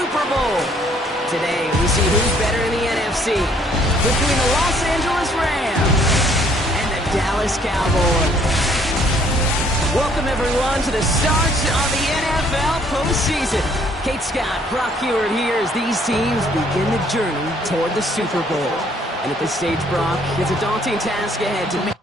Super Bowl. Today, we see who's better in the NFC between the Los Angeles Rams and the Dallas Cowboys. Welcome, everyone, to the start of the NFL postseason. Kate Scott, Brock Heward here as these teams begin the journey toward the Super Bowl. And at this stage, Brock, it's a daunting task ahead to make.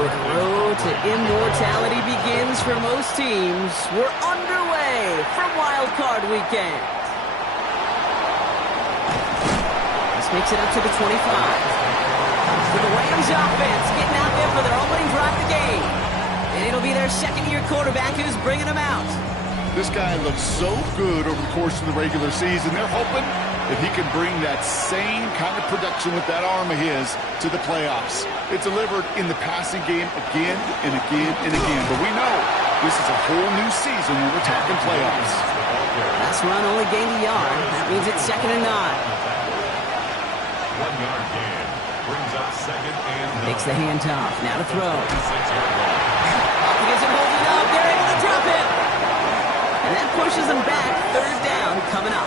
With road to immortality begins for most teams, we're underway from Wild Card Weekend. This makes it up to the 25. For the Rams offense, getting out there for their opening drive of the game. And it'll be their second-year quarterback who's bringing them out. This guy looks so good over the course of the regular season. They're hoping that he can bring that same kind of production with that arm of his to the playoffs. It's delivered in the passing game again and again and again. But we know this is a whole new season when we're talking playoffs. Last run only gained a yard. That means it's 2nd and 9. 1 yard gain brings up 2nd and 9. Takes the handoff. Now to throw. He isn't holding up. They're able to drop it. And that pushes them back. 3rd down coming up.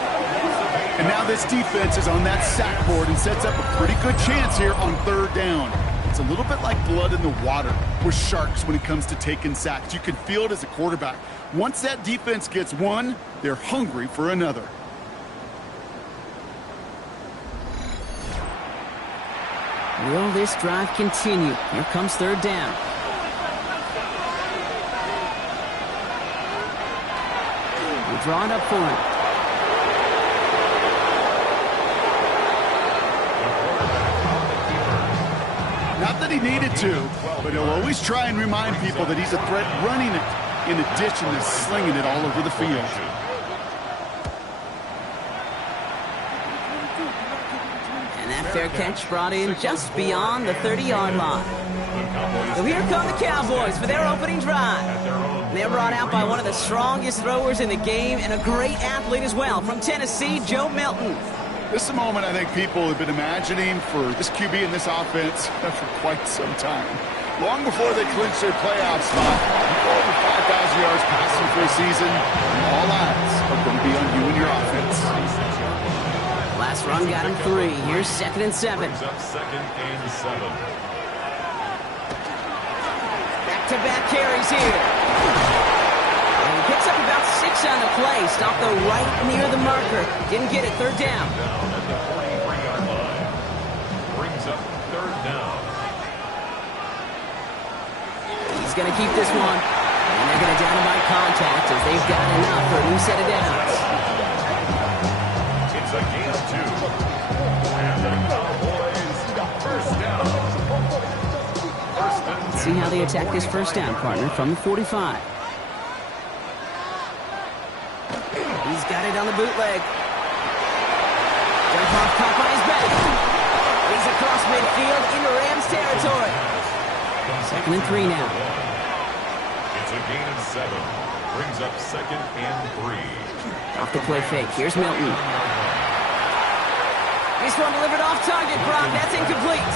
And now this defense is on that sack board and sets up a pretty good chance here on 3rd down. It's a little bit like blood in the water with sharks when it comes to taking sacks. You can feel it as a quarterback. Once that defense gets one, they're hungry for another. Will this drive continue? Here comes 3rd down. We draw it up for him. Not that he needed to, but he'll always try and remind people that he's a threat running it in addition to slinging it all over the field. And that fair catch brought in just beyond the 30-yard line. So here come the Cowboys for their opening drive. And they're brought out by one of the strongest throwers in the game and a great athlete as well from Tennessee, Joe Milton. This is a moment I think people have been imagining for this QB and this offense for quite some time. Long before they clinch their playoff spot, you go over 5,000 yards passing for a season, all eyes are going to be on you and your offense. Last run got him 3. Here's 2nd and 7. Brings up 2nd and 7. Back-to-back carries here. And he picks up about 6 on the play. Stopped the right near the marker. Didn't get it. 3rd down. Down at the 43-yard line. Brings up 3rd down. He's going to keep this one. And they're going to down him by contact as they've got enough for a new set of downs. It's a gain of 2. And the Cowboys 1st down. Let's see how they attack this 1st down, partner, from the 45. He's got it on the bootleg. Jump off, caught by his back. He's across midfield into Rams territory. 2nd and 3 now. It's a gain of 7. Brings up 2nd and 3. Off the play fake. Here's Milton. This one delivered off target, Brock. That's incomplete.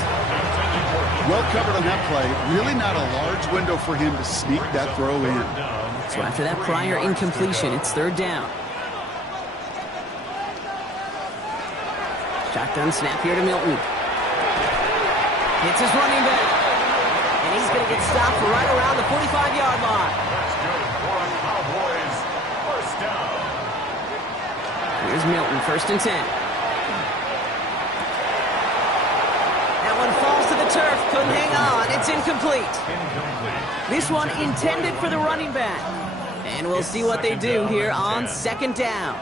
Well covered on that play. Really not a large window for him to sneak that throw in. So after that prior incompletion, it's 3rd down. Shotgun snap here to Milton. Hits his running back. And he's going to get stopped right around the 45-yard line. That's good for a Cowboys 1st down. Here's Milton, 1st and 10. That one falls to the turf. Couldn't hang on. It's incomplete. This one intended for the running back. And we'll see what they do here on 2nd down.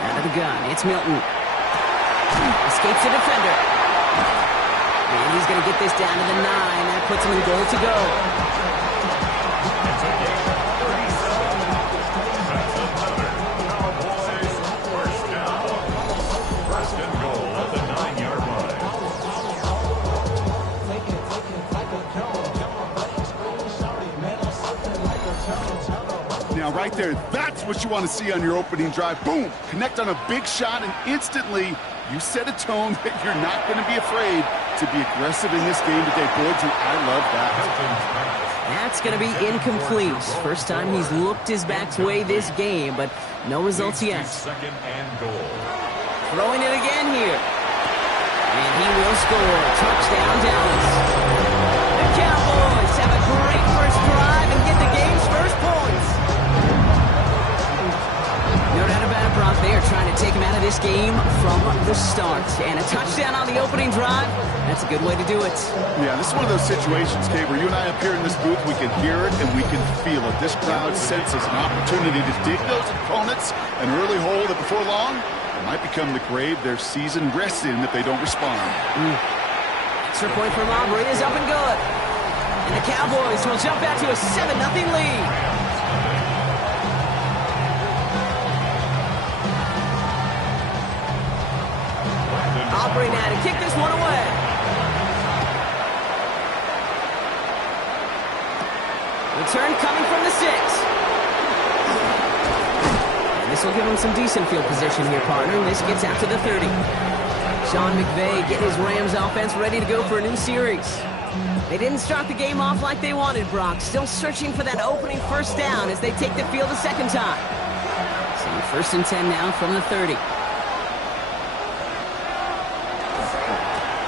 Out of the gun, it's Milton. Escapes the defender. And he's going to get this down to the 9. That puts him in goal to go. It's a gain of 37. That's another Cowboys 1st down. 1st and goal at the 9-yard line. Now right there, that's what you want to see on your opening drive. Boom! Connect on a big shot and instantly You set a tone that you're not going to be afraid to be aggressive in this game today. Boy, do I love that. That's going to be incomplete. First time he's looked his back's way this game, but no results yet. Second and goal. Throwing it again here. And he will score. Touchdown, Dallas. The Cowboys have a great first drive and get the game's first points. No doubt about it, Brock. They are trying to take him out of this game from the start. And a touchdown on the opening drive, that's a good way to do it. Yeah, this is one of those situations, Kate, where you and I up here in this booth, we can hear it and we can feel it. This crowd senses an opportunity to dig those opponents an early hole that before long it might become the grave their season rests in if they don't respond. Extra point from Aubrey is up and good. And the Cowboys will jump out to a 7-0 lead. Aubrey now to kick this one away. Return coming from the 6. And this will give him some decent field position here, partner. And this gets out to the 30. Sean McVay getting his Rams offense ready to go for a new series. They didn't start the game off like they wanted, Brock. Still searching for that opening first down as they take the field a second time. So first and 10 now from the 30.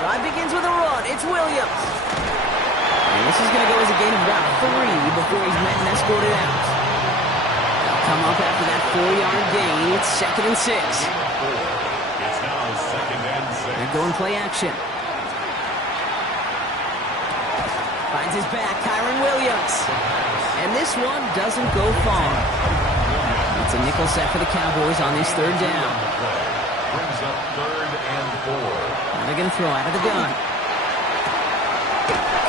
Drive begins with a run. It's Williams. And this is going to go as a gain of about 3 before he's met and escorted out. They'll come up after that 4-yard gain. It's second and 6. It's now second and 6. They're going play action. Finds his back, Kyron Williams. And this one doesn't go far. It's a nickel set for the Cowboys on this third down. Brings up third and 4. Now they're going to throw out of the gun.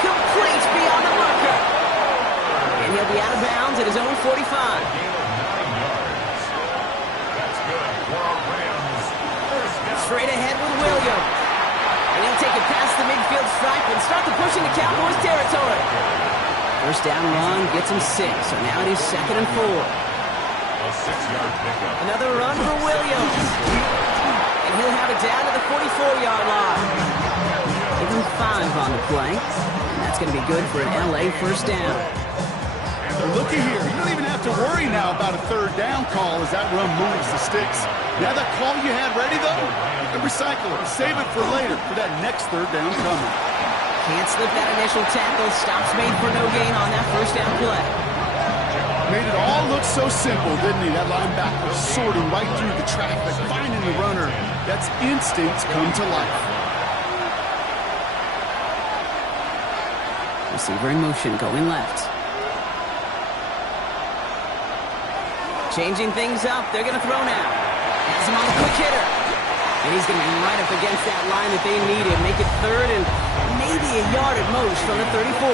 Complete beyond the marker. And he'll be out of bounds at his own 45. Gain of 9 yards. That's good for our Rams. First down. Straight ahead with Williams. And he'll take it past the midfield stripe and start to push into Cowboys territory. First down run gets him 6. So now it is second and 4. A 6-yard pickup. Another run for Williams. And he'll have it down to the 44-yard line. Give him 5 on the play. And that's going to be good for an LA first down. Looky here, you don't even have to worry now about a third down call as that run moves the sticks. Now that call you had ready, though, you can recycle it, save it for later for that next third down coming. Can't slip that initial tackle. Stops made for no gain on that first down play. Made it all look so simple, didn't he? That linebacker sorting right through the traffic, finding the runner. That's instincts come to life. Receiver in motion, going left. Changing things up. They're going to throw now. Has him on the quick hitter. And he's going to be right up against that line that they needed. Make it third and maybe a yard at most from the 34.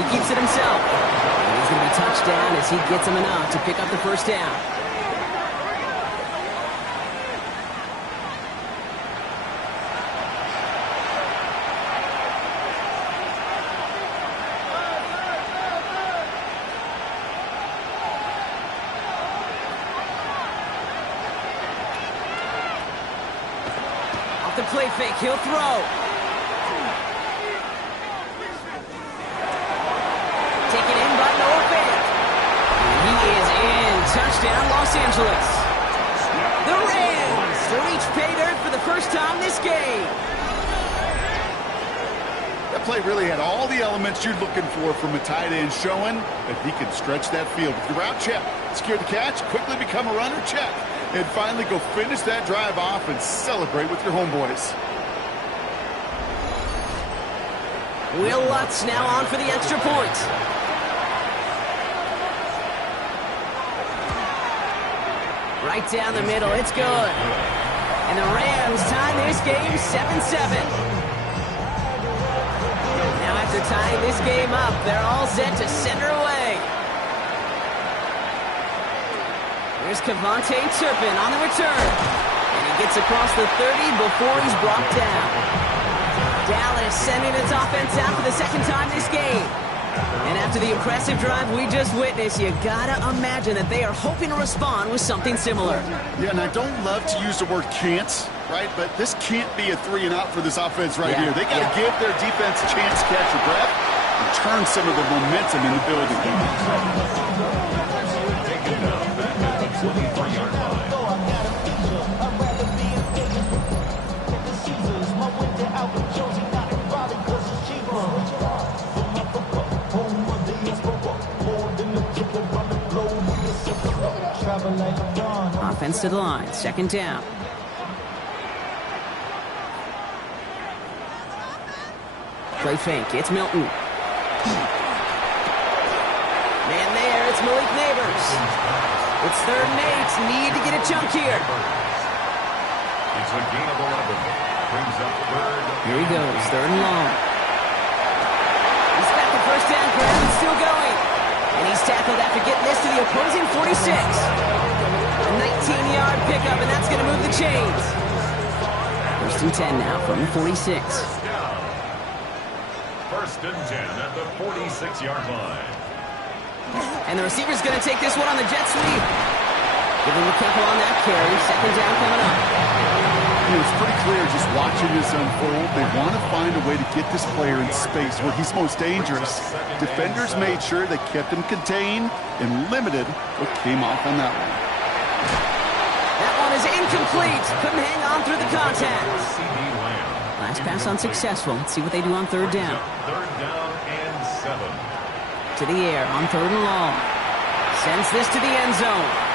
He keeps it himself. And he's going to be touched down as he gets him enough to pick up the first down. The play fake, he'll throw. Taken in by Noah Fant. He is in. Touchdown, Los Angeles. The Rams to reach pay dirt for the first time this game. That play really had all the elements you're looking for from a tight end, showing that he can stretch that field. With the route, check. Secure the catch, quickly become a runner, check. And finally go finish that drive off and celebrate with your homeboys. Will Lutz now on for the extra point. Right down the middle, it's good. And the Rams tie this game 7-7. Now after tying this game up, they're all set to send her away. Here's Kevontae Turpin on the return. And he gets across the 30 before he's brought down. Dallas sending its offense out for the second time this game. And after the impressive drive we just witnessed, you gotta imagine that they are hoping to respond with something similar. Yeah, and I don't love to use the word can't, right? But this can't be a 3-and-out for this offense right here. They got to give their defense a chance to catch their breath and turn some of the momentum in the building. Taken down back at the 23-yard line. Offense to the line, 2nd down. Play fake, it's Milton. Man there, it's Malik Neighbors. It's 3rd and 8, need to get a chunk here. It's a gain of 11. Brings up the bird. Here he goes, 3rd and long. He's got the 1st down grab and still going. And he's tackled after getting this to the opposing 46. A 19-yard pickup, and that's going to move the chains. 1st and 10 now from the 46. 1st and 10 at the 46-yard line. And the receiver's going to take this one on the jet sweep. Give him a couple on that carry. 2nd down coming up. It's pretty clear just watching this unfold. They want to find a way to get this player in space where he's most dangerous. Defenders made sure they kept him contained and limited what came off on that one. That one is incomplete. Couldn't hang on through the contact. Last pass unsuccessful. Let's see what they do on 3rd down. 3rd down and 7. To the air on 3rd and long. Sends this to the end zone.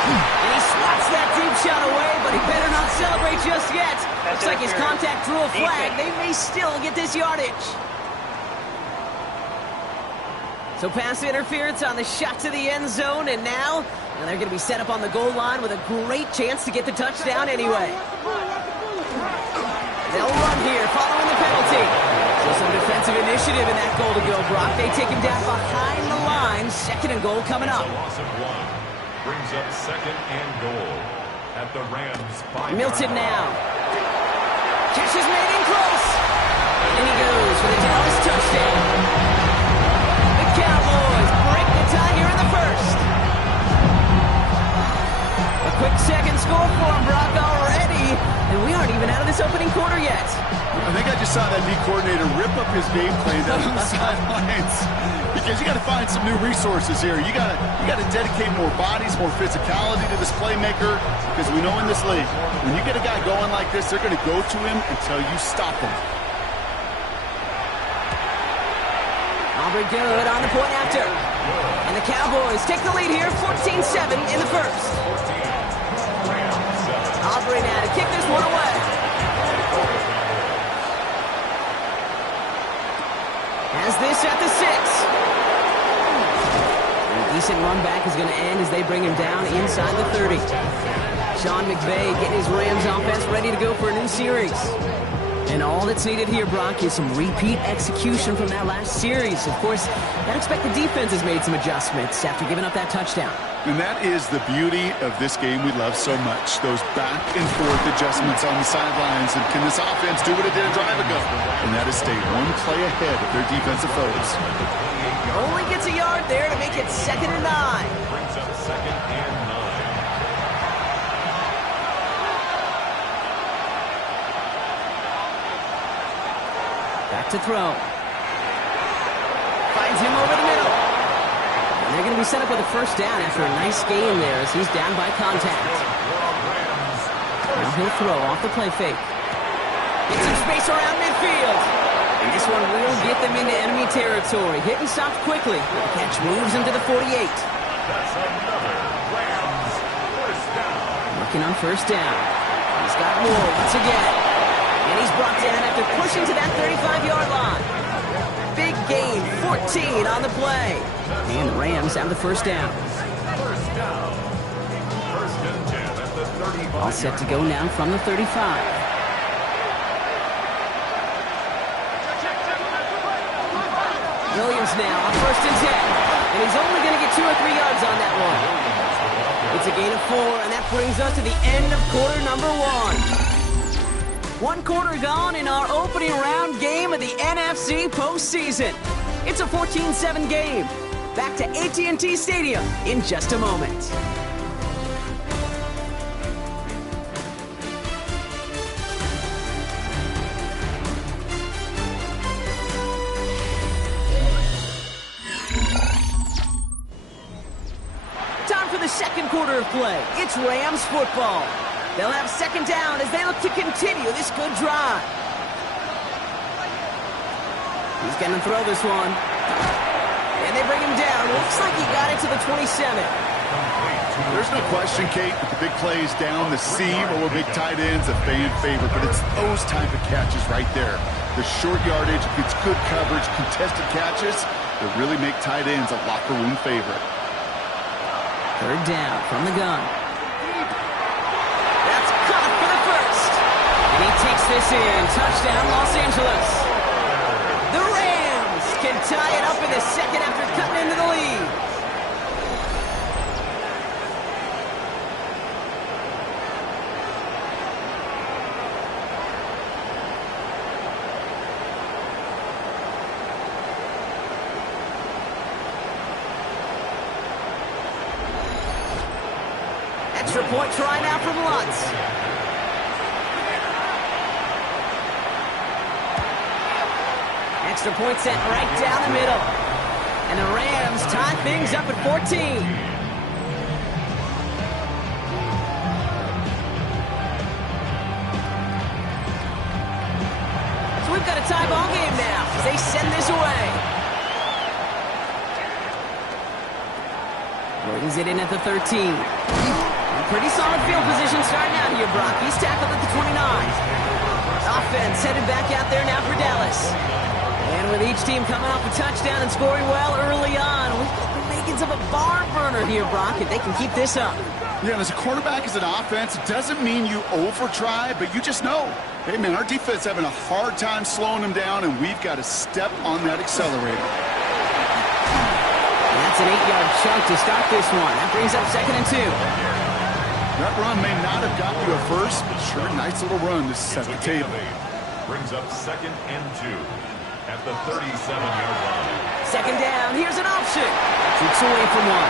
And he swats that deep shot away, but he better not celebrate just yet. Looks like his contact drew a flag. They may still get this yardage. So pass interference on the shot to the end zone, and now they're going to be set up on the goal line with a great chance to get the touchdown anyway. They'll run here following the penalty. So some defensive initiative in that goal to go, Brock. They take him down behind the line. 2nd and goal coming up. A loss of 1. Brings up 2nd and goal at the Rams 5. Milton now. Catch is made in close. And he goes for the Dallas touchdown. The Cowboys break the tie here in the 1st. A quick 2nd score for him, Brock, already. And we aren't even out of this opening quarter yet. I think I just saw that D coordinator rip up his game plan down on the sidelines because you got to find some new resources here. You got to dedicate more bodies, more physicality to this playmaker because we know in this league, when you get a guy going like this, they're going to go to him until you stop him. Aubrey good on the point after. And the Cowboys take the lead here, 14-7 in the 1st. Aubrey now to kick this one away. Has this at the 6. And a decent run back is going to end as they bring him down inside the 30. Sean McVay getting his Rams offense ready to go for a new series. And all that's needed here, Brock, is some repeat execution from that last series. Of course, I'd expect the defense has made some adjustments after giving up that touchdown. And that is the beauty of this game we love so much. Those back and forth adjustments on the sidelines. And can this offense do what it did a drive ago? And that is stay one play ahead of their defensive foes. Only gets a yard there to make it 2nd and 9. Brings up 2nd and 9. Back to throw. Finds him over the middle. And they're going to be set up with a 1st down after a nice gain there as he's down by contact. Now he'll throw off the play fake. Get some space around midfield. And this one will get them into enemy territory. Hit and stopped quickly. The catch moves him to the 48. That's another Rams 1st down. Working on 1st down. He's got more once again. And he's brought down after pushing to that 35-yard line. Big gain, 14 on the play. And the Rams have the 1st down. 1st down. 1st and 10 at the 35. All set to go now from the 35. Williams now on 1st and 10. And he's only going to get 2 or 3 yards on that one. It's a gain of 4, and that brings us to the end of quarter number 1. 1 quarter gone in our opening round game of the NFC postseason. It's a 14-7 game. Back to AT&T Stadium in just a moment. Time for the second quarter of play. It's Rams football. They'll have second down as they look to continue this good drive. He's going to throw this one. And they bring him down. Looks like he got it to the 27. There's no question, Kate, with the big plays down the seam or big tight ends, a fan favorite. But it's those type of catches right there. The short yardage, it's good coverage, contested catches that really make tight ends a locker room favorite. Third down from the gun. That's caught for the first. And he takes this in. Touchdown, Los Angeles. The Rams can tie it up in the second after cutting into the lead. Extra point try now from Lutz. Extra point sent right down the middle. And the Rams tie things up at 14. So we've got a tie ball game now as they send this away. Brings it in at the 13. Pretty solid field position starting out here, Brock. He's tackled at the 29. Offense headed back out there now for Dallas. And with each team coming off a touchdown and scoring well early on, we've got the makings of a barn burner here, Brock, if they can keep this up. Yeah, and as a quarterback, as an offense, it doesn't mean you over-try, but you just know, hey, man, our defense having a hard time slowing them down, and we've got to step on that accelerator. That's an 8-yard chunk to start this one. That brings up 2nd and 2. That run may not have gotten you a first, but sure, nice little run to set the table. Brings up 2nd and 2 at the 37-yard line. Second down, here's an option. Keeps away from one.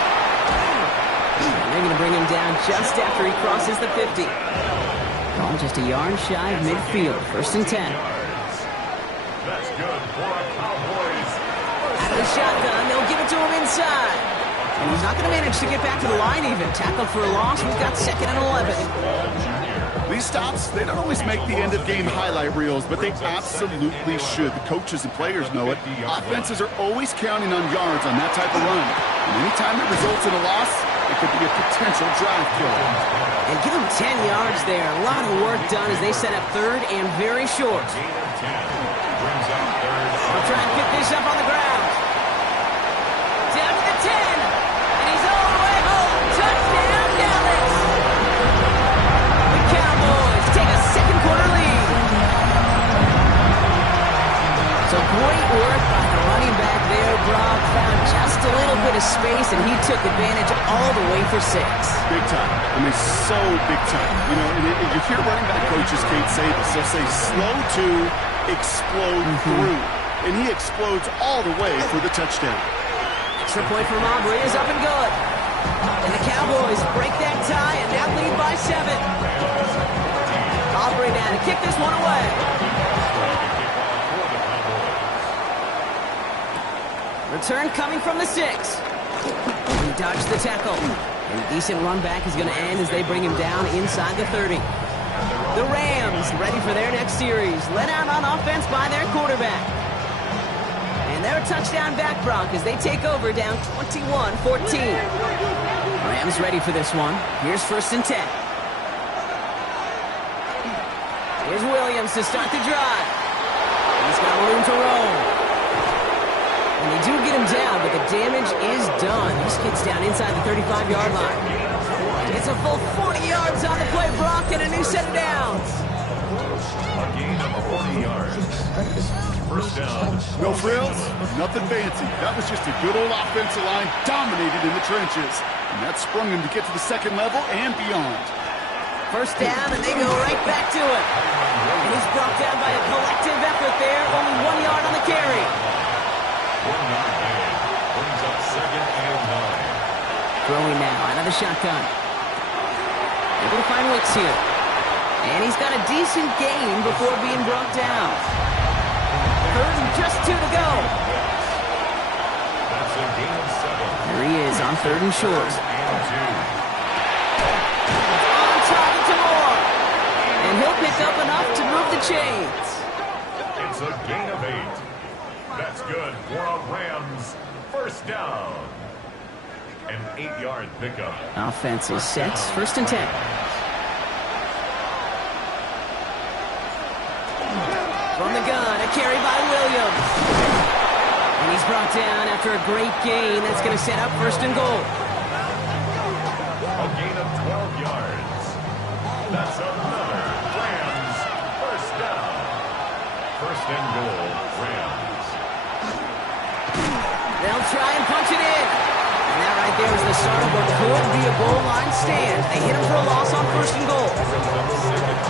And they're going to bring him down just after he crosses the 50. Oh, just a yard shy of midfield. 1st and 10. That's good for a Cowboys. Out of the shotgun, they'll give it to him inside. And he's not going to manage to get back to the line even. Tackled for a loss. We've got 2nd and 11. These stops, they don't always make the end-of-game highlight reels, but they absolutely should. The coaches and players know it. Offenses are always counting on yards on that type of run. And anytime it results in a loss, it could be a potential drive killer. And give them 10 yards there. A lot of work done as they set up 3rd and very short. They'll try and get this up on the ground. Down to the 10. And he's all the way home. Touchdown, Dallas. The Cowboys take a second quarter lead. So great work by the running back there. Brock found just a little bit of space, and he took advantage all the way for 6. Big time. I mean, so big time. You know, and you hear running back coaches, Kate, say this. They'll say slow to explode through. And he explodes all the way for the touchdown. Extra point from Aubrey is up and good. And the Cowboys break that tie and now lead by 7. Aubrey now to kick this one away. Return coming from the 6. He dodged the tackle. And a decent run back is going to end as they bring him down inside the 30. The Rams ready for their next series. Led out on offense by their quarterback. And they're a touchdown back, Brock, as they take over down 21-14. Rams ready for this one. Here's 1st and 10. Here's Williams to start the drive. He's got room to roll. And they do get him down, but the damage is done. This kid's down inside the 35-yard line. It's a full 40 yards on the play, Brock, and a new set of downs. A gain of 40 yards. 1st down. No frills, nothing fancy. That was just a good old offensive line dominated in the trenches. And that sprung him to get to the 2nd level and beyond. 1st down, and they go right back to it. And he's brought down by a collective effort there. Only 1 yard on the carry. second and 9. Throwing now out of the shotgun. Able to find Wicks here. And he's got a decent gain before being brought down. Third and just 2 to go. That's a gain of 7. There he is on 3rd and short. And 2. On target to Moore. And he'll pick up enough to move the chains. It's a gain of 8. That's good for a Rams first down. An 8-yard pickup. Offense is set. 1st and 10. From the gun, a carry by Williams. And he's brought down after a great gain. That's going to set up 1st and goal. A gain of 12 yards. That's another Rams first down. 1st and goal, Rams. They'll try and punch it in. And that right there is the start of what could be a goal line stand. They hit him for a loss on 1st and goal.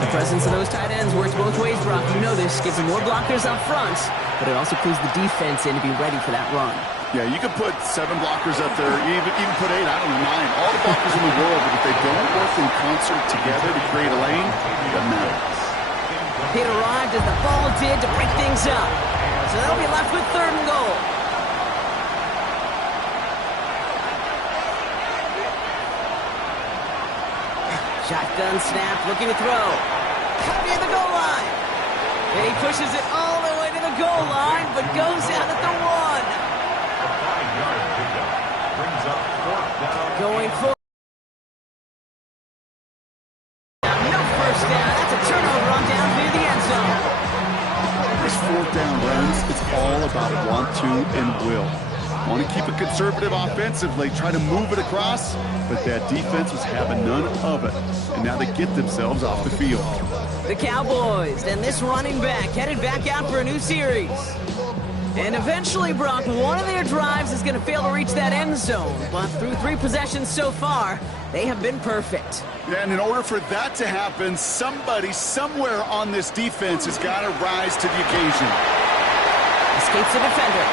The presence of those tight ends works both ways, Brock. You know this. Gives them more blockers up front, but it also clues the defense in to be ready for that run. Yeah, you could put 7 blockers up there, even put 8, I don't know, 9. All the blockers in the world, but if they don't work in concert together to create a lane, it doesn't matter. Hit arrived as the ball did to break things up. So they'll be left with 3rd and goal. Shotgun snap, looking to throw. Cut near the goal line. And he pushes it all the way to the goal line, but goes out at the 1. A 5-yard pickup brings up 4th down. Going for no first down. That's a turnover on down near the end zone. This 4th down runs, it's all about want to and will. Want to keep it conservative offensively, try to move it across, but that defense was having none of it. And now they get themselves off the field. The Cowboys and this running back headed back out for a new series. And eventually, Brock, one of their drives is going to fail to reach that end zone. But through 3 possessions so far, they have been perfect. Yeah, and in order for that to happen, somebody somewhere on this defense has got to rise to the occasion. Escapes the defender.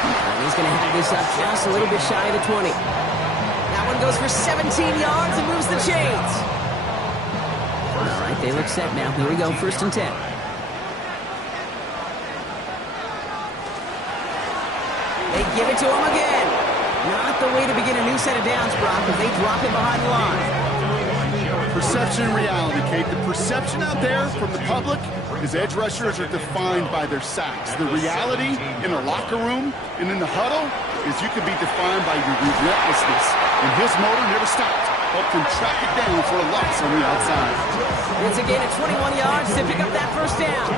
And he's going to have this up just a little bit shy of the 20. That one goes for 17 yards and moves the chains. All right, they look set now. Here we go, 1st and 10. They give it to him again. Not the way to begin a new set of downs, Brock, as they drop him behind the line. Perception and reality, Kate. The perception out there from the public is edge rushers are defined by their sacks. The reality in the locker room and in the huddle is you can be defined by your relentlessness. And his motor never stopped. Helped him track it down for a loss on the outside. It's a gain of 21 yards to pick up that 1st down.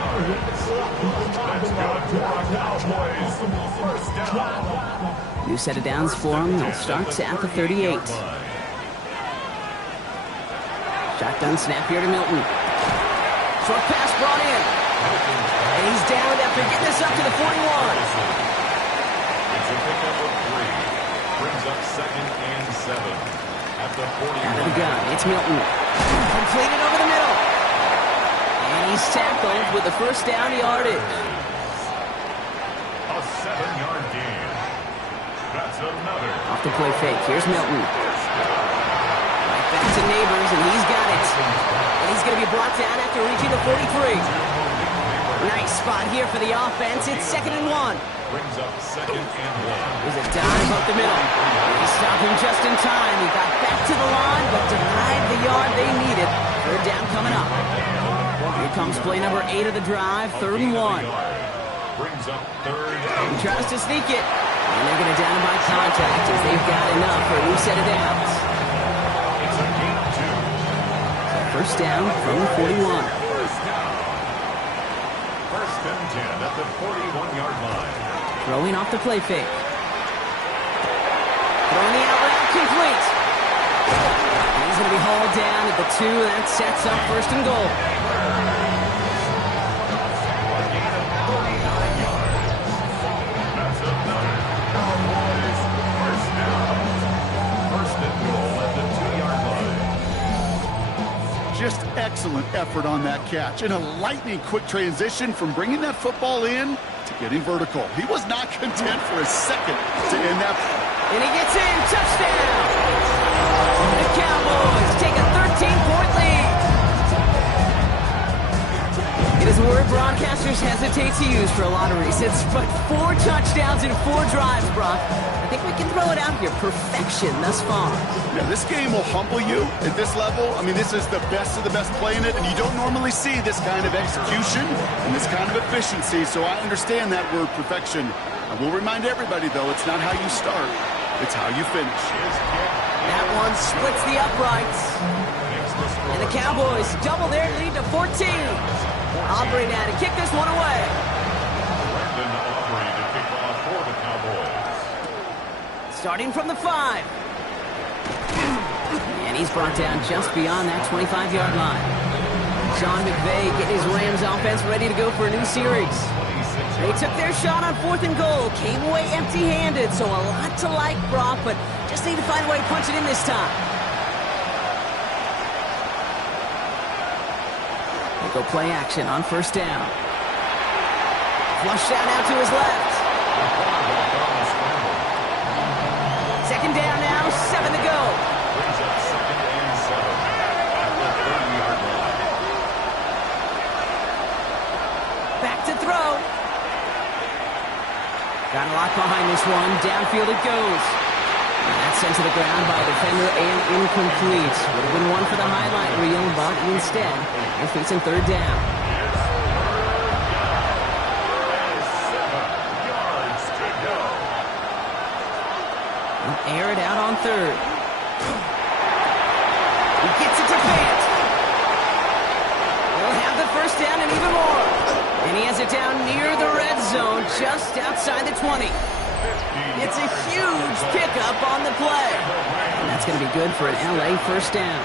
That's good for a Cowboys first down. New set of downs for him. They'll start at the 38. Shotgun snap here to Milton. Short pass brought in. And he's down after getting this up to the 41. It's a pickup of 3. Brings up 2nd and 7. At the 41. Out of the gun, it's Milton. Completed over the middle. And he's tackled with the 1st down yardage. A 7-yard gain. That's another. Off the play fake. Here's Milton. Right back to Neighbors, and he's got it. And he's going to be brought down after reaching the 43. Nice spot here for the offense. It's 2nd and 1. Brings up 2nd and 1. There's a dive up the middle. They stopped him just in time. He got back to the line, but denied the yard they needed. 3rd down coming up. Here comes play number 8 of the drive. 3rd and 1. Brings up 3rd. He tries to sneak it. And they're going to down him by contact as they've got enough for a new set of downs. It's a gain of 2. So 1st down from the 41. First down. 1st and 10 at the 41-yard line. Throwing off the play fake. Throwing the out route complete. And he's going to be hauled down at the 2. That sets up 1st and goal. A gain of 39 yards. That's another Cowboys first down. 1st and goal at the 2-yard line. Just excellent effort on that catch. And a lightning quick transition from bringing that football in to getting vertical. He was not content for a second to end that And he gets in. Touchdown. The Cowboys take a 13-point lead. It is a word broadcasters hesitate to use for a lot of reasons, but 4 touchdowns in 4 drives, Brock. I think we can throw it out here. Perfection thus far. Yeah, this game will humble you at this level. I mean, this is the best of the best playing it, and you don't normally see this kind of execution and this kind of efficiency, so I understand that word perfection. I will remind everybody, though, it's not how you start, it's how you finish. That one splits the uprights. And the Cowboys double their lead to 14. Aubrey now to kick this one away. Aubrey to kick off for the Cowboys. Starting from the 5. And he's brought down just beyond that 25-yard line. Sean McVay getting his Rams offense ready to go for a new series. They took their shot on 4th and goal, came away empty-handed, so a lot to like, Brock, but just need to find a way to punch it in this time. They go play action on 1st down. Flush out now to his left. 2nd down now, 7 to go. Brings up 2nd and 7 at the 30-yard line. Back to throw. Got a lot behind this one. Downfield it goes. And that's sent to the ground by a defender and incomplete. Would have been one for the highlight reel, but instead, they're facing 3rd down. 7 yards to go. They'll air it out on 3rd. He gets it to Fant. They'll have the 1st down and even more. And he has it down near the red zone, just outside the 20. It's a huge pickup on the play. And that's going to be good for an LA 1st down.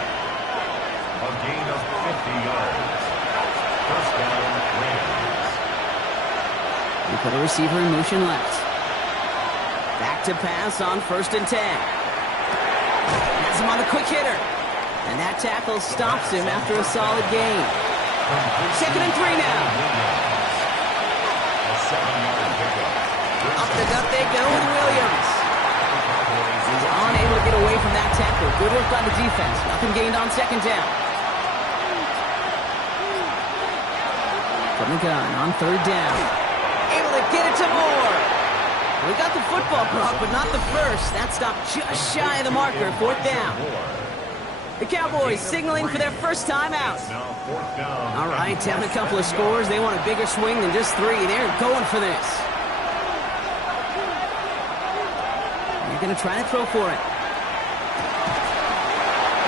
A gain of 50 yards. 1st down, Rams. We put a receiver in motion left. Back to pass on 1st and 10. Has him on the quick hitter. And that tackle stops him after a solid gain. 2nd and 3 now. A 7-yard pickup. Up the gut they go with Williams. He's unable to get away from that tackle. Good work by the defense. Nothing gained on 2nd down. From the gun on 3rd down. Able to get it to Moore. We got the football, Brock, but not the first. That stopped just shy of the marker. 4th down. The Cowboys signaling for their first time out. Now 4th down. All right, down a couple of scores. They want a bigger swing than just 3. They're going for this. They're going to try to throw for it.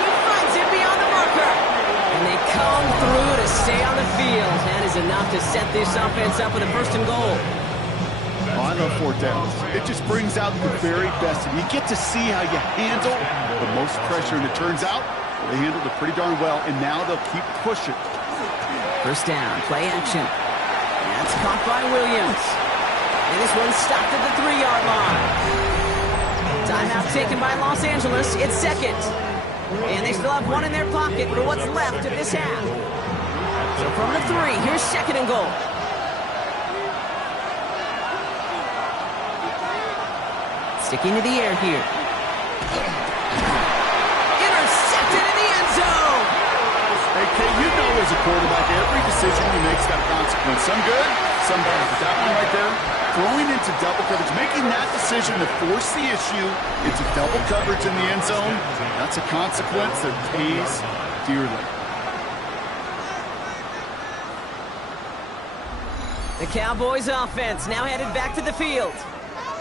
He finds it beyond the marker. And they come through to stay on the field. That is enough to set this offense up with a 1st and goal. Oh, I love 4th downs. It just brings out the very best. And you get to see how you handle the most pressure. And it turns out they handled it pretty darn well. And now they'll keep pushing. 1st down, play action. That's caught by Williams. And this one's stopped at the 3-yard line. Timeout taken by Los Angeles. It's 2nd. And they still have 1 in their pocket for what's left of this half. So from the 3, here's 2nd and goal. Sticking to the air here. Intercepted in the end zone. Hey, Kate, you know as a quarterback, every decision he makes got a consequence. Some good, some bad. But that one right there, throwing into double coverage, making that decision to force the issue into double coverage in the end zone, that's a consequence that pays dearly. The Cowboys offense now headed back to the field.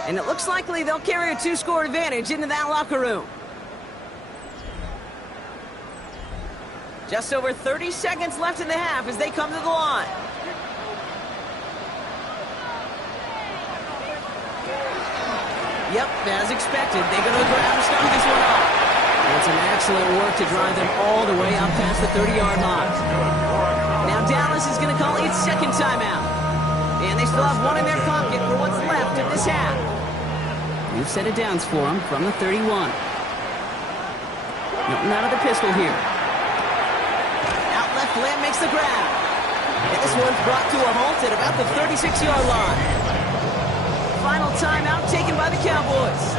And it looks likely they'll carry a 2-score advantage into that locker room. Just over 30 seconds left in the half as they come to the line. Yep, as expected, they go to the ground to start this one off. And it's an excellent work to drive them all the way up past the 30-yard line. Now Dallas is going to call its 2nd timeout. And they still have 1 in their pocket for what's left of this half. New set of downs for them from the 31. Nothing out of the pistol here. Out left, Lamb makes the grab. And this one's brought to a halt at about the 36-yard line. Final timeout taken by the Cowboys.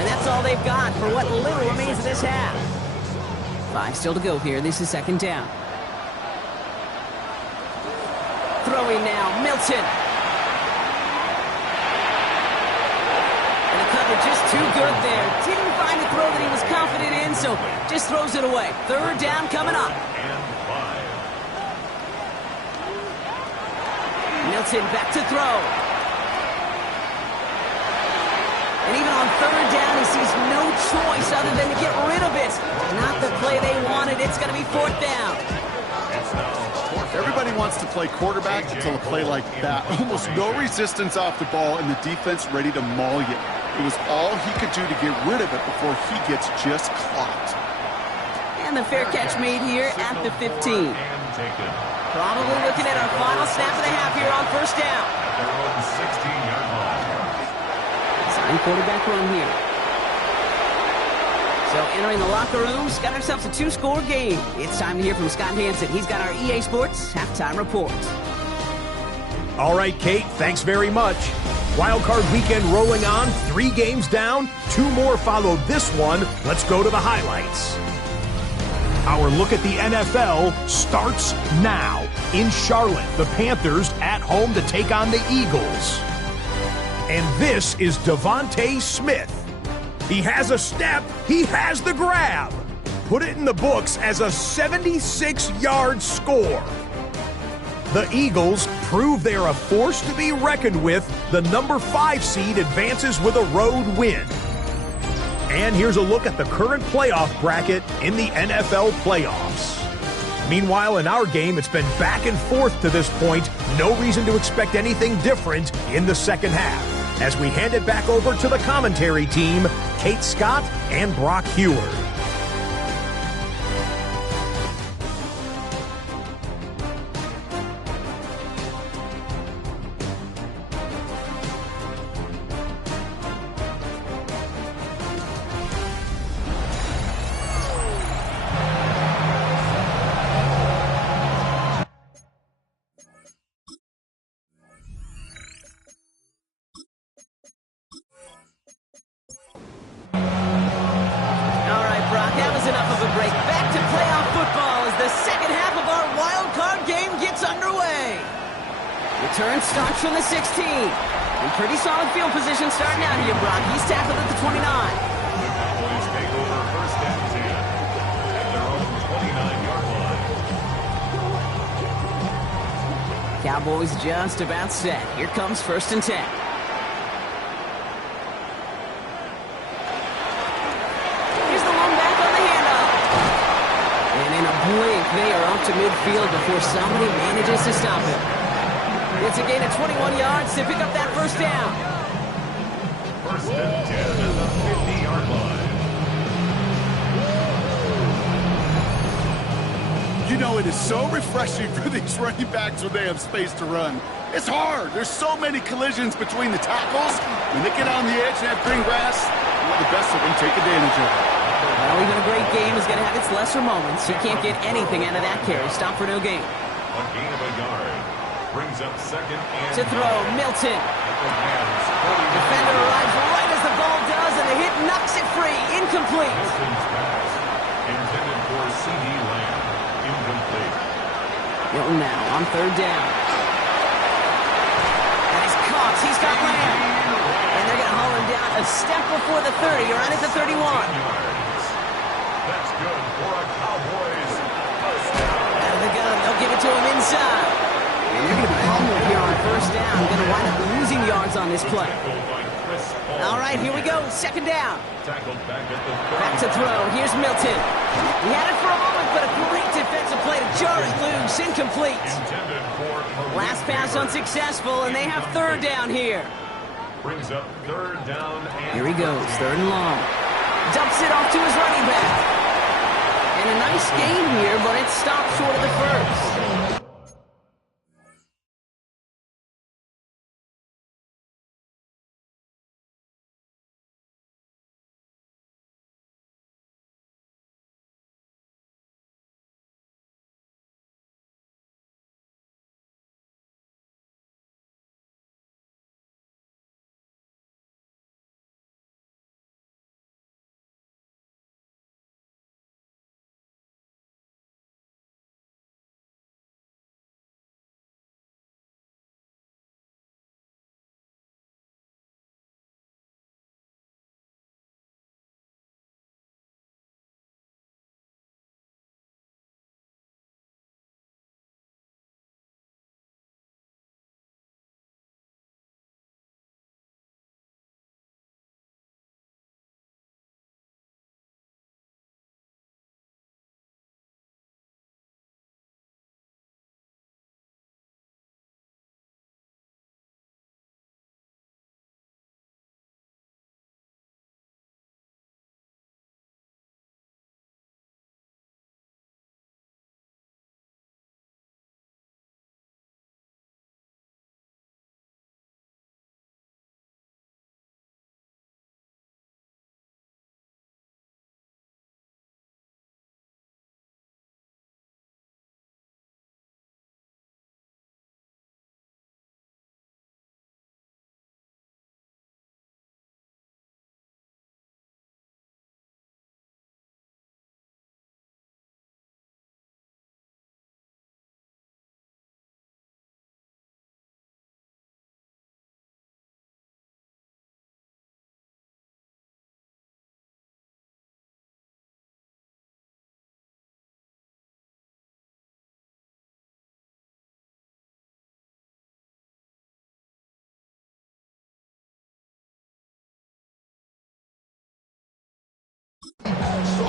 And that's all they've got for what little remains of this half. 5 still to go here. This is second down. Throwing now, Milton. And the cover just too good there. Didn't find the throw that he was confident in, so just throws it away. Third down coming up. Milton back to throw. And even on third down, he sees no choice other than to get rid of it. Not the play they wanted. It's going to be fourth down. Everybody wants to play quarterback until a play like that. Almost no resistance off the ball and the defense ready to maul you. It was all he could do to get rid of it before he gets just clocked. And the fair catch made here at the 15. Probably looking at our final snap of the half here on first down. Sign quarterback run here. So entering the locker rooms, got ourselves a 2-score game. It's time to hear from Scott Hansen. He's got our EA Sports halftime report. All right, Kate, thanks very much. Wildcard weekend rolling on, 3 games down, 2 more follow this one. Let's go to the highlights. Our look at the NFL starts now. In Charlotte, the Panthers at home to take on the Eagles. And this is Devontae Smith. He has a step. He has the grab. Put it in the books as a 76-yard score. The Eagles prove they are a force to be reckoned with. The number 5 seed advances with a road win. And here's a look at the current playoff bracket in the NFL playoffs. Meanwhile, in our game, it's been back and forth to this point. No reason to expect anything different in the second half. As we hand it back over to the commentary team, Kate Scott and Brock Heward. Return starts from the 16. In pretty solid field position starting out here, Brock. He's tackled at the 29. The Cowboys take over first and 10 at their own 29-yard line. Cowboys just about set. Here comes first and 10. Here's the one back on the handoff. And in a blink, they are off to midfield before somebody manages to stop him. It's a gain of 21 yards to pick up that first down. First and 10 at the 50-yard line. You know, it is so refreshing for these running backs when they have space to run. It's hard. There's so many collisions between the tackles. When they get on the edge and have green grass, the best of them take advantage of it. Well, even a great game is going to have its lesser moments. You can't get anything out of that carry. Stop for no gain. A gain of a yard. Brings up second and to throw, Milton. Defender arrives right as the ball does, and the hit knocks it free. Incomplete. Milton's pass intended for C.D. Lamb. Incomplete. Milton now on third down. And he's caught. He's got Lamb. And they're going to haul him down a step before the 30, or right at the 31. That's good for a Cowboys first down. Out of the gun. They'll give it to him inside. And they're going to be pummeled here on first down. Going to wind up losing yards on this play. All right, here we go. Second down. Back to throw. Here's Milton. He had it for a moment, but a great defensive play to jar it loose. Incomplete. Last pass unsuccessful, and they have third down here. Brings up third down. Here he goes, third and long. Dumps it off to his running back. And a nice game here, but it stopped short of the first.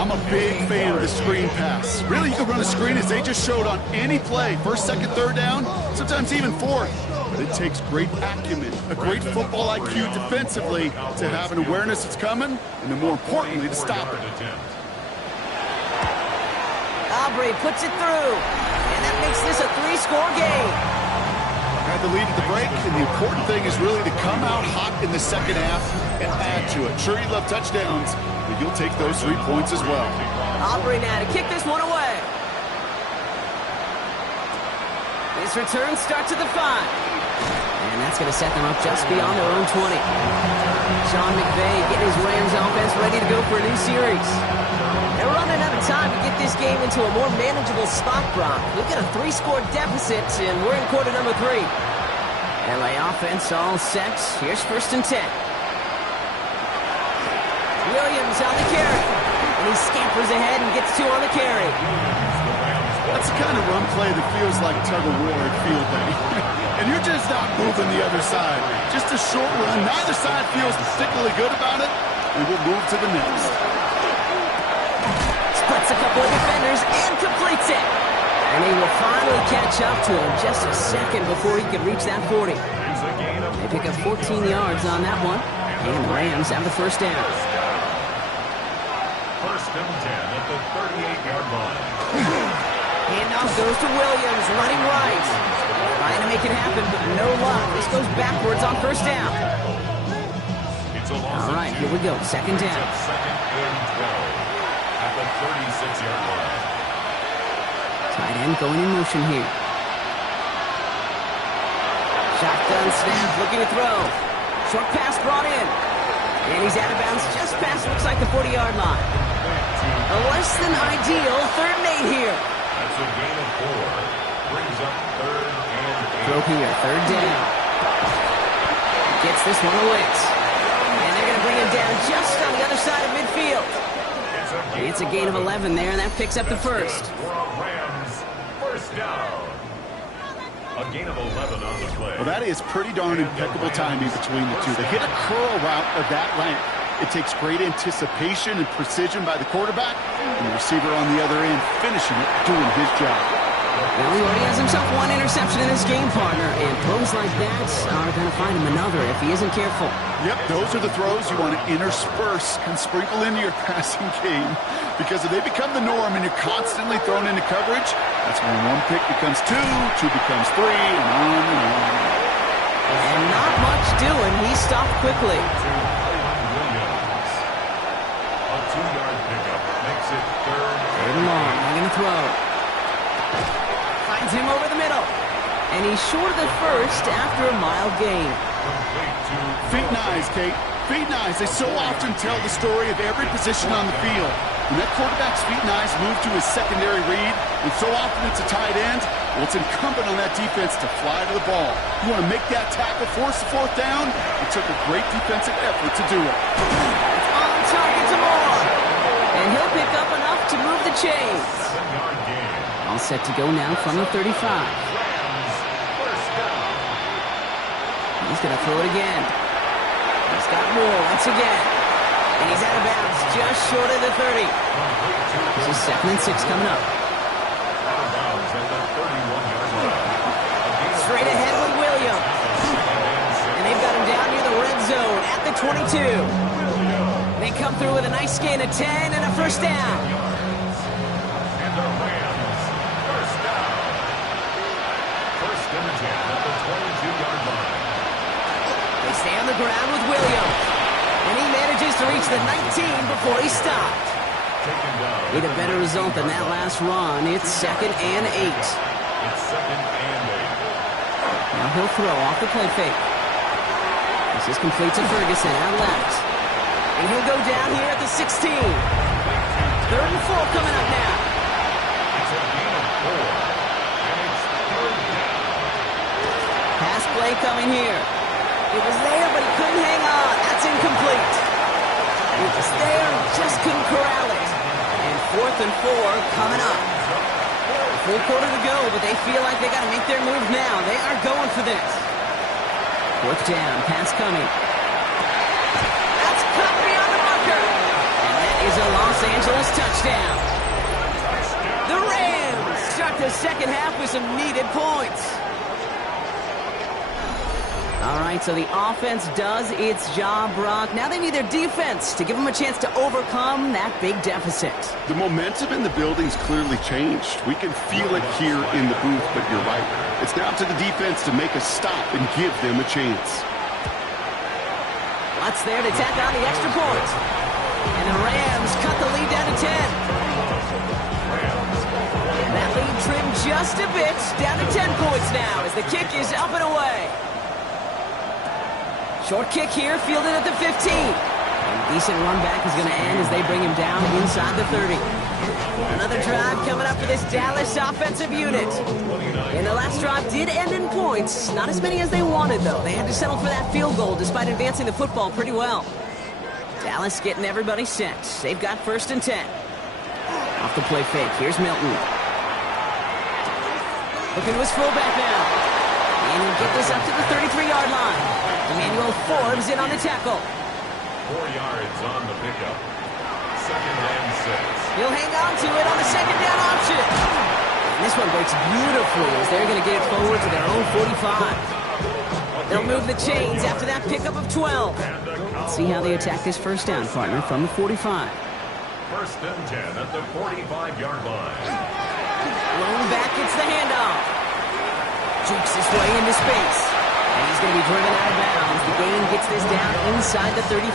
I'm a big fan of the screen pass. Really, you can run a screen as they just showed on any play. First, second, third down, sometimes even fourth. But it takes great acumen, a great football IQ defensively to have an awareness it's coming, and then more importantly, to stop it. Aubrey puts it through, and that makes this a 3-score game. Had the lead at the break, and the important thing is really to come out hot in the second half and add to it. Sure, you love touchdowns, but you'll take those 3 points as well. Aubrey now to kick this one away. This return starts at the 5. And that's going to set them up just beyond their own 20. Sean McVay getting his Rams offense ready to go for a new series. They're running out of time to get this game into a more manageable spot, Brock. We've got a 3-score deficit, and we're in quarter number 3. LA offense all set. Here's 1st and 10. Williams on the carry. And he scampers ahead and gets 2 on the carry. That's the kind of run play that feels like tug-of-war at field day. And you're just not moving the other side. Just a short run. Neither side feels particularly good about it. And we'll move to the next. Splits a couple of defenders and completes it. And he will finally catch up to him just a second before he can reach that 40. They pick up 14 yards on that one. And the Rams have the 1st down. 1st and 10 at the 38-yard line. Handoff goes to Williams, running right. Trying to make it happen, but no luck. This goes backwards on 1st down. All right, here we go. 2nd down. 2nd and 12 at the 36-yard line. Tight end going in motion here. Shotgun snap, looking to throw. Short pass brought in. And he's out of bounds just past, looks like the 40-yard line. A less than ideal 3rd and 8 here. That's a gain of 4. Brings up 3rd and 8. Throw here, 3rd down. Gets this one away. And they're going to bring him down just on the other side of midfield. It's a gain of 11 there, and that picks up the 1st. Rams, 1st down. A gain of 11 on the play. Well, that is pretty darn impeccable timing between the two. They hit a curl route of that length. It takes great anticipation and precision by the quarterback, and the receiver on the other end finishing it, doing his job. Well, he already has himself 1 interception in this game, partner, and throws like that are going to find him another if he isn't careful. Yep, those are the throws you want to intersperse and sprinkle into your passing game, because if they become the norm and you're constantly thrown into coverage, that's when 1 pick becomes 2, 2 becomes 3, and on and on. And not much doing. He stopped quickly. A 2-yard pickup makes it 3rd and long. They're going to throw. Finds him over the middle. And he's short of the 1st after a mild gain. Feet and eyes, Kate. Feet and eyes. They so often tell the story of every position on the field. When that quarterback's feet and eyes move to his secondary read, and so often it's a tight end, well, it's incumbent on that defense to fly to the ball. You want to make that tackle, force the 4th down. It took a great defensive effort to do it. On target to Moore. And he'll pick up enough to move the chains. 7-yard gain. All set to go now from the 35. Rams, 1st down. He's going to throw it again. He's got Moore once again. And he's out of bounds just short of the 30. This is 2nd and 6 coming up. Out of bounds at the 31-yard line. Straight ahead with Williams. And they've got him down near the red zone at the 22. They come through with a nice gain of 10 and a 1st down. And the Rams, 1st down. 1st and 10 at the 22-yard line. They stay on the ground with Williams. And he manages to reach the 19 before he stopped. Taken down. Need a better result than that last run. It's 2nd and 8. It's 2nd and 8. Now he'll throw off the play fake. This is complete to Ferguson out left. And he'll go down here at the 16. 3rd and 4 coming up now. It's a gain of 4. And it's 3rd down. Pass play coming here. It was there, but he couldn't hang on. That's incomplete. It was there, just couldn't corral it. And 4th and 4 coming up. Full quarter to go, but they feel like they got to make their move now. They are going for this. 4th down, pass coming. That's cut beyond the marker. And that is a loss Los Angeles touchdown. The Rams start the second half with some needed points. All right, so the offense does its job, Brock. Now they need their defense to give them a chance to overcome that big deficit. The momentum in the building's clearly changed. We can feel it here in the booth, but you're right. It's now to the defense to make a stop and give them a chance. Lutz there to tack on the extra point. And the Rams cut the lead down to 10. And that lead trimmed just a bit, down to 10 points now as the kick is up and away. Short kick here, fielded at the 15. A decent run back is going to end as they bring him down inside the 30. Another drive coming up for this Dallas offensive unit. And the last drive did end in points. Not as many as they wanted, though. They had to settle for that field goal despite advancing the football pretty well. Dallas getting everybody set. They've got 1st and 10. Off the play fake. Here's Milton. Looking to his fullback now. And he'll get this up to the 33-yard line. Emmanuel Forbes in on the tackle. 4 yards on the pickup. 2nd and 6. He'll hang on to it on the 2nd down option. And this one breaks beautifully as they're going to get it forward to their own 45. They'll move the chains after that pickup of 12. Let's see how they attack this 1st down, partner, from the 45. 1st and 10 at the 45-yard line. Lone back gets the handoff. Jukes his way into space. And he's going to be driven out of bounds. The gain gets this down inside the 35.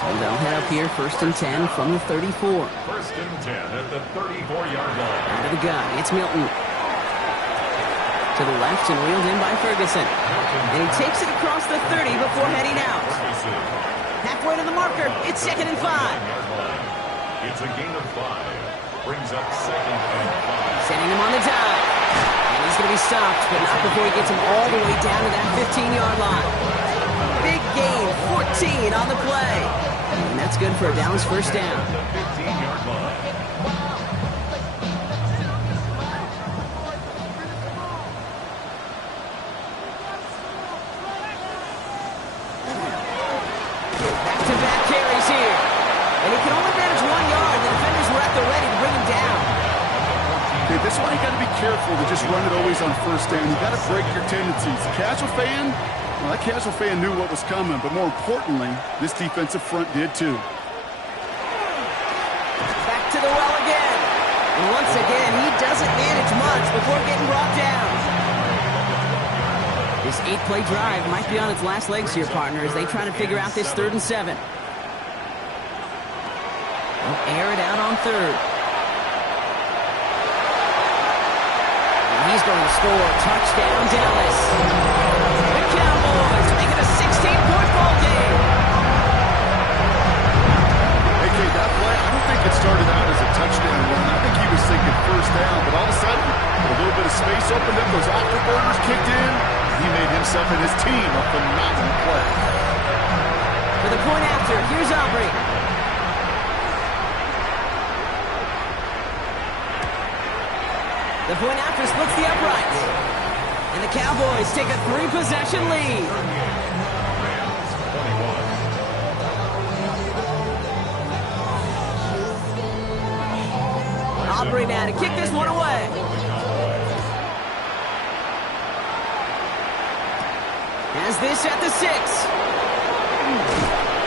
So they'll head up here 1st and 10 from the 34. 1st and 10 at the 34-yard line. Out of the gun, it's Milton. To the left and reeled in by Ferguson. And he takes it across the 30 before heading out. Halfway to the marker, it's 2nd and 5. It's a gain of 5. Brings up 2nd and 5. Sending him on the dive. And he's going to be stopped, but not before he gets him all the way down to that 15-yard line. Big gain, 14 on the play. And that's good for a Dallas 1st down. The 15-yard line. Back-to-back carries here. And he can only manage 1 yard. The defenders were at the ready to bring him down. Okay, this one you got to be careful to just run it always on 1st down. You got to break your tendencies. Casual fan, well, that casual fan knew what was coming, but more importantly, this defensive front did too. Back to the well again. And once again, he doesn't manage much before getting brought down. This 8-play drive might be on its last legs here, partner, as they try to figure out this 3rd and 7. They'll air it out on 3rd. He's going to score. Touchdown, Dallas. The Cowboys make it a 16-point ball game. Hey, Kate, that play, I don't think it started out as a touchdown run. I think he was thinking 1st down, but all of a sudden, a little bit of space opened up, those afterburners kicked in, and he made himself and his team a phenomenal play. For the point after, here's Aubrey. The point after splits the uprights. And the Cowboys take a 3-possession lead. Aubrey now to kick this one away. Has this at the 6.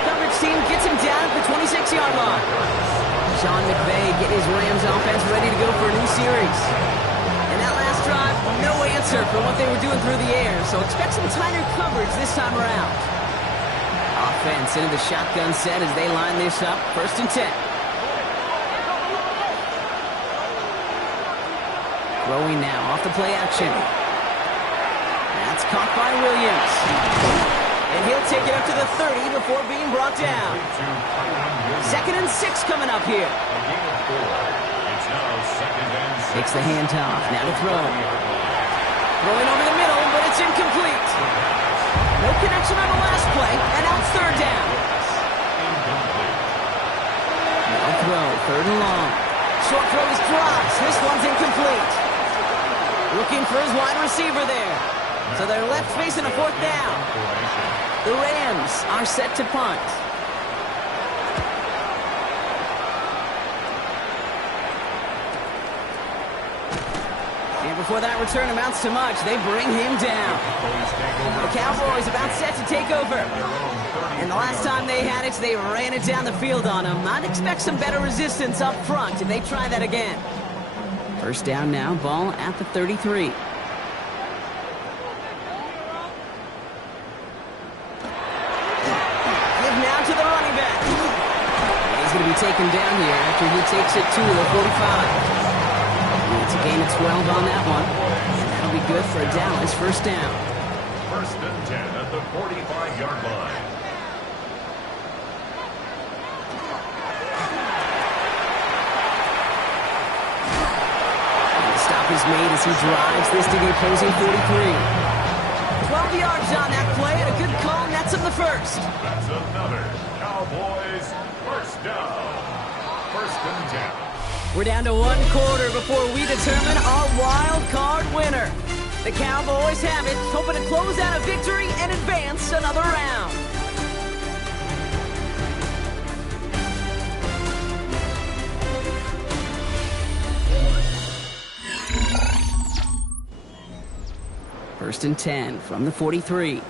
Coverage team gets him down at the 26-yard line. Sean McVay getting his Rams offense ready to go for a new series. And that last drive, no answer for what they were doing through the air, so expect some tighter coverage this time around. Offense into the shotgun set as they line this up, 1st and 10. Throwing now off the play action. That's caught by Williams. And he'll take it up to the 30 before being brought down. 2nd and 6 coming up here. Takes the handoff. Now to throw. Throwing over the middle, but it's incomplete. No connection on the last play, and now it's 3rd down. Now throw, 3rd and long. Short throw is dropped. This one's incomplete. Looking for his wide receiver there. So they're left facing a 4th down. The Rams are set to punt. before that return amounts to much, they bring him down. The Cowboys about set to take over. And the last time they had it, they ran it down the field on him. I'd expect some better resistance up front if they try that again. First down now, ball at the 33. He's going to be taken down here after he takes it to the 45. It's a gain of 12 on that one. And that'll be good for a Dallas first down. First and 10 at the 45-yard line. And the stop is made as he drives this to the opposing 43. 12 yards on that play, and a good call nets him the first. That's another Cowboys first down. First and 10. We're down to 1 quarter before we determine our wild card winner. The Cowboys have it, hoping to close out a victory and advance another round. First and 10 from the 43.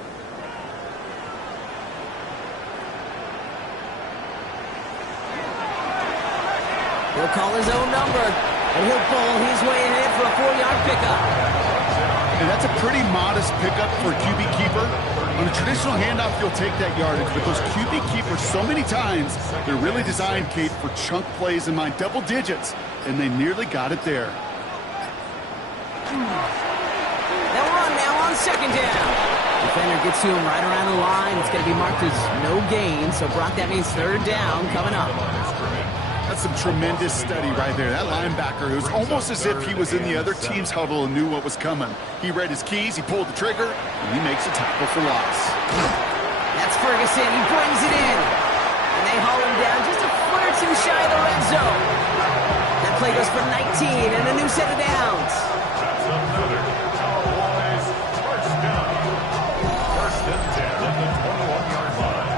He'll call his own number, and he'll pull his way ahead for a 4-yard pickup. And that's a pretty modest pickup for a QB keeper. On a traditional handoff, you'll take that yardage, but those QB keepers, so many times, they're really designed, Kate, for chunk plays in my double digits, and they nearly got it there. They'll run now on second down. Defender gets to him right around the line. It's going to be marked as no gain, so Brock, that means third down coming up. That's some tremendous study right there. That linebacker, it was almost as if he was in the other team's huddle and knew what was coming. He read his keys, he pulled the trigger, and he makes a tackle for loss. That's Ferguson. He brings it in. And they haul him down just a foot or two shy of the red zone. That play goes for 19 and a new set of downs. That's another Cowboys first down. First and 10 at the 21-yard line.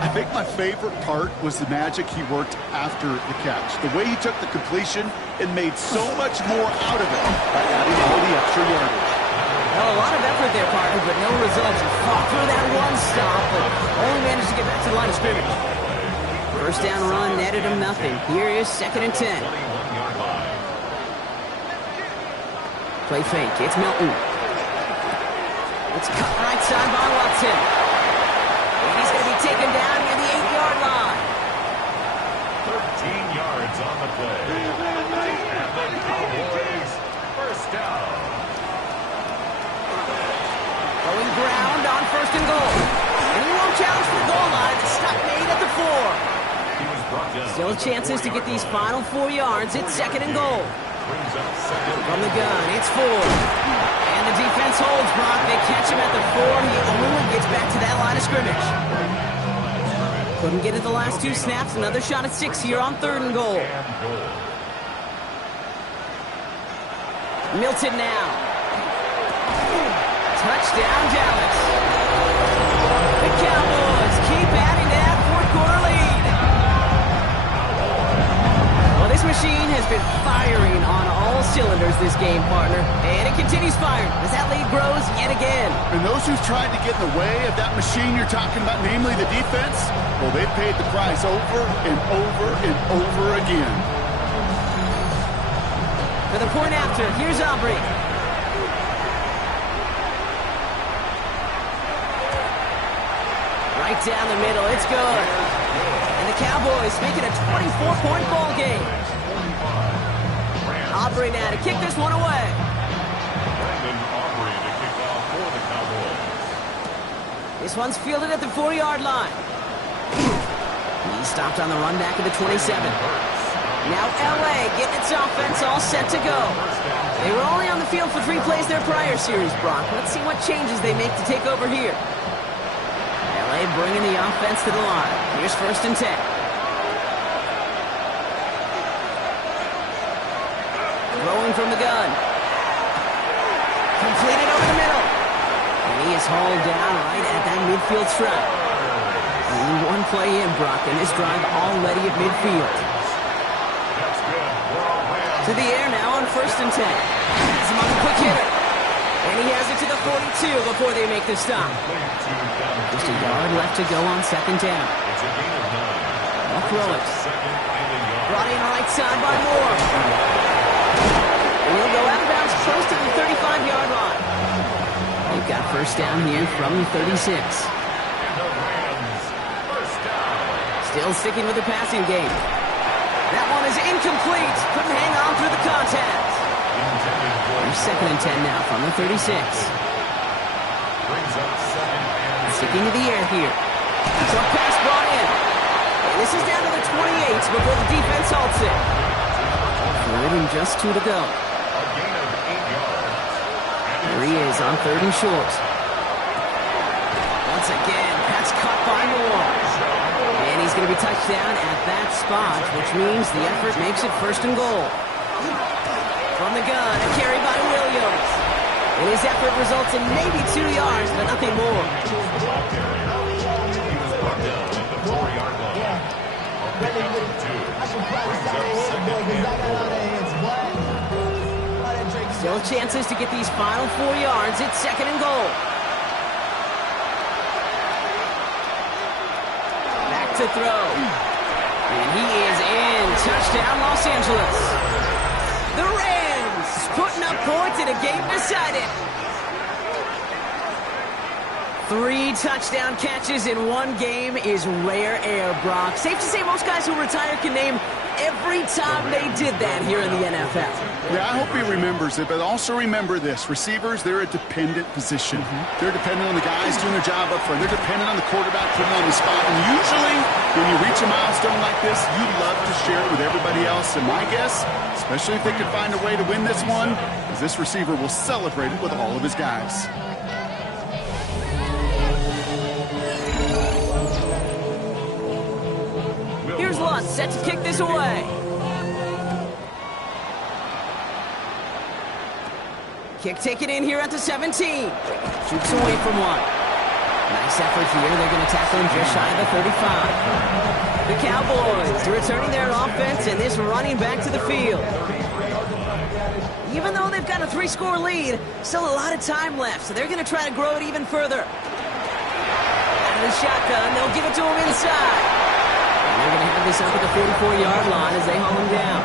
I think my favorite part was the magic he worked after the catch. The way he took the completion and made so much more out of it by adding all the extra yardage. Well, a lot of effort there, partner, but no results. He fought through that one stop, but only managed to get back to the line of scrimmage. First down run netted him nothing. Here is second and 10. 21-yard line. Play fake. It's Milton. It's cut right side by Watson. And he's going to be taken down near the 8-yard line. 13 yards on the play. And the Cowboys first down. Going ground on first and goal. And he won't challenge for the goal line. The stop made at the 4. He was brought down. Still chances to get these final 4 yards. It's second and goal. Brings up second. From the gun, it's Ford. And the defense holds Brock. They catch him at the 4. He only gets back to that line of scrimmage. Couldn't get it the last 2 snaps. Another shot at 6 here on third and goal. Milton now. Touchdown, Dallas. The Cowboys keep adding to that fourth-quarter lead. Well, this machine has been firing on all cylinders this game, partner. And it continues firing as that lead grows yet again. And those who've tried to get in the way of that machine you're talking about, namely the defense, well, they've paid the price over and over and over again. For the point after, here's Aubrey. Right down the middle, it's good. And the Cowboys make it a 24-point ball game. Aubrey now to kick this one away. Brandon Aubrey to kick off for the Cowboys. This one's fielded at the 4-yard line. He stopped on the run back at the 27. Now L.A. getting its offense all set to go. They were only on the field for 3 plays their prior series, Brock. Let's see what changes they make to take over here. L.A. bringing the offense to the line. Here's first and 10. Throwing from the gun. Completed over the middle. And he is hauled down right at that midfield stripe. Only one play in, Brock, and this drive already at midfield. That's good for a Rams. To the air now on 1st and 10. Has him on the quick hitter. And he has it to the 42 before they make the stop. Just a yard left to go on 2nd down. It's a gain of 9. They'll throw it. Second and a yard. Brought in right side by Moore. And he'll go out of bounds close to the 35-yard line. They've got 1st down here from the 36. And the Rams, first down. Still sticking with the passing game. That one is incomplete. Couldn't hang on through the contact. They're 2nd and 10 now from the 36. Brings up second and Sticking to the air here. Tough pass brought in. And this is down to the 28 before the defense halts it. 3rd and just 2 to go. a gain of 8 yards. There he is on 3rd and short. Once again, that's caught by Moore. And he's going to be touched down at that spot, which means the effort makes it 1st and goal. From the gun, a carry by Williams. And his effort results in maybe 2 yards, but nothing more. He was brought down at the 4-yard line. A pickup of 2. Brings up second and goal. Still chances to get these final 4 yards. It's 2nd and goal. Back to throw. And he is in. Touchdown, Los Angeles. The Rams putting up points in a game decided. 3 touchdown catches in one game is rare air, Brock. Safe to say most guys who retire can name every time they did that here in the NFL. Yeah, I hope he remembers it, but also remember this. Receivers, they're a dependent position. They're dependent on the guys doing their job up front. They're dependent on the quarterback putting on the spot. And usually, when you reach a milestone like this, you'd love to share it with everybody else. And my guess, especially if they could find a way to win this one, is this receiver will celebrate it with all of his guys. Here's Lutz set to kick this away. Kick taken in here at the 17. Shoots away from one. Nice effort here. They're going to tackle him just shy of the 35. The Cowboys returning their offense and this running back to the field. Even though they've got a 3-score lead, still a lot of time left, so they're going to try to grow it even further. Out of the shotgun, they'll give it to him inside. And they're going to have this up at the 44-yard line as they haul him down.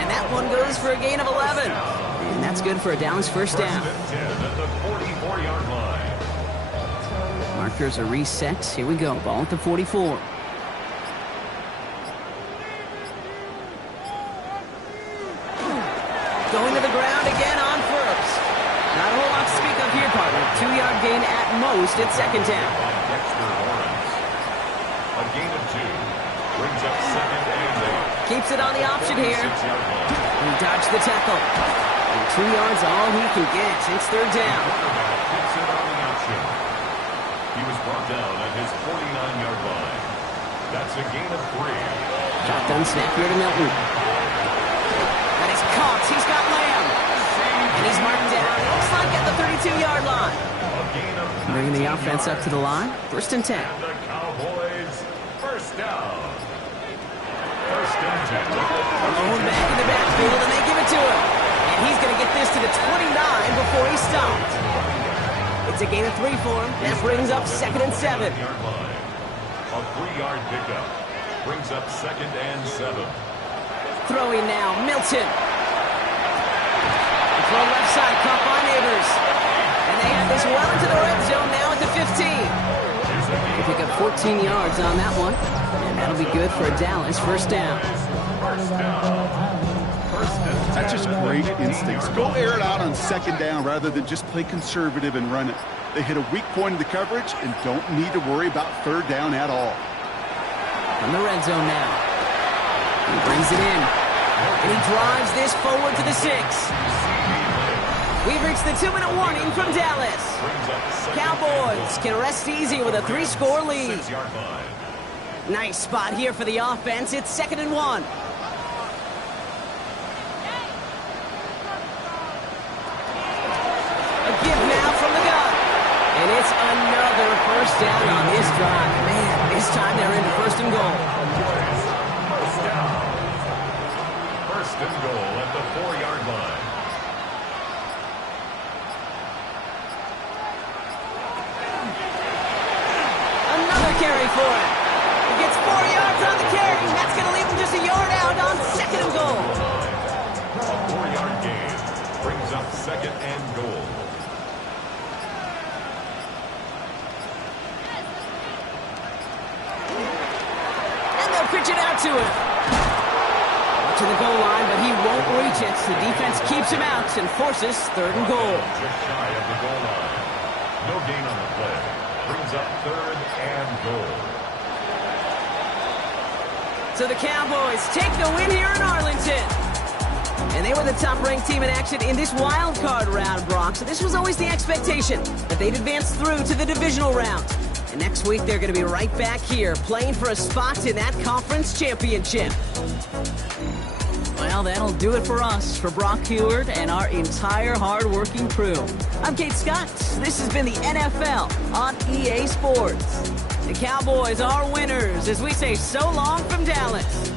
And that one goes for a gain of 11. And that's good for a Dallas 1st down. First and 10 at the 44-yard line. Markers are reset. Here we go. Ball at the 44. Going to the ground again on 1st. Not a whole lot to speak of here, partner. 2-yard gain at most at 2nd down. Dexter Lawrence. A gain of 2. Brings up second and 8. Keeps it on the option here. 6-yard line. He dodged the tackle. And 2 yards all he can get. It's 3rd down. Quarterback keeps it on the option. He was brought down at his 49-yard line. That's a gain of 3. Shotgun snap here to Milton. And he's caught. He's got Lamb. And he's marked down. Looks like at the 32-yard line. A gain of 9. Bringing the offense up to the line. 1st and 10. And the Cowboys, first down. First and 10. Thrown back in the backfield, and they give it to him. And he's going to get this to the 29 before he stopped. It's a gain of 3 for him. That brings up 2nd and 7. 7-yard line. A 3-yard pickup. Brings up 2nd and 7. Throwing now, Milton. The throw left side, caught by Neighbors. And they have this well into the red zone now at the 15. They pick up 14 yards on that one. And that'll be good for Dallas 1st down. First down. First and 10. That's just great instincts. Go air it out on 2nd down rather than just play conservative and run it. They hit a weak point of the coverage and don't need to worry about 3rd down at all. From the red zone now. He brings it in. And he drives this forward to the 6. We've reached the 2-minute warning from Dallas. Brings up second Cowboys can rest easy with a 3-score lead. 6-yard line. Nice spot here for the offense. It's 2nd and 1. A give now from the gun. And it's another 1st down on this drive. Man, This time they're into first and goal. First down. First and goal at the 4-yard line. Another carry for him. He gets 4 yards on the carry. That's going to leave him just a yard out on second and goal. A 4-yard gain brings up second and goal. And they'll pitch it out to him. Up to the goal line, but he won't reach it. The defense keeps him out and forces third and goal. Just shy of the goal line. No gain on the play. Brings up third and goal. So the Cowboys take the win here in Arlington. And they were the top-ranked team in action in this wild card round, Brock. So this was always the expectation, that they'd advance through to the divisional round. And next week, they're going to be right back here, playing for a spot in that conference championship. Well, that'll do it for us, for Brock Heward and our entire hard-working crew. I'm Kate Scott. This has been the NFL on EA Sports. The Cowboys are winners as we say so long from Dallas.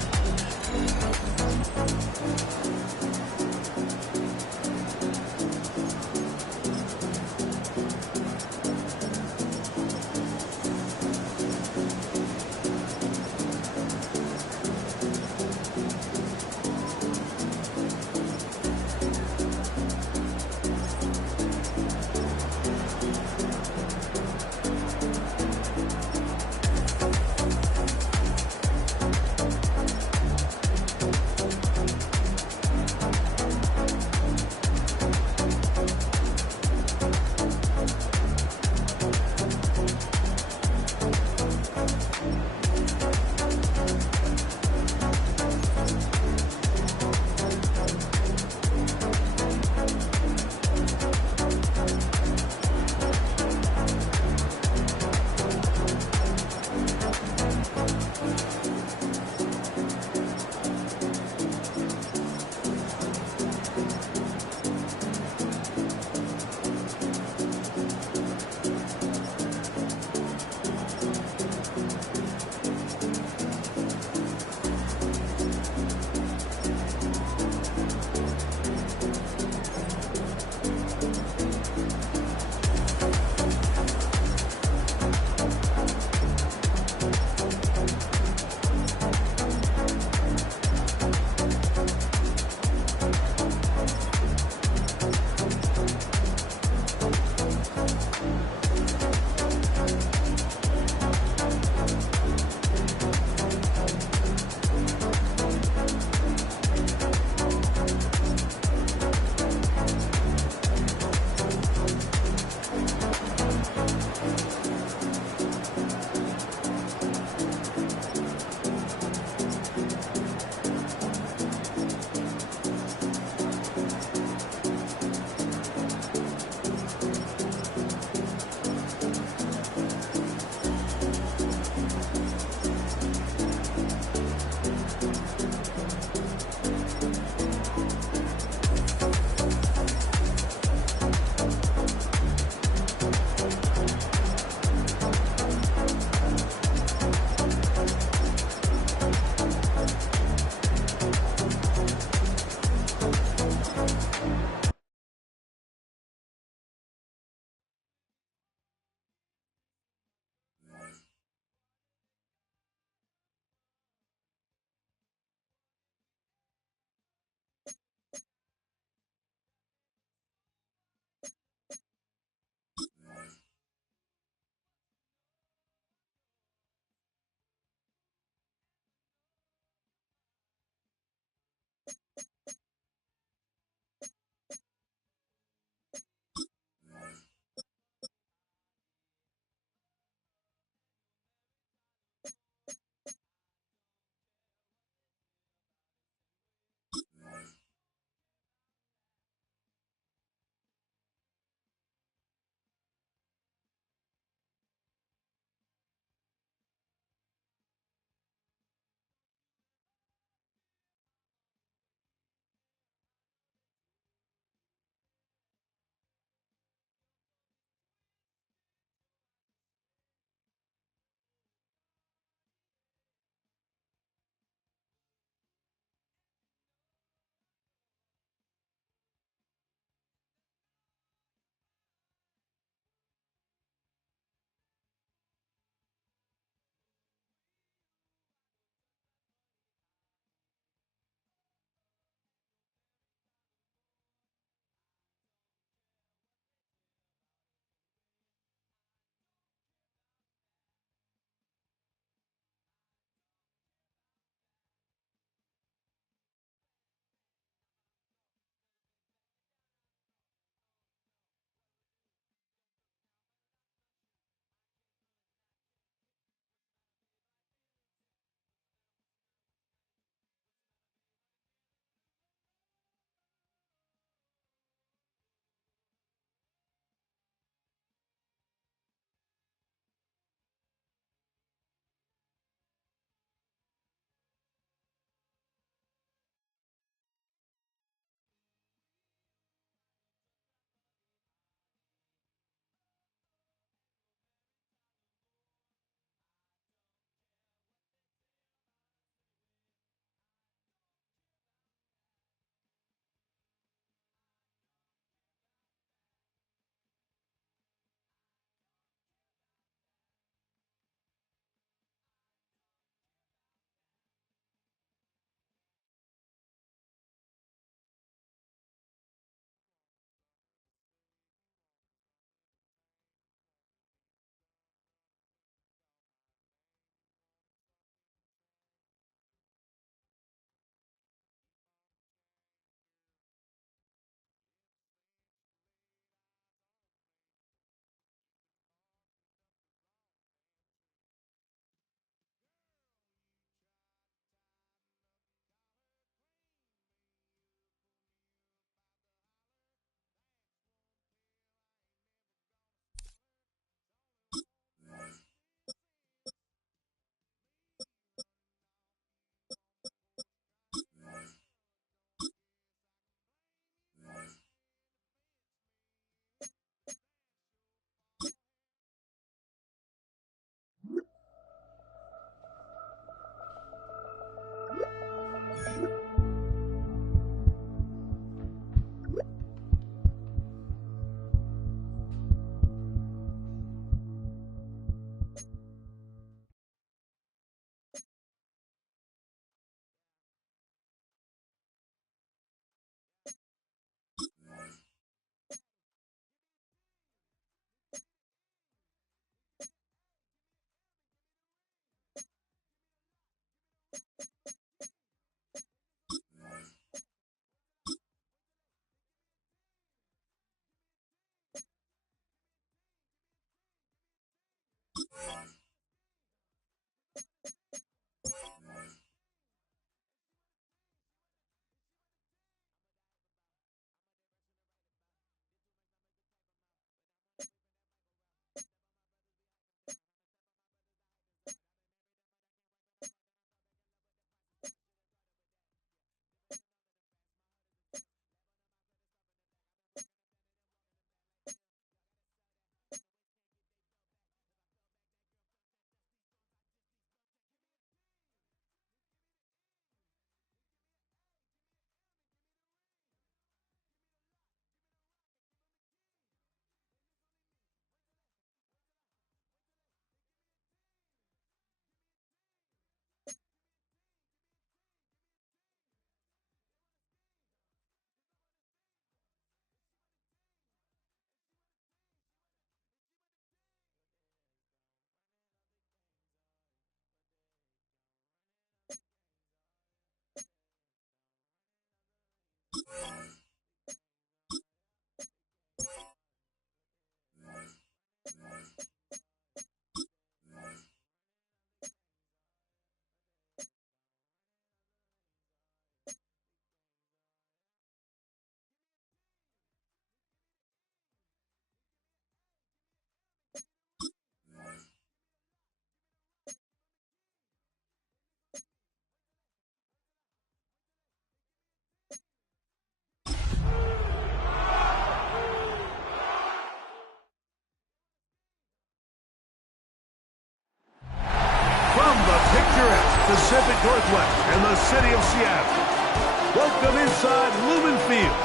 inside Lumen Field,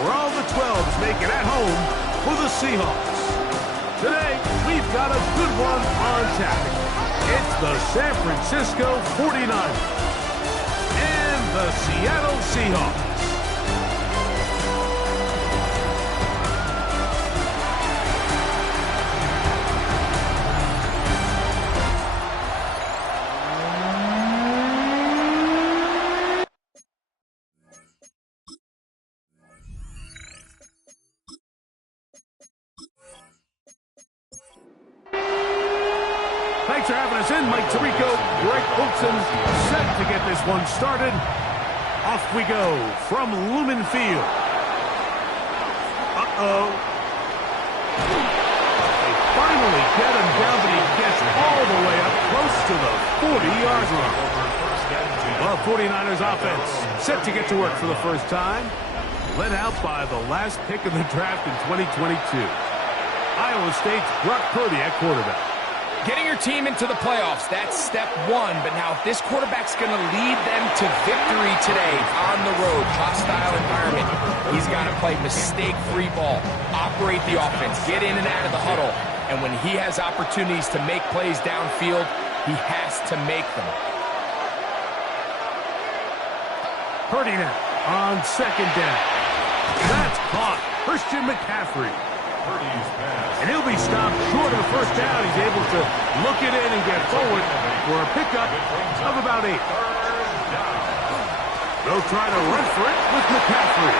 where all the 12s make it at home for the Seahawks. Today, we've got a good one on tap. It's the San Francisco 49ers and the Seattle Seahawks. Thanks for having us in, Mike Tirico. Greg Olson set to get this one started. Off we go from Lumen Field. Uh-oh. They finally get him down, but he gets all the way up close to the 40-yard line. Well, 49ers offense set to get to work for the first time. Led out by the last pick of the draft in 2022. Iowa State's Brock Purdy at quarterback. Getting your team into the playoffs, that's step one. But now if this quarterback's going to lead them to victory today on the road, hostile environment, he's got to play mistake-free ball, operate the offense, get in and out of the huddle. And when he has opportunities to make plays downfield, he has to make them. Purdy now on second down. That's caught. Christian McCaffrey. And he'll be stopped short of the first down. He's able to look it in and get forward for a pickup of about 8. They'll try to run for it with McCaffrey.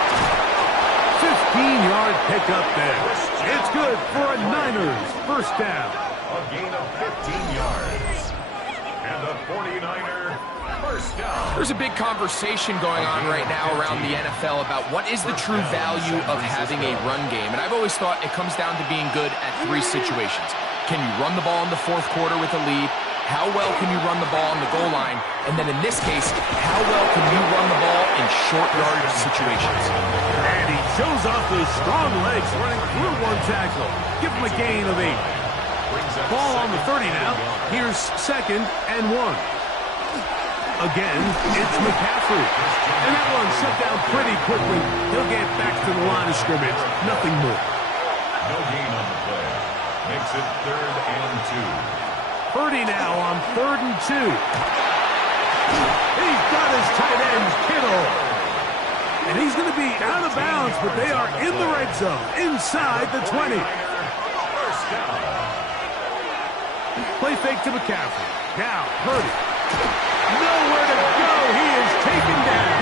15-yard pickup there. It's good for a Niners first down. A gain of 15 yards. And the 49er first down. There's a big conversation going on right now around the NFL about what is the true value of having a run game. And I've always thought it comes down to being good at 3 situations. Can you run the ball in the fourth quarter with a lead? How well can you run the ball on the goal line? And then in this case, how well can you run the ball in short yardage situations? And he shows off those strong legs running through one tackle. Give him a gain of 8. Ball on the 30 now. Here's second and 1. Again, it's McCaffrey. And that one shut down pretty quickly. He'll get back to the line of scrimmage. Nothing more. No gain on the play. Makes it 3rd and 2. Purdy now on 3rd and 2. He's got his tight end, Kittle. And he's going to be out of bounds, but they are in the red zone, inside the 20. First down. Play fake to McCaffrey. Now, Purdy. Nowhere to go. He is taken down.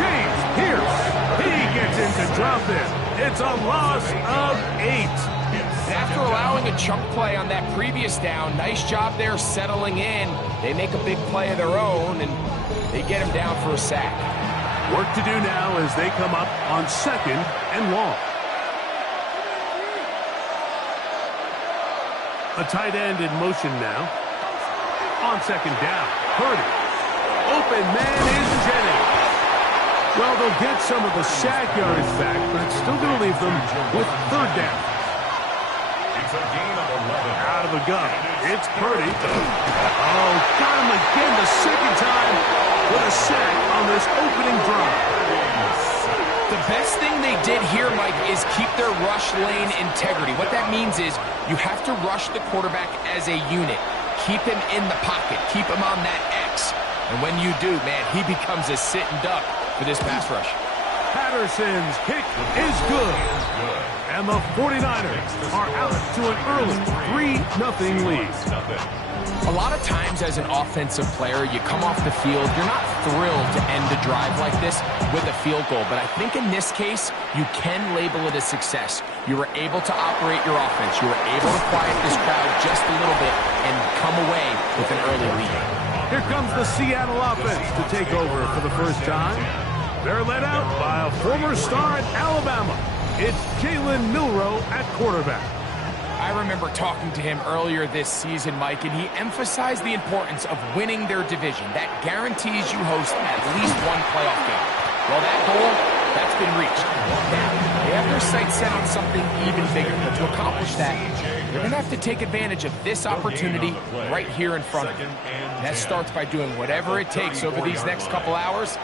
James Pierce. He gets in to drop it. It's a loss of 8. And after allowing a chunk play on that previous down, nice job there settling in. They make a big play of their own, and they get him down for a sack. Work to do now as they come up on 2nd and long. A tight end in motion now. On 2nd down, Purdy. Open man is Jennings. Well, they'll get some of the sack yardage back, but it's still going to leave them with 3rd down. It's a gain of 11. Out of the gun, it's Purdy. Oh, got him again the second time with a sack on this opening drive. The best thing they did here, Mike, is keep their rush lane integrity. What that means is you have to rush the quarterback as a unit. Keep him in the pocket. Keep him on that X. And when you do, man, he becomes a sitting duck for this pass rush. Patterson's kick is good. And the 49ers are out to an early 3-0 lead. A lot of times as an offensive player, you come off the field, you're not thrilled to end a drive like this with a field goal. But I think in this case, you can label it a success. You were able to operate your offense. You were able to quiet this crowd just a little bit and come away with an early lead. Here comes the Seattle offense to take over for the first time. They're led out by a former star at Alabama. It's Jalen Milroe at quarterback. I remember talking to him earlier this season, Mike, and he emphasized the importance of winning their division. That guarantees you host at least one playoff game. Well, that goal, that's been reached. Now, they have their sights set on something even bigger. But to accomplish that, they're going to have to take advantage of this opportunity right here in front of them. That starts by doing whatever it takes over these next couple hours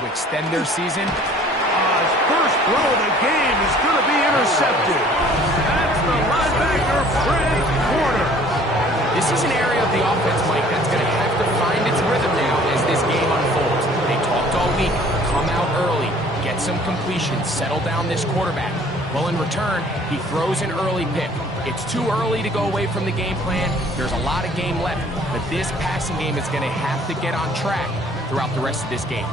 to extend their season. His first throw of the game is going to be intercepted. That's the linebacker, Fred Porter. This is an area of the offense, Mike, that's going to have to find its rhythm now as this game unfolds. They talked all week, come out early, get some completions, settle down this quarterback. Well, in return, he throws an early pick. It's too early to go away from the game plan. There's a lot of game left, but this passing game is going to have to get on track throughout the rest of this game.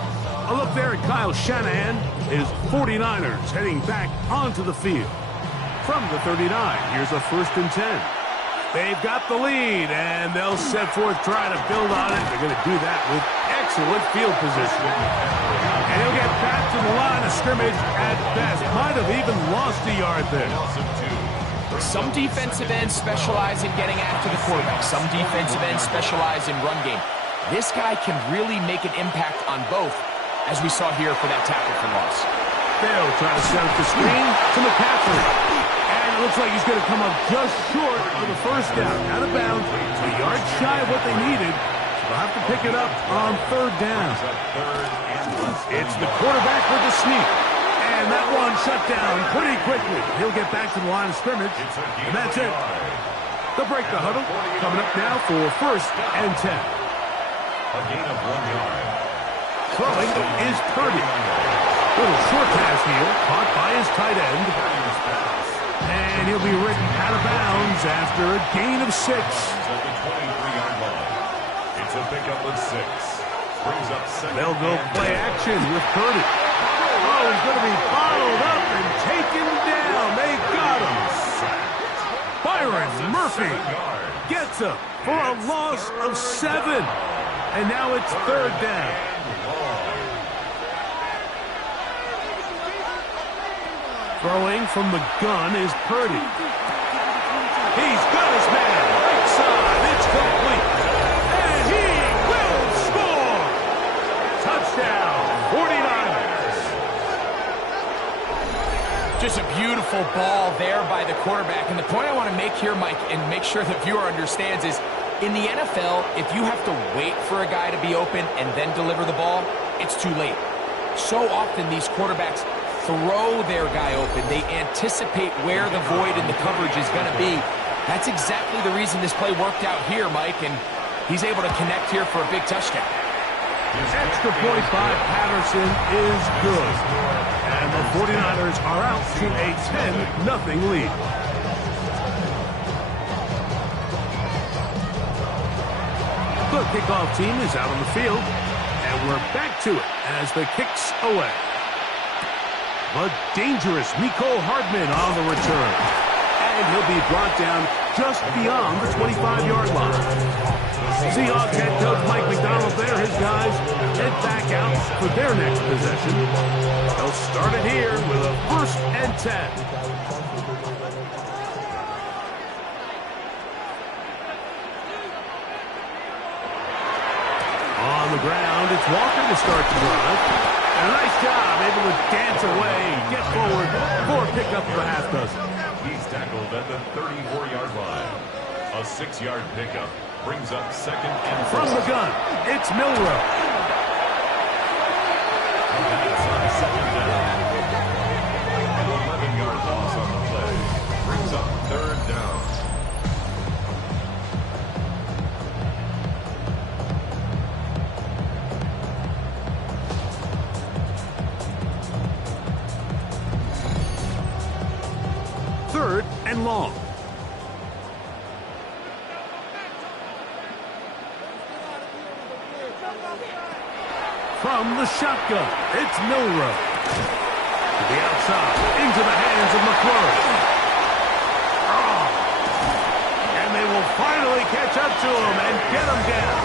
A look there at Kyle Shanahan. His 49ers heading back onto the field. From the 39, here's a 1st and 10. They've got the lead, and they'll set forth trying to build on it. They're going to do that with excellent field position. And he'll get back to the line of scrimmage at best. Might have even lost a yard there. Some defensive ends specialize in getting after the quarterback. Some defensive ends specialize in run game. This guy can really make an impact on both, as we saw here for that tackle for loss. They'll try to set up the screen to McCaffrey. And it looks like he's going to come up just short of the 1st down. Out of bounds, a yard shy of what they needed. They'll have to pick it up on 3rd down. It's the quarterback with the sneak. And that one shut down pretty quickly. He'll get back to the line of scrimmage. And that's it. They'll break the huddle. Coming up now for 1st and 10. A gain of 1 yard. Throwing is Purdy. Little short pass here, caught by his tight end. And he'll be written out of bounds after a gain of 6. At the 23-yard line. It's a pickup of 6. Brings up 2nd. They'll go play action with Purdy. Oh, he's going to be followed up and taken down. They got him. Byron Murphy gets him for a loss of 7. And now it's 3rd down. Throwing from the gun is Purdy. He's got his man. Right side. It's complete. And he will score. Touchdown, 49ers. Just a beautiful ball there by the quarterback. And the point I want to make here, Mike, and make sure the viewer understands is, in the NFL, if you have to wait for a guy to be open and then deliver the ball, it's too late. So often these quarterbacks throw their guy open. They anticipate where the void in the coverage is going to be. That's exactly the reason this play worked out here, Mike, and he's able to connect here for a big touchdown. Extra point by Patterson is good. And the 49ers are out to a 10-0 lead. The kickoff team is out on the field, and we're back to it as the kick's away. The dangerous Mecole Hardman on the return. And he'll be brought down just beyond the 25-yard line. Seahawks head coach Mike McDonald there. His guys head back out for their next possession. They'll start it here with a 1st and 10. On the ground, it's Walker to start the drive. And a nice job, able to dance away, get forward for a pickup of a half dozen. He's tackled at the 34-yard line. A 6-yard pickup brings up 2nd and 4. From the gun, it's Milroe. It's on 2nd down. An 11-yard loss on the play. Brings up 3rd down. Third and long. From the shotgun, it's Milroe. To the outside, into the hands of McClure. Oh. And they will finally catch up to him and get him down.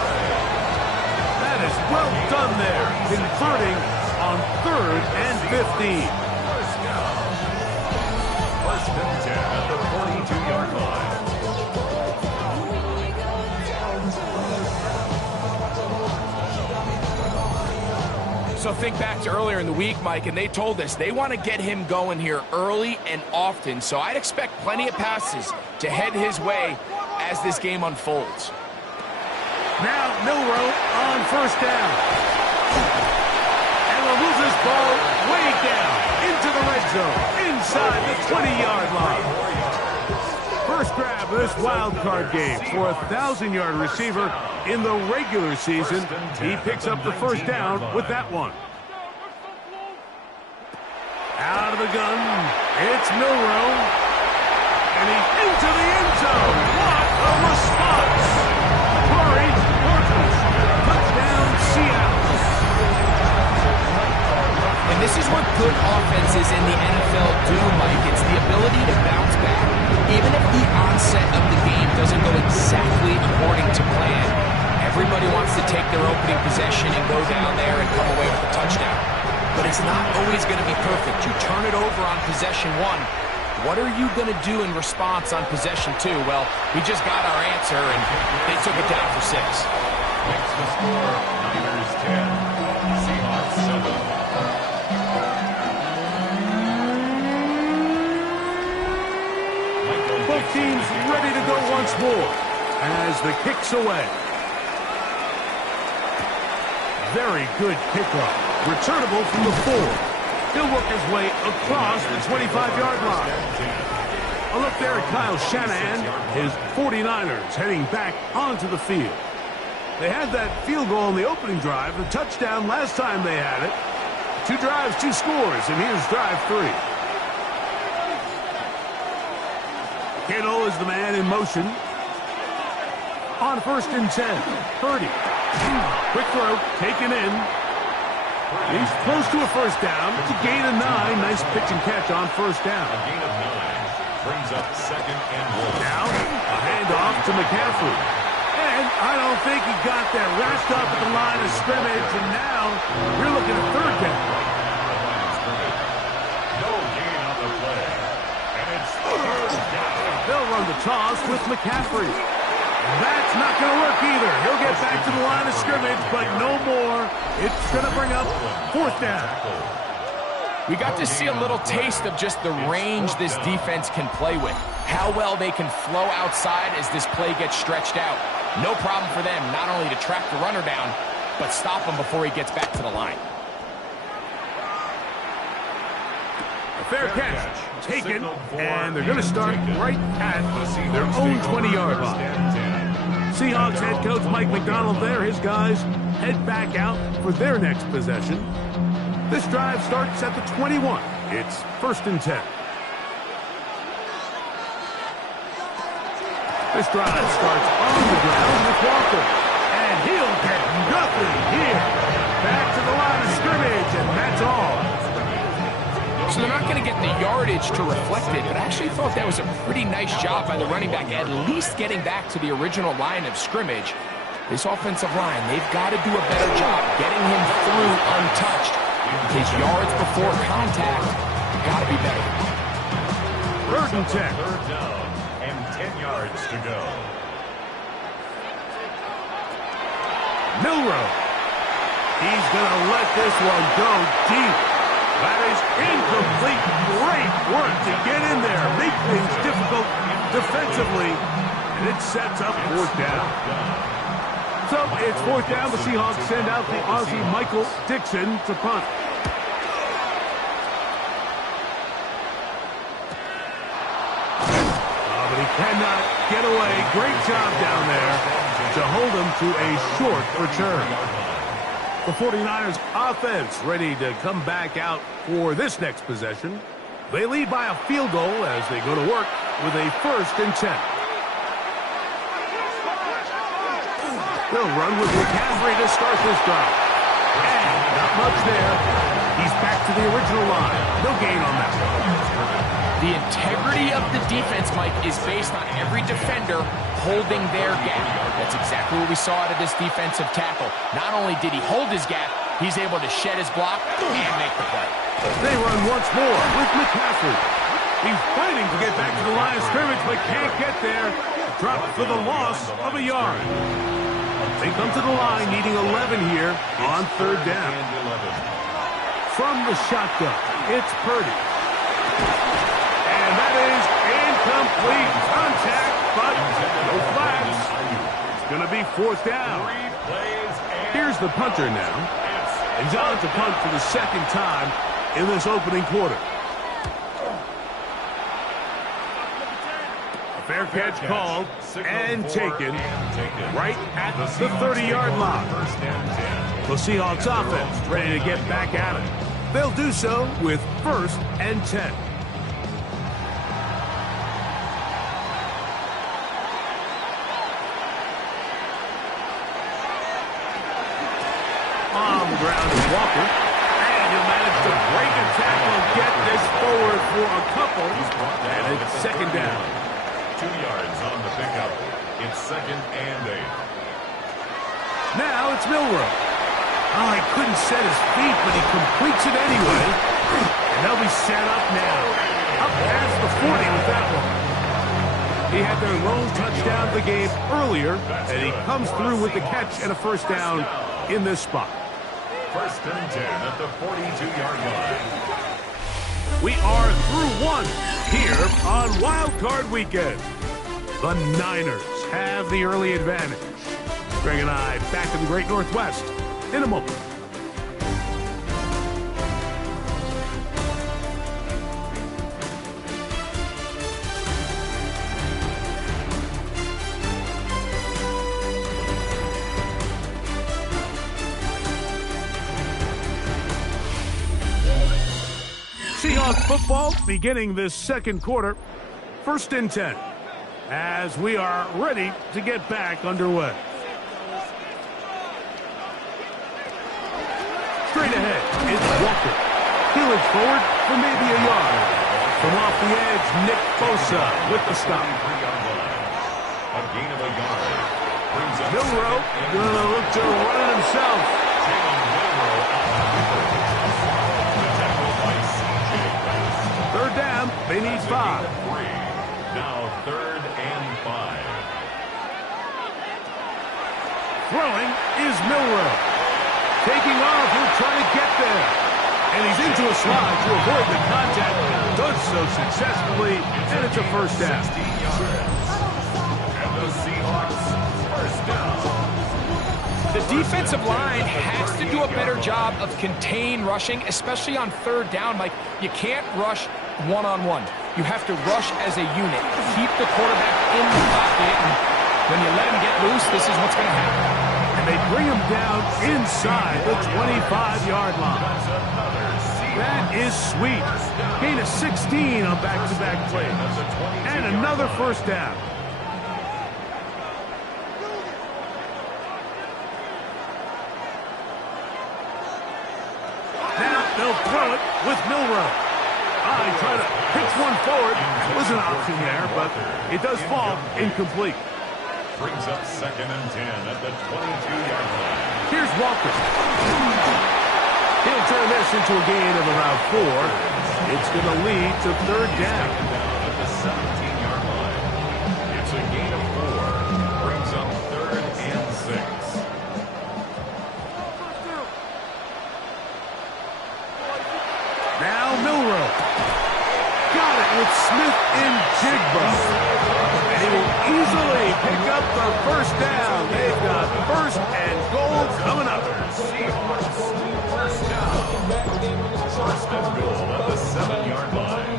That is well done there, converting on 3rd and 15. First and 10 at the 42-yard line. So think back to earlier in the week, Mike, and they told us they want to get him going here early and often. So I'd expect plenty of passes to head his way as this game unfolds. Now Milroe on 1st down. And the zone, inside the 20-yard line. First grab of this wild card game for a 1,000-yard receiver in the regular season. He picks up the first down with that one. Out of the gun, it's Milrow. And he's into the end zone. What a response! Corey Burgess, touchdown Seattle. And this is what good offenses in the NFL do, Mike. It's the ability to bounce back. Even if the onset of the game doesn't go exactly according to plan, everybody wants to take their opening possession and go down there and come away with a touchdown. But it's not always going to be perfect. You turn it over on possession one. What are you going to do in response on possession two? Well, we just got our answer, and they took it down for 6. Makes the score Niners 10, Seahawks 7. Both teams ready to go once more as the kick's away. Very good kickoff. Returnable from the 4. He'll work his way across the 25-yard line. A look there at Kyle Shanahan. His 49ers heading back onto the field. They had that field goal on the opening drive, the touchdown last time they had it. 2 drives, 2 scores, and here's drive 3. Kittle is the man in motion. On 1st and 10, Purdy. Quick throw, taken in. He's close to a first down. It's a gain of 9. Nice pitch and catch on first down. A gain of 9 brings up 2nd and 1. Now, a handoff to McCaffrey. And I don't think he got there. Wrapped up at the line of scrimmage, and now you're looking at 3rd down. No gain on the play. And it's 3rd down. They'll run the toss with McCaffrey. That's not going to work either. He'll get back to the line of scrimmage, but no more. It's going to bring up 4th down. We got to see a little taste of just the range this defense can play with. How well they can flow outside as this play gets stretched out. No problem for them not only to track the runner down, but stop him before he gets back to the line. A fair catch taken, and they're going to start right at their own 20-yard line. Seahawks head coach Mike McDonald there. His guys head back out for their next possession. This drive starts at the 21. It's 1st and 10. This drive starts on the ground with Walker. And he'll get nothing here. Back to the line of scrimmage, and that's all. So they're not going to get the yardage to reflect it, but I actually thought that was a pretty nice job by the running back, at least getting back to the original line of scrimmage. This offensive line, they've got to do a better job getting him through untouched. His yards before contact got to be better. 3rd and 10. 3rd down and 10 yards to go. Milrow. He's going to let this one go deep. That is incomplete. Great work to get in there, make things difficult defensively, and it sets up 4th down. So it's 4th down. The Seahawks send out the Aussie Michael Dixon to punt. But he cannot get away. Great job down there to hold him to a short return. The 49ers offense ready to come back out for this next possession. They lead by a field goal as they go to work with a 1st and 10. They'll run with McCaffrey to start this drive. And not much there. He's back to the original line. No gain on that one. The integrity of the defense, Mike, is based on every defender holding their gap. That's exactly what we saw out of this defensive tackle. Not only did he hold his gap, he's able to shed his block and make the play. They run once more with McCaffrey. He's fighting to get back to the line of scrimmage, but can't get there. Dropped for the loss of a yard. They come to the line needing 11 here on 3rd down. From the shotgun, it's Purdy. And that is incomplete contact, but no flags. It's going to be 4th down. Here's the punter now. And John to punt for the 2nd time in this opening quarter. Fair catch called and taken right at the 30-yard line. The Seahawks offense ready to get back at it. They'll do so with 1st and 10. On the ground is Walker. And he'll manage to break a tackle and get this forward for a couple. And it's 2nd down. 2 yards on the pickup. It's 2nd and 8. Now it's Milroe. Oh, he couldn't set his feet, but he completes it anyway. And they'll be set up now. Up past the 40 with that one. He had their lone touchdown of the game earlier, and he comes through with the catch and a 1st down in this spot. 1st and 10 at the 42-yard line. We are through 1 here on Wild Card Weekend. The Niners have the early advantage. Greg and I back in the Great Northwest in a moment. Seahawks football beginning this 2nd quarter. 1st and 10 as we are ready to get back underway. Straight ahead, it's Walker. Peeling forward for maybe a yard. From off the edge, Nick Bosa with the stop. A gain of a yard. Brings up Milroe gonna look to run it himself. Third down, they need 5. Now 3rd and 5. Throwing is Milroe. Taking off, he'll try to get there. And he's into a slide to avoid the contact. Does so successfully, and it's a 1st down. And the Seahawks 1st down. The defensive line has to do a better job of contain rushing, especially on 3rd down. Like, you can't rush one-on-one. You have to rush as a unit. Keep the quarterback in the pocket, and when you let him get loose, this is what's going to happen. And they bring him down inside the 25-yard line. That is sweet. Gain of 16 on back-to-back plays. And another 1st down. Now they'll throw it with Milroe. He tried to pitch one forward. That was an option there, but it does fall incomplete. Brings up 2nd and 10 at the 22-yard line. Here's Walker. He'll turn this into a gain of about 4. It's going to lead to 3rd down. At the 17-yard line. It's a gain of 4. Brings up 3rd and 6. Now Milroe. Got it with Smith in Jigba. They will easily pick up the 1st down. They've got 1st and goal coming up. Seahawks 1st down. 1st and goal at the 7-yard line.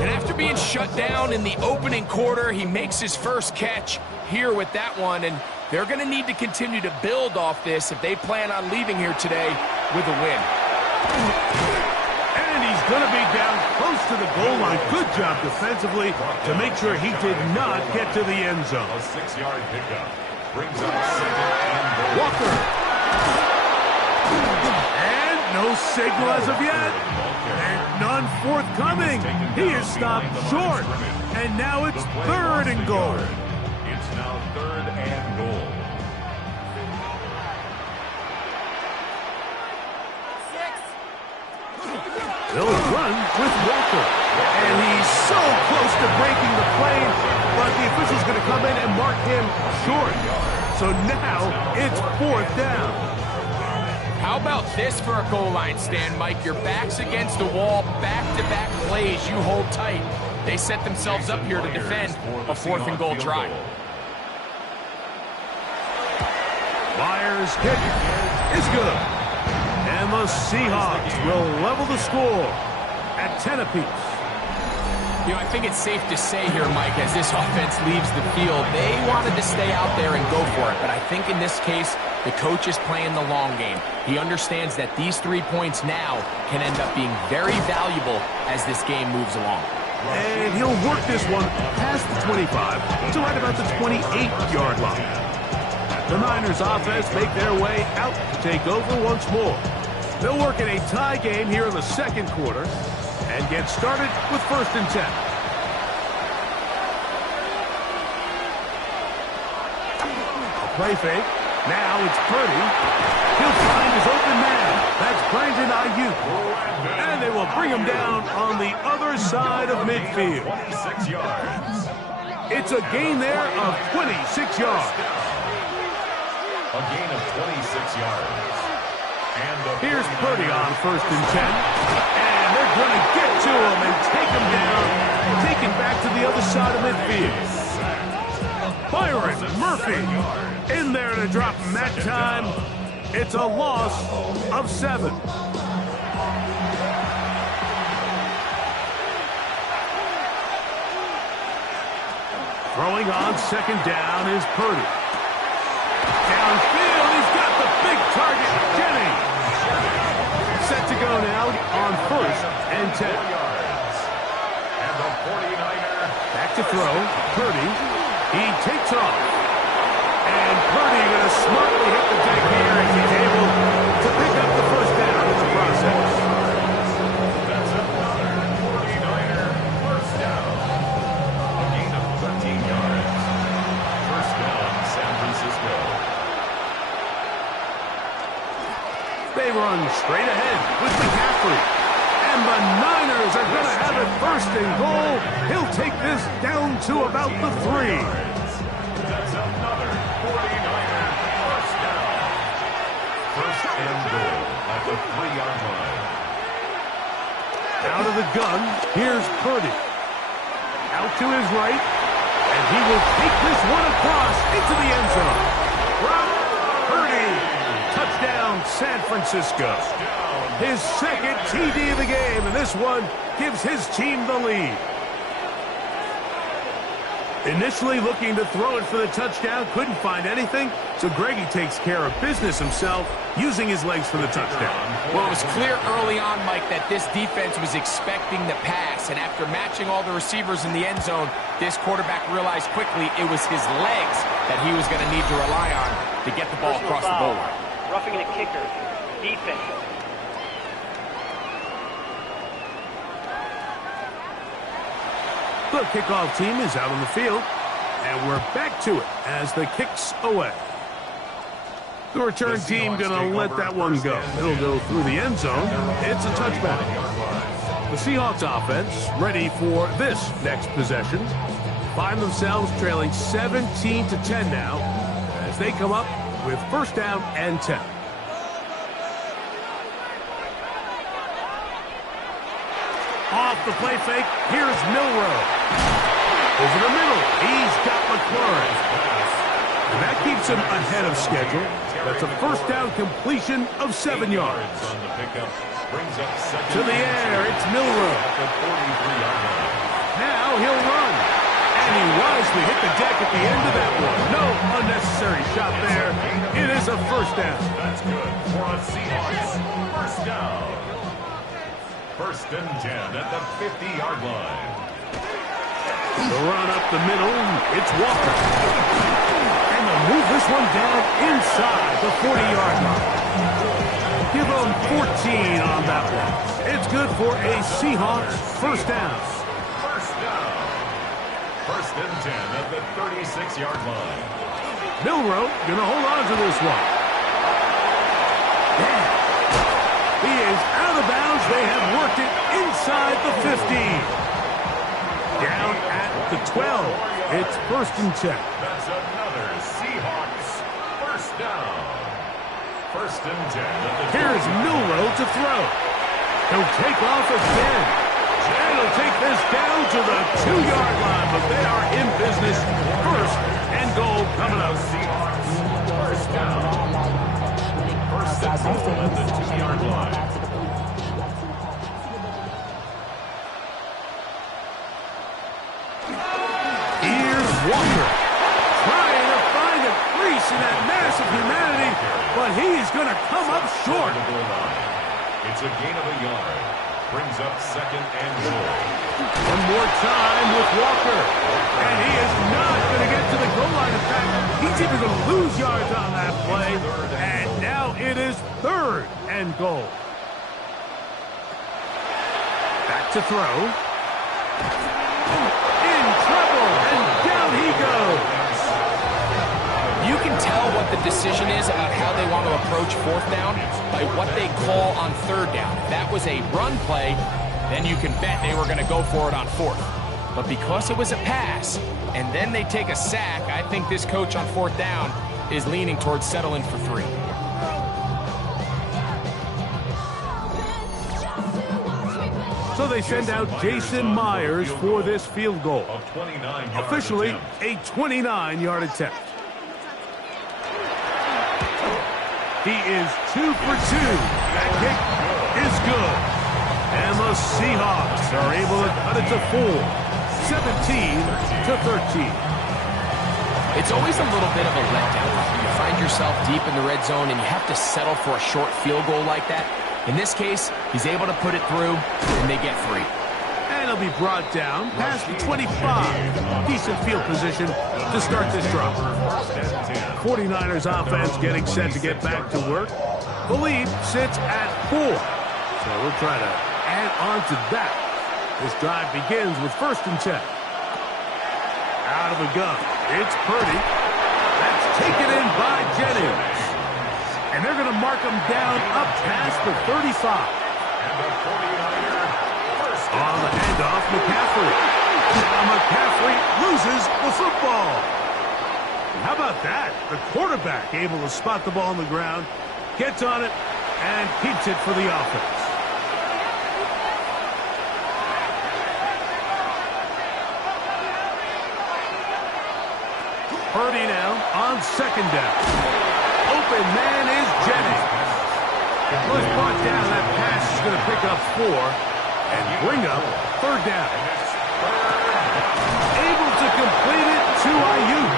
And after being shut down in the opening quarter, he makes his 1st catch here with that one, and they're going to need to continue to build off this if they plan on leaving here today with a win. And he's going to be down close to the goal line. Good job defensively to make sure he did not get to the end zone. A 6-yard pickup. Brings up 2nd and goal. Walker. And no signal as of yet. And none forthcoming. He is stopped short. And now it's 3rd and goal. It's now 3rd and goal. They'll run with Walker. And he's so close to breaking the plane, but the official's going to come in and mark him short. So now it's 4th down. How about this for a goal line stand, Mike? Your back's against the wall, back-to-back plays, you hold tight. They set themselves up here to defend a 4th and goal try. Myers' kick is good. And the Seahawks will level the score at 10 apiece. You know, I think it's safe to say here, Mike, as this offense leaves the field, they wanted to stay out there and go for it. But I think in this case, the coach is playing the long game. He understands that these 3 points now can end up being very valuable as this game moves along. And he'll work this one past the 25 to right about the 28-yard line. The Niners offense make their way out to take over once more. They'll work in a tie game here in the second quarter and get started with 1st and 10. A play fake. Now it's Purdy. He'll find his open man. That's Brandon Ayuk. And they will bring him down on the other side of midfield. 26 yards. It's a gain there of 26 yards. A gain of 26 yards. And Here's Purdy on 1st and 10. And they're going to get to him and take him down. Take him back to the other side of midfield. Byron Murphy in there to drop him that time. It's a loss of 7. Throwing on 2nd down is Purdy. Downfield, he's got the big target, Jennings. Set to go now on 1st and 10. And the 49er. Back to throw, Purdy. He takes off. And Purdy going to smartly hit the deck here as he's able to pick up the 1st down in the process. That's another 49er 1st down. A gain of 13 yards. 1st down, San Francisco. They run straight ahead with McCaffrey. And the Niners are going to have it 1st and goal. He'll take this down to about the 3. That's another 49er 1st down. 1st and goal at the 3-yard line. Out of the gun, here's Purdy. Out to his right, and he will take this one across into the end zone. Purdy, touchdown San Francisco. His 2nd TD of the game, and this one gives his team the lead. Initially looking to throw it for the touchdown, couldn't find anything, so Greggy takes care of business himself, using his legs for the touchdown. Well, it was clear early on, Mike, that this defense was expecting the pass, and after matching all the receivers in the end zone, this quarterback realized quickly it was his legs that he was going to need to rely on to get the ball across the goal line. Roughing the kicker. Defense. The kickoff team is out on the field, and we're back to it as the kick's away. The return team going to let that one go. It'll go through the end zone. It's a touchback. The Seahawks offense ready for this next possession. Find themselves trailing 17-10 now as they come up with 1st down and 10. Off the play fake, here's Milroe. Over the middle, he's got McLaurin. And that keeps him ahead of schedule. That's a 1st down completion of 7 yards. To the air, it's Milroe. Now he'll run. And he wisely hit the deck at the end of that one. No unnecessary shot there. It is a 1st down. That's good for a Seahawks 1st down. 1st and 10 at the 50-yard line. The run up the middle, it's Walker. And they'll move this one down inside the 40-yard line. Give them 14 on that one. It's good for a Seahawks 1st down. 1st down. 1st and 10 at the 36-yard line. Milroe going to hold on to this one. Yeah. He is out of bounds. They have worked it inside the 15. Down at the 12. It's 1st and 10. That's another Seahawks 1st down. 1st and 10 at the Here's Milroe to throw. He'll take off again. And he'll take this down to the 2-yard line, but they are in business. 1st and goal coming up. Seahawks 1st down. 1st and goal at the 2-yard line. but he's going to come up short. It's a gain of a yard. Brings up second and goal. One more time with Walker. And he is not going to get to the goal line. In fact, he's even going to lose yards on that play. And now it is third and goal. Back to throw. In trouble, and down he goes. You can tell what the decision is about how they want to approach fourth down by what they call on third down. If that was a run play, then you can bet they were going to go for it on fourth. But because it was a pass, and then they take a sack, I think this coach on fourth down is leaning towards settling for 3. So they send out Jason Myers for this field goal. Officially, a 29-yard attempt. He is 2 for 2. That kick is good. And the Seahawks are able to cut it to 4. 17-13. It's always a little bit of a letdown when you find yourself deep in the red zone and you have to settle for a short field goal like that. In this case, he's able to put it through, and they get 3. And he'll be brought down past the 25. Decent field position to start this drive. 49ers offense getting set to get back to work. The lead sits at 4. So we'll try to add on to that. This drive begins with 1st and 10. Out of the gun. It's Purdy. That's taken in by Jennings. And they're going to mark him down up past the 35. On the handoff, McCaffrey. Now McCaffrey loses the football. How about that? The quarterback able to spot the ball on the ground, gets on it, and keeps it for the offense. Purdy now on 2nd down. Open man is Jennings. Was brought down. That pass is going to pick up 4 and bring up 3rd down. Able to complete it to Ayuk.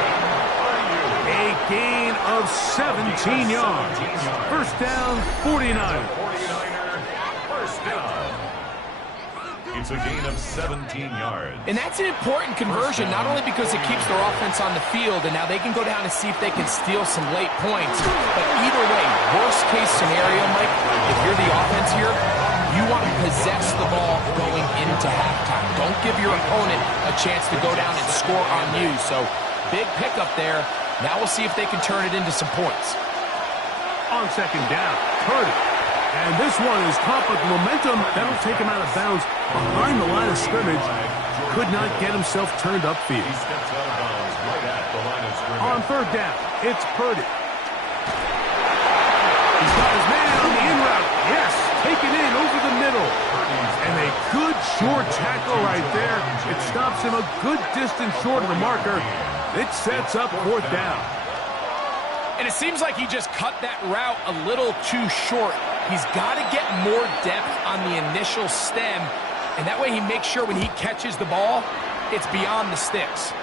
A gain of 17 yards. 1st down, 49ers. First down. It's a gain of 17 yards. And that's an important conversion, not only because it keeps their offense on the field, and now they can go down and see if they can steal some late points. But either way, worst case scenario, Mike, if you're the offense here, you want to possess the ball going into halftime. Don't give your opponent a chance to go down and score on you. So big pickup there. Now we'll see if they can turn it into some points. On 2nd down, Purdy. And this one is caught with momentum. That'll take him out of bounds behind the line of scrimmage. Could not get himself turned upfield. He steps out of bounds right at the line of scrimmage. On 3rd down, it's Purdy. He's got his man on the in route. Yes, taken in over the middle. And a good short tackle right there. It stops him a good distance short of the marker. It sets up 4th down. And it seems like he just cut that route a little too short. He's got to get more depth on the initial stem, and that way he makes sure when he catches the ball, it's beyond the sticks.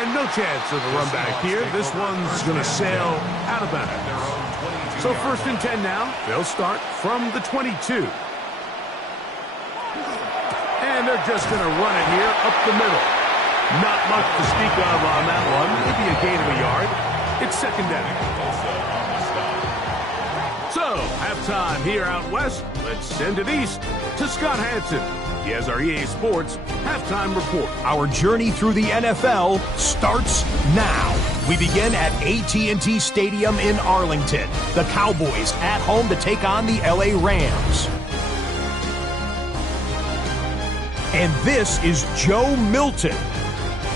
And no chance of a run back here. This one's going to sail out of bounds. So 1st and 10 now. They'll start from the 22. And they're just going to run it here up the middle. Not much to speak of on that one. Maybe a gain of a yard. It's 2nd down. So, halftime here out west. Let's send it east to Scott Hansen. He has our EA Sports halftime report. Our journey through the NFL starts now. We begin at AT&T Stadium in Arlington. The Cowboys at home to take on the LA Rams. And this is Joe Milton.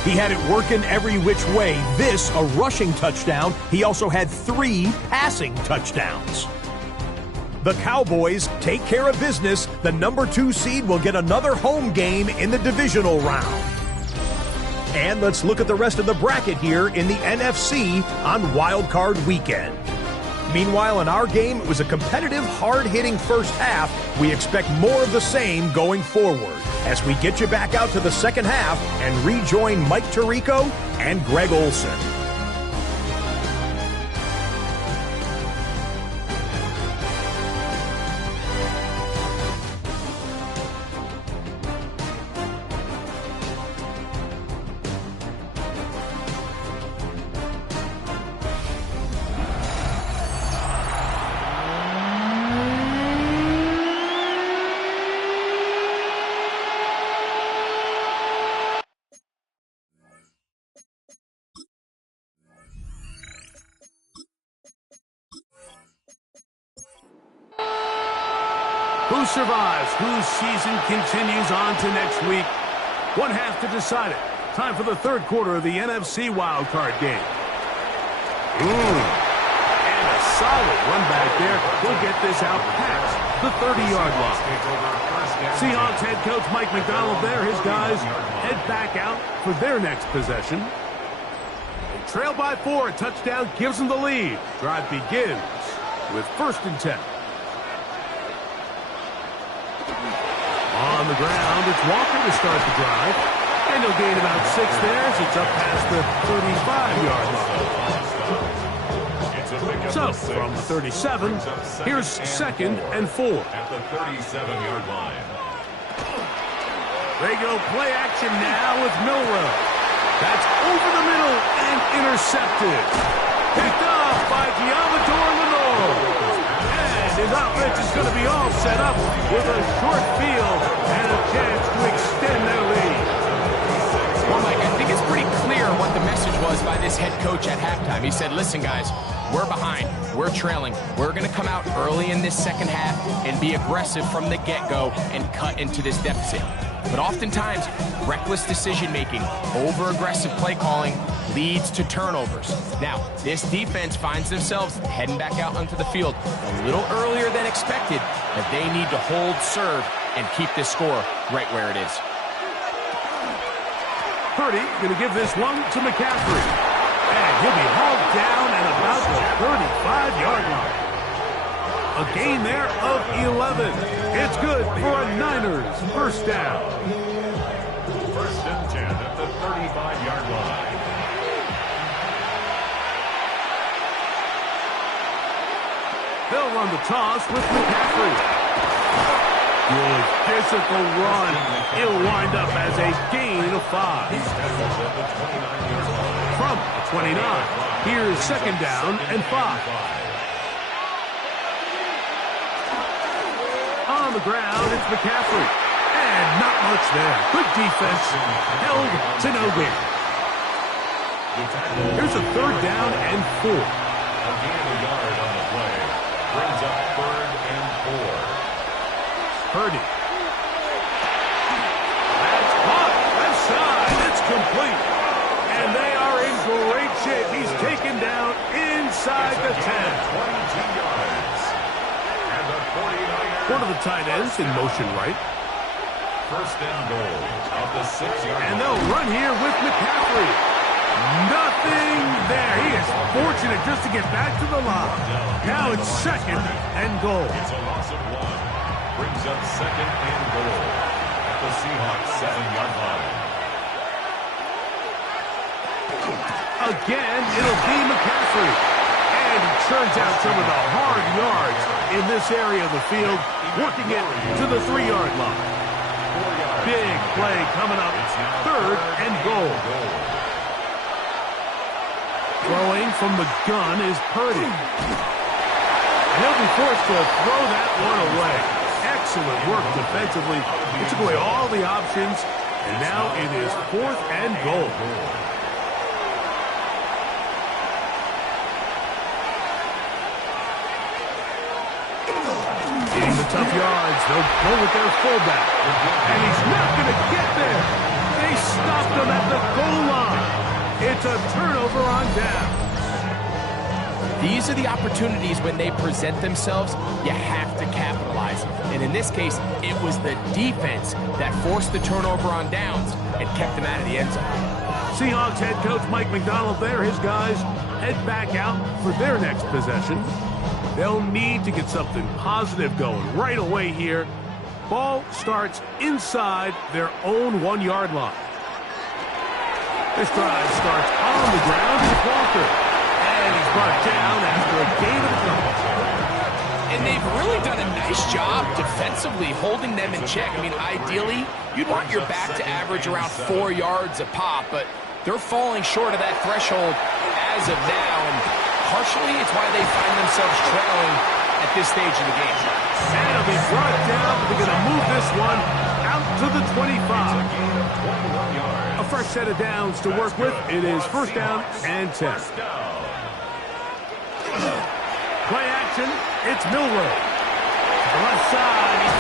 He had it working every which way. This, a rushing touchdown. He also had 3 passing touchdowns. The Cowboys take care of business. The number 2 seed will get another home game in the divisional round. And let's look at the rest of the bracket here in the NFC on Wild Card Weekend. Meanwhile, in our game, it was a competitive, hard-hitting first half. We expect more of the same going forward as we get you back out to the second half and rejoin Mike Tirico and Greg Olson. Who survives? Whose season continues on to next week? One half to decide it. Time for the third quarter of the NFC wildcard game. And a solid run back there will get this out past the 30-yard line. Seahawks head coach Mike McDonald there. His guys head back out for their next possession. They trail by 4. A touchdown gives them the lead. Drive begins with 1st and 10. On the ground, it's Walker to start the drive. And he'll gain about 6 there as it's up past the 35-yard line. So, from the 37, here's 2nd and 4. At the 37-yard line. They go play action now with Milrow. That's over the middle and intercepted. Picked off by Diamador Lenore. And his offense is going to be all set up with a short field and a chance to extend their lead. Well, Mike, I think it's pretty clear what the message was by this head coach at halftime. He said, listen, guys, we're behind. We're trailing. We're going to come out early in this second half and be aggressive from the get-go and cut into this deficit. But oftentimes, reckless decision-making, over-aggressive play calling leads to turnovers. Now, this defense finds themselves heading back out onto the field a little earlier than expected, but they need to hold serve and keep this score right where it is. Purdy going to give this one to McCaffrey. And he'll be hauled down at about the 35-yard line. A gain there of 11. It's good for a Niners first down. 1st and 10 at the 35-yard line. They'll run the toss with McCaffrey. Good physical run. It'll wind up as a gain of 5. From the 29, here's 2nd down and 5. On the ground, it's McCaffrey. And not much there. Good defense. Held to no gain. Here's a 3rd down and 4. A gain of a yard on the play. Brings up 3rd and 4. Purdy. That's caught. Left side. It's complete. And they are in great shape. He's taken down inside the 10. 22 yards. And the 49ers. One of the tight ends in motion right. 1st and goal of the 6-yard line. And they'll run here with McCaffrey. Nothing there. He is fortunate just to get back to the line. Now it's 2nd and goal. It's a loss of 1. Brings up 2nd and goal at the Seahawks 7-yard line. Again, it'll be McCaffrey. And he turns out some of the hard yards in this area of the field, working it to the 3-yard line. Big play coming up. 3rd and goal. Throwing from the gun is Purdy. He'll be forced to throw that one away. Excellent work defensively. He took away all the options, and now it is 4th and goal. Getting the tough yards. They'll go with their fullback. And he's not going to get there. They stopped him at the goal line. It's a turnover on down. These are the opportunities when they present themselves, you have to capitalize. And in this case, it was the defense that forced the turnover on downs and kept them out of the end zone. Seahawks head coach Mike McDonald there. His guys head back out for their next possession. They'll need to get something positive going right away here. Ball starts inside their own 1-yard line. This drive starts on the ground with Walker. And he's brought down after a gain of a couple. And they've really done a nice job defensively holding them in check. I mean, ideally, you'd want your back to average around 4 yards a pop, but they're falling short of that threshold as of now. And partially, it's why they find themselves trailing at this stage of the game. And it'll be brought down. They're going to move this one out to the 25. A fresh set of downs to work with. It is 1st down and 10. Play action. It's Milrow. To the left side. He's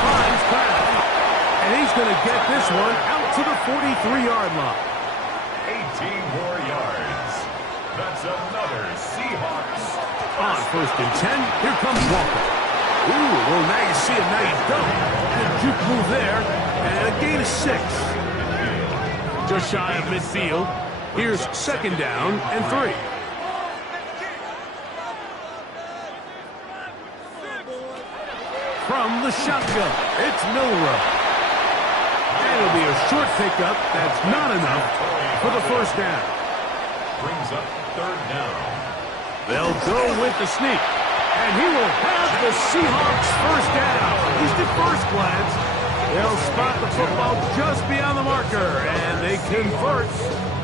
He's going to get this one out to the 43-yard line. 18 more yards. That's another Seahawks. On 1st and 10, here comes Walker. Ooh, well, now you see him, now you don't. Good juke move there, and a gain of 6. Just shy of midfield. Here's 2nd down and 3. From the shotgun, it's Milrow. And it'll be a short pickup. That's not enough for the 1st down. Brings up 3rd down. They'll go with the sneak. And he will have the Seahawks 1st down. At least at first glance. They'll spot the football just beyond the marker. And they convert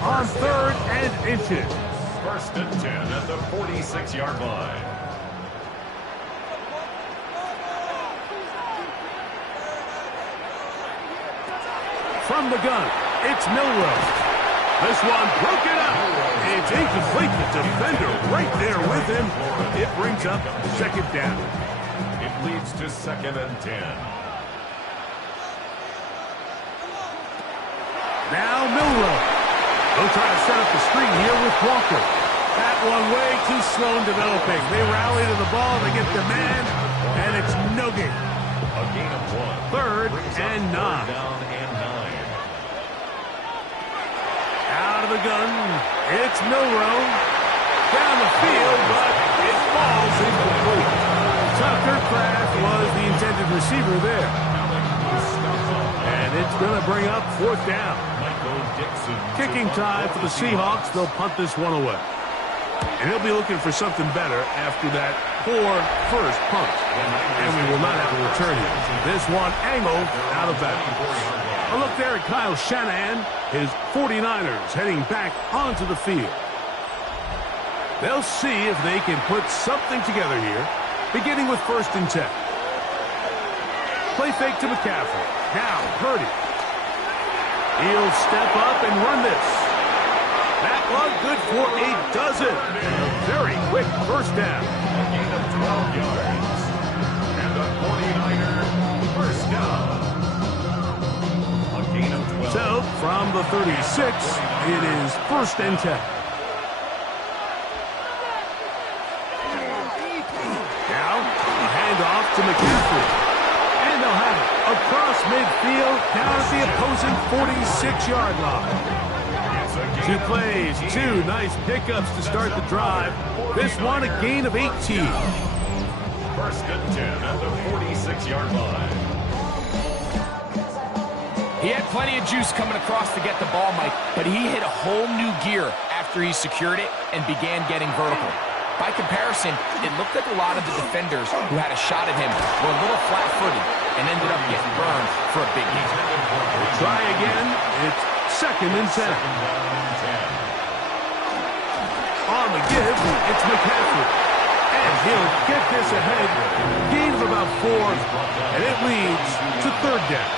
on 3rd and inches. 1st and 10 at the 46-yard line. From the gun, it's Milrow. This one broken up. It's incomplete. The defender right there with him. It brings up 2nd down. It leads to 2nd and 10. Now Milrow. They'll try to set up the screen here with Walker. That one way too slow in developing. They rally to the ball. They get the man, and it's no gain. A gain of 1. 3rd and 9. Down and 9. Out of the gun, it's Milrow. Down the field, but it falls incomplete. Tucker Kraft was the intended receiver there. And it's going to bring up 4th down. Kicking time for the Seahawks. They'll punt this one away. And he'll be looking for something better after that poor first punt. And we will not have a return here. This one angled out of bounds. A look there at Kyle Shanahan. His 49ers heading back onto the field. They'll see if they can put something together here, beginning with 1st and 10. Play fake to McCaffrey. Now Purdy. He'll step up and run this. That one good for a dozen. A very quick 1st down. A gain of 12 yards. And the 49er 1st down. A gain of 12. So, from the 36, it is 1st and 10. Now, a handoff to McCaffrey. And they'll have it across midfield, down at the opposing 46-yard line. 2 plays, 2 nice pickups to start the drive. This one a gain of 18. 1st and 10 at the 46-yard line. He had plenty of juice coming across to get the ball, Mike, but he hit a whole new gear after he secured it and began getting vertical. By comparison, it looked like a lot of the defenders who had a shot at him were a little flat-footed and ended up getting burned for a big gain. Try again. It's 2nd and 10. On the give, it's McCaffrey. And he'll get this ahead. Gain of about 4, and it leads to 3rd down.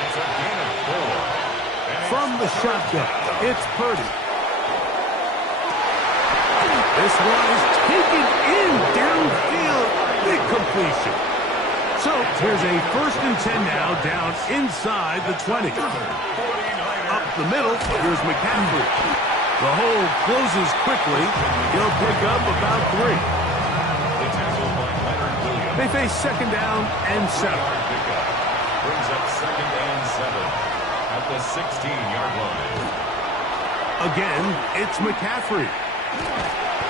It's a gain of 4. From the shotgun, it's Purdy. This one is taken in downfield. Big completion. So here's a 1st and 10 now, down inside the 20. Up the middle, here's McCaffrey. The hole closes quickly. He'll pick up about 3. They face 2nd down and 7. Brings up 2nd and 7 at the 16-yard line. Again, it's McCaffrey.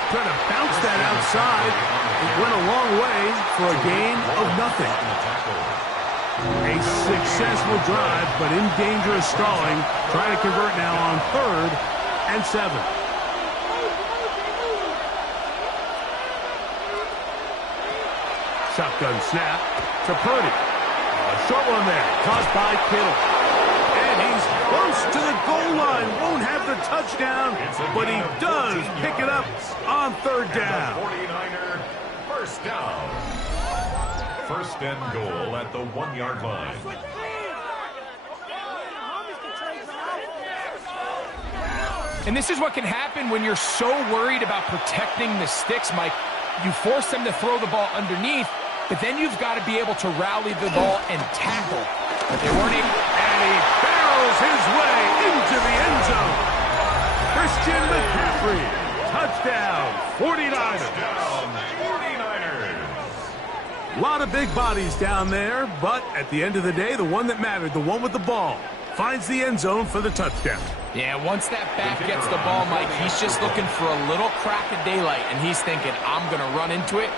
Trying to bounce that outside. It went a long way for a gain of nothing. A successful drive, but in danger of stalling. Trying to convert now on 3rd and 7. Shotgun snap to Purdy. A short one there, caught by Kittle. And he's close to the goal line. Won't have the touchdown, but he does pick it up on 3rd down. 49er 1st down. 1st and goal at the 1-yard line. And this is what can happen when you're so worried about protecting the sticks, Mike. You force them to throw the ball underneath, but then you've got to be able to rally the ball and tackle but they weren't able. And he barrels his way into the end zone. Christian McCaffrey, touchdown, 49ers. A lot of big bodies down there, but at the end of the day, the one that mattered, the one with the ball, finds the end zone for the touchdown. Yeah, once that back gets the ball, Mike, he's just looking for a little crack of daylight, and he's thinking, I'm going to run into it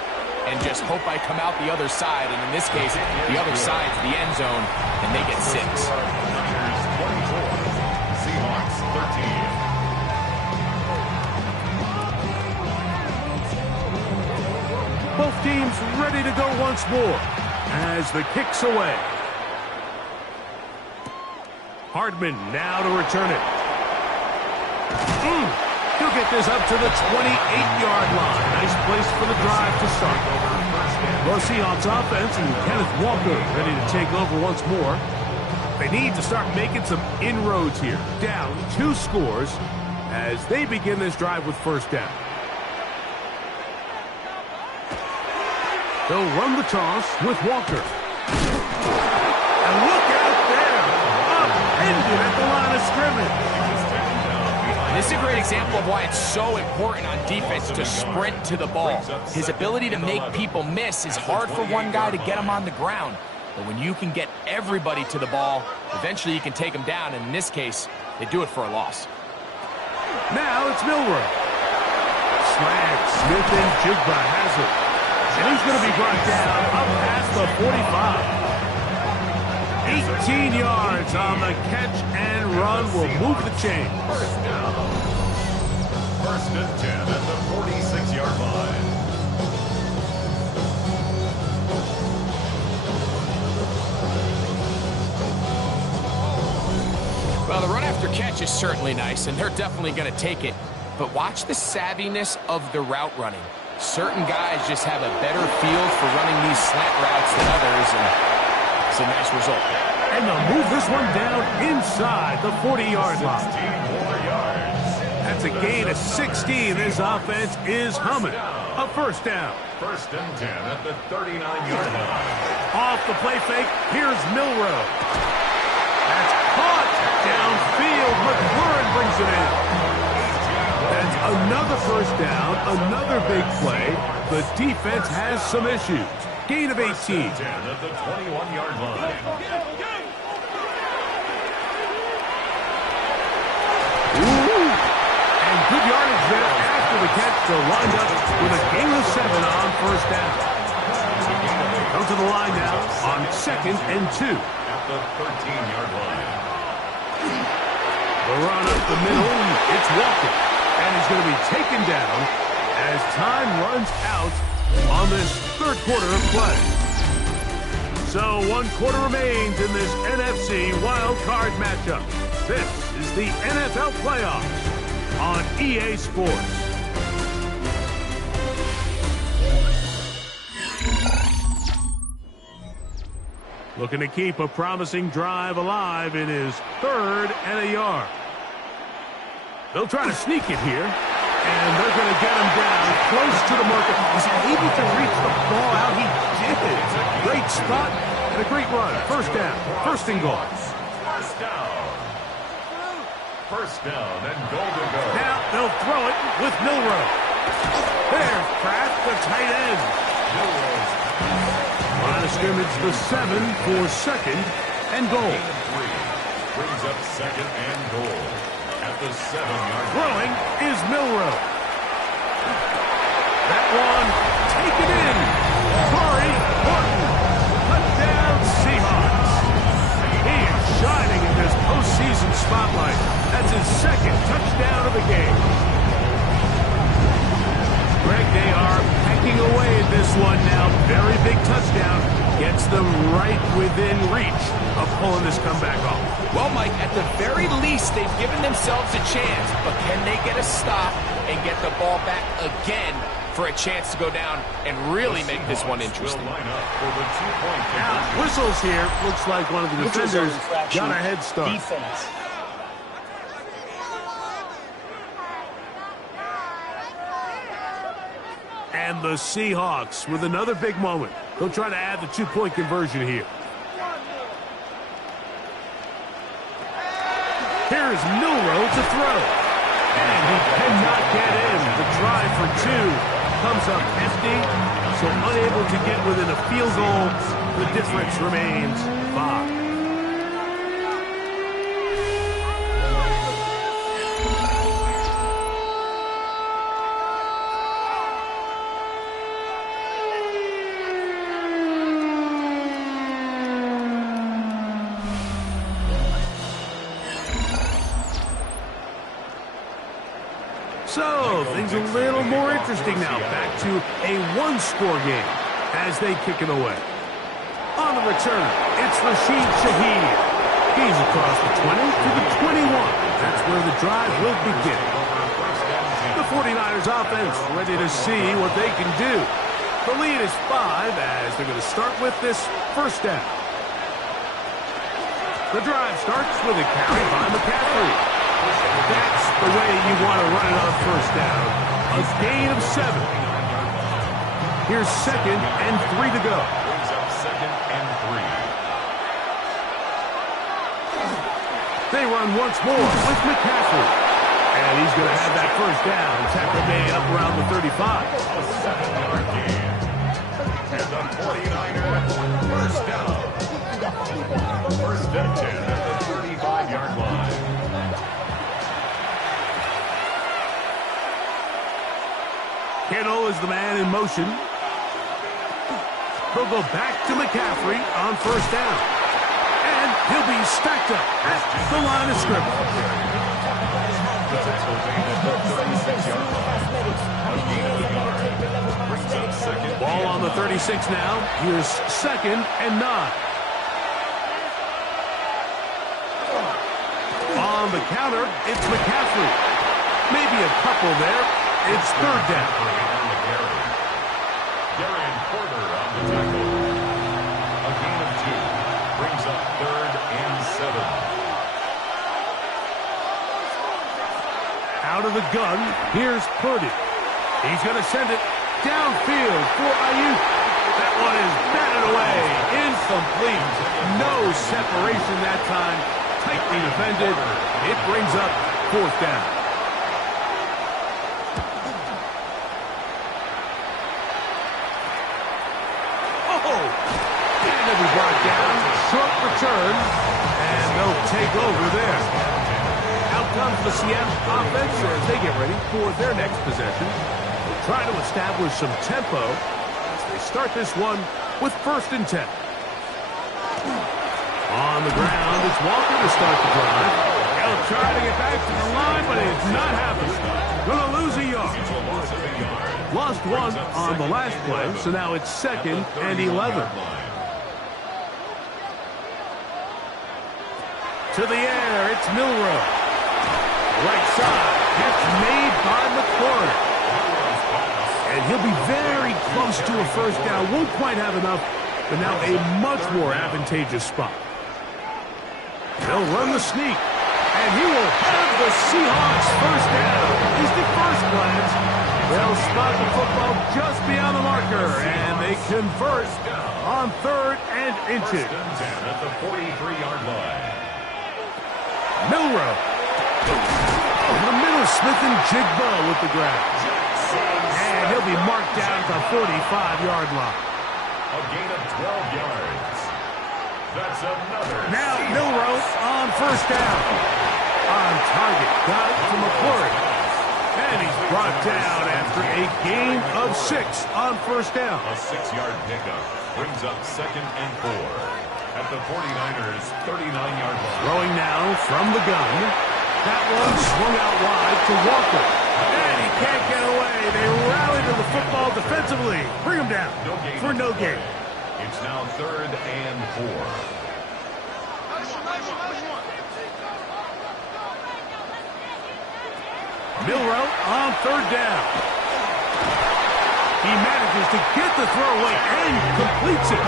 and just hope I come out the other side. And in this case, the other side's the end zone, and they get 6. Niners 24, Seahawks 13. Both teams ready to go once more as the kick's away. Hardman now to return it. He'll get this up to the 28-yard line. Nice place for the drive to start. Well, Seahawks offense and Kenneth Walker ready to take over once more. They need to start making some inroads here. Down 2 scores as they begin this drive with first down. They'll run the toss with Walker. And look out there! Upended at the line of scrimmage. This is a great example of why it's so important on defense to sprint to the ball. His ability to make people miss is hard for one guy to get him on the ground. But when you can get everybody to the ball, eventually you can take them down. And in this case, they do it for a loss. Now it's Milroe. Slant, Smith and Jigba has it. And he's going to be brought down up past the 45. 18 yards on the catch and run will move the chains. First and 10 at the 46-yard line. Well, the run after catch is certainly nice, and they're definitely going to take it. But watch the savviness of the route running. Certain guys just have a better feel for running these slant routes than others, and it's a nice result. And they'll move this one down inside the 40-yard line. 16 more yards. That's a gain of 16. This offense is humming. A first down. First and 10 at the 39-yard line. Off the play fake, here's Milroe. That's caught downfield. McLaurin brings it in. That's another first down, another big play. The defense has some issues. Gain of 18. First and 10 at the 21-yard line. And good yardage there after the catch to wind up with a gain of 7 on first down. Come to the line now on 2nd and 2. At the 13-yard line. The run up the middle, it's Walker. And he's going to be taken down as time runs out on this third quarter of play. So 1 quarter remains in this NFC wild card matchup. This is the NFL playoffs on EA Sports. Looking to keep a promising drive alive in his 3rd and a yard. They'll try to sneak it here, and they're going to get him down close to the marker. He's able to reach the ball out. He did it. Great spot and a great run. First down. First and goal. First down. First down and goal to go. Now they'll throw it with Milroe. There's Kraft, the tight end. Line of scrimmage, the 7 for 2nd and goal. Brings up 2nd and goal. At the 7-yard line. Throwing is Milroe. That one taken in. Corey Horton. Touchdown Seahawks. He is shining in this postseason spotlight. That's his 2nd touchdown of the game. Greg, they are pecking away at this one now. Very big touchdown. Gets them right within reach of pulling this comeback off. Well, Mike, at the very least, they've given themselves a chance, but can they get a stop and get the ball back again for a chance to go down and really make this one interesting? Will line up for the 2-point conversion. Now, whistles here. Looks like one of the defenders got a head start. Defense. And the Seahawks with another big moment. They'll try to add the 2-point conversion here. Here's Milroe to throw. And he cannot get in. The try for two comes up empty, so unable to get within a field goal. The difference remains 5. So, things a little more interesting now. Back to a one-score game as they kick it away. On the return, it's Rashid Shaheed. He's across the 20 to the 21. That's where the drive will begin. The 49ers offense ready to see what they can do. The lead is 5 as they're going to start with this first down. The drive starts with a carry by McCaffrey. That's the way you want to run it on first down. A gain of 7. Here's 2nd and 3 to go. Brings up 2nd and 3. They run once more with McCaffrey. And he's going to have that first down. Tackle made up around the 35. A 7-yard gain. And the 49ers first down. First and 10 at the 35-yard line. Kittle is the man in motion. They'll go back to McCaffrey on first down. And he'll be stacked up at the line of scrimmage. The tackle made at the 36-yard line. A gain of a yard. Brings up 2nd. Ball on the 36 now. Here's 2nd and 9. On the counter, it's McCaffrey. Maybe a couple there. It's 3rd down. Darian Porter on the tackle. A gain of 2. Brings up 3rd and 7. Out of the gun, here's Purdy. He's going to send it downfield for Ayuk. That one is batted away. Incomplete. No separation that time. Tightly defended. It brings up 4th down. Be brought down, short return, and they'll take over there. Out comes the Seattle offense as they get ready for their next possession. They'll try to establish some tempo as they start this one with 1st and 10. On the ground, it's Walker to start the drive. They'll try to get back to the line, but it's not happening. Gonna lose a yard. Lost 1 on the last play, so now it's 2nd and 11. To the air, it's Milroe. Right side, it's made by McCoy. And he'll be very close to a first down. Won't quite have enough, but now a much more advantageous spot. They'll run the sneak, and he will have the Seahawks first down. At least at first glance, they'll spot the football just beyond the marker, and they convert on 3rd and inches. First and 10 at the 43-yard line. Milroe. In the middle, Smith and Jigba with the grab. And he'll be marked down at the 45-yard line. A gain of 12 yards. That's another. Now Milroe on first down. On target. Got it to McCoy. And he's brought down after a gain of 6 on first down. A 6-yard pickup brings up 2nd and 4. At the 49ers' 39-yard line. Throwing now from the gun. That one swung out wide to Walker. And he can't get away. They rally to the football defensively. Bring him down for no gain. It's now 3rd and 4. Milroe on 3rd down. He manages to get the throw away and completes it.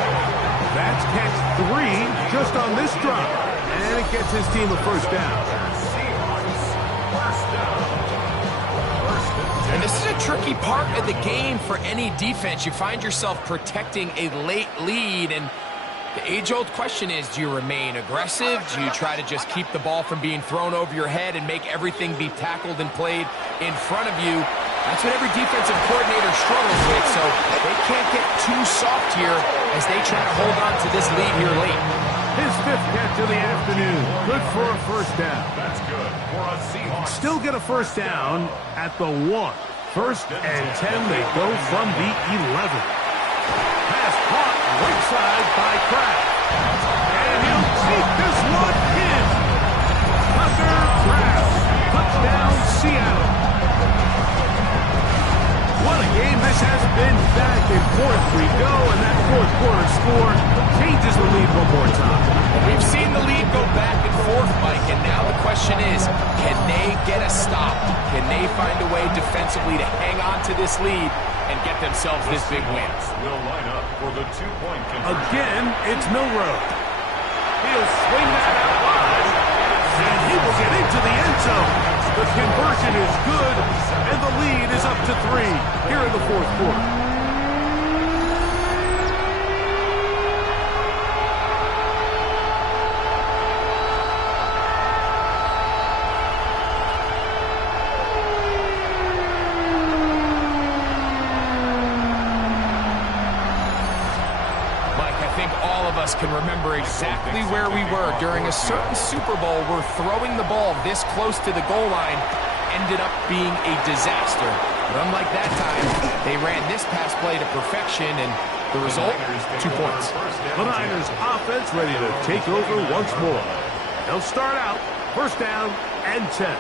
That's catch 3 just on this drive. And it gets his team a first down. And this is a tricky part of the game for any defense. You find yourself protecting a late lead, and The age-old question is, do you remain aggressive? Do you try to just keep the ball from being thrown over your head and make everything be tackled and played in front of you? That's what every defensive coordinator struggles with, so they can't get too soft here as they try to hold on to this lead here late. His 5th catch of the afternoon. Good for a first down. That's good for a Seahawks. Still get a first down at the 1. 1st and 10, they go from the 11. Pass caught right side by Kraft. And he'll take this one in. Tucker Kraft. Touchdown, Seattle. What a game this has been. Back and forth we go, and that 4th quarter score changes the lead one more time. We've seen the lead go back and forth, Mike, and now the question is, can they get a stop? Can they find a way defensively to hang on to this lead and get themselves this big win? Will line up for the 2-point conversion. Again, it's Milrow. He'll swing that out wide, and he will get into the end zone. The conversion is good, and the lead is up to 3 here in the 4th quarter. Can remember exactly where we were during a certain Super Bowl where throwing the ball this close to the goal line ended up being a disaster. But unlike that time, they ran this pass play to perfection, and the result, 2 points. The Niners offense ready to take over once more. They'll start out first down and 10.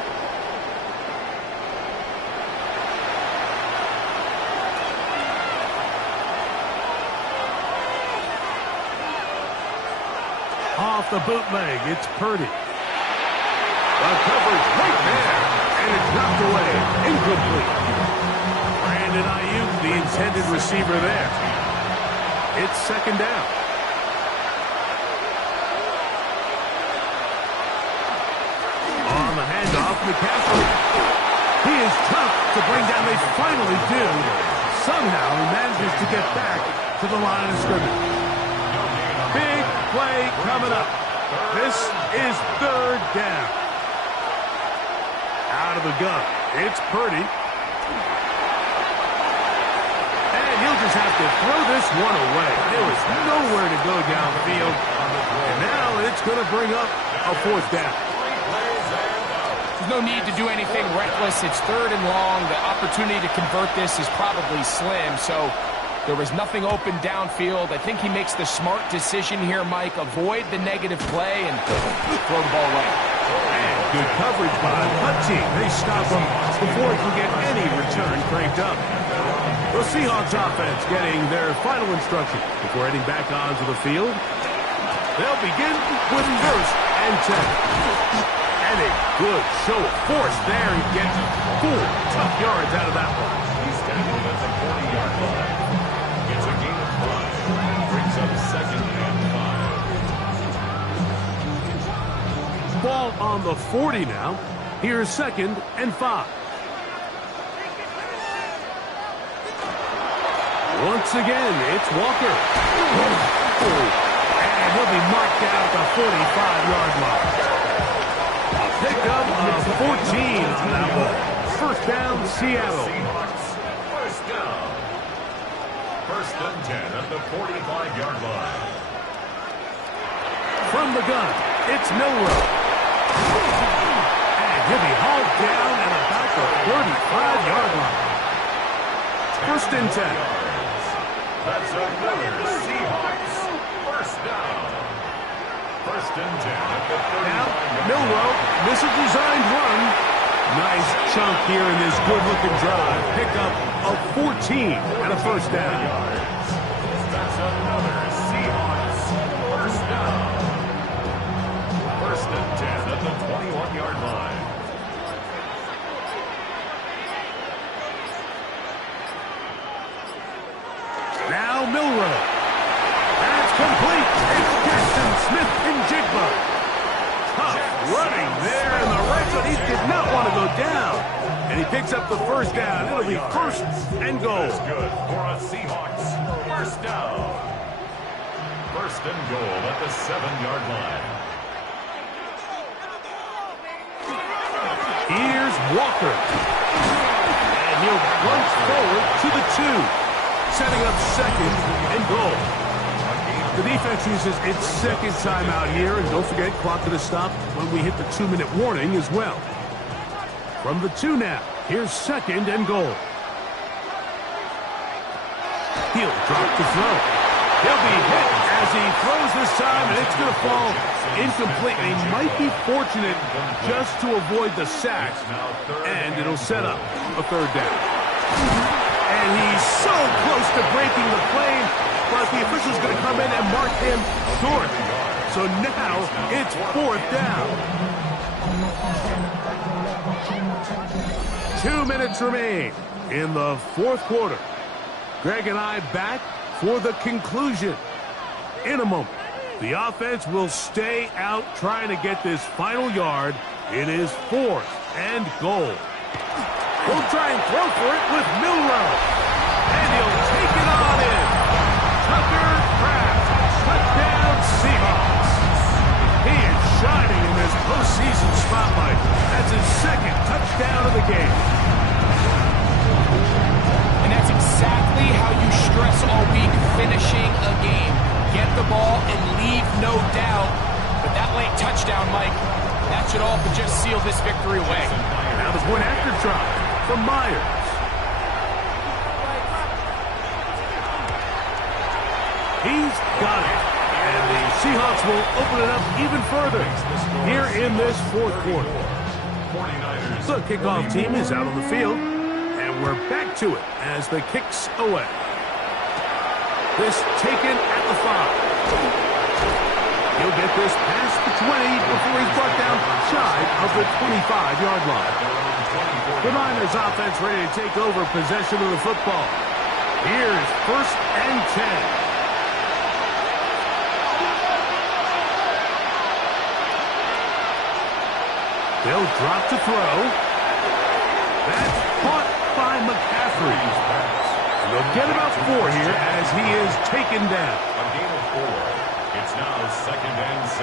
Off the bootleg, it's Purdy. The coverage right there, and it's knocked away. Incomplete. Brandon Ayuk, the intended receiver there. It's 2nd down. On the handoff, McCaffrey. He is tough to bring down. They finally do. Somehow he manages to get back to the line of scrimmage. Big play coming up. This is 3rd down. Out of the gun. It's Purdy. And he'll just have to throw this one away. There was nowhere to go downfield. And now it's going to bring up a 4th down. There's no need to do anything reckless. It's 3rd and long. The opportunity to convert this is probably slim, so there was nothing open downfield. I think he makes the smart decision here, Mike. Avoid the negative play and throw the ball away. And good coverage by the punt team. They stop him before he can get any return cranked up. The Seahawks offense getting their final instruction before heading back onto the field. They'll begin with 1st and 10. And a good show of force there. He gets 4 tough yards out of that one. He's standing at the 40-yard line. It's a gain of 5. Brings up 2nd and 5. Ball on the 40 now. Here's 2nd and 5. Once again, it's Walker. And he'll be marked down at the 45-yard line. A pickup of 14 on that one. First down, Seattle. First down. 1st and 10 at the 45-yard line. From the gun, it's Milrow. And he'll be hauled down at about the 35-yard line. 1st and 10. That's another Seahawks. First down. 1st and 10 at the 35-yard line. Now, Milrow, this is a designed run. Nice chunk here in this good-looking drive. Pickup of 14 and a first down. That's another Seahawks. First down. 1st and 10 at the 21-yard line. Now Milrow. That's complete. It's Jackson Smith and Jigba. Tough running there in the right side. He did not want to go down. And he picks up the first down. It'll be 1st and goal. That's good for a Seahawks. First down. First and goal at the 7-yard line. Here's Walker. And he'll lunge forward to the 2. Setting up second and goal. The defense uses its second timeout here. And don't forget, clock to stop when we hit the 2-minute warning as well. From the 2 now, here's second and goal. He'll drop to throw. He'll be hit as he throws this time, and it's going to fall incomplete. He might be fortunate just to avoid the sack, and it'll set up a third down. And he's so close to breaking the plane, but the official's going to come in and mark him short. So now it's fourth down. 2 minutes remain in the fourth quarter. Greg and I back for the conclusion. In a moment, the offense will stay out trying to get this final yard. It is fourth and goal. He'll try and throw for it with Milrow. And he'll take it on in. Tucker Kraft, touchdown Seahawks. He is shining in this postseason spotlight. That's his second touchdown of the game. And that's exactly how you stress all week, finishing a game. Get the ball and leave no doubt. But that late touchdown, Mike, that should all but just seal this victory away. Now the point after try from Myers. He's got it. And the Seahawks will open it up even further here in this fourth quarter. The kickoff team is out on the field. And we're back to it as the kick's away. This taken at the 5. He'll get this past the 20 before he's brought down shy of the 25-yard line. The Niners offense ready to take over possession of the football. Here's first and 10. They'll drop to throw. That's caught by McCaffrey. And they'll get about 4 here as he is taken down. A gain of 4. It's now second and 6.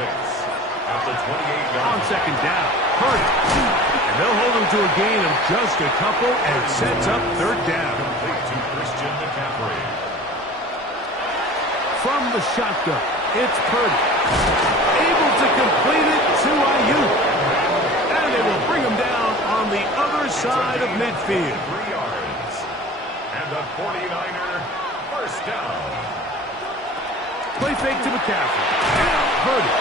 At the 28-yard on second down, Purdy. And they'll hold him to a gain of just a couple and sets up third down. complete to Christian McCaffrey. From the shotgun, it's Purdy. Able to complete it to Ayuk. And they will bring him down on the other side of midfield. 3 yards. And the 49er first down. Play fake to McCaffrey. Now Purdy.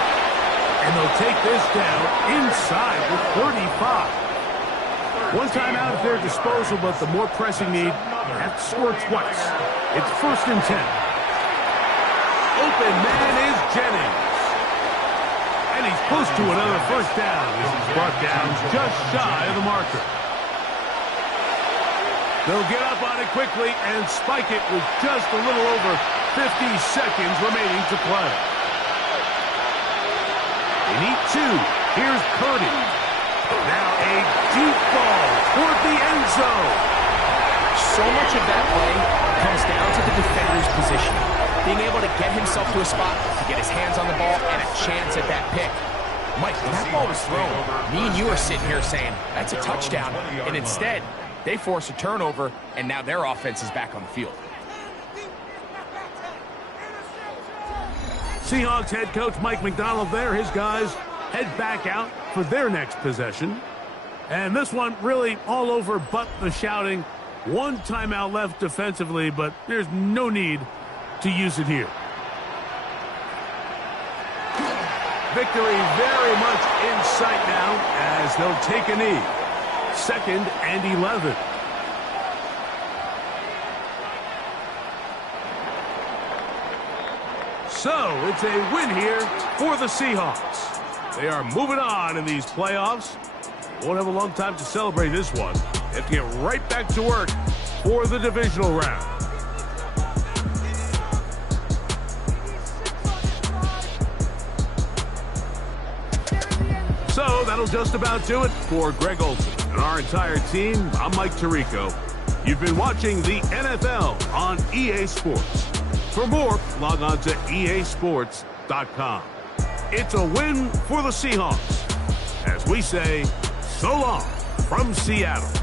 And they'll take this down inside the 35. One timeout at their disposal, but the more pressing need, they have to score twice. It's first and 10. Open man is Jennings. And he's close to another first down. This is brought down just shy of the marker. They'll get up on it quickly and spike it with just a little over 50 seconds remaining to play. They need 2. Here's Purdy. Now a deep ball toward the end zone. So much of that play comes down to the defender's position. Being able to get himself to a spot to get his hands on the ball and a chance at that pick. Mike, when that ball was thrown, me and you are sitting here saying, that's a touchdown. And instead, they force a turnover, and now their offense is back on the field. Seahawks head coach Mike McDonald there. His guys head back out for their next possession. And this one really all over but the shouting. One timeout left defensively, but there's no need to use it here. Victory very much in sight now as they'll take a knee. Second and 11. So it's a win here for the Seahawks. They are moving on in these playoffs. Won't have a long time to celebrate this one. They have to get right back to work for the divisional round. So that'll just about do it for Greg Olson and our entire team. I'm Mike Tirico. You've been watching the NFL on EA Sports. For more, log on to easports.com. It's a win for the Seahawks. As we say, so long from Seattle.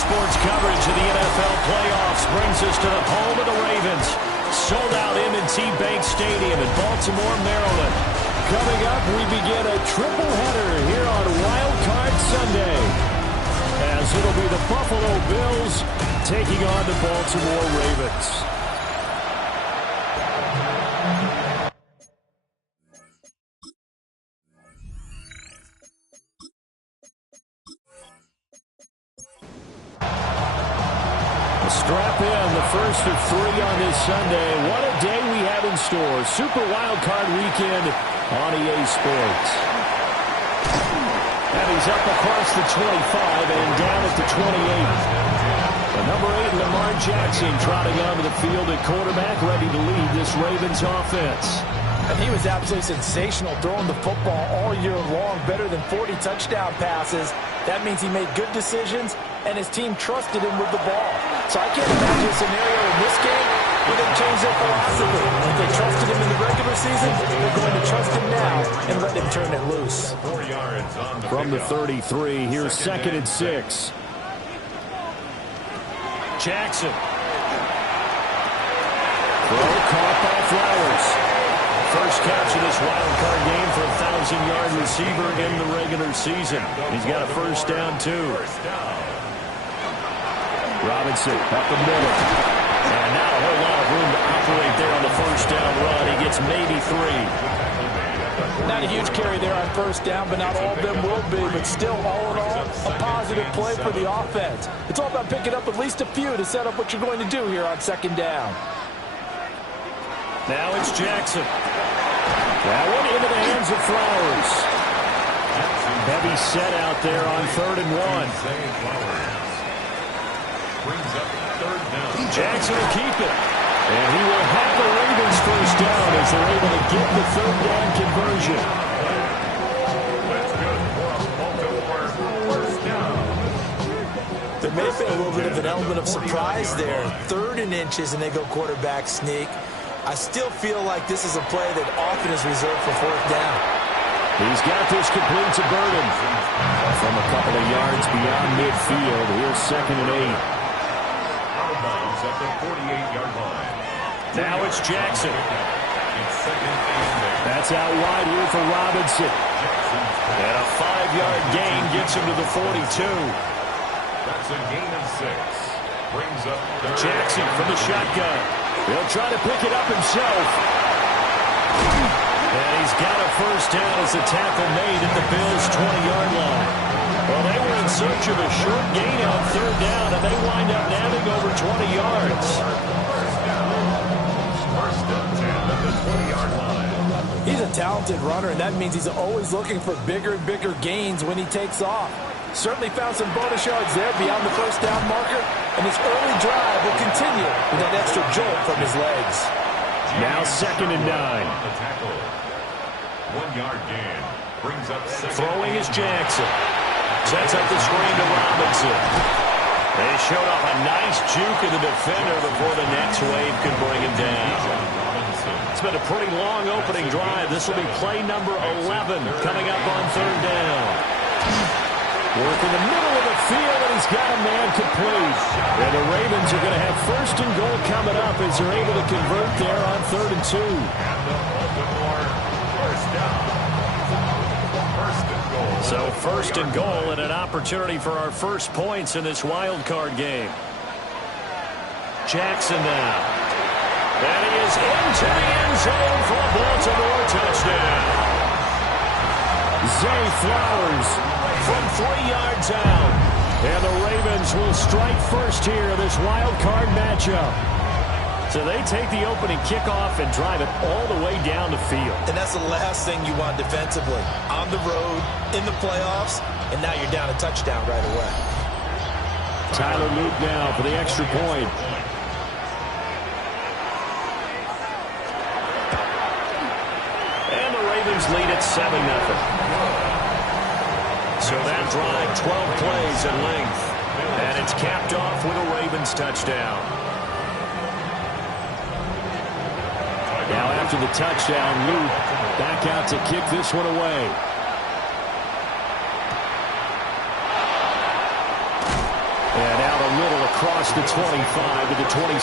Sports coverage of the NFL playoffs brings us to the home of the Ravens. Sold out M&T Bank Stadium in Baltimore, Maryland. Coming up, we begin a triple header here on Wild Card Sunday, as it'll be the Buffalo Bills taking on the Baltimore Ravens. Strap in, the first of 3 on this Sunday. What a day we have in store. Super Wild Card Weekend on EA Sports. And he's up across the 25 and down at the 28. The number 8, Lamar Jackson, trotting onto the field at quarterback, ready to lead this Ravens offense. And he was absolutely sensational throwing the football all year long, better than 40 touchdown passes. That means he made good decisions, and his team trusted him with the ball. So I can't imagine a scenario in this game where they change their philosophy. If they trusted him in the regular season, they're going to trust him now and let him turn it loose. 4 yards on the From the 33, here's second and 6. Jackson. Throw caught by Flowers. First catch of this wild card game for a 1,000-yard receiver in the regular season. He's got a first down, too. Robinson up the middle. And now a whole lot of room to operate there on the first down run. He gets maybe 3. Not a huge carry there on first down, but not all of them will be. But still, all in all, a positive play for the offense. It's all about picking up at least a few to set up what you're going to do here on second down. Now it's Jackson. That one into the hands of Flowers. Heavy set out there on 3rd and 1. Jackson will keep it. And he will have the Ravens first down as they're able to get the 3rd down conversion. That's good for a Baltimore first down. There may have been a little bit of an element of surprise there. 3rd and inches, and they go quarterback sneak. I still feel like this is a play that often is reserved for 4th down. He's got this complete to Burden. From a couple of yards beyond midfield, here's 2nd and 8. Out of bounds at the 48-yard line. Now it's Jackson. That's out wide here for Robinson. And a 5-yard gain gets him to the 42. That's a gain of 6. Brings up Jackson from the shotgun. He'll try to pick it up himself. And he's got a first down as the tackle made at the Bills' 20-yard line. Well, they were in search of a short gain on 3rd down, and they wind up nabbing over 20 yards. First and 10 at the 20-yard line. He's a talented runner, and that means he's always looking for bigger and bigger gains when he takes off. Certainly found some bonus yards there beyond the first down marker, and his early drive will continue with that extra jolt from his legs. Now 2nd and 9. The tackle. 1-yard gain. Brings up 2nd. Throwing is Jackson. Sets up the screen to Robinson. They showed off a nice juke of the defender before the next wave could bring him down. It's been a pretty long opening drive. This will be play number 11 coming up on 3rd down. Work in the middle of the field, and he's got a man complete. And the Ravens are going to have 1st and goal coming up as they're able to convert there on 3rd and 2. And the Baltimore first down. First and goal. So 1st and goal and an opportunity for our first points in this wild card game. Jackson now. And he is into the end zone for a Baltimore touchdown. Zay Flowers from 3 yards out. And the Ravens will strike first here in this wild card matchup. So they take the opening kickoff and drive it all the way down the field. And that's the last thing you want defensively. On the road, in the playoffs, and now you're down a touchdown right away. Tyler Luke now for the extra point. And the Ravens lead at 7-0. So that drive, 12 plays in length. And it's capped off with a Ravens touchdown. Now after the touchdown, Luke back out to kick this one away. And now across the 25 to the 27.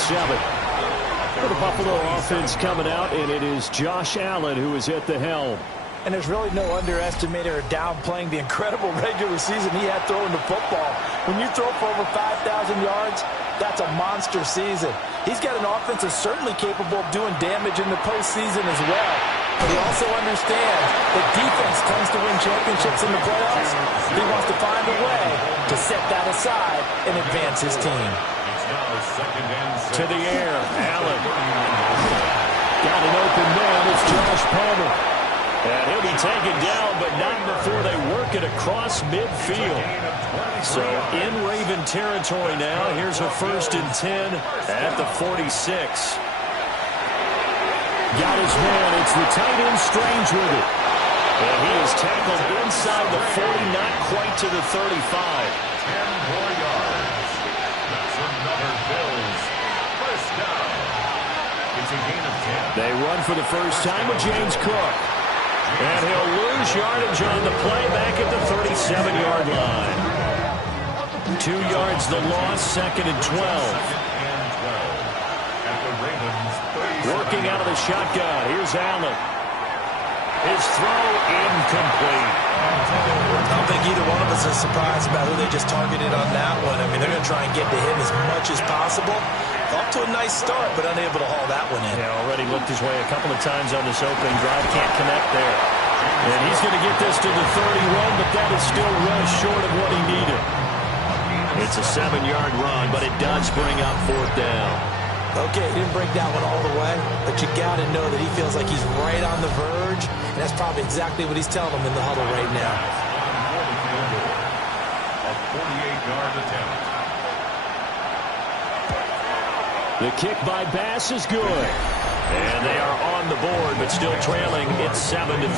For the Buffalo offense coming out, and it is Josh Allen who is at the helm. And there's really no underestimating or downplaying the incredible regular season he had throwing the football. When you throw for over 5,000 yards, that's a monster season. He's got an offense that's certainly capable of doing damage in the postseason as well. But he also understands that defense tends to win championships in the playoffs. He wants to find a way to set that aside and advance his team. To the air, Allen. Got an open man. It's Josh Palmer. And he'll be taken down, but not before they work it across midfield. So in Raven territory now. Here's a 1st and 10 at the 46. Got his man. It's the tight end Strange with it. And he is tackled inside the 40, not quite to the 35. 10 more yards. That's another Bills first down. It's a gain of 10. They run for the first time with James Cook. And he'll lose yardage on the play back at the 37-yard line. 2 yards the loss, 2nd and 12. Working out of the shotgun. Here's Allen. His throw incomplete. I don't think either one of us is surprised about who they just targeted on that one. I mean, they're going to try and get to him as much as possible. Off to a nice start, but unable to haul that one in. Yeah, already looked his way a couple of times on this opening drive. Can't connect there. And he's going to get this to the 31, but that is still well short of what he needed. It's a 7-yard run, but it does bring up 4th down. Okay, he didn't break that one all the way, but you got to know that he feels like he's right on the verge, and that's probably exactly what he's telling them in the huddle right now. A 48-yard attempt. The kick by Bass is good. And they are on the board, but still trailing. It's 7-3.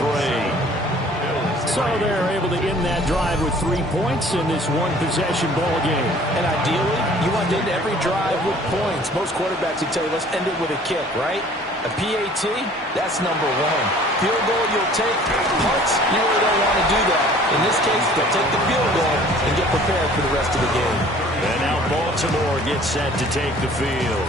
So they're able to end that drive with 3 points in this one-possession ball game. And ideally, you want to end every drive with points. Most quarterbacks would tell you, let's end it with a kick, right? A PAT, that's number 1. Field goal, you'll take. Punts, you really don't want to do that. In this case, they'll take the field goal and get prepared for the rest of the game. And now Baltimore gets set to take the field.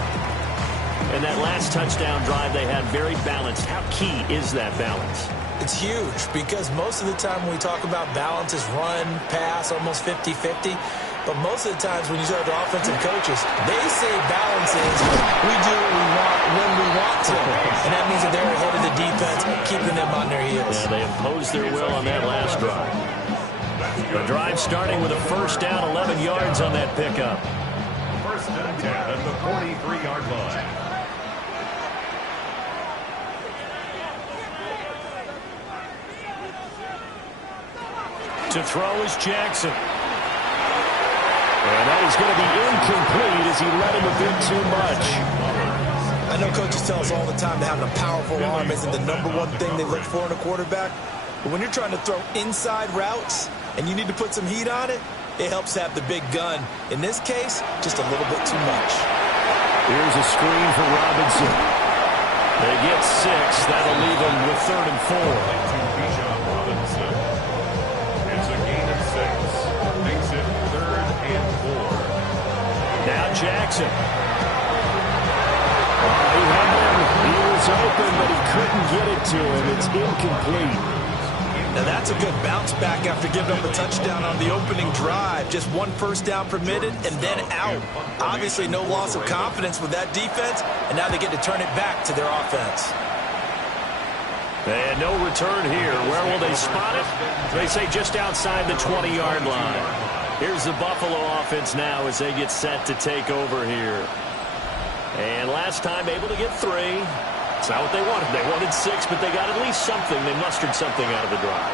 And that last touchdown drive they had very balanced. How key is that balance? It's huge because most of the time when we talk about balance is run, pass, almost 50-50. But most of the times when you talk to offensive coaches, they say balance is we do what we want when we want to. And that means that they're ahead of the defense, keeping them on their heels. Yeah, they imposed their will on that last drive. The drive starting with a 1st down, 11 yards on that pickup. 1st and 10 at the 43-yard line. To throw is Jackson. And that is going to be incomplete as he let him a bit too much. I know coaches tell us all the time that having a powerful arm isn't the #1 thing they look for in a quarterback. But when you're trying to throw inside routes and you need to put some heat on it, it helps have the big gun. In this case, just a little bit too much. Here's a screen for Robinson. They get 6. That'll leave them with 3rd and 4. Robinson. It's a gain of 6. Makes it 3rd and 4. Now Jackson. He had him. He was open, but he couldn't get it to him. It's incomplete. Now that's a good bounce back after giving up a touchdown on the opening drive. Just 1 1st down permitted and then out. Obviously no loss of confidence with that defense, and now they get to turn it back to their offense. And no return here. Where will they spot it? They say just outside the 20-yard line. Here's the Buffalo offense now as they get set to take over here. And last time able to get 3. It's not what they wanted. They wanted 6, but they got at least something. They mustered something out of the drive.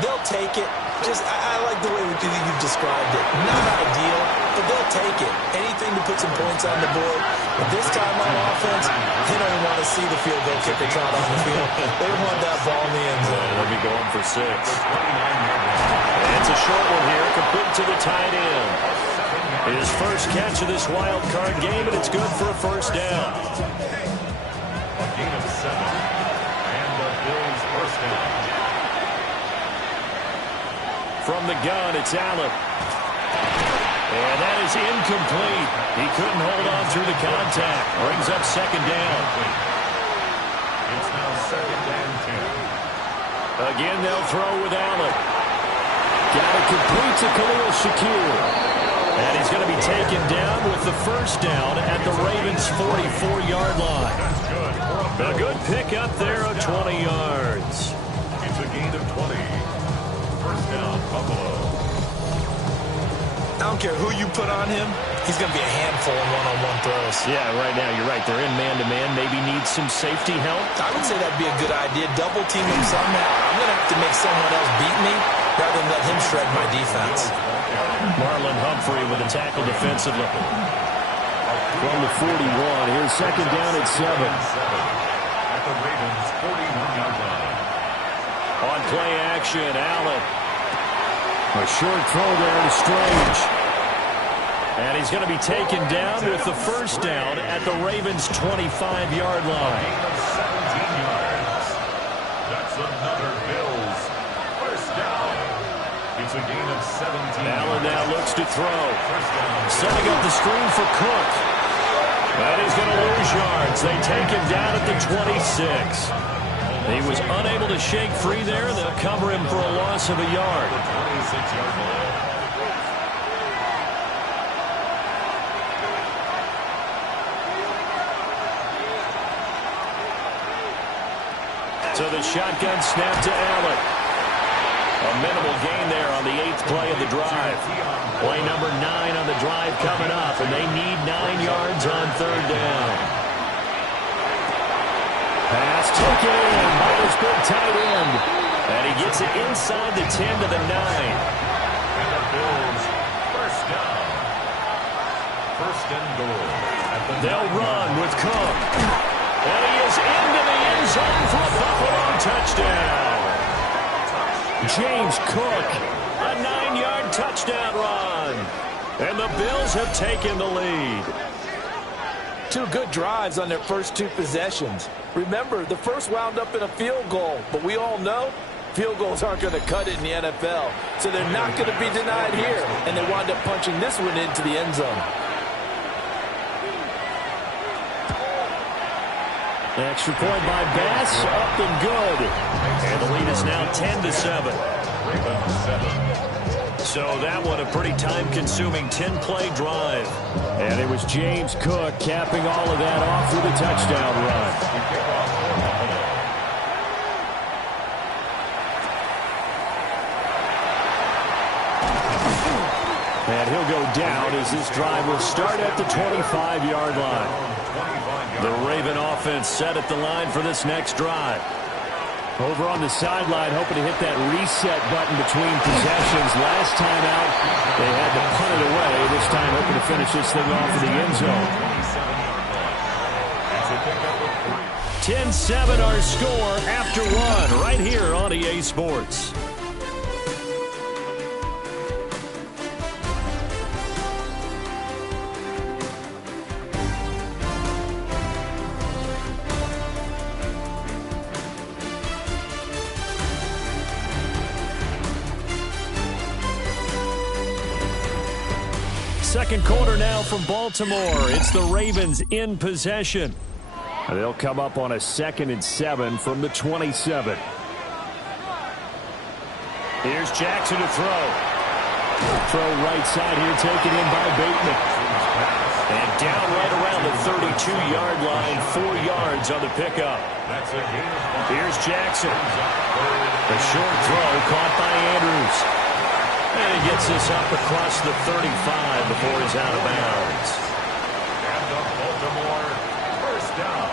They'll take it. I like the way you've described it. Not ideal, but they'll take it. Anything to put some points on the board. But this time on offense, they don't even want to see the field goal kicker trot on the field. They want that ball in the end zone. They'll be going for 6. And it's a short one here, complete to the tight end. His first catch of this wild card game, and it's good for a 1st down. A gain of 7. And the Bills' 1st down. From the gun, it's Allen. And that is incomplete. He couldn't hold on through the contact. Brings up second down. It's now second and 10. Again, they'll throw with Allen. Got it complete to Khalil Shakir. And he's going to be taken down with the first down at the Ravens' 44-yard line. A good pick up there of 20 yards. It's a gain of 20. First down, Buffalo. I don't care who you put on him. He's going to be a handful in one-on-one throws. Yeah, right now you're right. They're in man-to-man. Maybe need some safety help. I would say that'd be a good idea. Double team him somehow. I'm going to have to make someone else beat me rather than let him shred my defense. Marlon Humphrey with a tackle defensively. From the 41, here's second down at 7. At the Ravens' 41-yard line. On play action, Allen. A short throw there to Strange. And he's going to be taken down with the first down at the Ravens' 25-yard line. 17 yards. That's another Bills. First down. It's a gain of 17. Allen now looks to throw. First down. Setting up the screen for Cook. That is going to lose yards. They take him down at the 26. He was unable to shake free there. They'll cover him for a loss of a yard. 26-yard line. So the shotgun snap to Allen. A minimal gain there on the 8th play of the drive. Play number 9 on the drive coming up, and they need 9 yards on third down. Pass taken in by this big tight end. And he gets it inside the 10 to the 9. And the Bills, first down. First and goal. They'll run with Cook. And he is into the end zone for a Buffalo touchdown. James Cook, a 9-yard touchdown run. And the Bills have taken the lead. 2 good drives on their first 2 possessions. Remember, the first wound up in a field goal, but we all know field goals aren't going to cut it in the NFL, so they're not going to be denied here, and they wound up punching this one into the end zone. Extra point by Bass, up and good. And the lead is now 10-7. So that one a pretty time-consuming 10-play drive. And it was James Cook capping all of that off with a touchdown run. And he'll go down as this drive will start at the 25-yard line. The Raven offense set at the line for this next drive. Over on the sideline, hoping to hit that reset button between possessions. Last time out, they had to punt it away. This time, hoping to finish this thing off in the end zone. 10-7 our score after 1 right here on EA Sports. Second quarter now from Baltimore. It's the Ravens in possession. They'll come up on a 2nd and 7 from the 27. Here's Jackson to throw. Throw right side here taken in by Bateman. And down right around the 32-yard line, 4 yards on the pickup. Here's Jackson. A short throw caught by Andrews. And he gets this up across the 35 before he's out of bounds. And the Baltimore first down.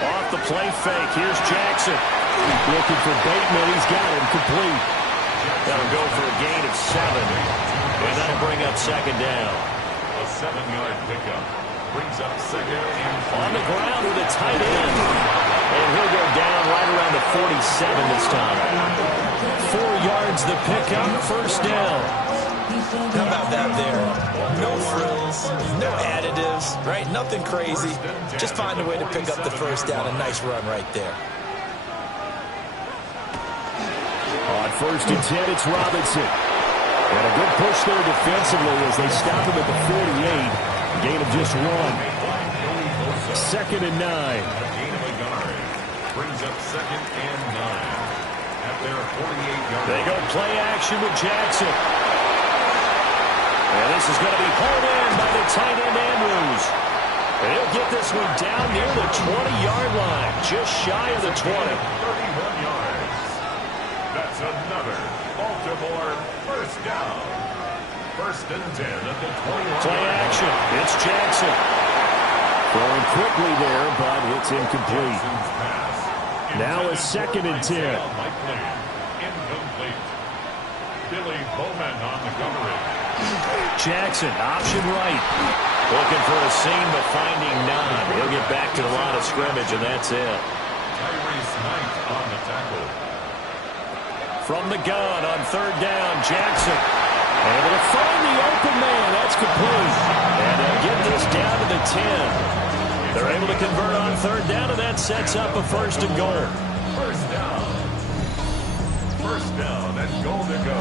Off the play fake. Here's Jackson. Looking for Bateman. He's got him complete. That'll go for a gain of 7. And that'll bring up second down. A 7-yard pickup brings up second and 3. On the ground with a tight end. And he'll go down right around the 47 this time. 4 yards the pickup, first down. How about that there? No frills, no additives, right? Nothing crazy. Just find a way to pick up the first down. A nice run right there. On 1st and 10, it's Robinson. And a good push there defensively as they stop him at the 48. Gain of just 1. 2nd and 9. Gain of a yard. Brings up 2nd and 9. At their 48-yard. They go play action with Jackson. And this is going to be hauled in by the tight end Andrews. And he'll get this one down near the 20-yard line, just shy of the 20. 31 yards. That's another Baltimore first down. 1st and 10 at the 21. Play action. It's Jackson. Throwing quickly there, but it's incomplete. Now a 2nd and 10. Incomplete. Billy Bowman on the coverage. Jackson, option right. Looking for a seam, but finding none. He'll get back to the line of scrimmage, and that's it. Tyrese Knight on the tackle. From the gun on 3rd down, Jackson. Able to find the open man. That's complete. And they'll get this down to the 10. They're able to convert on 3rd down, and that sets up a 1st and goal. 1st down. 1st down and goal to go.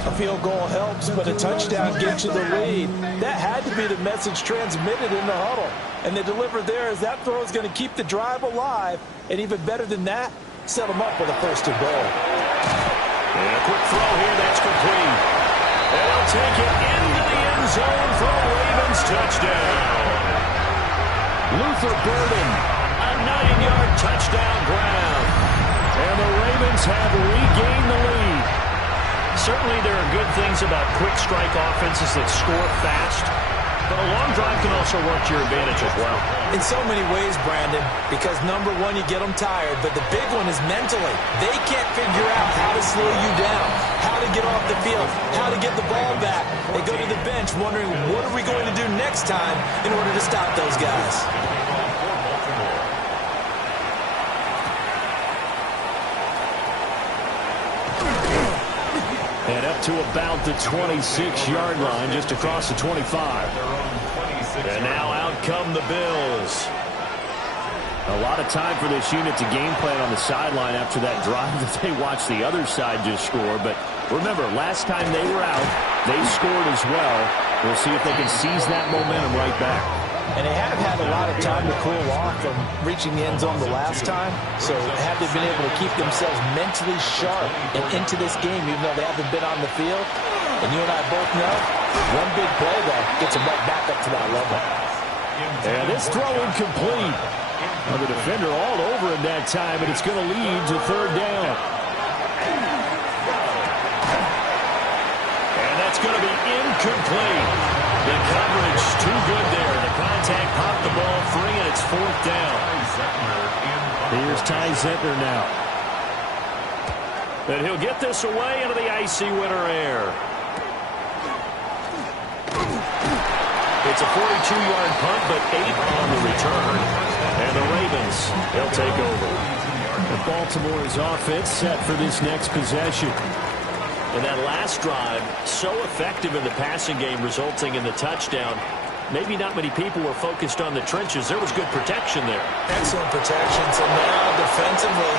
A field goal helps, but a touchdown gets you the lead. That had to be the message transmitted in the huddle. And they delivered there as that throw is going to keep the drive alive. And even better than that, set them up with a 1st and goal. And a quick throw here, that's complete. And they'll take it into the end zone for a Ravens touchdown. Luther Burden, a 9-yard touchdown grab. And the Ravens have regained the lead. Certainly there are good things about quick strike offenses that score fast, but a long drive can also work to your advantage as well. In so many ways, Brandon, because number one, you get them tired, but the big one is mentally. They can't figure out how to slow you down, how to get off the field, how to get the ball back. They go to the bench wondering, what are we going to do next time in order to stop those guys? And up to about the 26-yard line, just across the 25. And now out come the Bills. A lot of time for this unit to game plan on the sideline after that drive that they watched the other side just score. But remember, last time they were out, they scored as well. We'll see if they can seize that momentum right back. And they have had a lot of time to cool off from reaching the end zone the last time. So have they been able to keep themselves mentally sharp and into this game, even though they haven't been on the field? And you and I both know, one big play, though, gets them right back up to that level. And this throw incomplete. Well, the defender all over him that time, and it's going to lead to 3rd down. And that's going to be incomplete. The coverage too good there. The contact popped the ball free, and it's 4th down. Here's Ty Zentner now. And he'll get this away into the icy winter air. It's a 42-yard punt, but 8 on the return. And the Ravens, they'll take over. And Baltimore's offense set for this next possession. And that last drive, so effective in the passing game, resulting in the touchdown. Maybe not many people were focused on the trenches. There was good protection there. Excellent protection. So now, defensively,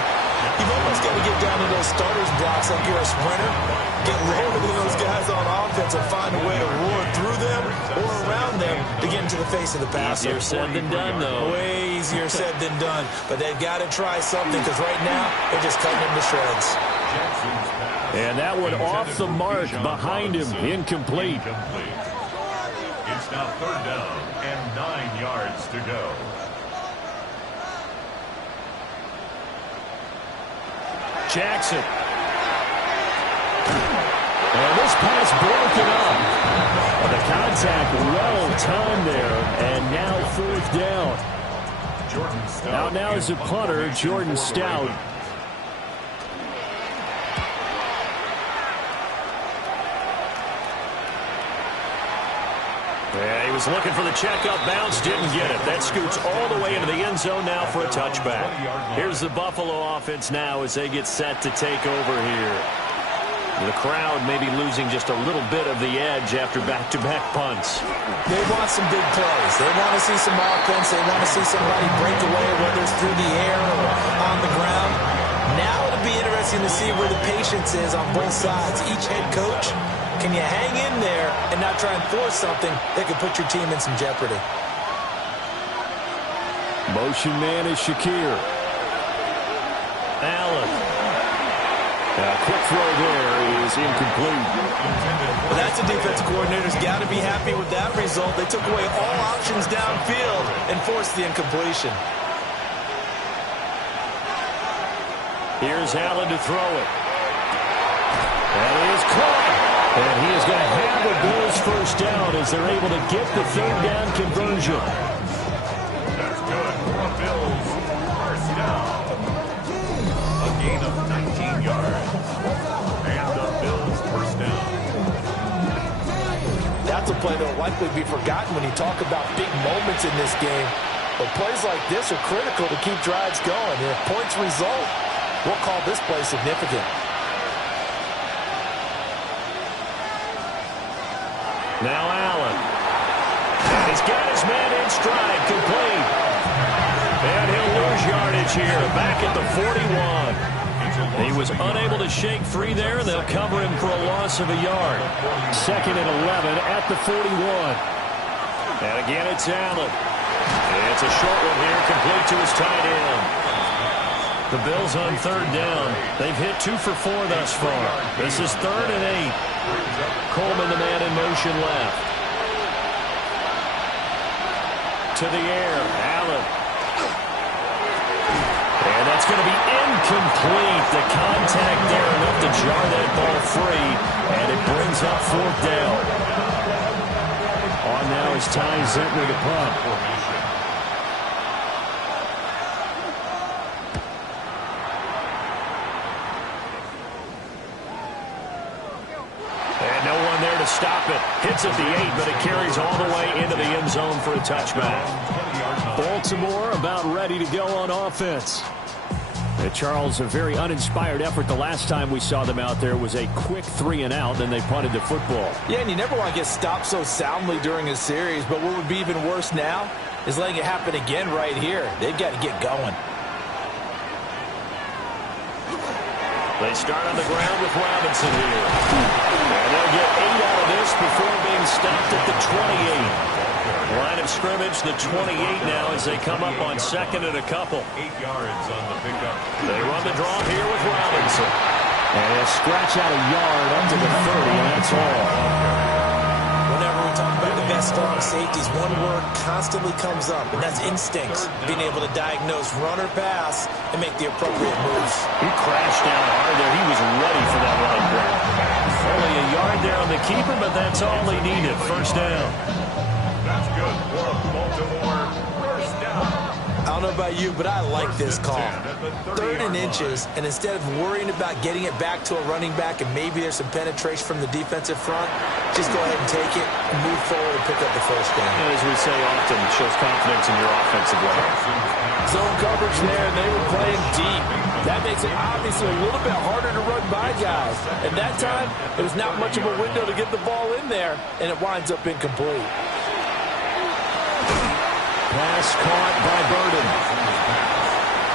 you've almost got to get down to those starters blocks like you're a sprinter. Get lower than those guys on offense and find a way to roar through them or around them to get into the face of the passer. Easier said than done, though. Way easier said than done. But they've got to try something because right now, they're just cutting him to shreds. And that one off the mark behind him, incomplete. It's now 3rd down and 9 yards to go. Jackson. And this pass broken up. The contact well timed there, and now 4th down. Jordan Stout. Now is a punter, Jordan Stout. Yeah, he was looking for the checkup bounce, didn't get it. That scoots all the way into the end zone now for a touchback. Here's the Buffalo offense now as they get set to take over here. The crowd maybe losing just a little bit of the edge after back-to-back punts. They want some big plays. They want to see some offense. They want to see somebody break away, whether it's through the air or on the ground. Now it'll be interesting interesting to see where the patience is on both sides. Each head coach, can you hang in there and not try and force something that could put your team in some jeopardy? Motion man is Shakir. Allen. A quick throw there is incomplete. Well, that's a defensive coordinator's got to be happy with that result. They took away all options downfield and forced the incompletion. Here's Allen to throw it. That is caught. And he is going to have the Bills first down as they're able to get the third down conversion. That's good for the Bills. First down. A gain of 19 yards. And the Bills first down. That's a play that will likely be forgotten when you talk about big moments in this game. But plays like this are critical to keep drives going. And if points result, we'll call this play significant. Now Allen. And he's got his man in stride, complete. And he'll lose yardage here, back at the 41. He was unable to shake free there, and they'll cover him for a loss of a yard. 2nd and 11 at the 41. And again, it's Allen. It's a short one here, complete to his tight end. The Bills on third down. They've hit 2 for 4 thus far. This is 3rd and 8. Coleman, the man in motion left. To the air, Allen. And that's going to be incomplete. The contact there enough to jar that ball free. And it brings up 4th down. On now is Ty Zentner to punt. To stop it. Hits at the 8, but it carries all the way into the end zone for a touchback. Baltimore about ready to go on offense. Charles, a very uninspired effort. The last time we saw them out there was a quick 3 and out, then they punted the football. Yeah, and you never want to get stopped so soundly during a series, but what would be even worse now is letting it happen again right here. They've got to get going. They start on the ground with Robinson here. And they'll get 8 out of this before being stopped at the 28. Line of scrimmage, the 28 now as they come up on 2nd and a couple. 8 yards on the pickup. They run the draw here with Robinson. And he'll scratch out a yard up to the 30, and that's all. Whenever we talk about the best strong safeties, one word constantly comes up, and that's instincts. Being able to diagnose run or pass and make the appropriate moves. He crashed down hard there. He was ready for that line break. Only a yard there on the keeper, but that's all he needed. First down. That's good for Baltimore. First down. I don't know about you, but I like this call. 3rd and inches, and instead of worrying about getting it back to a running back and maybe there's some penetration from the defensive front, just go ahead and take it and move forward and pick up the first down. As we say often, it shows confidence in your offensive line. Zone coverage there, and they were playing deep. That makes it obviously a little bit harder to run by guys. And that time, it was not much of a window to get the ball in there, and it winds up incomplete. Pass caught by Burden.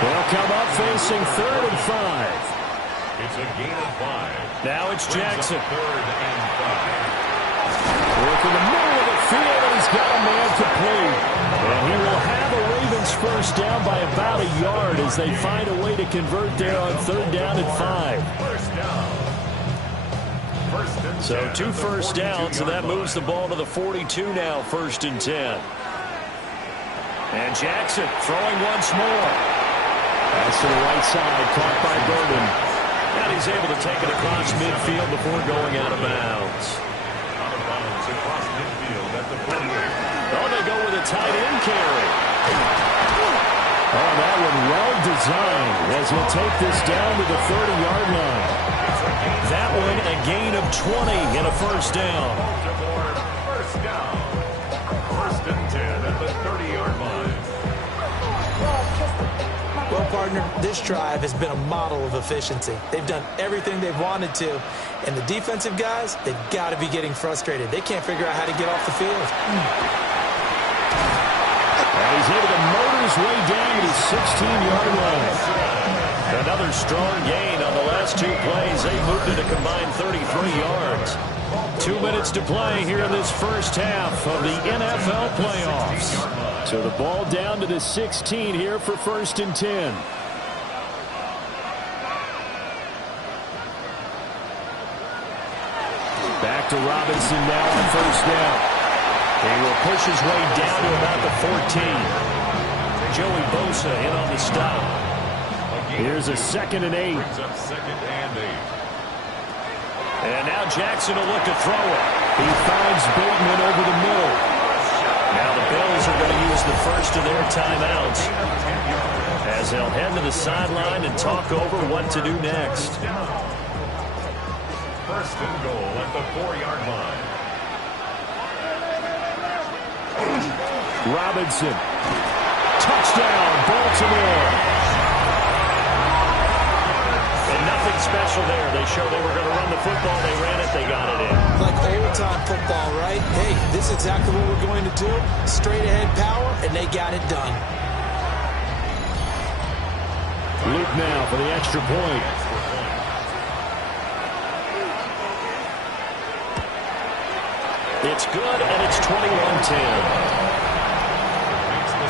They'll come up facing 3rd and 5. It's a gain of 5. Now it's Jackson. 3rd and 5. Work in the middle of the field, and he's got a man complete. And he will have a Ravens first down by about a yard as they find a way to convert there on 3rd down and 5. First down. So 2 first downs, and that moves the ball to the 42 now, 1st and 10. And Jackson throwing once more. That's to the right side, caught by Burden. And he's able to take it across midfield before going out of bounds. Out of bounds across midfield at the 48. Oh, they go with a tight end carry. Oh, that one well designed as he'll take this down to the 30-yard line. That one a gain of 20 and a first down. Baltimore, first down. 1st and 10 at the 30-yard line. Well, partner, this drive has been a model of efficiency. They've done everything they've wanted to, and the defensive guys, they've got to be getting frustrated. They can't figure out how to get off the field. And he's able to motor his way down to the 16-yard line. Another strong gain on the last 2 plays. They moved it a combined 33 yards. 2 minutes to play here in this first half of the NFL playoffs. So the ball down to the 16 here for 1st and 10. Back to Robinson now on 1st down. He will push his way down to about the 14. Joey Bosa in on the stop. Here's a 2nd and 8. And now Jackson will look to throw it. He finds Bateman over the middle. Now the Bills are going to use the first of their timeouts as they'll head to the sideline and talk over what to do next. 1st and goal at the 4-yard line. Robinson. Touchdown, Baltimore. And nothing special there. They showed they were going to run the football. They ran it. They got it in. Like old-time football, right? Hey, this is exactly what we're going to do. Straight-ahead power, and they got it done. Luke now for the extra point. It's good, and it's 21-10.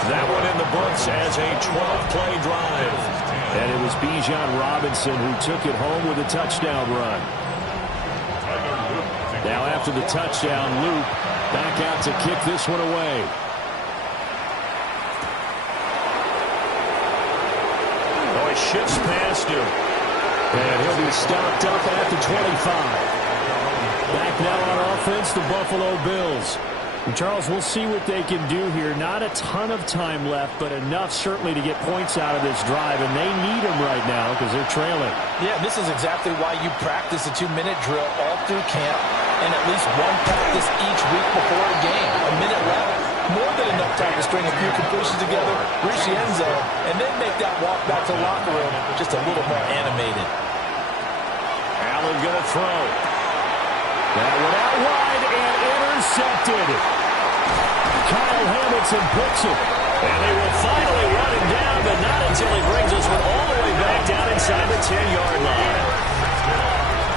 That one in the books as a 12-play drive. And it was Bijan Robinson who took it home with a touchdown run. Now after the touchdown, Luke back out to kick this one away. Oh, he shifts past him. And he'll be stopped up at the 25. Back now on offense, the Buffalo Bills. And Charles, we'll see what they can do here. Not a ton of time left, but enough certainly to get points out of this drive, and they need them right now because they're trailing. Yeah, this is exactly why you practice a 2-minute drill all through camp and at least one practice each week before a game. A minute left, more than enough time to string a few completions together, reach the end zone, and then make that walk back to the locker room just a little more animated. Allen going to throw. That one out wide and intercepted. Kyle Hamilton picks it. And they will finally run him down, but not until he brings us one all the way back down inside the 10-yard line.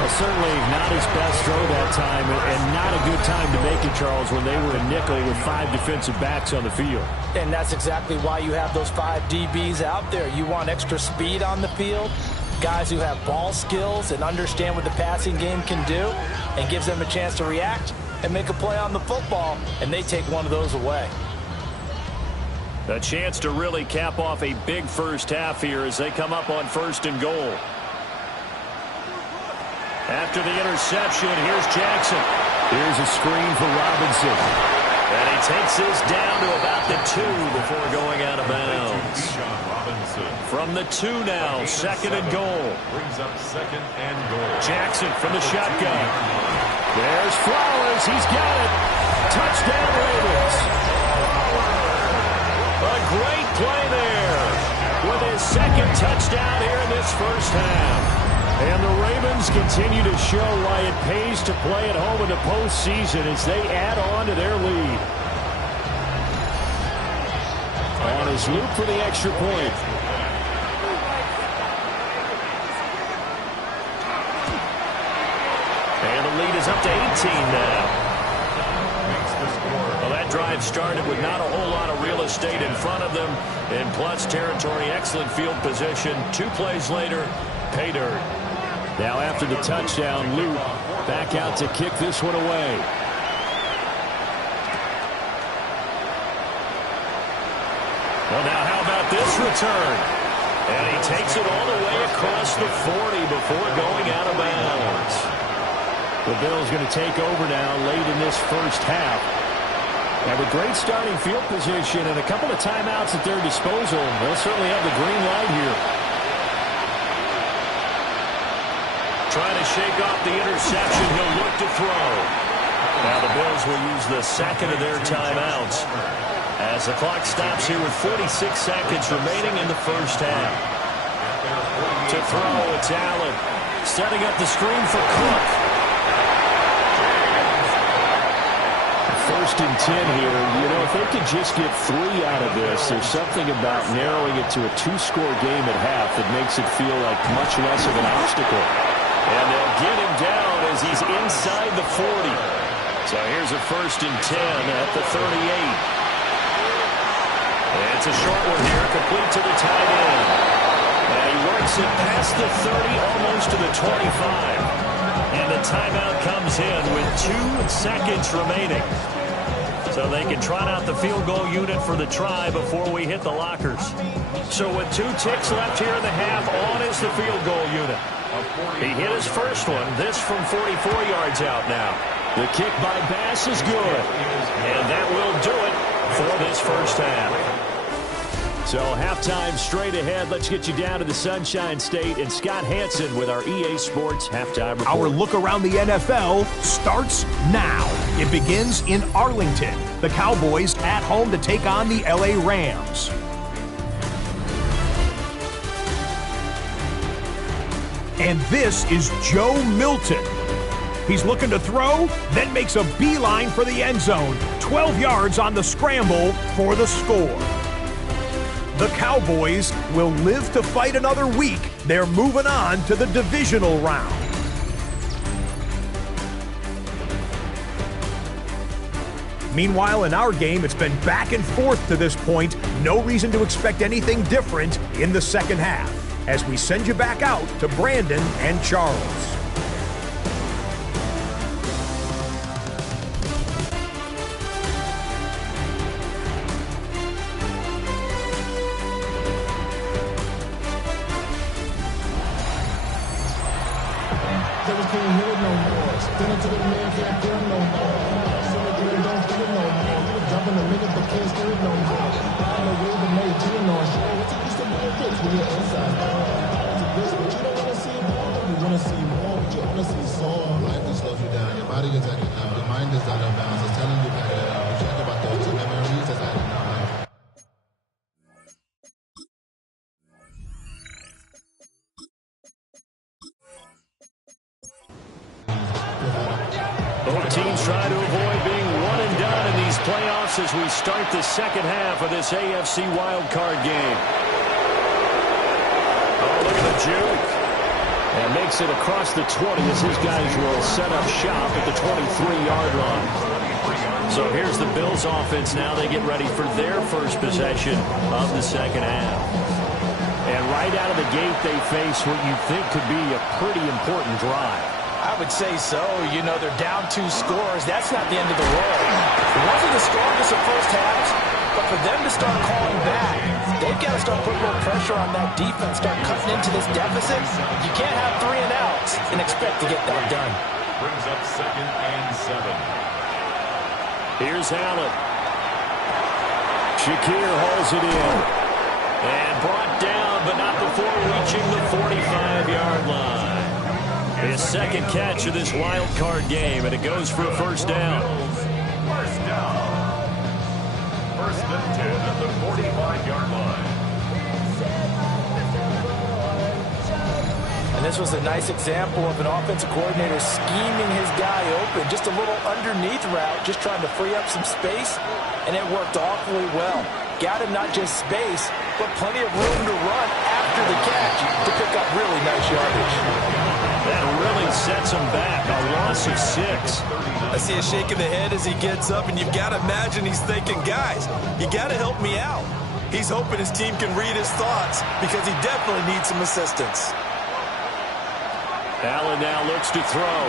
Well, certainly not his best throw that time, and not a good time to make it, Charles, when they were a nickel with 5 defensive backs on the field. And that's exactly why you have those 5 DBs out there. You want extra speed on the field, guys who have ball skills and understand what the passing game can do, and gives them a chance to react and make a play on the football, and they take one of those away. A chance to really cap off a big first half here as they come up on 1st and goal. After the interception, here's Jackson. Here's a screen for Robinson. And he takes this down to about the 2 before going out of bounds. From the 2 now, 2nd and goal. Brings up 2nd and goal. Jackson from the shotgun. There's Flowers. He's got it. Touchdown, Ravens. A great play there with his 2nd touchdown here in this first half. And the Ravens continue to show why it pays to play at home in the postseason as they add on to their lead. On his loop for the extra point. And the lead is up to 18 now. Well, that drive started with not a whole lot of real estate in front of them. In plus territory, excellent field position. 2 plays later, pay dirt. Now after the touchdown, Luke back out to kick this one away. Well, now how about this return? And he takes it all the way across the 40 before going out of bounds. The Bills going to take over now late in this first half. Have a great starting field position and a couple of timeouts at their disposal. They'll certainly have the green light here. Trying to shake off the interception. He'll look to throw. Now the Bills will use the 2nd of their timeouts as the clock stops here with 46 seconds remaining in the first half. To throw, it's Allen. Setting up the screen for Cook. 1st and 10 here. You know, if they could just get 3 out of this, there's something about narrowing it to a 2-score game at half that makes it feel like much less of an obstacle. And they'll get him down as he's inside the 40. So here's a 1st and 10 at the 38. And it's a short one here, complete to the tight end. And he works it past the 30, almost to the 25. And the timeout comes in with 2 seconds remaining. So they can trot out the field goal unit for the try before we hit the lockers. So with 2 ticks left here in the half, on is the field goal unit. He hit his first one. This from 44 yards out now. The kick by Bass is good. And that will do it for this first half. So halftime straight ahead. Let's get you down to the Sunshine State and Scott Hansen with our EA Sports halftime report. Our look around the NFL starts now. It begins in Arlington. The Cowboys at home to take on the LA Rams. And this is Joe Milton. He's looking to throw, then makes a beeline for the end zone. 12 yards on the scramble for the score. The Cowboys will live to fight another week. They're moving on to the divisional round. Meanwhile, in our game, it's been back and forth to this point. No reason to expect anything different in the second half, as we send you back out to Brandon and Charles. Both teams try to avoid being one and done in these playoffs as we start the second half of this AFC wildcard game. Oh, look at the juke. And makes it across the 20 as his guys will set up shop at the 23-yard line. So here's the Bills offense now. They get ready for their first possession of the second half. And right out of the gate, they face what you think could be a pretty important drive. I would say so. You know, they're down 2 scores. That's not the end of the world. It wasn't the strongest of first halves, but for them to start calling back, they've got to start putting more pressure on that defense, start cutting into this deficit. You can't have 3 and outs and expect to get that done. Brings up 2nd and 7. Here's Allen. Shakir hauls it in. And brought down, but not before reaching the 45-yard line. His second catch of this wild card game, and it goes for a first down. First down. 1st and 10 at the 45-yard line. And this was a nice example of an offensive coordinator scheming his guy open. Just a little underneath route, just trying to free up some space, and it worked awfully well. Got him not just space, but plenty of room to run after the catch to pick up really nice yardage. That really sets him back, a loss of 6. I see a shake of the head as he gets up, and you've got to imagine he's thinking, guys, you got to help me out. He's hoping his team can read his thoughts because he definitely needs some assistance. Allen now looks to throw.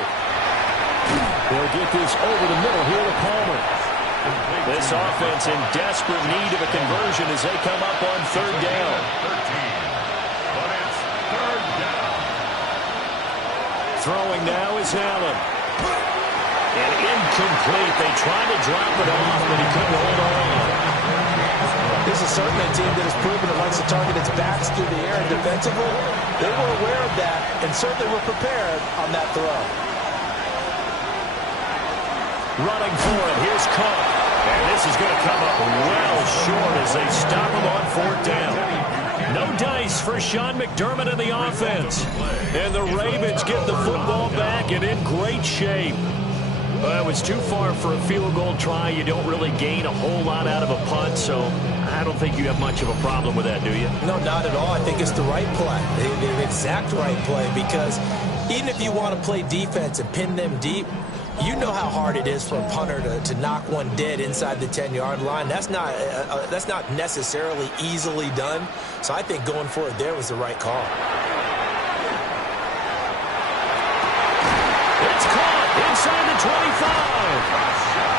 They'll get this over the middle here to Palmer. This offense in desperate need of a conversion as they come up on 3rd down. But it's 3rd down. Throwing now is Allen. And incomplete. They tried to drop it off, but he couldn't hold on. This is certainly a team that has proven it likes to target its backs through the air and defensively. They were aware of that and certainly were prepared on that throw. Running for it. Here's Cook. And this is going to come up well short as they stop him on 4th down. No dice for Sean McDermott in the offense. And the Ravens get the football back and in great shape. Well, it was too far for a field goal try. You don't really gain a whole lot out of a punt, so I don't think you have much of a problem with that, do you? No, not at all. I think it's the right play, the exact right play, because even if you want to play defense and pin them deep, you know how hard it is for a punter to knock one dead inside the 10-yard line. That's not necessarily easily done. So I think going for it there was the right call. It's caught inside the 25.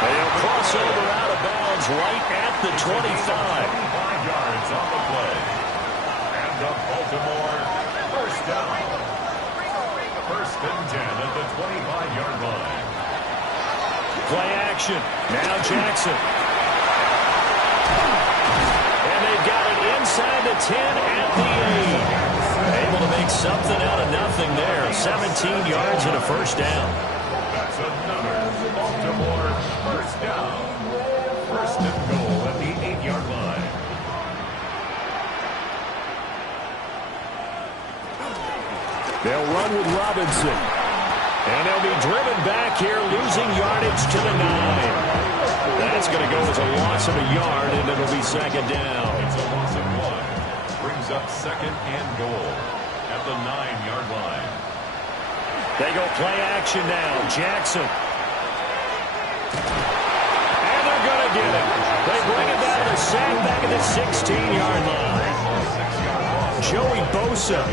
They'll cross over out of bounds right at the 25. 25 yards on the play. And the Baltimore first down. First and 10 at the 25-yard line. Play action. Now Jackson. And they've got it inside the 10 at the 8. Able to make something out of nothing there. 17 yards and a first down. That's another Baltimore first down. First and goal at the 8-yard line. They'll run with Robinson. And they'll be driven back here, losing yardage to the 9. That's going to go as a loss of a yard, and it'll be second down. It's a loss of 1. Brings up second and goal at the 9-yard line. They go play action now. Jackson. And they're going to get it. They bring it down to the sack back at the 16-yard line. Joey Bosa.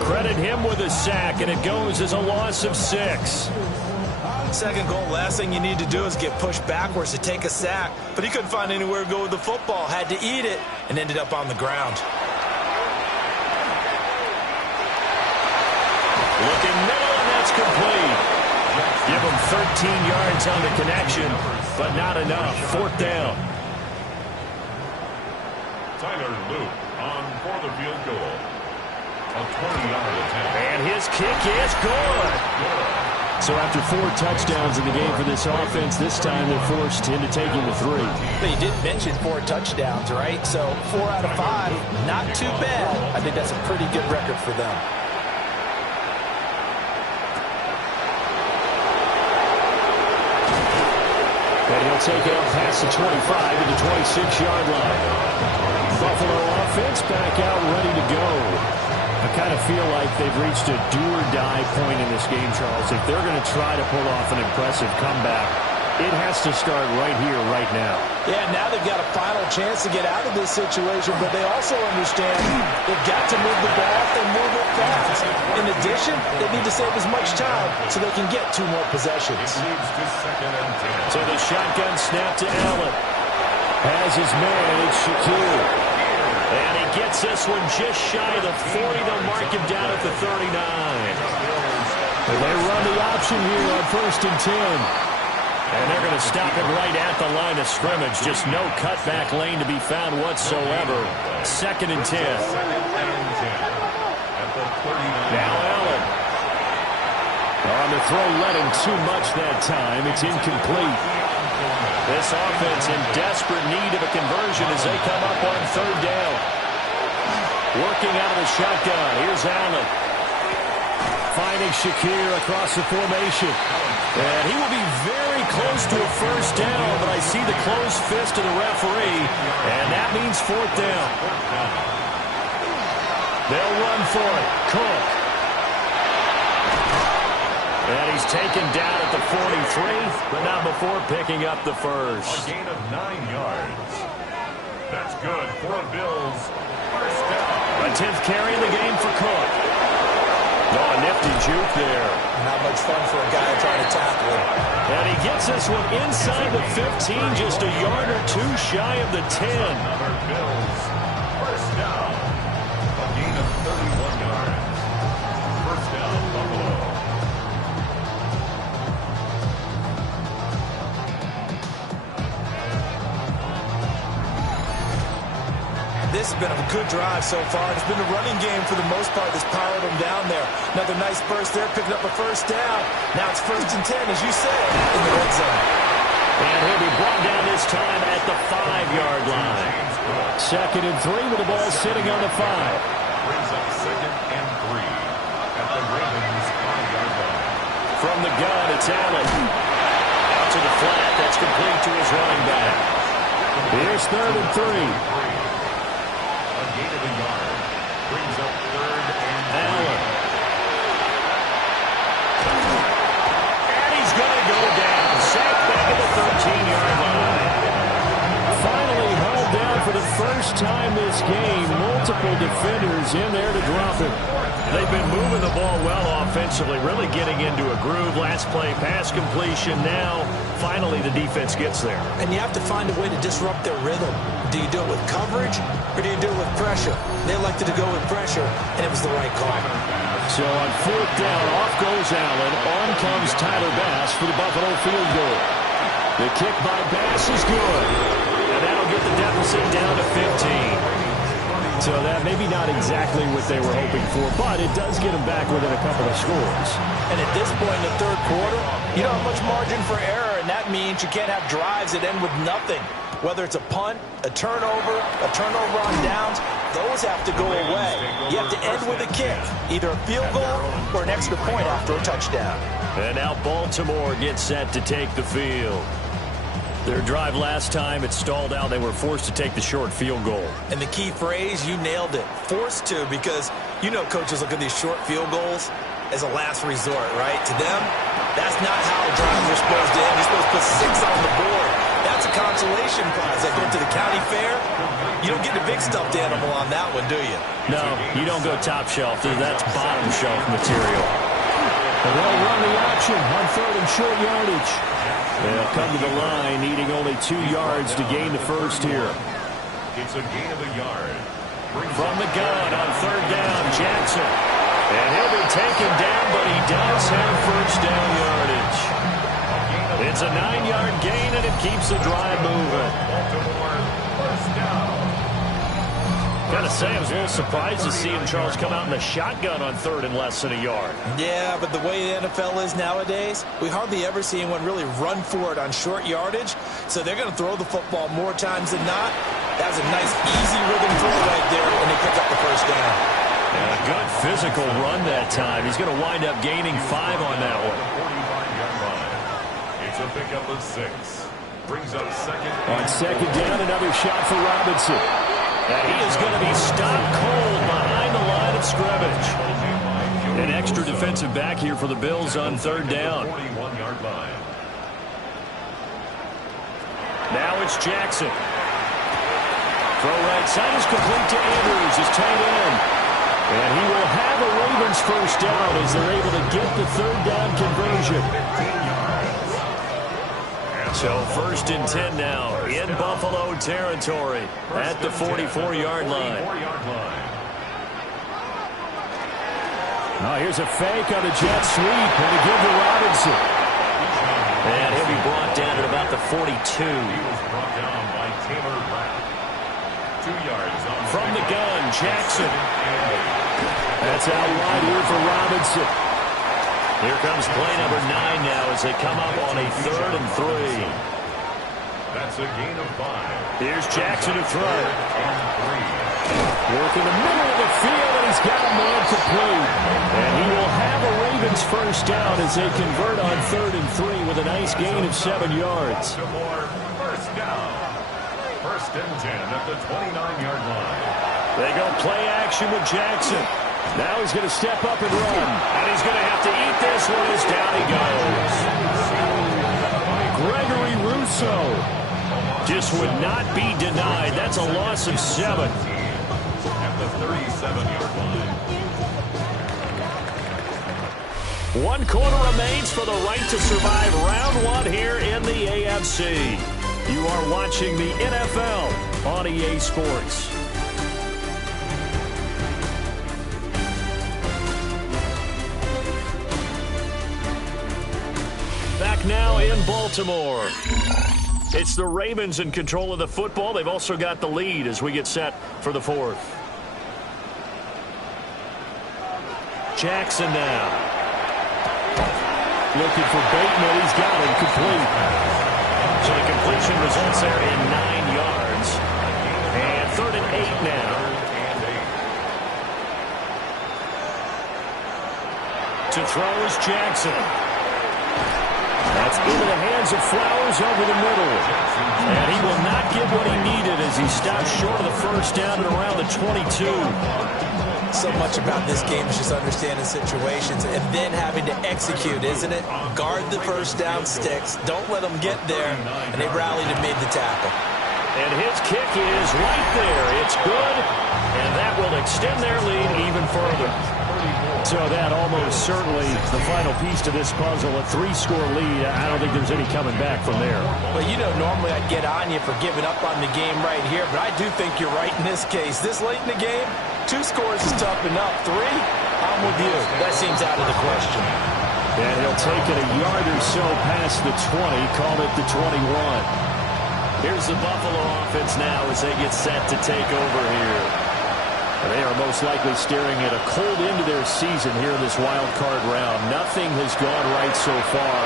Credit him with a sack, and it goes as a loss of 6. Second goal, last thing you need to do is get pushed backwards to take a sack. But he couldn't find anywhere to go with the football. Had to eat it and ended up on the ground. Looking middle, and that's complete. Give him 13 yards on the connection, but not enough. Fourth down. Tyler Luke on for the field goal. A 20-yard attempt. And his kick is good. So after 4 touchdowns in the game for this offense, this time they're forced into taking the 3. But you did mention 4 touchdowns, right? So 4 out of 5, not too bad. I think that's a pretty good record for them. And he'll take it up past the 25 to the 26-yard line. Buffalo offense back out ready to go. I kind of feel like they've reached a do-or-die point in this game, Charles. If they're going to try to pull off an impressive comeback, it has to start right here, right now. Yeah, now they've got a final chance to get out of this situation, but they also understand they've got to move the ball and move it fast. In addition, they need to save as much time so they can get 2 more possessions. It leads to second and 10. So the shotgun snap to Allen. Has his man, it's Shakir. And he gets this one just shy of the 40. They'll mark him down at the 39. And they run the option here on first and 10. And they're going to stop it right at the line of scrimmage. Just no cutback lane to be found whatsoever. Second and 10. Now Allen. On the throw, let him too much that time. It's incomplete. This offense in desperate need of a conversion as they come up on third down. Working out of the shotgun. Here's Allen. Finding Shakir across the formation. And he will be very close to a first down, but I see the closed fist of the referee, and that means fourth down. They'll run for it. Cook. And he's taken down at the 43, but not before picking up the first. A gain of 9 yards. That's good for a Bills first down. A 10th carry in the game for Cook. Oh, a nifty juke there. Not much fun for a guy trying to tackle him. And he gets this one inside the 15, just a yard or 2 shy of the 10. Another Bills first down. A gain of 31 yards. First down, Buffalo. This has been a good drive so far. It's been a running game for the most part that's powered them down there. Another nice burst there, picking up a first down. Now it's first and 10, as you said, in the red zone. And he'll be brought down this time at the 5-yard line. Second and 3 with the ball sitting on the 5. Brings up second and 3 at the Ravens 5-yard line. From the gun, it's Allen. to the flat. That's complete to his running back. Here's 3rd and 3. A gain of a yard. Brings up 3rd and Allen. And he's going to go down. Sacked back at the 13-yard line. Finally held down for the first time this game. Multiple defenders in there to drop him. They've been moving the ball well offensively, really getting into a groove. Last play, pass completion. Now, finally, the defense gets there. And you have to find a way to disrupt their rhythm. Do you do it with coverage, or do you do it with pressure? They elected to go with pressure, and it was the right call. So on 4th down, off goes Allen. On comes Tyler Bass for the Buffalo field goal. The kick by Bass is good. And that'll get the deficit down to 15. So that maybe not exactly what they were hoping for, but it does get them back within a couple of scores. And at this point in the 3rd quarter, you don't have much margin for error, and that means you can't have drives that end with nothing. Whether it's a punt, a turnover on downs, those have to go away. You have to end with a kick, either a field goal or an extra point after a touchdown. And now Baltimore gets set to take the field. Their drive last time, it stalled out. They were forced to take the short field goal. And the key phrase, you nailed it, forced to, because you know coaches look at these short field goals as a last resort, right? To them, that's not how drives are supposed to end. You're supposed to put 6 on the board. That's a consolation prize. Like going to the county fair, you don't get the big stuffed animal on that one, do you? No, you don't go top shelf. That's bottom shelf material. And they'll run the option on 3rd and short yardage. They'll come to the line, needing only 2 yards to gain the first here. It's a gain of a yard. From the gun on 3rd down, Jackson. And he'll be taken down, but he does have first down yardage. It's a 9-yard gain, and it keeps the drive moving. Baltimore, first down. Gotta say, I was a little surprised to see him, Charles, come out in the shotgun on 3rd and less than a yard. Yeah, but the way the NFL is nowadays, we hardly ever see anyone really run for it on short yardage. So they're going to throw the football more times than not. That was a nice, easy rhythm throw right there, and they pick up the first down. And a good physical run that time. He's going to wind up gaining 5 on that one. 45-yard line. It's a pickup of 6. Brings up 2nd. On 2nd down, another shot for Robinson. And he is going to be stopped cold behind the line of scrimmage. An extra defensive back here for the Bills on 3rd down. 41-yard line. Now it's Jackson. Throw right side is complete to Andrews, his tight end. And he will have a Ravens first down as they're able to get the 3rd down conversion. So 1st and 10 now in Buffalo territory at the 44-yard line. Now here's a fake on the jet sweep and a give to Robinson. And he'll be brought down at about the 42. He was brought down by Taylor Rapp. 2 yards on from the gun, Jackson. That's out wide here for Robinson. Here comes play number 9 now as they come up on a 3rd and 3. That's a gain of 5. Here's Jackson to throw. Work in the middle of the field, and he's got a man complete. And he will have a Ravens first down as they convert on 3rd and 3 with a nice gain of 7 yards. First down. 1st and 10 at the 29-yard line. They go play action with Jackson. Now he's going to step up and run. And he's going to have to eat this one as down he goes. Gregory Rousseau just would not be denied. That's a loss of 7. At the 37-yard line. 1 quarter remains for the right to survive round 1 here in the AFC. You are watching the NFL on EA Sports. Back now in Baltimore. It's the Ravens in control of the football. They've also got the lead as we get set for the 4th. Jackson now. Looking for Bateman. He's got him complete. So the completion results there in 9 yards. And 3rd and 8 now. To throw is Jackson. That's into the hands throws it flowers over the middle. And he will not get what he needed as he stops short of the first down at around the 22. So much about this game is just understanding situations and then having to execute, isn't it? Guard the first down sticks. Don't let them get there. And they rallied and made the tackle. And his kick is right there. It's good. And that will extend their lead even further. So that almost certainly the final piece to this puzzle, a 3-score lead. I don't think there's any coming back from there. Well, you know, normally I'd get on you for giving up on the game right here, but I do think you're right in this case. This late in the game, 2 scores is tough enough. 3, I'm with you. That seems out of the question. And he'll take it a yard or so past the 20, call it the 21. Here's the Buffalo offense now as they get set to take over here. They are most likely staring at a cold end to their season here in this wild card round. Nothing has gone right so far,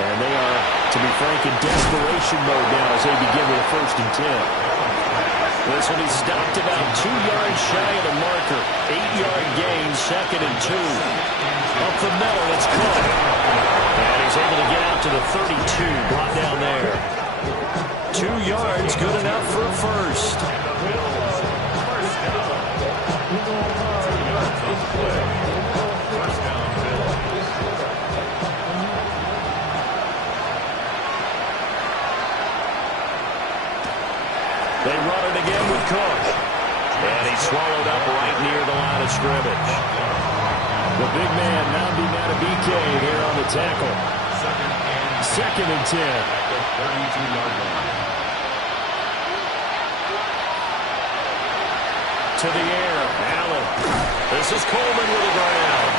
and they are, to be frank, in desperation mode now as they begin with a 1st and 10. This will be stopped about 2 yards shy of the marker. 8-yard gain, 2nd and 2. Up the middle, it's Cook. And he's able to get out to the 32, brought down there. 2 yards, good enough for a first. They run it again with Cook. And he's swallowed up right near the line of scrimmage. The big man, NBA2k, there on the tackle. 2nd and 10. 32-yard line. To the air, Allen. This is Coleman with the ground.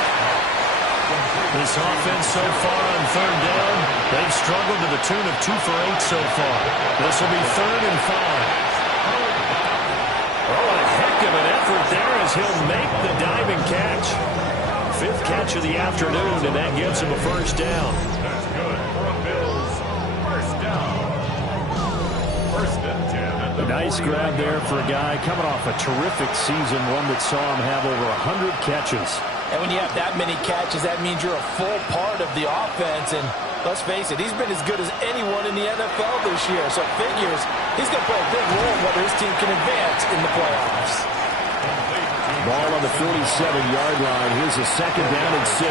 This offense so far on 3rd down, they've struggled to the tune of 2 for 8 so far. This will be 3rd and 5. Oh, a heck of an effort there as he'll make the diving catch. 5th catch of the afternoon, and that gives him a 1st down. That's good for a Bills 1st down. 1st and 10. A nice grab there for a guy coming off a terrific season, one that saw him have over 100 catches. And when you have that many catches, that means you're a full part of the offense. And let's face it, he's been as good as anyone in the NFL this year. So it figures he's going to play a big role in whether his team can advance in the playoffs. Ball on the 47-yard line. Here's a 2nd down and 6.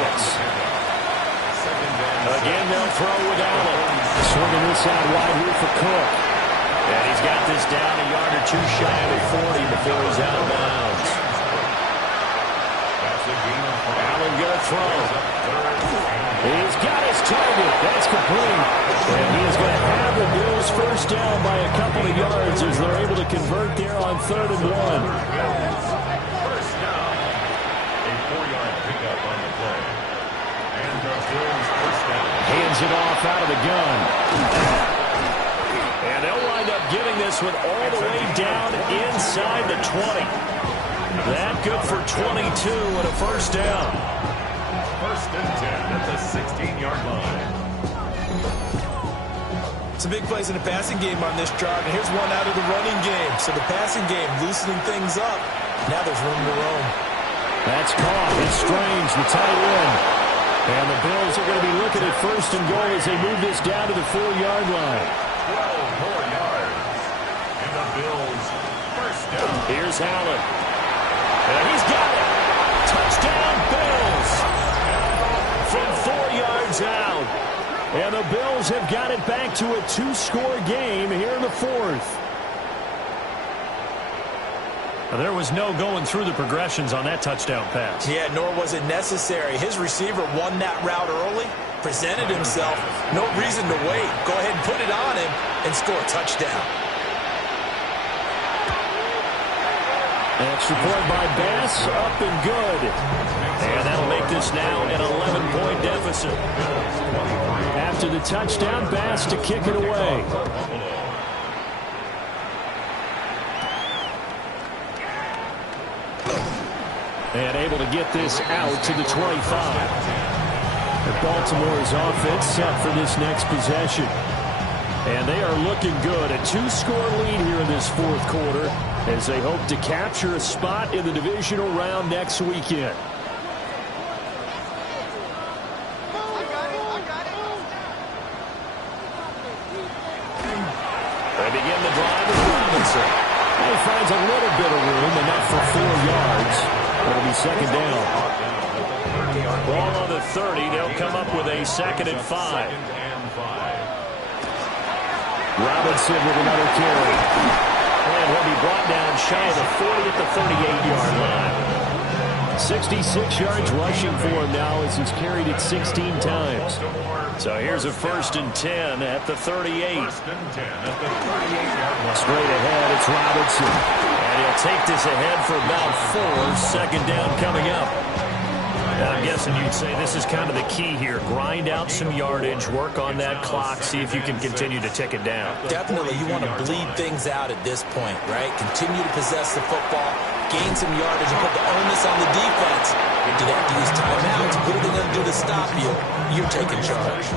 Again, they'll throw with Allen. Swinging this out wide here for Cook. And he's got this down a yard or 2 shy of the 40 before he's out of bounds. Allen going to throw. He's got his target. That's complete. And he is going to have the Bills 1st down by a couple of yards as they're able to convert there on 3rd and 1. 1st down. A 4-yard pickup on the play. And the Bills 1st down. Hands it off out of the gun. And they'll wind up getting this one all the way down inside the 20. That good for 22 and a 1st down. 1st and 10 at the 16-yard line. It's a big place in the passing game on this drive, and here's one out of the running game. So the passing game loosening things up. Now there's room to roam. That's caught. It's Strange, the tight end. And the Bills are going to be looking at 1st and goal as they move this down to the 4-yard line. 12 more yards. And the Bills 1st down. Here's Allen. And he's got it. Touchdown, Bills. From 4 yards out. And the Bills have got it back to a 2-score game here in the 4th. There was no going through the progressions on that touchdown pass. Yeah, nor was it necessary. His receiver won that route early, presented himself. No reason to wait. Go ahead and put it on him and score a touchdown. Extra point by Bass, up and good. And that'll make this now an 11-point deficit. After the touchdown, Bass to kick it away. And able to get this out to the 25. Baltimore's offense set for this next possession. And they are looking good. A 2-score lead here in this 4th quarter as they hope to capture a spot in the divisional round next weekend. They begin the drive with Robinson. He finds a little bit of room, enough for 4 yards. It'll be second down. Ball on the 30. They'll come up with a 2nd and 5. Robinson with another carry. And he'll be brought down shy of the 40 at the 38-yard line. 66 yards rushing for him now as he's carried it 16 times. So here's a 1st and 10 at the 38. Straight ahead, it's Robinson. And he'll take this ahead for about 4. 2nd down coming up. I'm guessing you'd say this is kind of the key here. Grind out some yardage, work on that clock, see if you can continue to tick it down. Definitely, you want to bleed things out at this point, right? Continue to possess the football, gain some yardage, and put the onus on the defense. Do they have to use timeouts? What are they going to do to stop you? You're taking charge.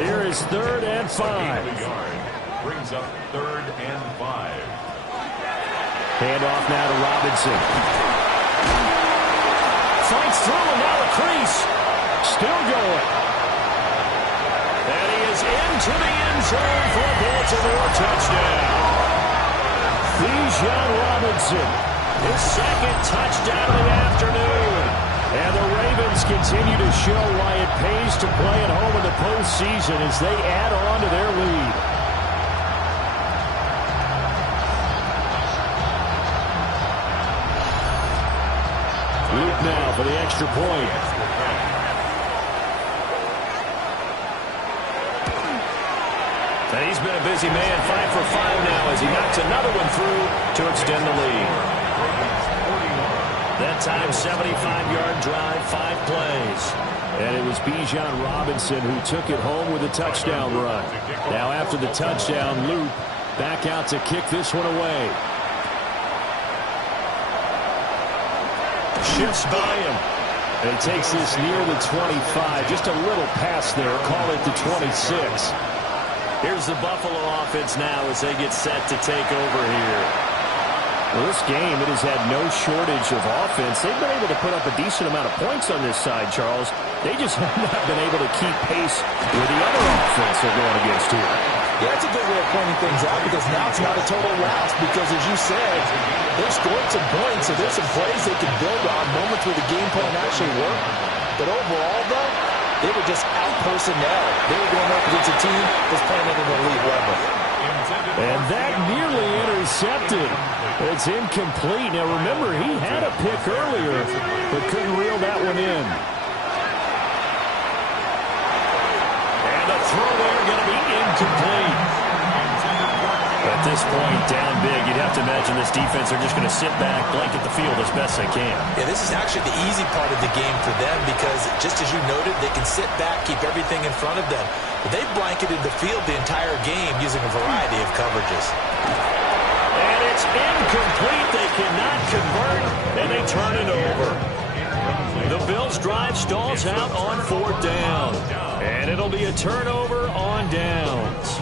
Here is 3rd and 5. Brings up 3rd and 5. Hand off now to Robinson. Fights through and now the crease. Still going. And he is into the end zone for a Baltimore touchdown. Bijan Robinson, his 2nd touchdown of the afternoon. And the Ravens continue to show why it pays to play at home in the postseason as they add on to their lead. Luke now for the extra point. And he's been a busy man, 5 for 5 now as he knocks another one through to extend the lead. That time, 75-yard drive, 5 plays. And it was Bijan Robinson who took it home with a touchdown run. Now after the touchdown, Luke back out to kick this one away. Shifts by him. And he takes this near the 25. Just a little pass there. Call it the 26. Here's the Buffalo offense now as they get set to take over here. Well, this game, it has had no shortage of offense. They've been able to put up a decent amount of points on this side, Charles. They just have not been able to keep pace with the other offense they're going against here. Yeah, that's a good way of pointing things out because now it's not a total loss because, as you said, they've scored some points, so there's some plays they can build on, moments where the game plan actually worked. But overall, though, they were just out personnel. They were going up against a team that's playing at an elite level. And that nearly intercepted. It's incomplete. Now, remember, he had a pick earlier, but couldn't reel that one in. And the throw there going to be incomplete. At this point, down big, you'd have to imagine this defense are just going to sit back, blanket the field as best they can. Yeah, this is actually the easy part of the game for them because, just as you noted, they can sit back, keep everything in front of them. But they've blanketed the field the entire game using a variety of coverages. And it's incomplete. They cannot convert, and they turn it over. The Bills' drive stalls out on 4th down. And it'll be a turnover on downs.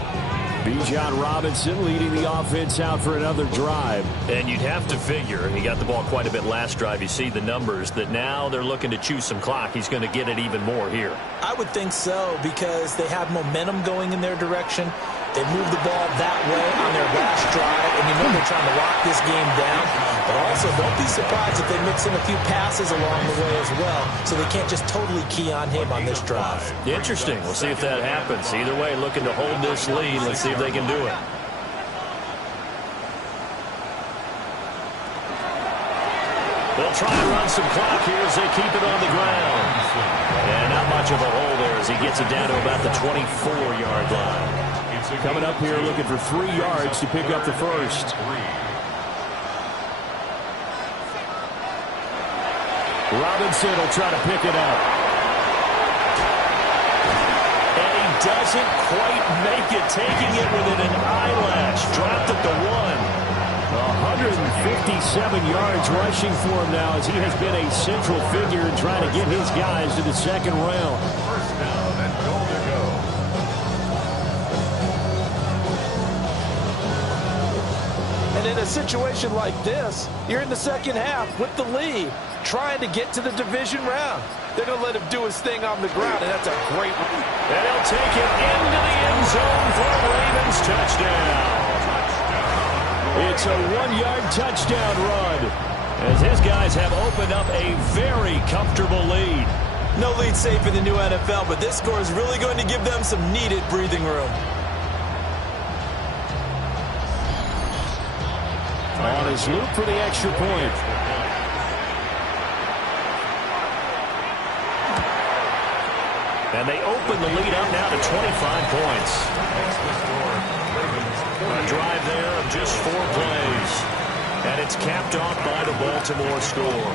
Bijan Robinson leading the offense out for another drive. And you'd have to figure, he got the ball quite a bit last drive. You see the numbers, that now they're looking to chew some clock. He's going to get it even more here. I would think so because they have momentum going in their direction. They moved the ball that way on their last drive, and you know they're trying to lock this game down. But also, don't be surprised if they mix in a few passes along the way as well, so they can't just totally key on him on this drive. Interesting. We'll see if that happens. Either way, looking to hold this lead. Let's see if they can do it. They'll try to run some clock here as they keep it on the ground. And not much of a hole there as he gets it down to about the 24-yard line. Coming up here looking for 3 yards to pick up the first. Robinson will try to pick it up. And he doesn't quite make it, taking it within an eyelash. Dropped at the 1. 157 yards rushing for him now as he has been a central figure in trying to get his guys to the second round. First down and goal to go. And in a situation like this, you're in the second half with the lead, trying to get to the division round. They're going to let him do his thing on the ground, and that's a great one. And he'll take it into the end zone for a Ravens touchdown. It's a 1-yard touchdown run, as his guys have opened up a very comfortable lead. No lead safe in the new NFL, but this score is really going to give them some needed breathing room. On his loop for the extra point. And they open the lead up now to 25 points. A drive there of just 4 plays. And it's capped off by the Baltimore score.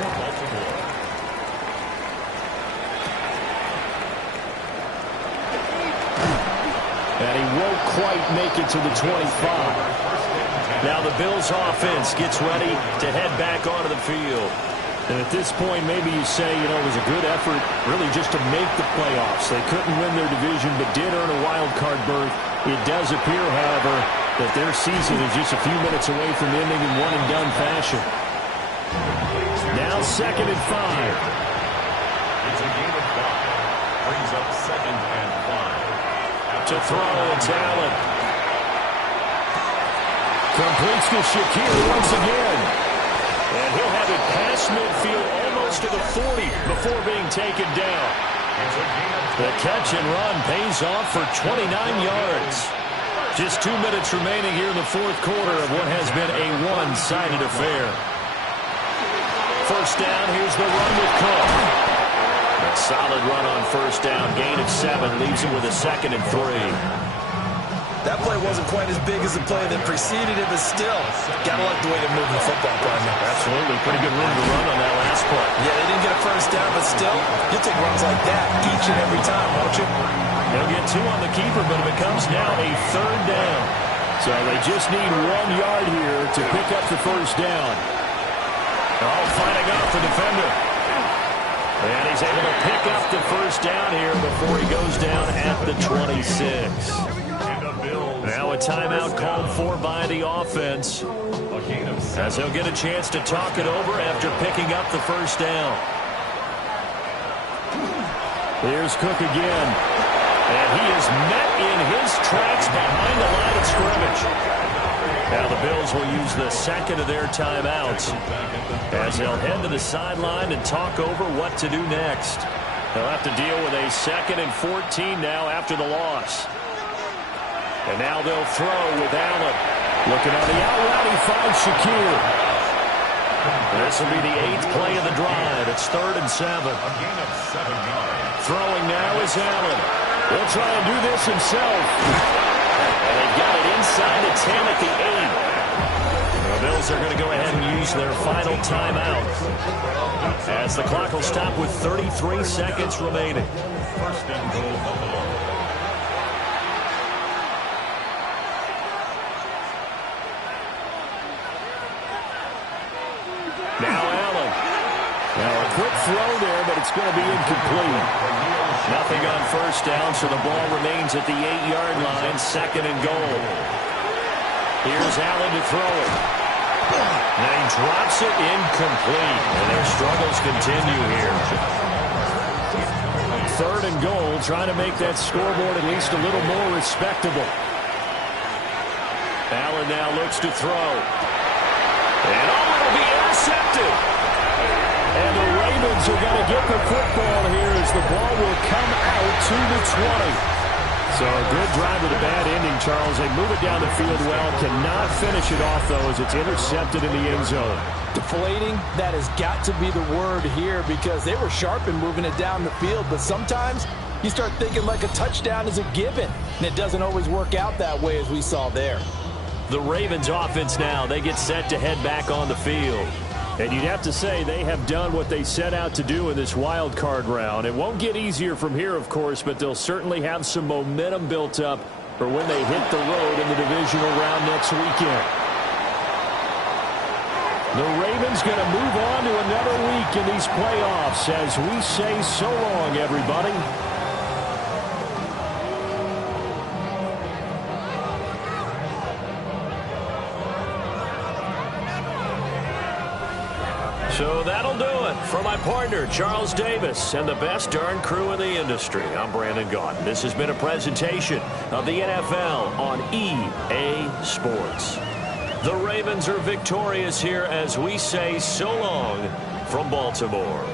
And he won't quite make it to the 25. Now the Bills offense gets ready to head back onto the field. And at this point, maybe you say, it was a good effort really just to make the playoffs. They couldn't win their division, but did earn a wild card berth. It does appear, however, that their season is just a few minutes away from ending in one-and-done fashion. Now 2nd and 5. It's a game of 5. Brings up 2nd and 5. To throw, it's Allen. Completes to Shakir once again. And he'll have it past midfield almost to the 40 before being taken down. The catch and run pays off for 29 yards. Just 2 minutes remaining here in the 4th quarter of what has been a one-sided affair. First down, here's the run with Cook. A solid run on first down, gain of 7, leaves him with a 2nd and 3. That play wasn't quite as big as the play that preceded it, but still, gotta like the way they're moving the football, partner. Absolutely, pretty good room to run on that last play. Yeah, they didn't get a first down, but still, you'll take runs like that each and every time, won't you? They'll get 2 on the keeper, but it becomes now a 3rd down. So they just need 1 yard here to pick up the first down. Oh, fighting off the defender. And he's able to pick up the first down here before he goes down at the 26. Now a timeout called for by the offense, as he'll get a chance to talk it over after picking up the first down. Here's Cook again, and he is met in his tracks behind the line of scrimmage. Now the Bills will use the 2nd of their timeouts, as they'll head to the sideline and talk over what to do next. They'll have to deal with a 2nd and 14 now after the loss. And now they'll throw with Allen. Looking on the out route, he finds Shakir. This will be the 8th play of the drive. It's 3rd and 7. Throwing now is Allen. He'll try and do this himself. And they've got it inside the 10 at the 8. The Bills are going to go ahead and use their final timeout, as the clock will stop with 33 seconds remaining. First and goal, Buffalo. Now Allen. Now a quick throw there, but it's going to be incomplete. Nothing on first down, so the ball remains at the 8-yard line, 2nd and goal. Here's Allen to throw it. Now he drops it incomplete, and their struggles continue here. 3rd and goal, trying to make that scoreboard at least a little more respectable. Allen now looks to throw. And it'll be intercepted. And the Ravens are going to get the football here as the ball will come out to the 20. So a good drive with a bad ending, Charles. They move it down the field well. Cannot finish it off, though, as it's intercepted in the end zone. Deflating, that has got to be the word here, because they were sharp in moving it down the field. But sometimes you start thinking like a touchdown is a given, and it doesn't always work out that way, as we saw there. The Ravens offense now, they get set to head back on the field. And you'd have to say they have done what they set out to do in this wild card round. It won't get easier from here, of course, but they'll certainly have some momentum built up for when they hit the road in the divisional round next weekend. The Ravens going to move on to another week in these playoffs as we say so long, everybody. So that'll do it. For my partner, Charles Davis, and the best darn crew in the industry, I'm Brandon Gaughan. This has been a presentation of the NFL on EA Sports. The Ravens are victorious here as we say so long from Baltimore.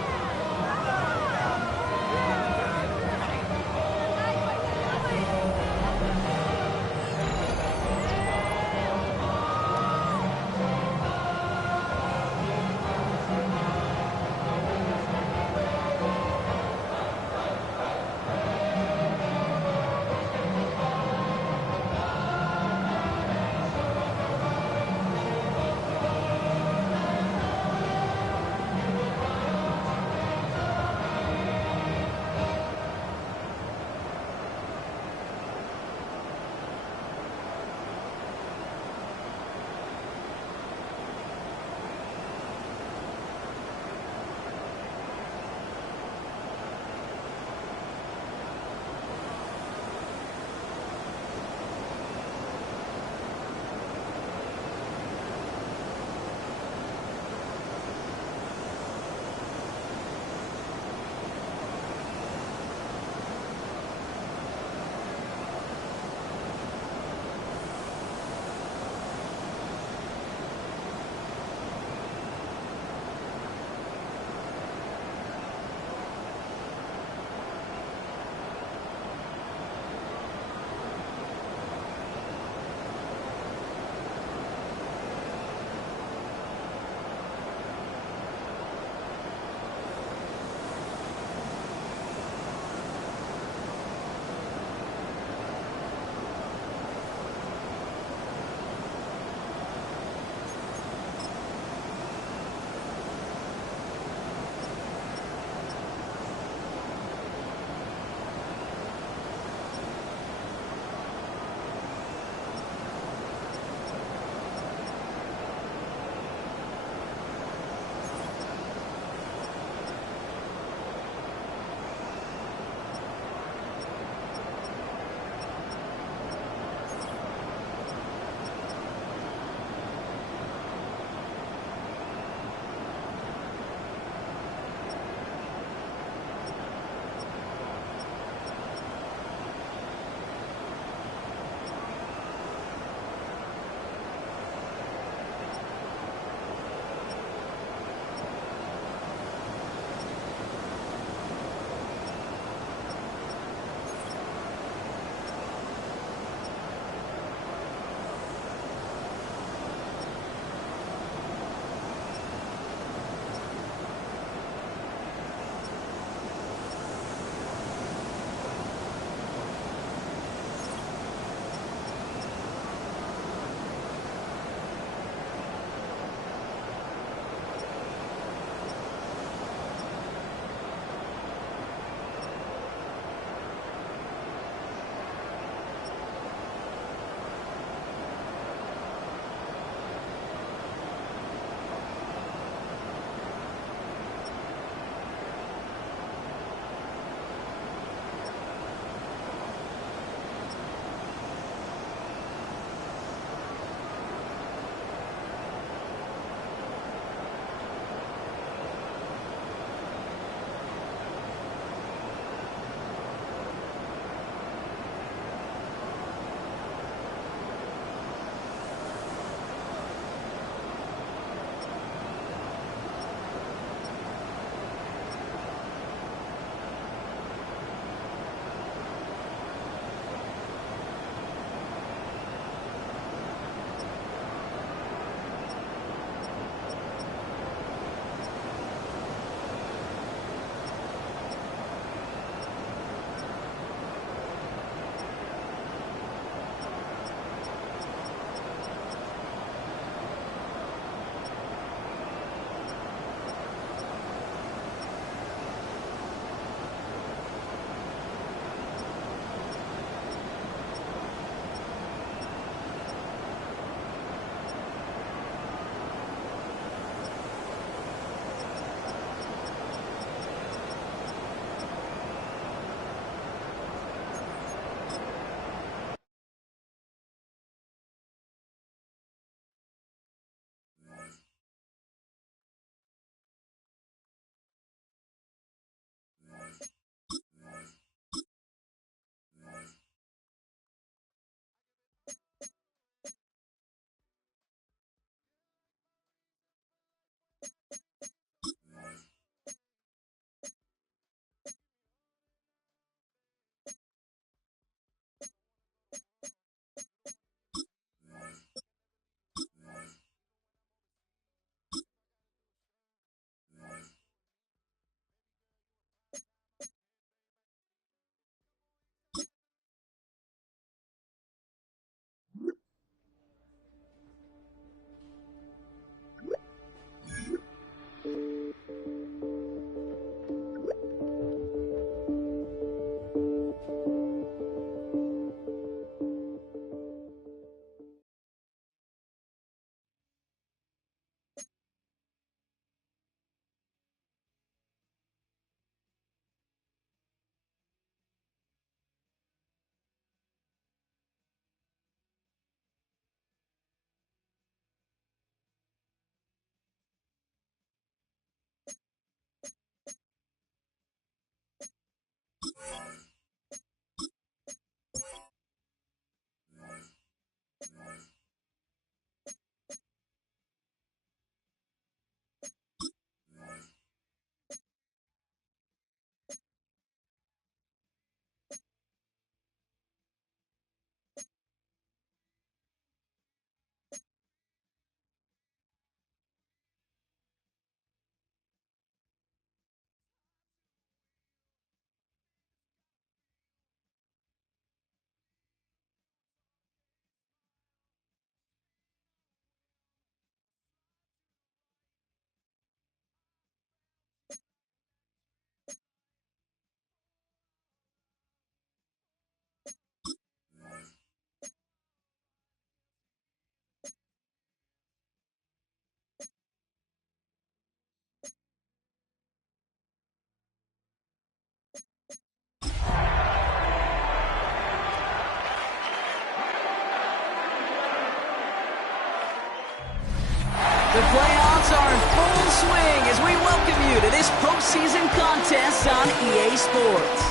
The playoffs are in full swing as we welcome you to this postseason contest on EA Sports.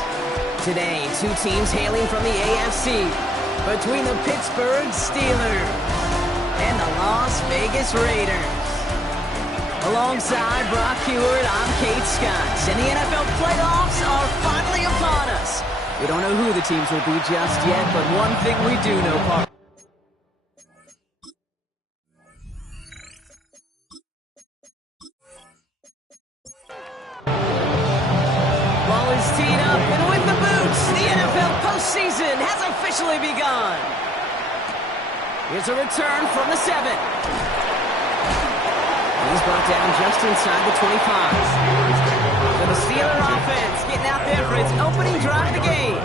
Today, two teams hailing from the AFC between the Pittsburgh Steelers and the Las Vegas Raiders. Alongside Brock Heward, I'm Kate Scott, and the NFL playoffs are finally upon us. We don't know who the teams will be just yet, but one thing we do know, ball is teed up, and with the boots, the NFL postseason has officially begun. Here's a return from the 7. He's brought down just inside the 25. So the Steeler offense getting out there for its opening drive of the game.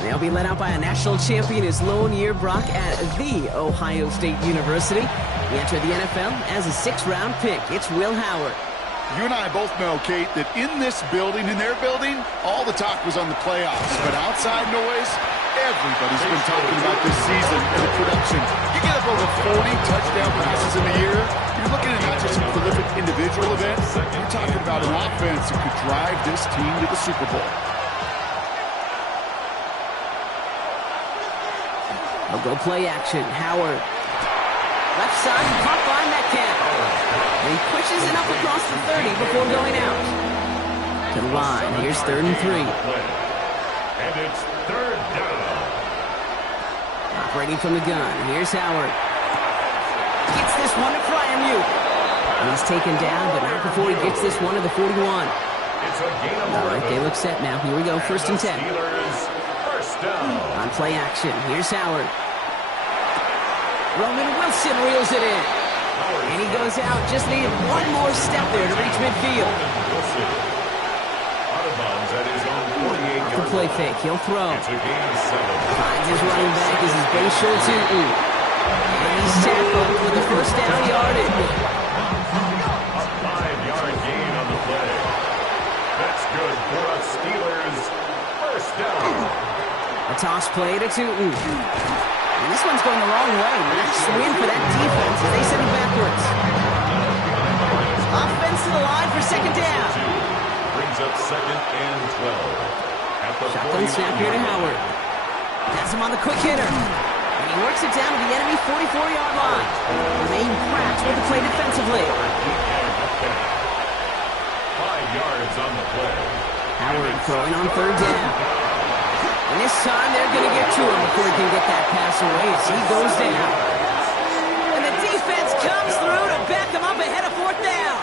They'll be led out by a national champion his lone year, Brock, at the Ohio State University. He entered the NFL as a 6th-round pick. It's Will Howard. You and I both know, Kate, that in this building, in their building, all the talk was on the playoffs. But outside noise, everybody's been talking about this season and the production. You get up over 40 touchdown passes in a year. You're looking at not just some prolific individual events. You're talking about an offense that could drive this team to the Super Bowl. They'll go play action. Howard. Left side, caught by Metcalf. And he pushes it up across the 30 before going out. To the line. Here's 3rd and 3. And it's 3rd down. Operating from the gun. Here's Howard. Gets this one to Fryermuth. And he's taken down, but not before he gets this one to the 41. It's a gain of 11. All right, they look set now. Here we go, 1st and 10. Steelers, 1st down. On play action. Here's Howard. Roman Wilson reels it in. And he goes out. Just needed one more step there to reach midfield. Wilson. Out of bounds at his own 48-yard The play fake. He'll throw. It's a gain of 7. Finds his running back as his base show Tootin. And he's tackled for the 1st down yardage. A 5-yard gain on the play. That's good for a Steelers 1st down. A toss play to Tootin. And this one's going the wrong way. Nice win for that defense as they send him backwards. Offense to the line for 2nd down. Brings up 2nd and 12. At the Shotgun snap here to Howard. Has him on the quick hitter. And he works it down to the enemy 44-yard line. Remain cracks with the play defensively. 5 yards on the play. Howard throwing on 3rd down. And this time they're going to get to him before he can get that pass away as he goes down. And the defense comes through to back him up ahead of 4th down.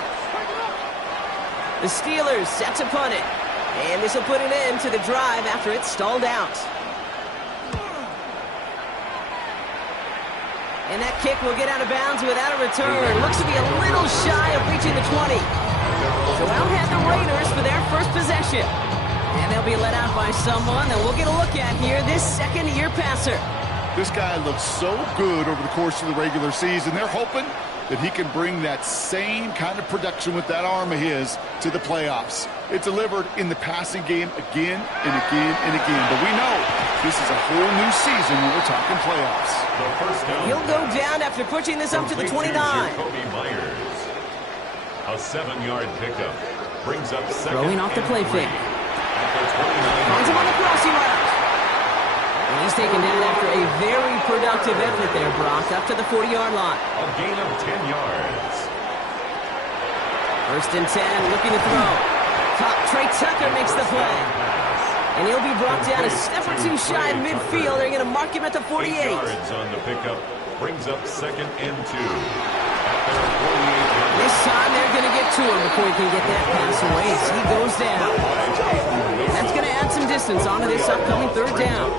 The Steelers set to punt it. And this will put an end to the drive after it's stalled out. And that kick will get out of bounds without a return. Looks to be a little shy of reaching the 20. So out head the Raiders for their first possession. And they'll be let out by someone that we'll get a look at here, this 2nd-year passer. This guy looks so good over the course of the regular season. They're hoping that he can bring that same kind of production with that arm of his to the playoffs. It delivered in the passing game again and again and again. But we know this is a whole new season when we're talking playoffs. He'll go down after pushing this up to the 29. Jacoby Myers. A 7-yard pickup. Brings up 2nd. Throwing off the play fake. Finds him on the crossing route. And he's taken down after a very productive effort there, Brock, up to the 40-yard line. A gain of 10 yards. 1st and 10, looking to throw. Trey Tucker makes the play. And he'll be brought down a step or two shy of midfield. They're going to mark him at the 48. 8 yards on the pickup. Brings up 2nd and 2. At their 48-yard. This time they're going to get to him before he can get that pass away. So he goes down. And that's going to add some distance onto this upcoming 3rd down.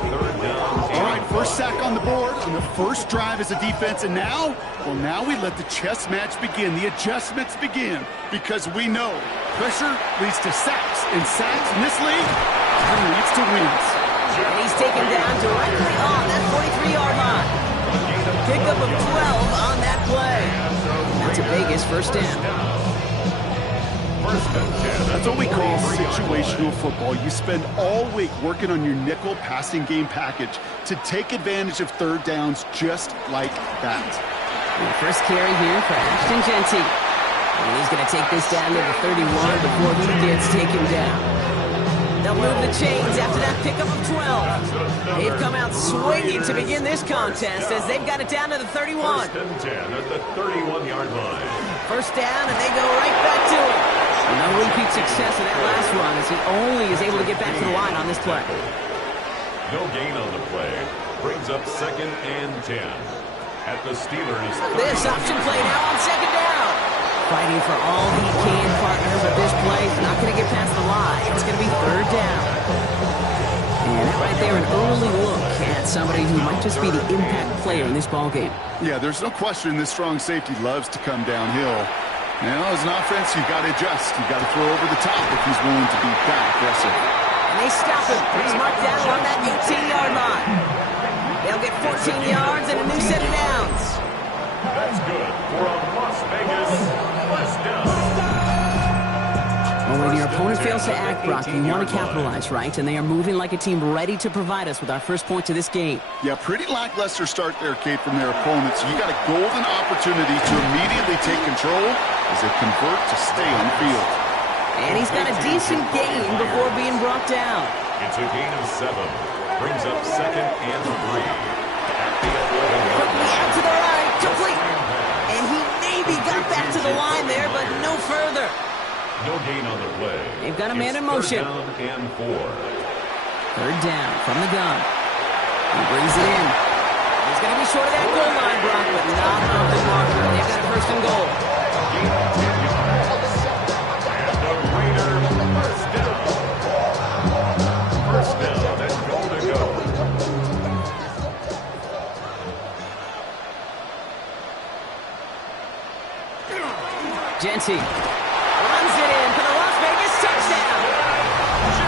All right, first sack on the board on the first drive as a defense. And now, well, now we let the chess match begin. The adjustments begin because we know pressure leads to sacks. And sacks in this league leads to wins. And he's taken down directly on that 43-yard line. Pickup of 12 on that play. That's a Vegas 1st down. That's what we call situational football. You spend all week working on your nickel passing game package to take advantage of 3rd downs just like that. And the first carry here for Ashton Genty. And he's going to take this down to the 31 before he gets taken down. They'll move the chains after that pickup of 12. They've come out swinging to begin this contest as they've got it down to the 31. First and 10 at the 31-yard line. First down, and they go right back to it. No repeat success of that last run as he only is able to get back to the line on this play. No gain on the play. Brings up 2nd and 10 at the Steelers. This option play now on 2nd down. Fighting for all he can, partner, but this play is not going to get past the line. It's going to be 3rd down. And that right there, an early look at somebody who might just be the impact player in this ballgame. Yeah, there's no question this strong safety loves to come downhill. Now, as an offense, you've got to adjust. You've got to throw over the top if he's willing to be that aggressive. And they stop him. He's marked down on that 18-yard line. They'll get 14 yards and a new set of downs. That's good for a Las Vegas first down. Well, when your opponent fails to act, Brock, you want to capitalize, right? And they are moving like a team ready to provide us with our first point to this game. Yeah, pretty lackluster start there, Kate, from their opponents. You got a golden opportunity to immediately take control as they convert to stay on the field. And he's got a decent gain before being brought down. It's a gain of 7. Brings up 2nd and 3. At the 11-yard Quickly line. out to the right, complete. And he maybe got back to the line there, but no further. No gain on the play. They've got a man in motion. 3rd down and 4. 3rd down from the gun. He brings it in. He's going to be short of that goal line, Brock, but not off the marker. They've got a 1st and goal. Gain of 10 yards. And the Raider first down. First down and goal to go. Genty runs it in for the Las Vegas touchdown.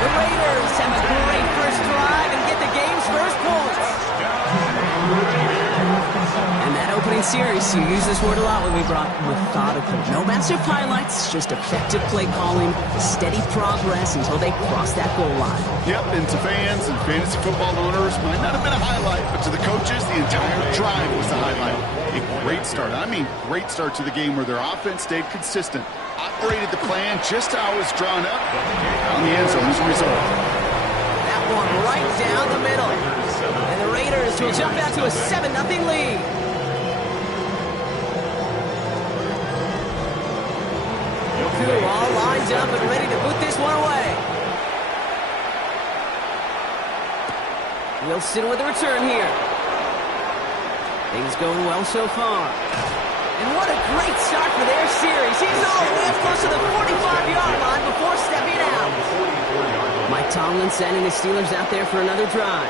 The Raiders have a great first drive and get the game's first points. And that opening series, you use this word a lot when we brought methodical. No massive highlights, just effective play calling, steady progress until they cross that goal line. Yep, and to fans and fantasy football owners, might not have been a highlight, but to the coaches, the entire drive was the highlight. A great start. I mean, great start to the game where their offense stayed consistent, operated the plan just how it was drawn up, on the end zone as a result. That one right down the middle. And the Raiders will jump out to a 7-0 lead. Two all lined up and ready to put this one away. Wilson with a return here. Things going well so far. And what a great start for their series. He's all the way up close to the 45-yard line before stepping out. Mike Tomlin sending the Steelers out there for another drive.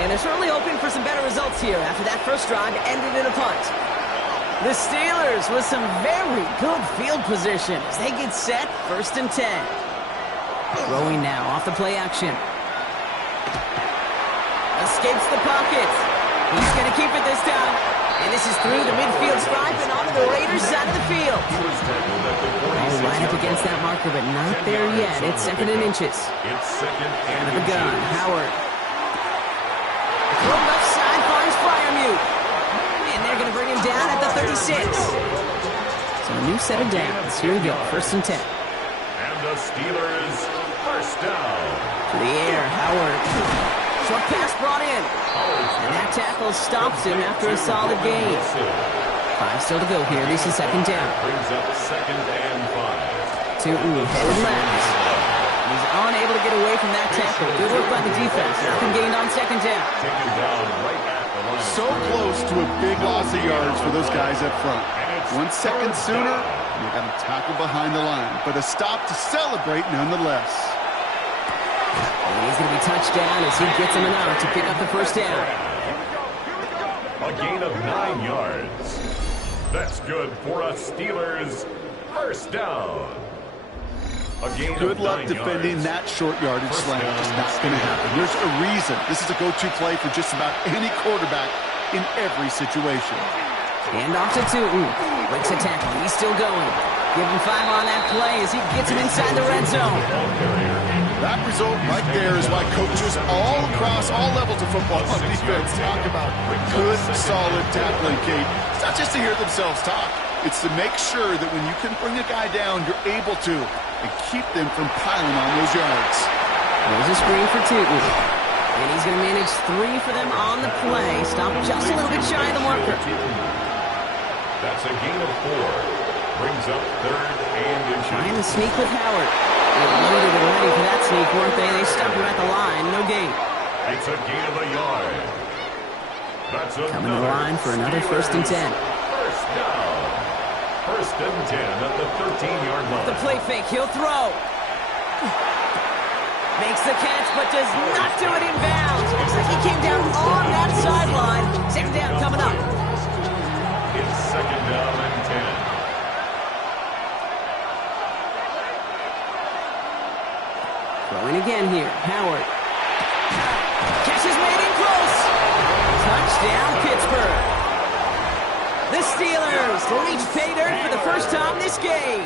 And they're certainly hoping for some better results here after that first drive ended in a punt. The Steelers with some very good field position as they get set, 1st and 10. Throwing now off the play action. Escapes the pocket. He's going to keep it this time. And this is through the midfield stripe and onto the Raiders' side of the field. All right up against that marker, but not there yet. It's 2nd and inches. It's 2nd and Out of the gun, Howard. Throw left side finds Fryermuth. And they're going to bring him down at the 36. So a new set of downs. Here we go, 1st and 10. And the Steelers first down. To the air, Howard. Short pass brought in. And that tackle stops him after a solid gain. 5 still to go here. This is 2nd down. Brings up 2nd and 5. Tootin headed left. He's unable to get away from that tackle. Good work by the defense. Nothing gained on 2nd down. Taken down right at the line. So close to a big loss of yards for those guys up front. 1 second sooner, they got to tackle behind the line. But a stop to celebrate nonetheless. And he's going to be touched down as he gets him enough to pick up the first down. A gain of 9 yards. That's good for a Steelers first down. A gain Good of luck 9 defending yards. that short yardage slant. Just not going to happen. There's a reason. This is a go-to play for just about any quarterback in every situation. Hand off to Tootin. Breaks a tackle. He's still going. Give him 5 on that play as he gets him inside the red zone. That result right there is why coaches all across all levels of football on defense talk about good, solid tackling, Kate. It's not just to hear themselves talk. It's to make sure that when you can bring a guy down, you're able to, and keep them from piling on those yards. There's a screen for Tootin. And he's going to manage 3 for them on the play. Stop just a little bit shy of the marker. That's a gain of 4. Brings up 3rd and inches. Trying to sneak with Howard. They loaded and ready for that sneak, weren't they? They stopped him at the line. No gain. It's a gain of a yard. That's coming to the line for another 1st and 10. First down. 1st and 10 at the 13-yard line. The play fake. He'll throw. Makes the catch, but does not do it in bounds. Looks like he came down on that sideline. 2nd down coming up. It's 2nd down and 10. Throwing again here. Howard. Catch is made in close. Touchdown, Pittsburgh. The Steelers reach pay dirt for the first time this game.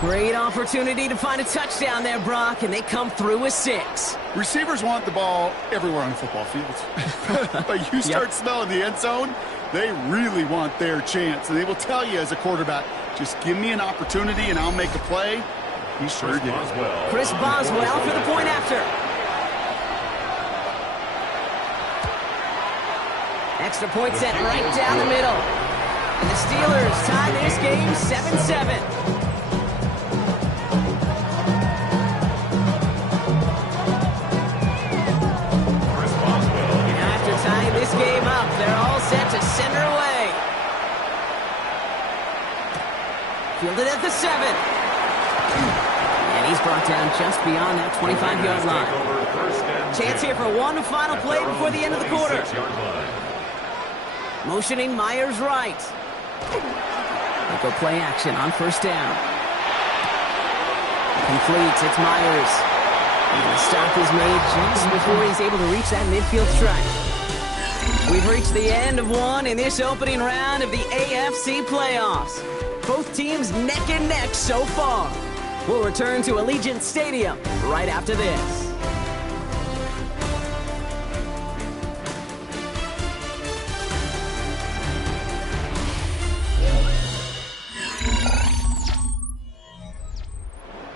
Great opportunity to find a touchdown there, Brock, and they come through with 6. Receivers want the ball everywhere on the football field. But you start smelling the end zone, they really want their chance. And they will tell you as a quarterback, just give me an opportunity and I'll make a play. He sure did. Chris Boswell for the point after. Extra point set right down the middle. And the Steelers tie this game 7-7. Tying this game up. They're all set to send her away. Fielded at the 7. And he's brought down just beyond that 25-yard line. Chance here for one final play before the end of the quarter. Motioning Myers right. They'll go play action on 1st down. Complete. It's Myers. And the stop is made just before he's able to reach that midfield stretch. We've reached the end of one in this opening round of the AFC playoffs. Both teams neck and neck so far. We'll return to Allegiant Stadium right after this.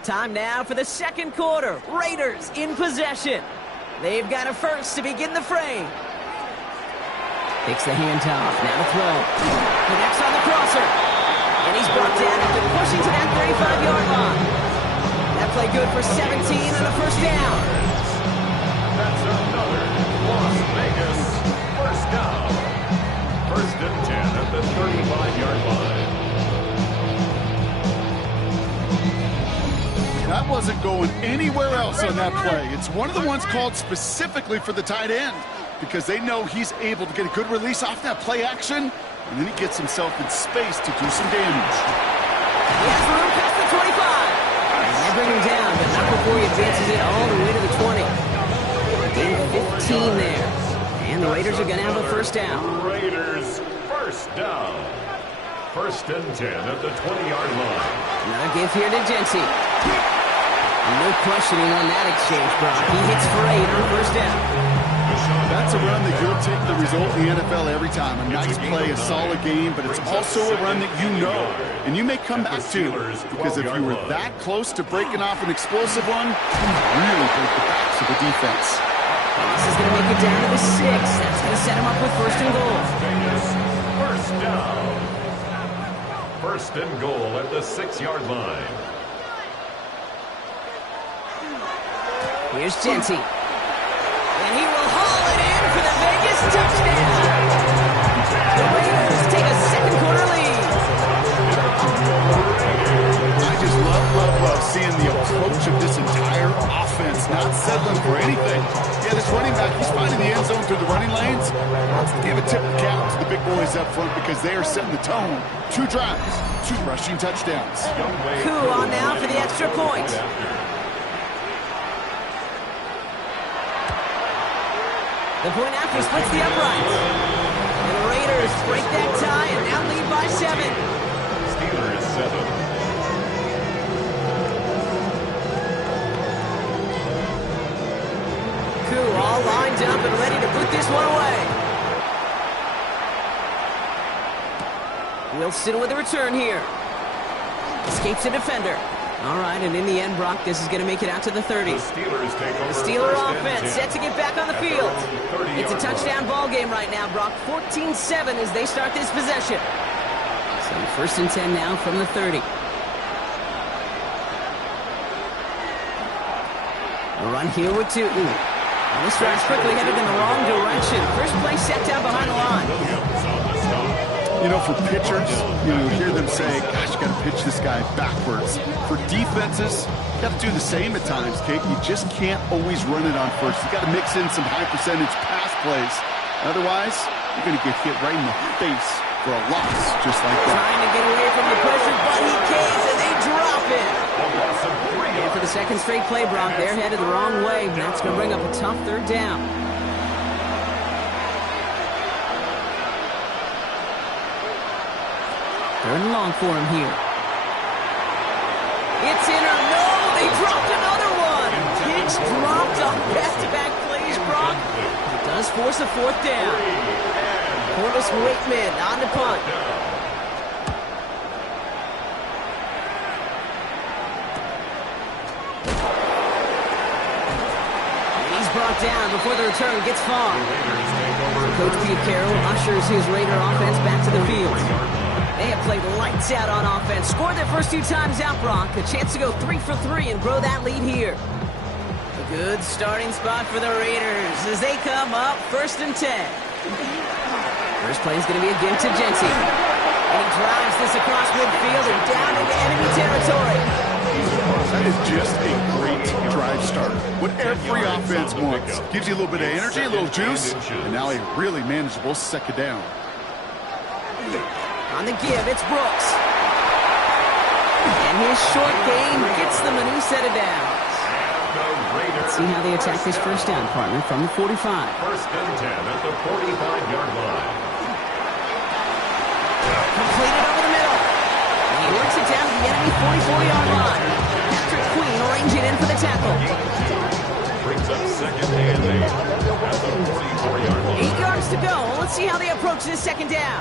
Time now for the 2nd quarter. Raiders in possession. They've got a first to begin the frame. Takes the handoff. Now to throw. Connects on the crosser. And he's brought down after pushing to that 35-yard line. That play good for 17 on the 1st down. That's another Las Vegas 1st down. 1st and 10 at the 35-yard line. That wasn't going anywhere else on that play. It's one of the ones called specifically for the tight end, because they know he's able to get a good release off that play action, and then he gets himself in space to do some damage. He has room past the 25. And they bring him down, but not before he advances it all the way to the 20. Gain 15 there. And the Raiders are going to have a 1st down. Raiders 1st down. 1st and 10 at the 20-yard line. Another give here to Jency. No questioning on that exchange, Brock. He hits for 8 on 1st down. That's a run that you'll take the result in the NFL every time. A nice play, a solid game, but it's also a run that you know, and you may come back to, because if you were that close to breaking off an explosive one, you really break the backs of the defense. And this is going to make it down to the 6. That's going to set him up with 1st and goal. 1st down. 1st and goal at the 6-yard line. Here's Jency. And he will haul it in for the Vegas touchdown. The Raiders take a 2nd quarter lead. I just love seeing the approach of this entire offense, not settling for anything. Yeah, this running back, he's finding the end zone through the running lanes. Let's give a tip of the cap to the big boys up front, because they are setting the tone. 2 drives, 2 rushing touchdowns. Coup on now for the extra point. The point after splits the uprights. And the Raiders break that tie and now lead by 7. Steelers 7. all lined up and ready to put this one away. Wilson with a return here. Escapes a defender. All right, and in the end, Brock, this is going to make it out to the 30. The Steeler offense set to get back on the field. It's a touchdown ball game right now, Brock. 14-7 as they start this possession. So 1st and 10 now from the 30. A run here with Tootin. And this drive's quickly headed in the wrong direction. First play set down behind the line. You know, for pitchers, you hear them say, gosh, you got to pitch this guy backwards. For defenses, you got to do the same at times, Kate. You just can't always run it on first. You got to mix in some high percentage pass plays. Otherwise, you're going to get hit right in the face for a loss, just like that. Trying to get away from the pressure, but he caves and they drop it. And for the second straight play, Brock, they're headed the wrong way. That's going to bring up a tough 3rd down. Third and long for him here. It's in or no, they dropped another one. Hicks dropped on back-to-back plays, Brock. It does force a 4th down. Corliss Wakeman on the punt. And he's brought down before the return gets far. Coach Pete Carroll ushers his Raider offense back to the field. They have played lights out on offense. Scored their first 2 times out, Brock. A chance to go 3 for 3 and grow that lead here. A good starting spot for the Raiders as they come up 1st and 10. First play is going to be again to Genty. And he drives this across midfield and down into enemy territory. That is just a great drive starter. What every offense wants. Gives you a little bit of energy, a little juice, and now a really manageable 2nd down. On the give, it's Brooks. And his short game gets them a new set of downs. Let's see how they attack this first down, partner, from the 45. 1st and 10 at the 45-yard line. Completed over the middle. And he works it down to the enemy 44-yard line. Patrick Queen arranging in for the tackle. Brings up 2nd and 8 at the 44-yard line. 8 yards to go. Let's see how they approach this 2nd down.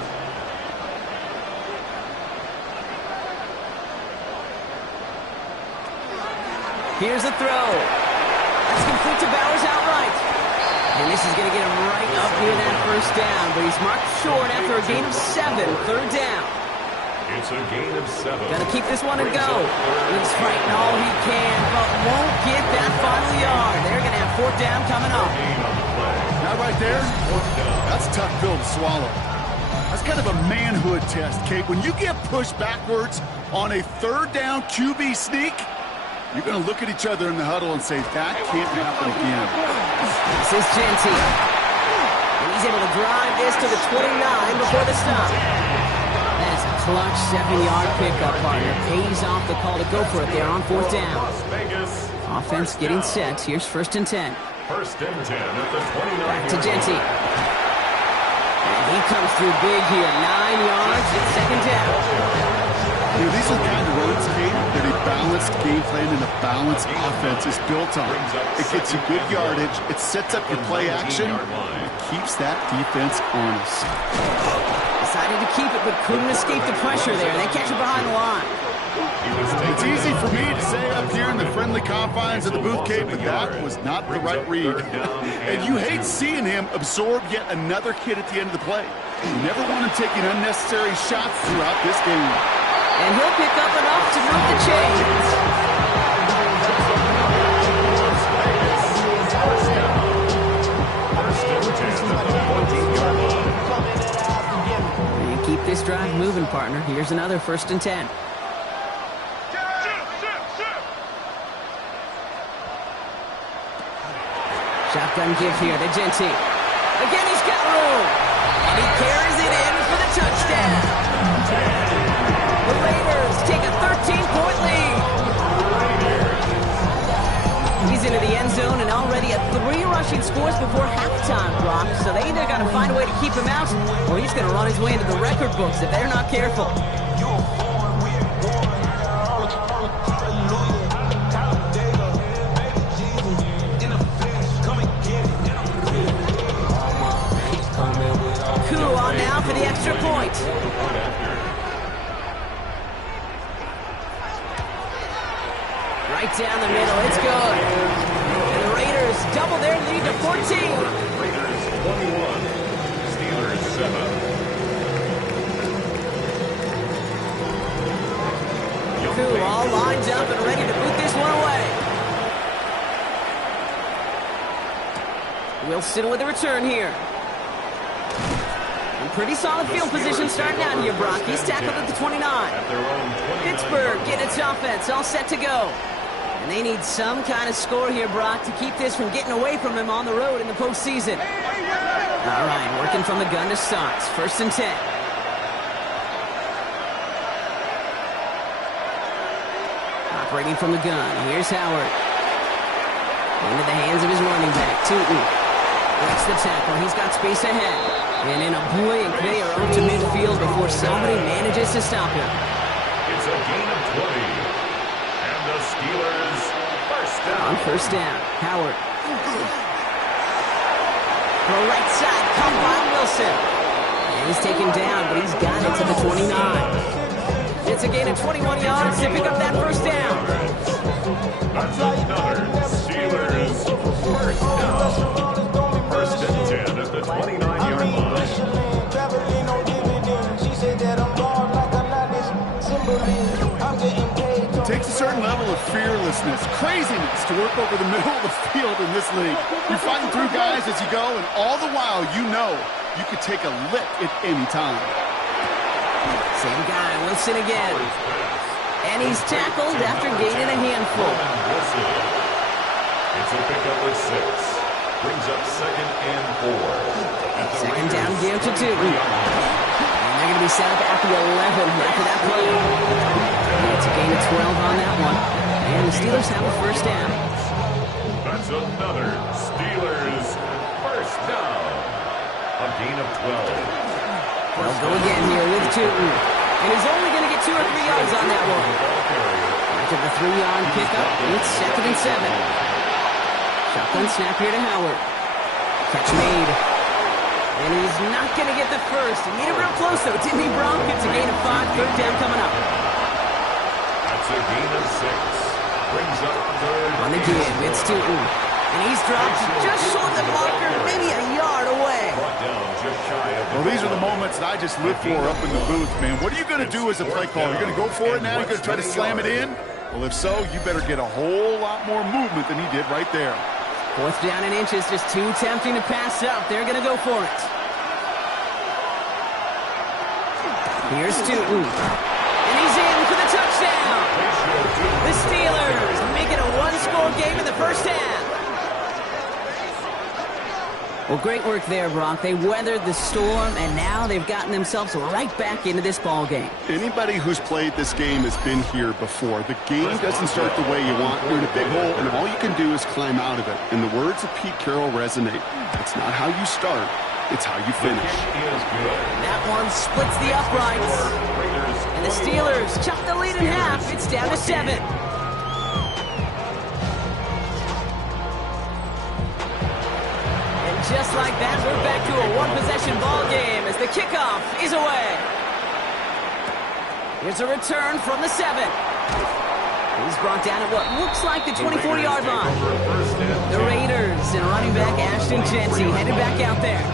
Here's a throw. That's complete to Bowers outright. And this is going to get him right up near that 1st down, but he's marked short after a gain of 7, 3rd down. It's a gain of 7. Got to keep this one and go. He's fighting all he can, but won't get that final yard. They're going to have 4th down coming up. That right there, that's a tough pill to swallow. That's kind of a manhood test, Kate. When you get pushed backwards on a 3rd down QB sneak, you're going to look at each other in the huddle and say, that can't happen again. This is Genty. And he's able to drive this to the 29 before the stop. That's a clutch 7-yard pickup, partner. Pays off the call to go for it there on 4th down. Offense getting set. Here's 1st and 10. 1st and 10 at the 29. Back to Genty. And he comes through big here. 9 yards and 2nd down. These are the kind of runs, Kate, that a balanced game plan and a balanced offense is built on. It gets you good yardage, it sets up your play action, it keeps that defense honest. Decided to keep it, but couldn't escape the pressure there. They catch it behind the line. It's easy for me to say up here in the friendly confines of the booth, Kate, but that was not the right read. And you hate seeing him absorb yet another hit at the end of the play. You never want him taking unnecessary shots throughout this game. And he'll pick up enough to move the chains. And keep this drive moving, partner. Here's another 1st and 10. Shotgun give here to Genty. Again, he's got room. And he carries it in for the touchdown. The Raiders take a 13-point lead. He's into the end zone and already at 3 rushing scores before halftime, Brock. So they either got to find a way to keep him out, or he's going to run his way into the record books if they're not careful. on now for the extra point. Right down the middle, it's good. And the Raiders double their lead to 14. Raiders 21, Steelers 7. Cool, all lined up and ready to boot this one away. Wilson with a return here. And pretty solid field position starting out here, Brock. He's tackled at the 29. Pittsburgh getting its offense all set to go. And they need some kind of score here, Brock, to keep this from getting away from him on the road in the postseason. All right, working from the gun to start. 1st and 10. Operating from the gun. Here's Howard. Into the hands of his running back, Tootin. Breaks the tackle. He's got space ahead. And in a blink, they are up to midfield before somebody manages to stop him. It's a gain of 20. And the Steelers first down. On 1st down, Howard. The right side, come by Wilson. And he's taken down, but he's got it to the 29. It's a gain of 21 yards to pick up that 1st down. That's another Steelers first down. 1st and 10 at the 29-yard line. It takes a certain level of fearlessness, craziness to work over the middle of the field in this league. You're fighting through guys as you go, and all the while you know you could take a lick at any time. Same guy, Wilson again. And he's tackled after gaining a handful. It's a pickup of 6. Brings up 2nd and 4. 2nd down give to Tootin. And they're going to be set up at the 11 after that play. It's a gain of 12 on that one. And the Steelers have a 1st down. That's another Steelers first down. A gain of 12. They'll go again here with Tootin. And he's only going to get 2 or 3 yards on that one. After the 3-yard pickup, it's 2nd and 7. Shotgun snap here to Howard. Catch made. And he's not going to get the first. He made it real close, though, didn't he, Bronk? It's a gain of 5, 3rd down coming up. That's a gain of 6. Brings up 3rd. On the give, it's Tootin. And he's dropped just short of the marker, maybe a yard away. Well, these are the moments that I just live for up in the booth, man. What are you going to do as a play caller? You're going to go for it now? You're going to try to slam it in? Well, if so, you better get a whole lot more movement than he did right there. 4th down and inches, just too tempting to pass up. They're going to go for it. Here's Tootin. And he's in for the touchdown. The Steelers make it a 1-score game in the 1st half. Well, great work there, Brock. They weathered the storm, and now they've gotten themselves right back into this ball game. Anybody who's played this game has been here before. The game doesn't start the way you want. You're in a big hole, and all you can do is climb out of it. And the words of Pete Carroll resonate. It's not how you start, it's how you finish. That one splits the uprights. And the Steelers chop the lead in half. It's down to 7. Just like that, we're back to a one-possession ball game as the kickoff is away. Here's a return from the 7. He's brought down at what looks like the 24-yard line. The Raiders and running back Ashton Jeanty headed back out there.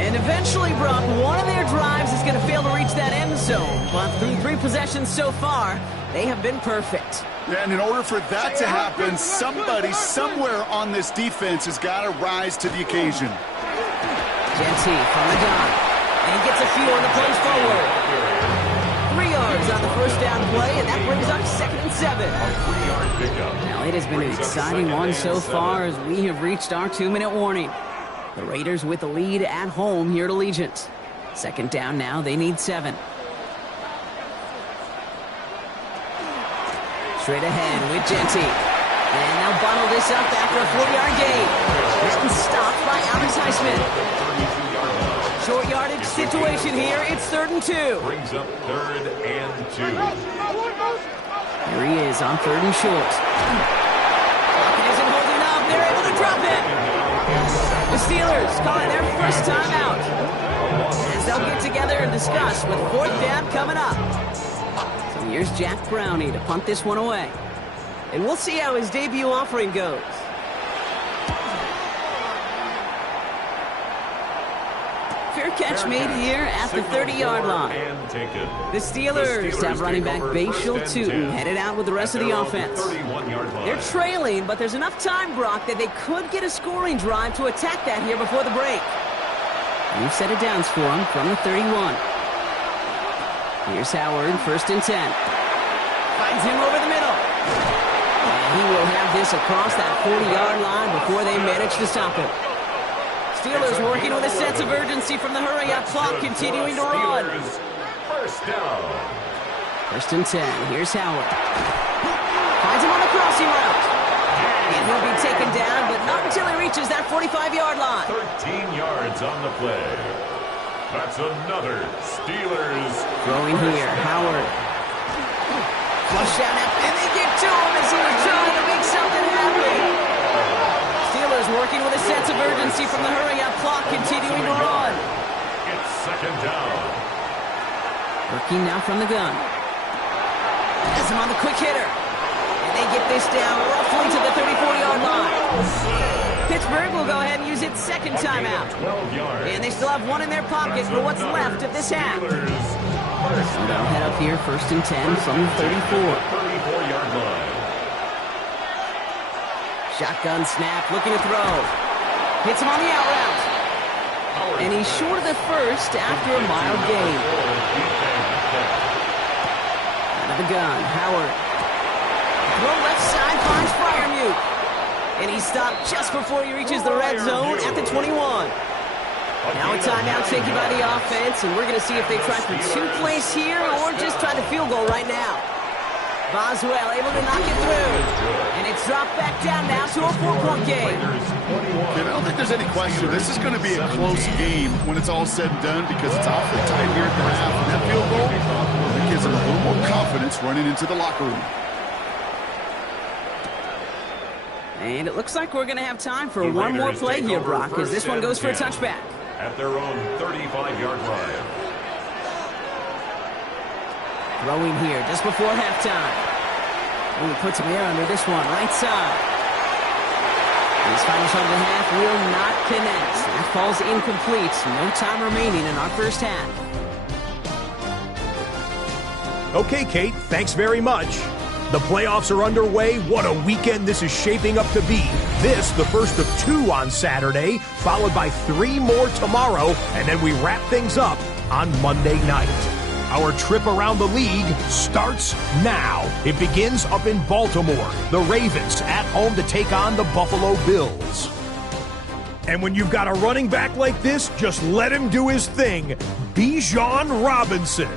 And eventually, Brock, one of their drives is going to fail to reach that end zone. But through 3 possessions so far, they have been perfect. Yeah, and in order for that to happen, somebody somewhere on this defense has got to rise to the occasion. Jeanty from the gun. And he gets a few on the plunge forward. 3 yards on the 1st down play, and that brings up 2nd and 7. Now, it has been an exciting one so far as we have reached our 2-minute warning. The Raiders with the lead at home here at Allegiant. 2nd down now, they need 7. Straight ahead with Jeanty. And they'll bottle this up after a 40-yard gain. It's stopped by Alex Highsmith. Short yardage situation here. It's 3rd and 2. Brings up 3rd and 2. Here he is on 3rd and short. Pocket isn't holding up. They're able to drop it. The Steelers calling their first time out. they'll get together and discuss with fourth down coming up. So here's Jack Brownie to punt this one away. And we'll see how his debut offering goes. Fair catch made here at the 30-yard line. The Steelers have running back Bashal Tootin headed out with the rest of the offense. They're trailing, but there's enough time, Brock, that they could get a scoring drive to attack that here before the break. New set of downs for him from the 31. Here's Howard, 1st and 10. Finds him over the middle. And he will have this across that 40-yard line before they manage to stop him. Steelers working with a sense of urgency from the hurry-up clock, continuing to run. First down. 1st and 10. Here's Howard. Finds him on the crossing route. And he'll be taken down, but not until he reaches that 45-yard line. 13 yards on the play. That's another Steelers. Throwing here, Howard. Flush down, and they get to him as he was trying to make something happen. Steelers working with a sense of urgency from the hurry-up clock, continuing to run. It's 2nd down. Working now from the gun. Has him on the quick hitter. And they get this down roughly to the 34-yard line. Pittsburgh will go ahead and use its 2nd timeout. And they still have one in their pocket for what's left of this half. And they'll head up here, 1st and 10 from the 34. 34-yard line. Shotgun snap, looking to throw. Hits him on the out route. And he's short of the first after a mild gain. Out of the gun, Howard. Throw left side, finds Freiermuth. And he's stopped just before he reaches the red zone at the 21. Now a timeout taken by the offense, and we're going to see if they try for 2 plays here or just try the field goal right now. Boswell able to knock it through. And it's dropped back down now to a 4-point game. I don't think there's any question. This is going to be a close game when it's all said and done because it's awfully tight here at the half. And that field goal, it gives them a little more confidence running into the locker room. And it looks like we're going to have time for one more play here, Brock, as this one goes for a touchback. At their own 35-yard line. Throwing here just before halftime. Ooh, puts some air under this one, right side. His final shot of the half will not connect. That falls incomplete. No time remaining in our first half. Okay, Kate, thanks very much. The playoffs are underway. What a weekend this is shaping up to be. This, the first of 2 on Saturday, followed by 3 more tomorrow, and then we wrap things up on Monday night. Our trip around the league starts now. It begins up in Baltimore. The Ravens at home to take on the Buffalo Bills. And when you've got a running back like this, just let him do his thing. Bijan Robinson.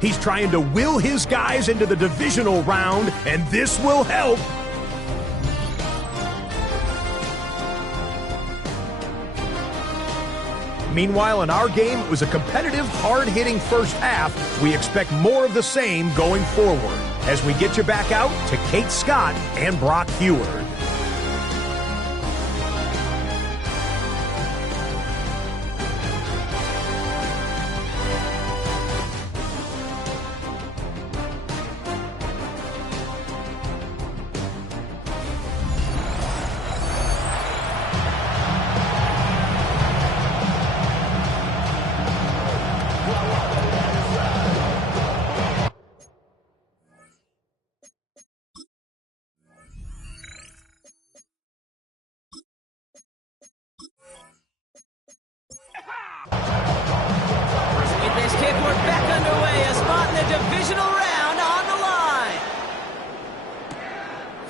He's trying to will his guys into the divisional round, and this will help. Meanwhile, in our game, it was a competitive, hard-hitting first half. We expect more of the same going forward as we get you back out to Kate Scott and Brock Heward.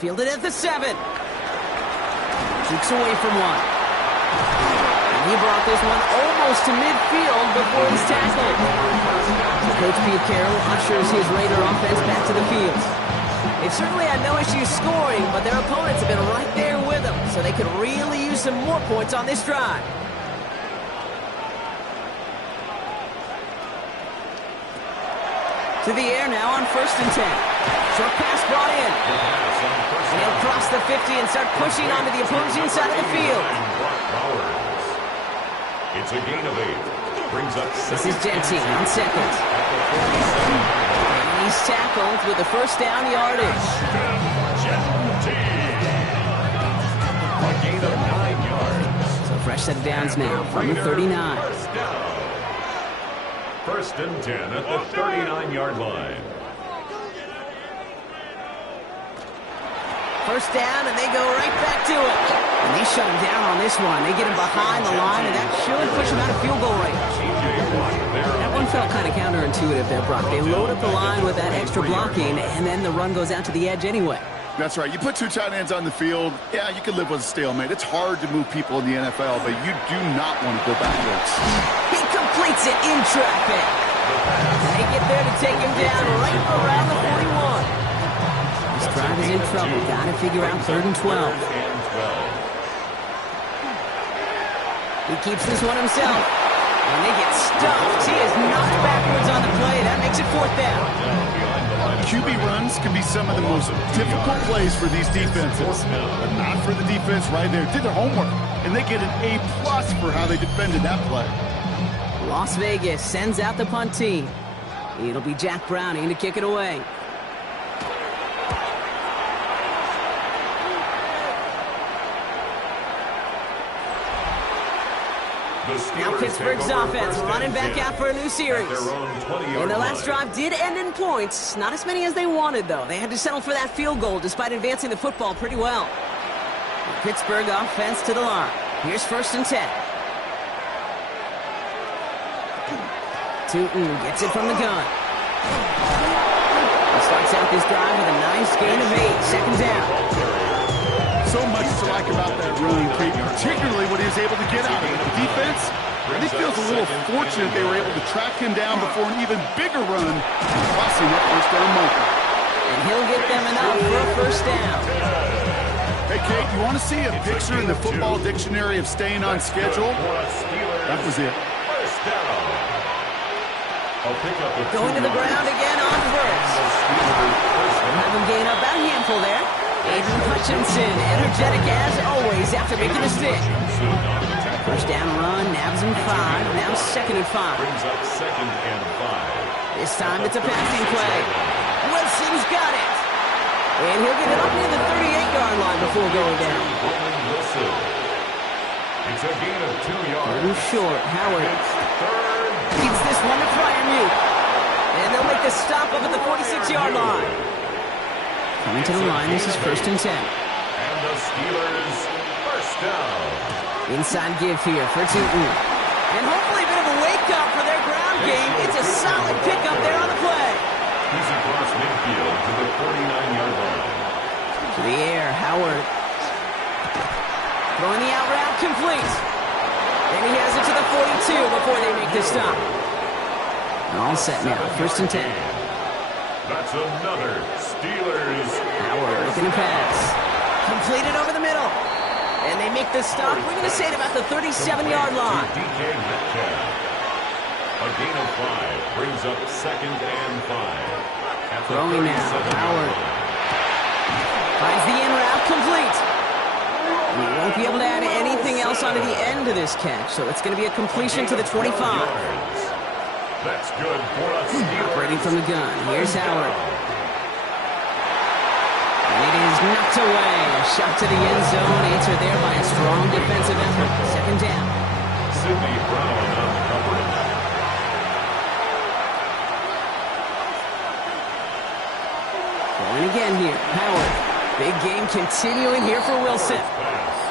Fielded at the 7. Cheeks away from one. And he brought this one almost to midfield before he's tackled. So Coach Pete Carroll ushers his Raider offense back to the field. They've certainly had no issues scoring, but their opponents have been right there with them, so they could really use some more points on this drive. To the air now on 1st and 10. Short pass brought in. And he'll cross the 50 and start pushing onto the opposing side of the field. It's a gain of 8. brings up This is Genty on second. And he's tackled with the first down yardage. A gain of 9 yards. So fresh set of downs now from the 39. First and 10 at the 39-yard line. First down, and they go right back to it. And they shut him down on this one. They get him behind the line, and that should push him out of field goal range. That one felt kind of counterintuitive there, Brock. They load up the line with that extra blocking, and then the run goes out to the edge anyway. That's right. You put two tight ends on the field, yeah, you can live with a stalemate. It's hard to move people in the NFL, but you do not want to go backwards. He completes it in traffic. And they get there to take him down right around the 41. This drive is in trouble. Got to figure out 3rd and 12. He keeps this one himself. And they get stuffed. He is knocked backwards on the play. That makes it 4th down. QB runs can be some of the most difficult plays for these defenses. But not for the defense right there. Did their homework. And they get an A+ for how they defended that play. Las Vegas sends out the punt team. It'll be Jack Browning to kick it away. Now Pittsburgh's offense running back out for a new series. And their last drive did end in points. Not as many as they wanted, though. They had to settle for that field goal despite advancing the football pretty well. The Pittsburgh offense to the line. Here's 1st and 10. Tootin gets it from the gun. He starts out this drive with a nice gain of 8. 2nd down. So much to like about that run, Kate, particularly what he was able to get out of it. The defense, I think, feels a little fortunate they were able to track him down before an even bigger run, crossing that first down marker. And he'll get them enough for a 1st down. Hey, Kate, you want to see a picture in the football dictionary of staying on schedule? That was it. Going to the ground again on 1st. We'll have him gain up about a handful there. Aiden Hutchinson, energetic as always after making a stick. First down run, nabs him 5, now 2nd and 5. This time it's a passing play. Wilson's got it. And he'll get it up near the 38-yard line before going down. It's a gain of 2 yards. Too short. Howard keeps this one to Fryermuth. And they'll make the stop up at the 46-yard line. Coming to the line, this is 1st and 10. And the Steelers, 1st down. Inside give here for Tootin. And hopefully a bit of a wake-up for their ground game. It's a solid pickup there on the play. He's across midfield to the 49-yard line. To the air, Howard. Throwing the out route complete. And he has it to the 42 before they make the stop. All set now, 1st and 10. That's another Steelers. Howard looking to pass. Completed over the middle. And they make the stop. We're going to say it about the 37-yard line. DK Metcalf. A gain of 5 brings up 2nd and 5. Throwing now. Howard finds the in route complete. And he won't be able to add anything else onto the end of this catch. So it's going to be a completion to the 25. That's good for us. Operating from the gun. Here's Howard. And it is knocked away. A shot to the end zone. Answered there by a strong defensive effort. 2nd down. Sidney Brown on the coverage. Going again here. Howard. Big game continuing here for Wilson.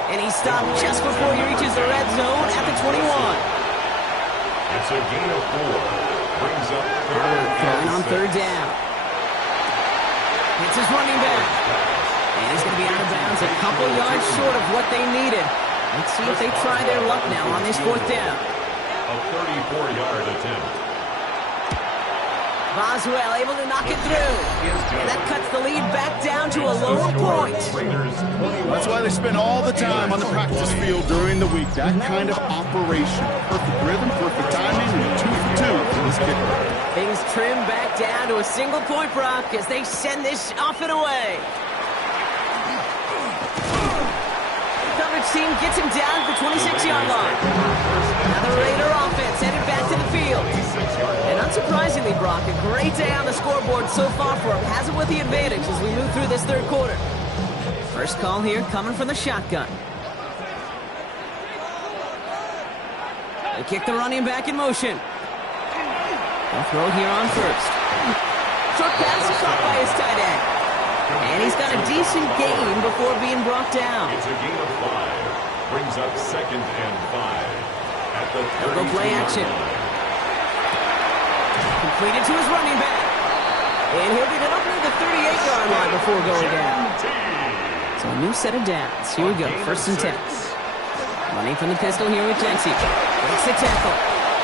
And he stopped just before he reaches the red zone at the 21. It's a gain of 4. Brings up Howard throwing on 3rd down. It's his running back. And he's going to be out of bounds a couple yards short of what they needed. Let's see if they try their luck now on this 4th down. A 34-yard attempt. Boswell able to knock it through. And that cuts the lead back down to a lower point. That's why they spend all the time on the practice field during the week. That kind of operation. Perfect rhythm, perfect timing, and 2 for 2 for this kicker. Things trim back down to a single point, Brock, as they send this off and away. The coverage team gets him down at the 26-yard line. Now the Raider offense headed back to so far for him. Has it with the advantage as we move through this third quarter. First call here coming from the shotgun. They kick the running back in motion. They'll throw here on first. Short pass caught by his tight end. And he's got a decent gain before being brought down. It's a gain of 5. Brings up 2nd and 5. At the They'll go play action. Completed to his running back. And he'll get it up near the 38-yard line before going down. So a new set of downs. Here we go, 1st and 10. Running from the pistol here with Jency. Breaks the tackle.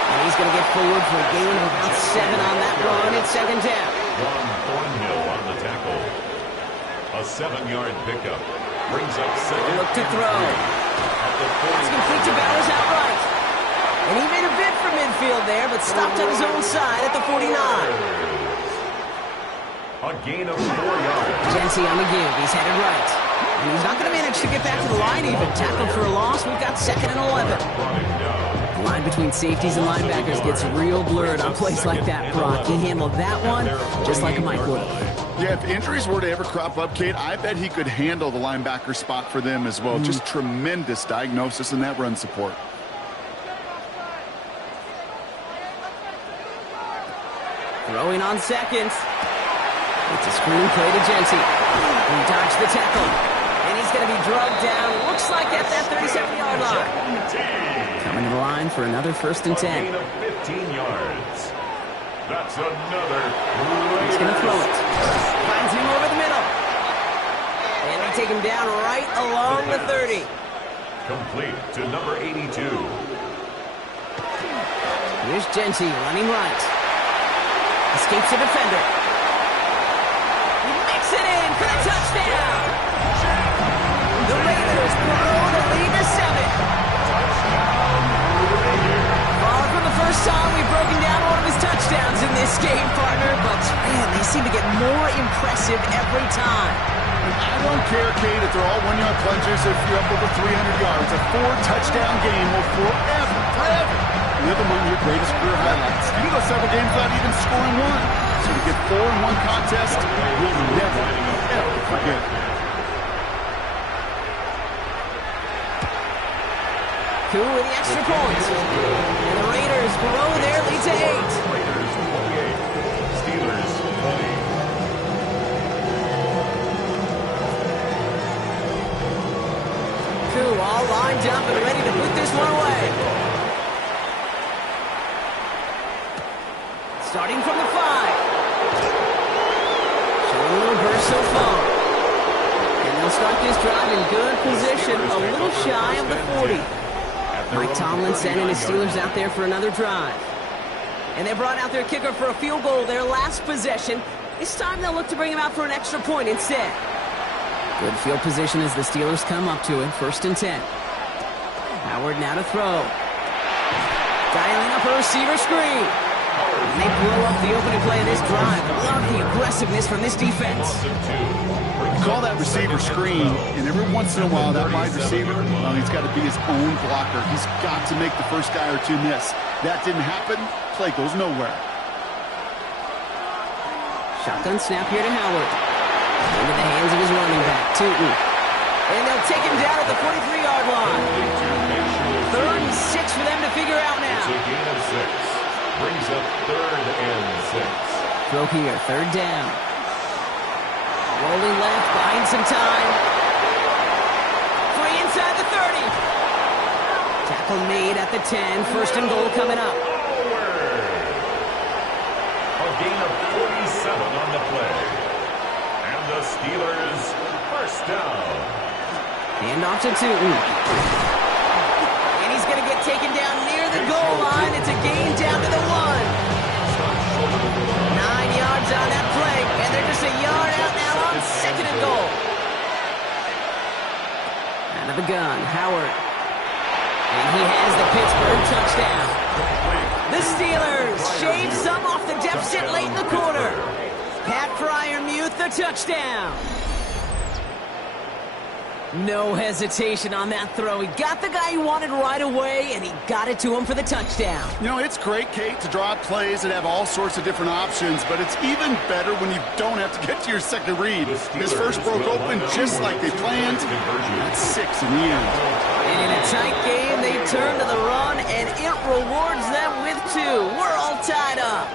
And he's going to get forward for a gain of about 7 on that run. It's 2nd down. Ron Thornhill on the tackle. A 7-yard pickup. Brings up 2nd. Look to throw. It's complete to Bowers outright. And he made a bid for midfield there, but stopped on his own side at the 49. A gain of 4 yards. Jency on the give. He's headed right. And he's not going to manage to get back to the line even. Tackled for a loss. We've got 2nd and 11. The line between safeties and linebackers gets real blurred on plays like that, Brock. He handled that one just like Mike would have. Yeah, if injuries were to ever crop up, Kate, I bet he could handle the linebacker spot for them as well. Just tremendous diagnosis in that run support. Throwing on seconds. It's a screen play to Jency. He dodged the tackle. And he's going to be drugged down. Looks like at that 37-yard line. Coming to the line for another 1st and 10. Gain of 15 yards. That's another. He's going to throw it. Finds him over the middle. And they take him down right along the 30. Complete to number 82. Here's Jency running right. Escapes the defender. He makes it in for the touchdown. The Raiders grow the lead to 7. Far from the first time we've broken down one of his touchdowns in this game, partner, but man, they seem to get more impressive every time. I don't care, Kate, if they're all 1-yard plungers, if you're up over 300 yards. A 4-touchdown game will forever live among your greatest career highlights. You can go several games without even scoring one. So to get 4 in one contest, we'll never, ever forget. Coup with the extra point. And the Raiders grow their lead to 8. Raiders 28. Steelers 20. Coup all lined up and ready to put this one away. Starting from the 5. Showing a little burst so far. And they'll start this drive in good position, a little shy of the 40. Mike Tomlin sending his Steelers out there for another drive. And they brought out their kicker for a field goal their last possession. This time they'll look to bring him out for an extra point instead. Good field position as the Steelers come up to it, 1st and 10. Howard now to throw. Dialing up a receiver screen. And they blow up the opening play of this drive. Love the aggressiveness from this defense. You call that receiver screen, and every once in a while, that wide receiver, well, he's got to be his own blocker. He's got to make the first guy or two miss. That didn't happen. Play goes nowhere. Shotgun snap here to Howard. Into the hands of his running back, Tootin. And they'll take him down at the 43-yard line. 3rd and 6 for them to figure out now. It's a gain of 6. Brings up 3rd and 6. Throw here, 3rd down. Rolling left, buying some time. Free inside the 30. Tackle made at the 10. 1st and goal coming up. A gain of 47 on the play. And the Steelers first down. Hand off to Tootin. And he's going to get taken down near the goal line. It's a gain down to the 1. 9 yards on that play. And they're just a yard out now on 2nd and goal. Out of the gun, Howard. And he has the Pittsburgh touchdown. The Steelers shave some off the deficit late in the quarter. Pat Fryermuth the touchdown. No hesitation on that throw. He got the guy he wanted right away, and he got it to him for the touchdown. You know, it's great, Kate, to draw up plays that have all sorts of different options, but it's even better when you don't have to get to your second read. His first broke open just like they planned. That's 6 in the end. And in a tight game, they turn to the run, and it rewards them with 2. We're all tied up.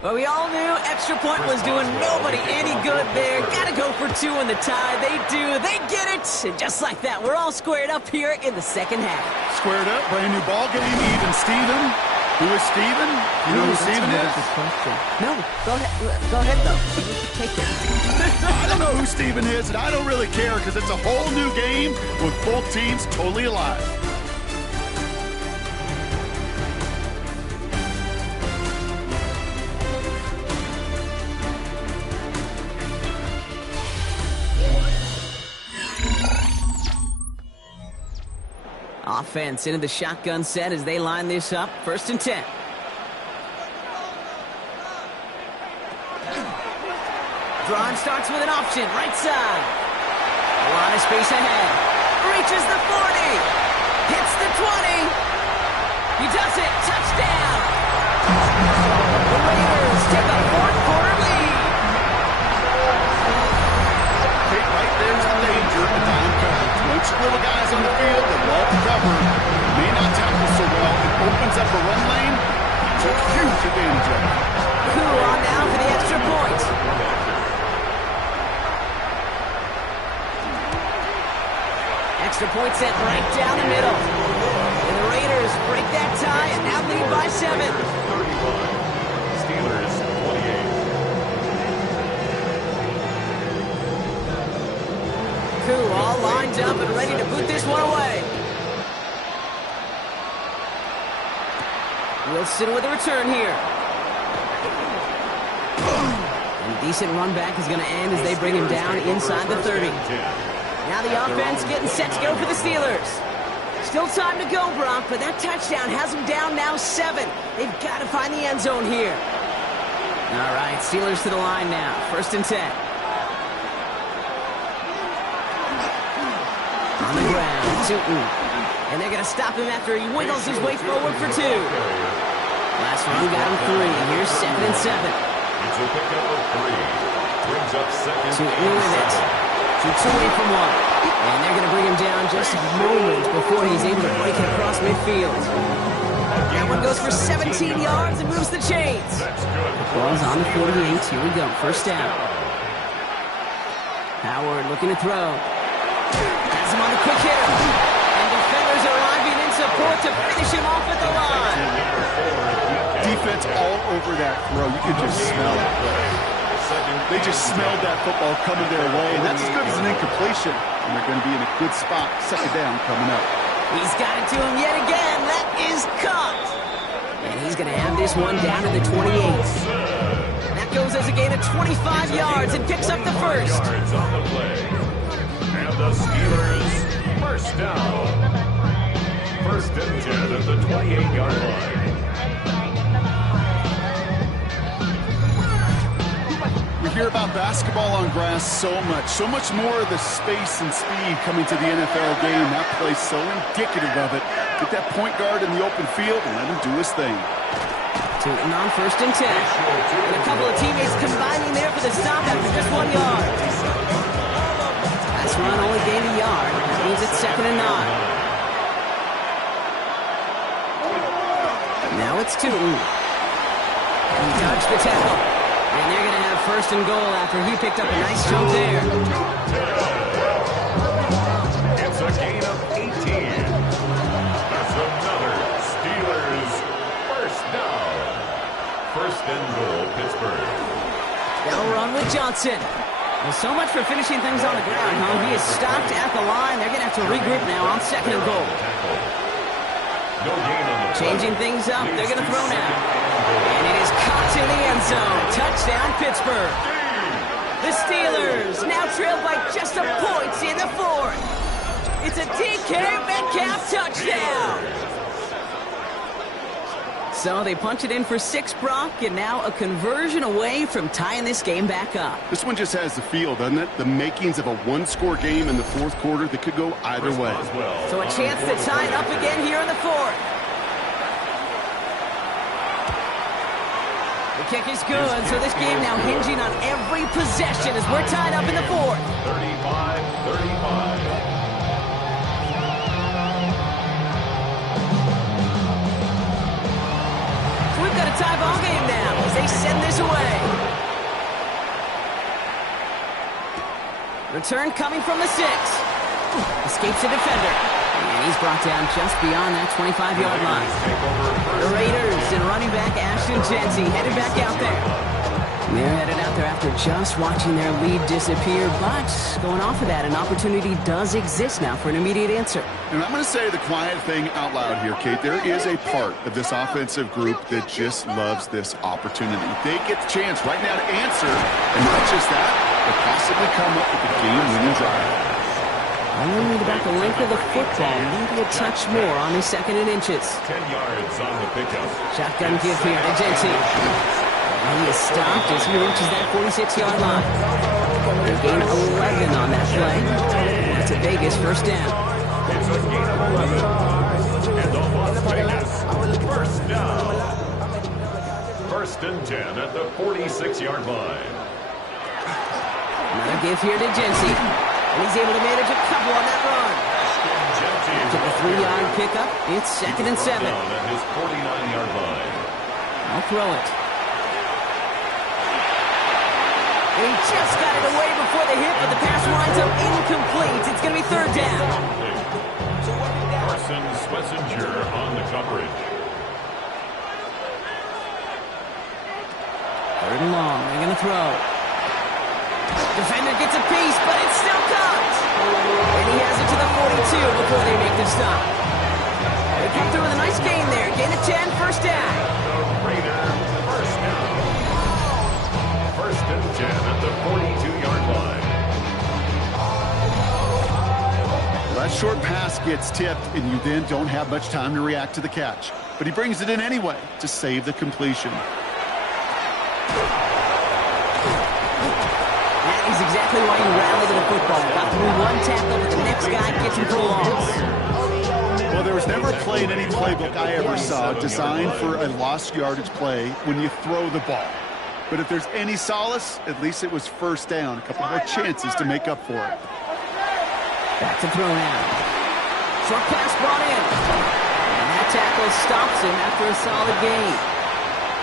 But we all knew extra point was doing nobody any good there. Gotta go for 2 in the tie. They do. They get it. And just like that, we're all squared up here in the second half. Squared up, brand new ball game, even Steven. Who is Steven? You know who Steven is? No, go ahead though. Take it. I don't know who Steven is, and I don't really care because it's a whole new game with both teams totally alive. Offense into the shotgun set as they line this up. 1st and 10. Drawn starts with an option, right side. A lot of space ahead. Reaches the 40. Hits the 20. He does it. Touchdown. The Raiders take a 4th quarter lead. Right there's the danger of the down coverage. Bunch of little guys on the field that love to cover. May not tackle so well. It opens up a run lane. Took huge advantage of it. Who on now for the extra point? Extra point sent right down the middle. And the Raiders break that tie and now lead by 7. 31. Steelers 28. All lined up and ready to boot this one away. Wilson with a return here. And a decent run back is going to end as they bring him down inside the 30. Now the offense getting set to go for the Steelers. Still time to go, Brock, but that touchdown has them down now 7. They've got to find the end zone here. All right, Steelers to the line now. 1st and 10. On the ground, Tootin. And they're going to stop him after he wiggles his way forward for 2. Last run got him 3. Here's 2nd and 7. It's a pickup of 3. Brings up 2nd. Tootin with it. Shoots away from 1. And they're going to bring him down just moments before he's able to break it across midfield. That one goes for 17 yards and moves the chains. Ball's on the 48. Here we go. 1st down. Howard looking to throw. Has him on the quick hitter. And defenders arriving in support to finish him off at the line. Defense all over that throw. You could just smell it. They just smelled that football coming their way. And that's as good as an incompletion. And they're going to be in a good spot. 2nd down coming up. He's got it to him yet again. That is caught. And he's going to have this one down to the 28. That goes as a gain of 25 yards and picks up the 1st. The Steelers, 1st down. 1st and 10 at the 28-yard line. We hear about basketball on grass so much more of the space and speed coming to the NFL game. That play's so indicative of it. Get that point guard in the open field and let him do his thing. Tootin on 1st and 10. And a couple of teammates combining there for the stop after just 1 yard. Last run only gained a yard. That means it's 2nd and 9. Now it's Tootin. And he dodged the tackle. And they're going to have 1st and goal after he picked up a nice jump there. It's a gain of 18. That's another Steelers 1st down. 1st and goal, Pittsburgh. They'll run with Johnson. Well, so much for finishing things on the ground, huh? He is stopped at the line. They're going to have to regroup now on 2nd and goal. Changing things up. They're going to throw now. And it is caught in the end zone. Touchdown, Pittsburgh. The Steelers now trailed by just a point in the 4th. It's a DK Metcalf touchdown. So they punch it in for 6, Brock, and now a conversion away from tying this game back up. This one just has the feel, doesn't it? The makings of a one-score game in the 4th quarter that could go either way. So a chance to tie it up again here in the 4th. The kick is good, so this game now hinging on every possession as we're tied up in the 4th. 35-35. We've got a tie ball game now as they send this away. Return coming from the 6. Escapes the defender. And he's brought down just beyond that 25-yard line. The Raiders and running back Ashton Jeanty headed back out there. They're headed out there after just watching their lead disappear, but going off of that, an opportunity does exist now for an immediate answer. And I'm going to say the quiet thing out loud here, Kate. There is a part of this offensive group that just loves this opportunity. They get the chance right now to answer, and not just that, but possibly come up with a game-winning drive. Only about the length of the football, maybe a touch more on his 2nd and inches. 10 yards on the pickup. Shotgun give here to Jeanty. And he is stopped as he reaches that 46-yard line. They gain 11 on that play. That's a Vegas first down. It's a gain of 11. And the Las Vegas first down. 1st and 10 at the 46-yard line. Another give here to Jeanty. And he's able to manage a couple on that run. Took a 3-yard pickup. It's 2nd and 7. At his 49-yard line. I'll throw it. And he just got it away before the hit, but the pass winds up incomplete. It's going to be 3rd down. Carson Schlesinger on the coverage. 3rd and long. They're going to throw. Defender gets a piece, but it's still caught. And he has it to the 42 before they make the stop. They come through with a nice gain there. Gain of 10, first down. The Raiders first down. 1st and 10 at the 42-yard line. Well, that short pass gets tipped, and you then don't have much time to react to the catch. But he brings it in anyway to save the completion. That is exactly why you rally to the football. Got through one tackle, but the next guy gets him for a loss. Well, there was never a play in any playbook I ever saw designed for a lost yardage play when you throw the ball. But if there's any solace, at least it was first down. A couple more chances to make up for it. Back to throw now. Short pass brought in. And that tackle stops him after a solid gain.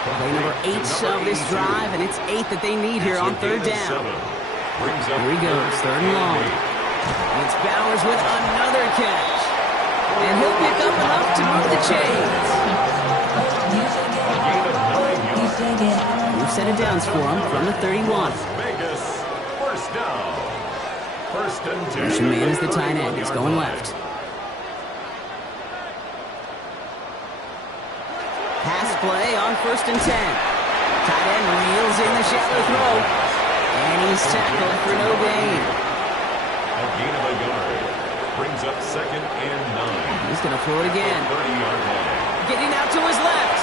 Play number 8 of this drive, and it's 8 that they need here on 3rd down. Here he goes, 3rd and long. And it's Bowers with another catch. And he'll pick up enough to move the chains. New set of downs for him from the 31. Vegas first down. 1st and 10. Motion man is the tight end. He's going left. Pass play on 1st and 10. Tight end reels in the shallow throw. And he's tackled for no gain. A gain of a yard. Brings up 2nd and 9. He's going to throw it again. 30-yard line. Getting out to his left.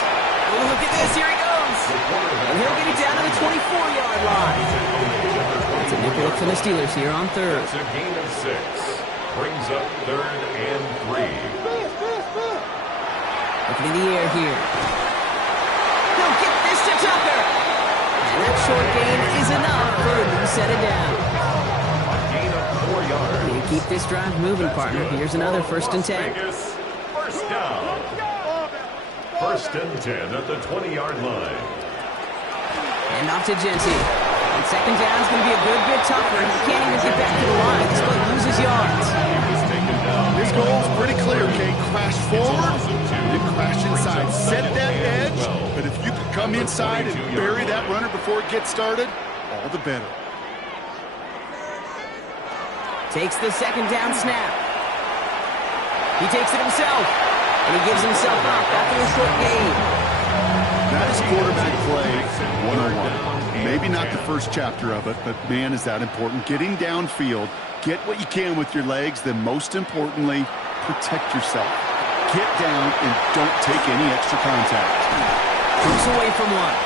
Oh, look at this. Here he goes. And he'll get it down to the 24-yard line. It's a nickel look for the Steelers here on 3rd. It's a gain of 6. Brings up 3rd and 3. Looking in the air here. He'll get this to Tucker. And that short gain is enough for a new set of down. A gain of 4 yards. You keep this drive moving, partner. Here's another 1st and 10. Vegas first down. 1st and 10 at the 20-yard line. And off to Jeanty. And 2nd down is going to be a good bit tougher. He can't even get back to the line. He's going to lose his yards. His goal is pretty clear, Kate. Crash forward, then crash inside. Set that edge, but if you could come inside and bury that runner before it gets started, all the better. Takes the second down snap. He takes it himself, and he gives himself up after a short gain. That's quarterback play 101. Maybe not the first chapter of it, but man, is that important. Getting downfield, get what you can with your legs, then most importantly, protect yourself. Get down and don't take any extra contact. Moves away from one,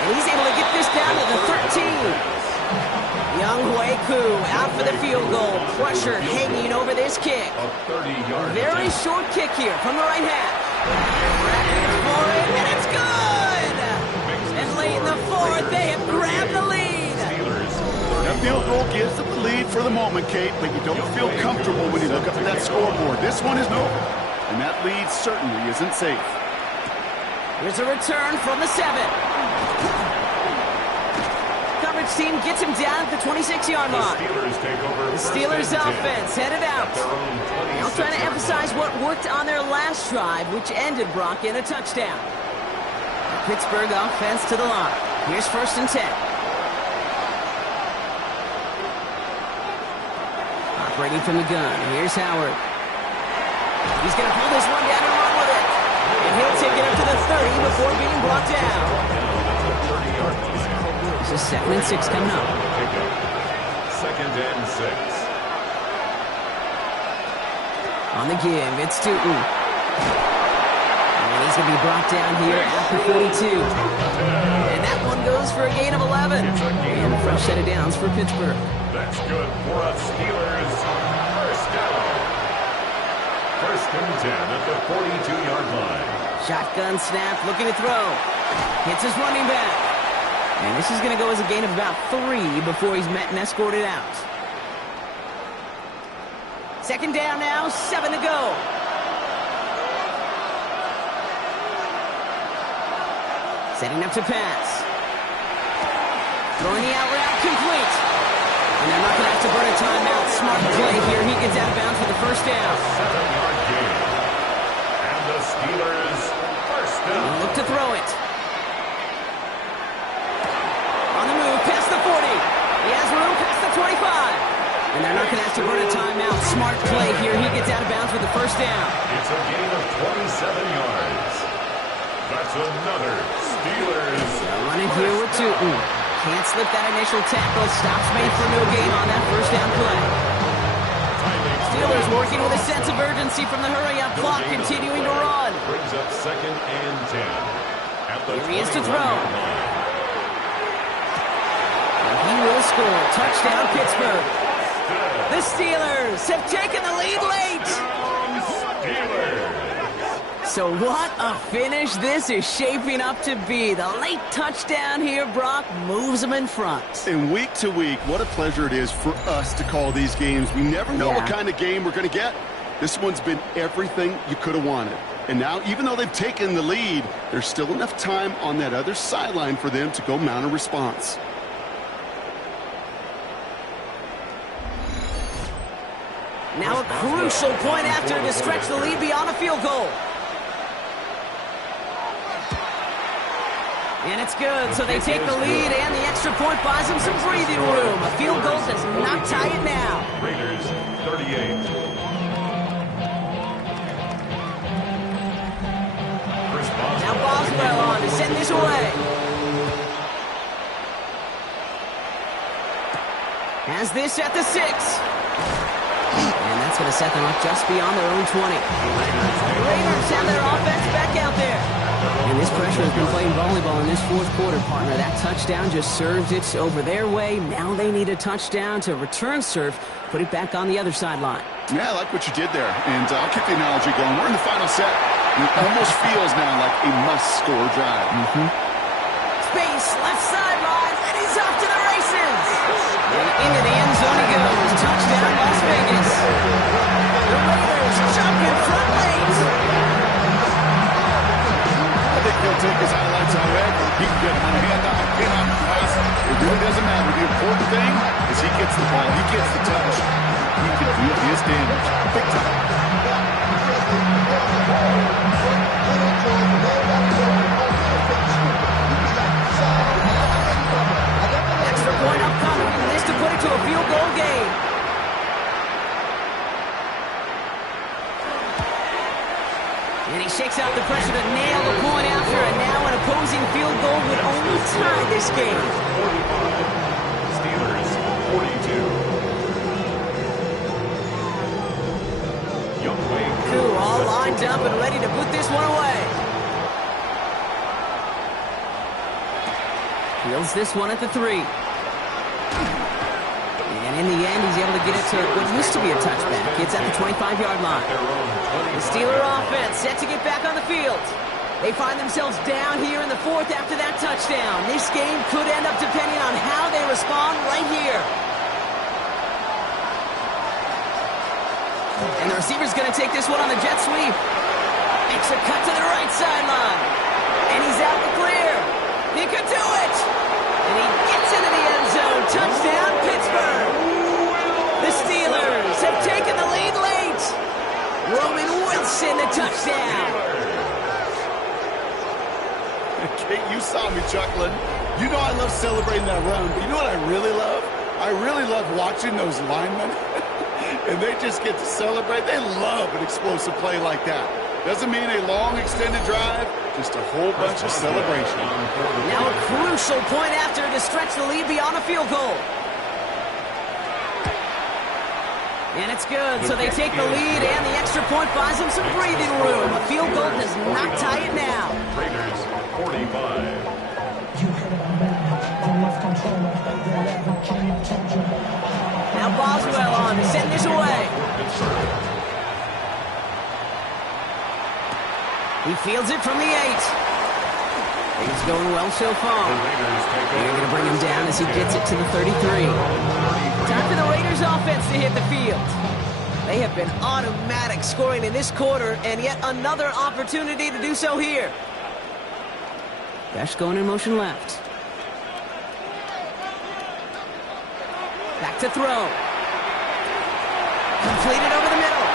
and he's able to get this down to the 13. Young Hui-Koo out for the field goal. Pressure hanging over this kick. Very short kick here from the right half. For it, and it's good! And late in the fourth, they have grabbed the lead. That field goal gives them the lead for the moment, Kate, but you don't feel comfortable when you look up at that scoreboard. This one is over, and that lead certainly isn't safe. Here's a return from the 7. Team gets him down at the 26-yard line. The Steelers offense headed out. Now trying to emphasize what worked on their last drive, which ended, Brock, in a touchdown. The Pittsburgh offense to the line. Here's 1st and 10. Operating from the gun. Here's Howard. He's going to pull this one down and run with it. And he'll take it up to the 30 before being brought down. This is 2nd and 6 coming up. 2nd and 6. On the give, it's Tootin. And he's going to be brought down here at the 42. And that one goes for a gain of 11. And a fresh set of downs for Pittsburgh. That's good for us Steelers. First down. 1st and 10 at the 42-yard line. Shotgun snap, looking to throw. Hits his running back. And this is going to go as a gain of about 3 before he's met and escorted out. 2nd down now, 7 to go. Setting up to pass. Throwing the out route complete. And they're not going to have to burn a timeout. Smart play here. He gets out of bounds for the first down. 7-yard gain. And the Steelers first down. And look to throw it. On the move, past the 40. He has room past the 25. And they're not going to have to burn a timeout. Smart play here. He gets out of bounds with the first down. It's a gain of 27 yards. That's another Steelers. Running here with Tootin. Can't slip that initial tackle. Stops made for no gain on that first down play. Steelers working with a sense of urgency from the hurry-up clock, continuing to run. Brings up 2nd and 10. At the here he is to throw. He will score. Touchdown, Pittsburgh. The Steelers have taken the lead late. So what a finish this is shaping up to be. The late touchdown here, Brock, moves them in front. And week to week, what a pleasure it is for us to call these games. We never know what kind of game we're going to get. This one's been everything you could have wanted. And now, even though they've taken the lead, there's still enough time on that other sideline for them to go mount a response. Now a crucial point after to stretch the lead beyond a field goal. And it's good, so they take the lead, and the extra point buys them some breathing room. A field goal does not tie it now. Raiders, 38. Now Boswell on to send this away. Has this at the 6. And that's going to set them up just beyond their own 20. The Raiders have their offense back out there. And this pressure has been playing volleyball in this fourth quarter, partner. That touchdown just served it over their way. Now they need a touchdown to return serve, put it back on the other sideline. Yeah, I like what you did there. And I'll keep the analogy going. We're in the final set. It almost feels now like a must-score drive. Space, left sideline, and he's off to the races. And into the end zone he goes. Touchdown, Las Vegas. The Raiders jump in front late. I think he'll take his highlights however. He can get him on a handoff, pin off the pass. It really doesn't matter. The important thing is he gets the ball, he gets the touch. He can do his damage. Big time. Extra point upcoming. And this to put it to a field goal game. opposing field goal would only tie this game. 45. Steelers 42. Koo all lined up and ready to put this one away. Fields this one at the 3. And in the end, he's able to get it to what used to be a touchback. It's at the 25-yard line. The Steeler offense set to get back on the field. They find themselves down here in the 4th after that touchdown. This game could end up depending on how they respond right here. And the receiver's going to take this one on the jet sweep. Makes a cut to the right sideline. And he's out the clear. He could do it. And he gets into the end zone. Touchdown, Pittsburgh. The Steelers have taken the lead late. Roman Wilson, the touchdown. Kate, you saw me chuckling. You know I love celebrating that run, but you know what I really love? I really love watching those linemen. And they just get to celebrate. They love an explosive play like that. Doesn't mean a long extended drive, just a whole bunch of celebration. Now a crucial point after to stretch the lead beyond a field goal. And it's good, so they take the lead, and the extra point buys them some breathing room. A field goal does not tie it now. Raiders 45. Now Boswell on to send this away. He fields it from the 8. Things going well so far. They're going to bring him down as he gets it to the 33. Time for the Raiders offense to hit the field. They have been automatic scoring in this quarter, and yet another opportunity to do so here. Dash going in motion left. Back to throw. Completed over the middle.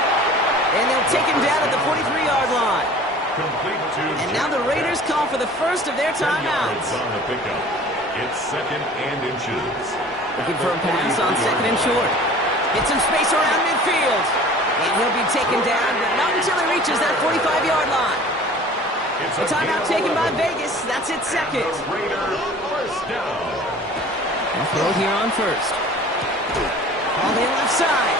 And they'll take him down at the 43-yard line. And now the Raiders call for the first of their timeouts. On the pickup. It's 2nd and inches. Looking for a pass on 2nd and short. Get some space around midfield. And he'll be taken down, but not until he reaches that 45-yard line. The timeout taken by Vegas. That's its 2nd. First down. And throw here on 1st. On the left side.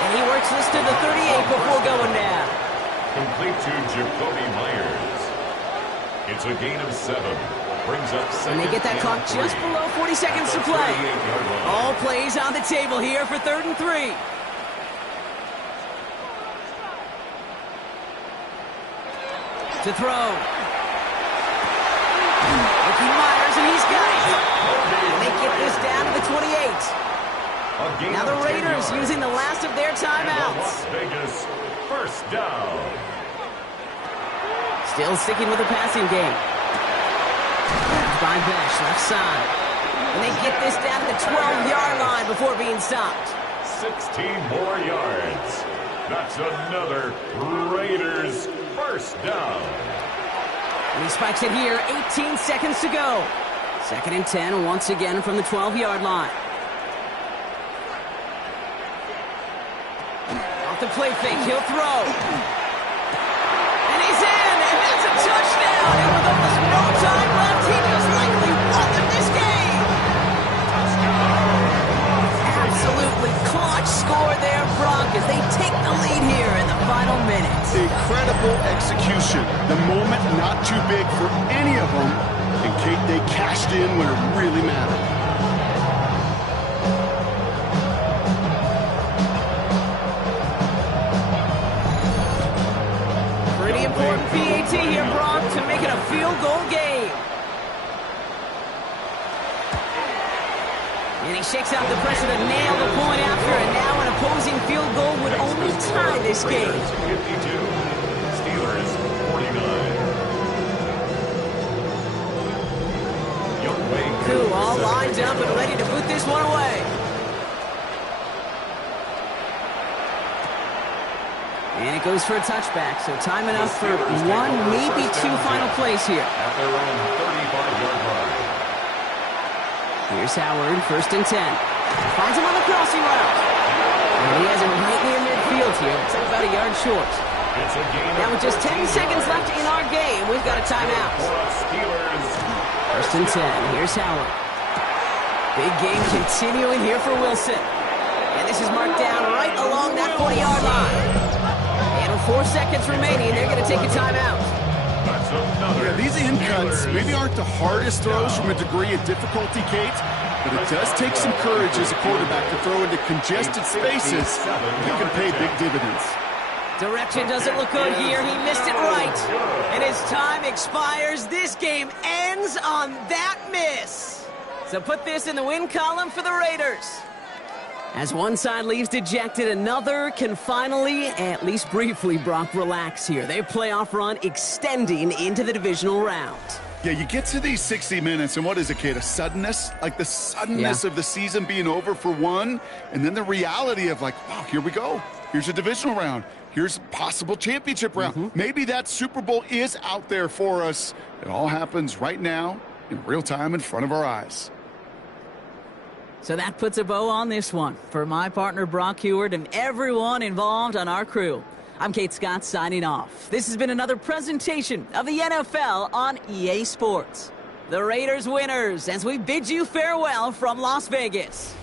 And he works this to the 38 before going down. Complete to Jacoby Myers. It's a gain of 7. Brings up 2nd. And they get that clock just below 40 seconds to play. All plays on the table here for 3rd and 3. To throw. Looking Myers, and he's got it. And they get this down to the 28. Now the Raiders using the last of their timeouts. Las Vegas, first down. Still sticking with the passing game. By Besh, left side. And they get this down to the 12-yard line before being stopped. 16 more yards. That's another Raiders first down. And he spikes it here, 18 seconds to go. 2nd and 10 once again from the 12-yard line. Off the play fake, he'll throw. And he's in, and that's a touchdown. And with almost no time left, he just likely won them this game. Absolutely clutch score there, Brock, as they take the lead here in the final minutes. Incredible execution. The moment not too big for any of them. And Kate, they cashed in when it really mattered. Pretty important PAT here, Brock, to make it a field goal game. And he shakes out the pressure to nail the point after, and now an opposing field goal would only tie this game. 52. Steelers 49. Koo all lined up and ready to put this one away. And it goes for a touchback, so time enough for one, maybe 2 final plays here. At their own 35-yard line. Here's Howard, 1st and 10. Finds him on the crossing route. And he has him right near midfield here. It's about a yard short. Now with just 10 seconds left in our game, we've got a timeout. First and 10. Here's Howard. Big game continuing here for Wilson. And this is marked down right along that 40-yard line. And with 4 seconds remaining, they're going to take a timeout. Yeah, these in cuts maybe aren't the hardest throws from a degree of difficulty, Kate, but it does take some courage as a quarterback to throw into congested spaces that can pay big dividends. Direction doesn't look good here. He missed it right. And his time expires. This game ends on that miss. So put this in the win column for the Raiders. As one side leaves dejected, another can finally, at least briefly, Brock, relax here. Their playoff run extending into the divisional round. Yeah, you get to these 60 minutes, and what is it, Kate? A suddenness? Like the suddenness of the season being over for one, and then the reality of like, wow, here we go. Here's a divisional round. Here's a possible championship round. Maybe that Super Bowl is out there for us. It all happens right now in real time in front of our eyes. So that puts a bow on this one. For my partner, Brock Heward, and everyone involved on our crew, I'm Kate Scott signing off. This has been another presentation of the NFL on EA Sports. The Raiders winners as we bid you farewell from Las Vegas.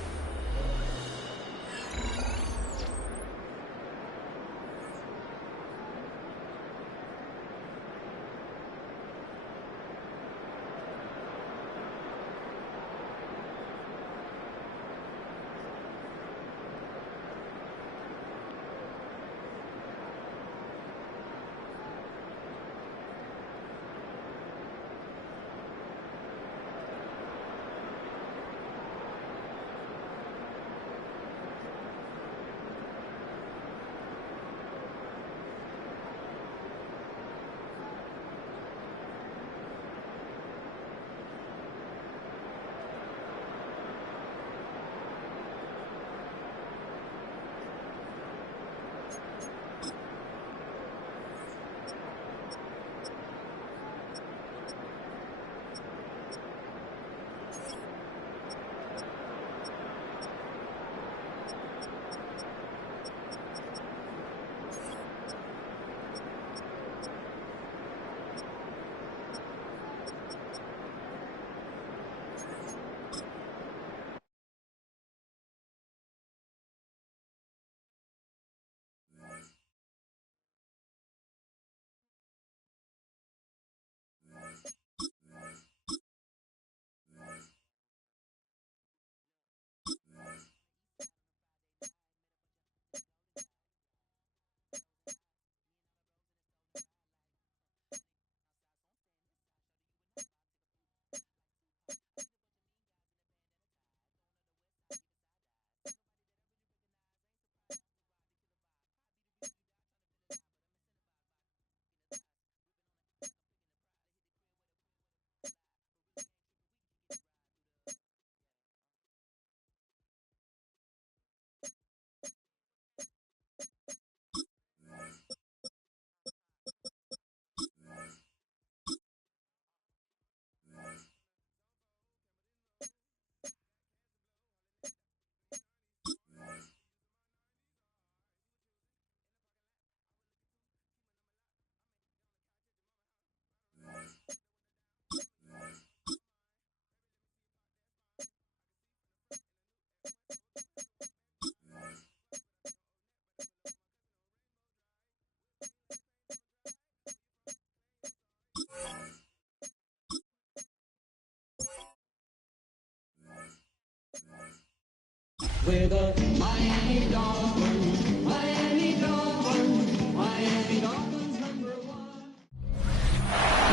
With a Miami Dolphins, Miami Dolphins, Miami Dolphins #1.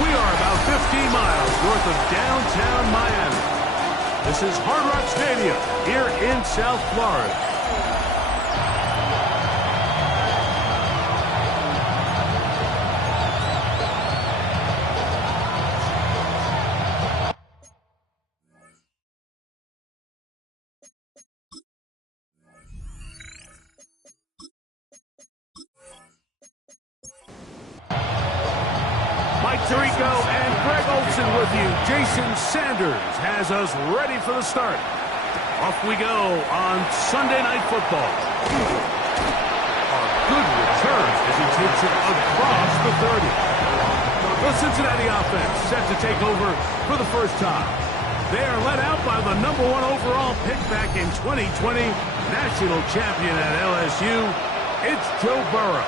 We are about 15 miles north of downtown Miami. This is Hard Rock Stadium here in South Florida. Tirico and Greg Olson with you. Jason Sanders has us ready for the start. Off we go on Sunday Night Football. A good return to he takes it across the 30. The Cincinnati offense set to take over for the first time. They are led out by the #1 overall pick back in 2020, national champion at LSU. It's Joe Burrow.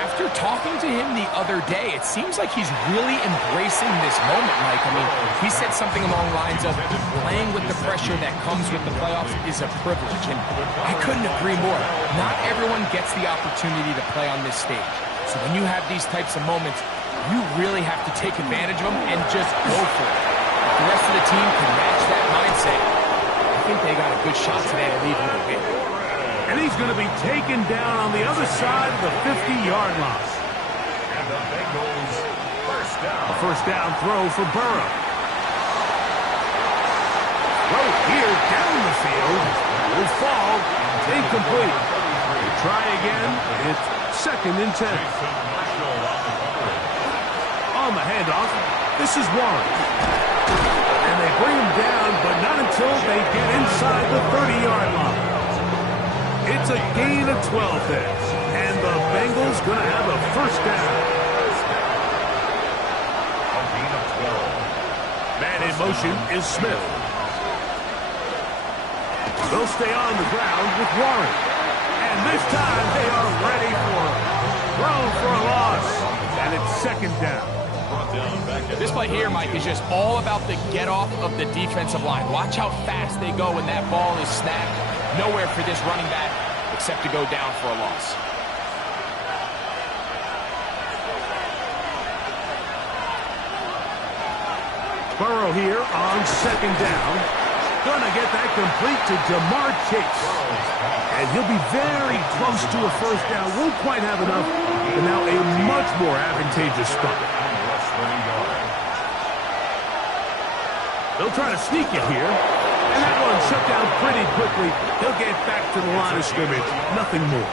After talking to him the other day, it seems like he's really embracing this moment, Mike. I mean, he said something along the lines of playing with the pressure that comes with the playoffs is a privilege, and I couldn't agree more. Not everyone gets the opportunity to play on this stage. So when you have these types of moments, you really have to take advantage of them and just go for it. If the rest of the team can match that mindset, I think they got a good shot today to leave with a win. And he's going to be taken down on the other side of the 50-yard line. And the Bengals first down. A first down throw for Burrow. Throw here down the field. Will fall. Incomplete. Try again. It's 2nd and 10. On the handoff, this is Warren. And they bring him down, but not until they get inside the 30-yard line. It's a gain of 12 there. And the Bengals going to have a first down. A gain of 12. Man in motion is Smith. They'll stay on the ground with Warren. And this time they are ready for it. Throw for a loss. And it's 2nd down. This play here, Mike, is just all about the get-off of the defensive line. Watch how fast they go when that ball is snapped. Nowhere for this running back except to go down for a loss. Burrow here on 2nd down. Gonna get that complete to Jamar Chase. And he'll be very close to a first down. Won't quite have enough, but now a much more advantageous spot. They'll try to sneak it here. And that one shut down pretty quickly. He'll get back to the line of scrimmage. Nothing more.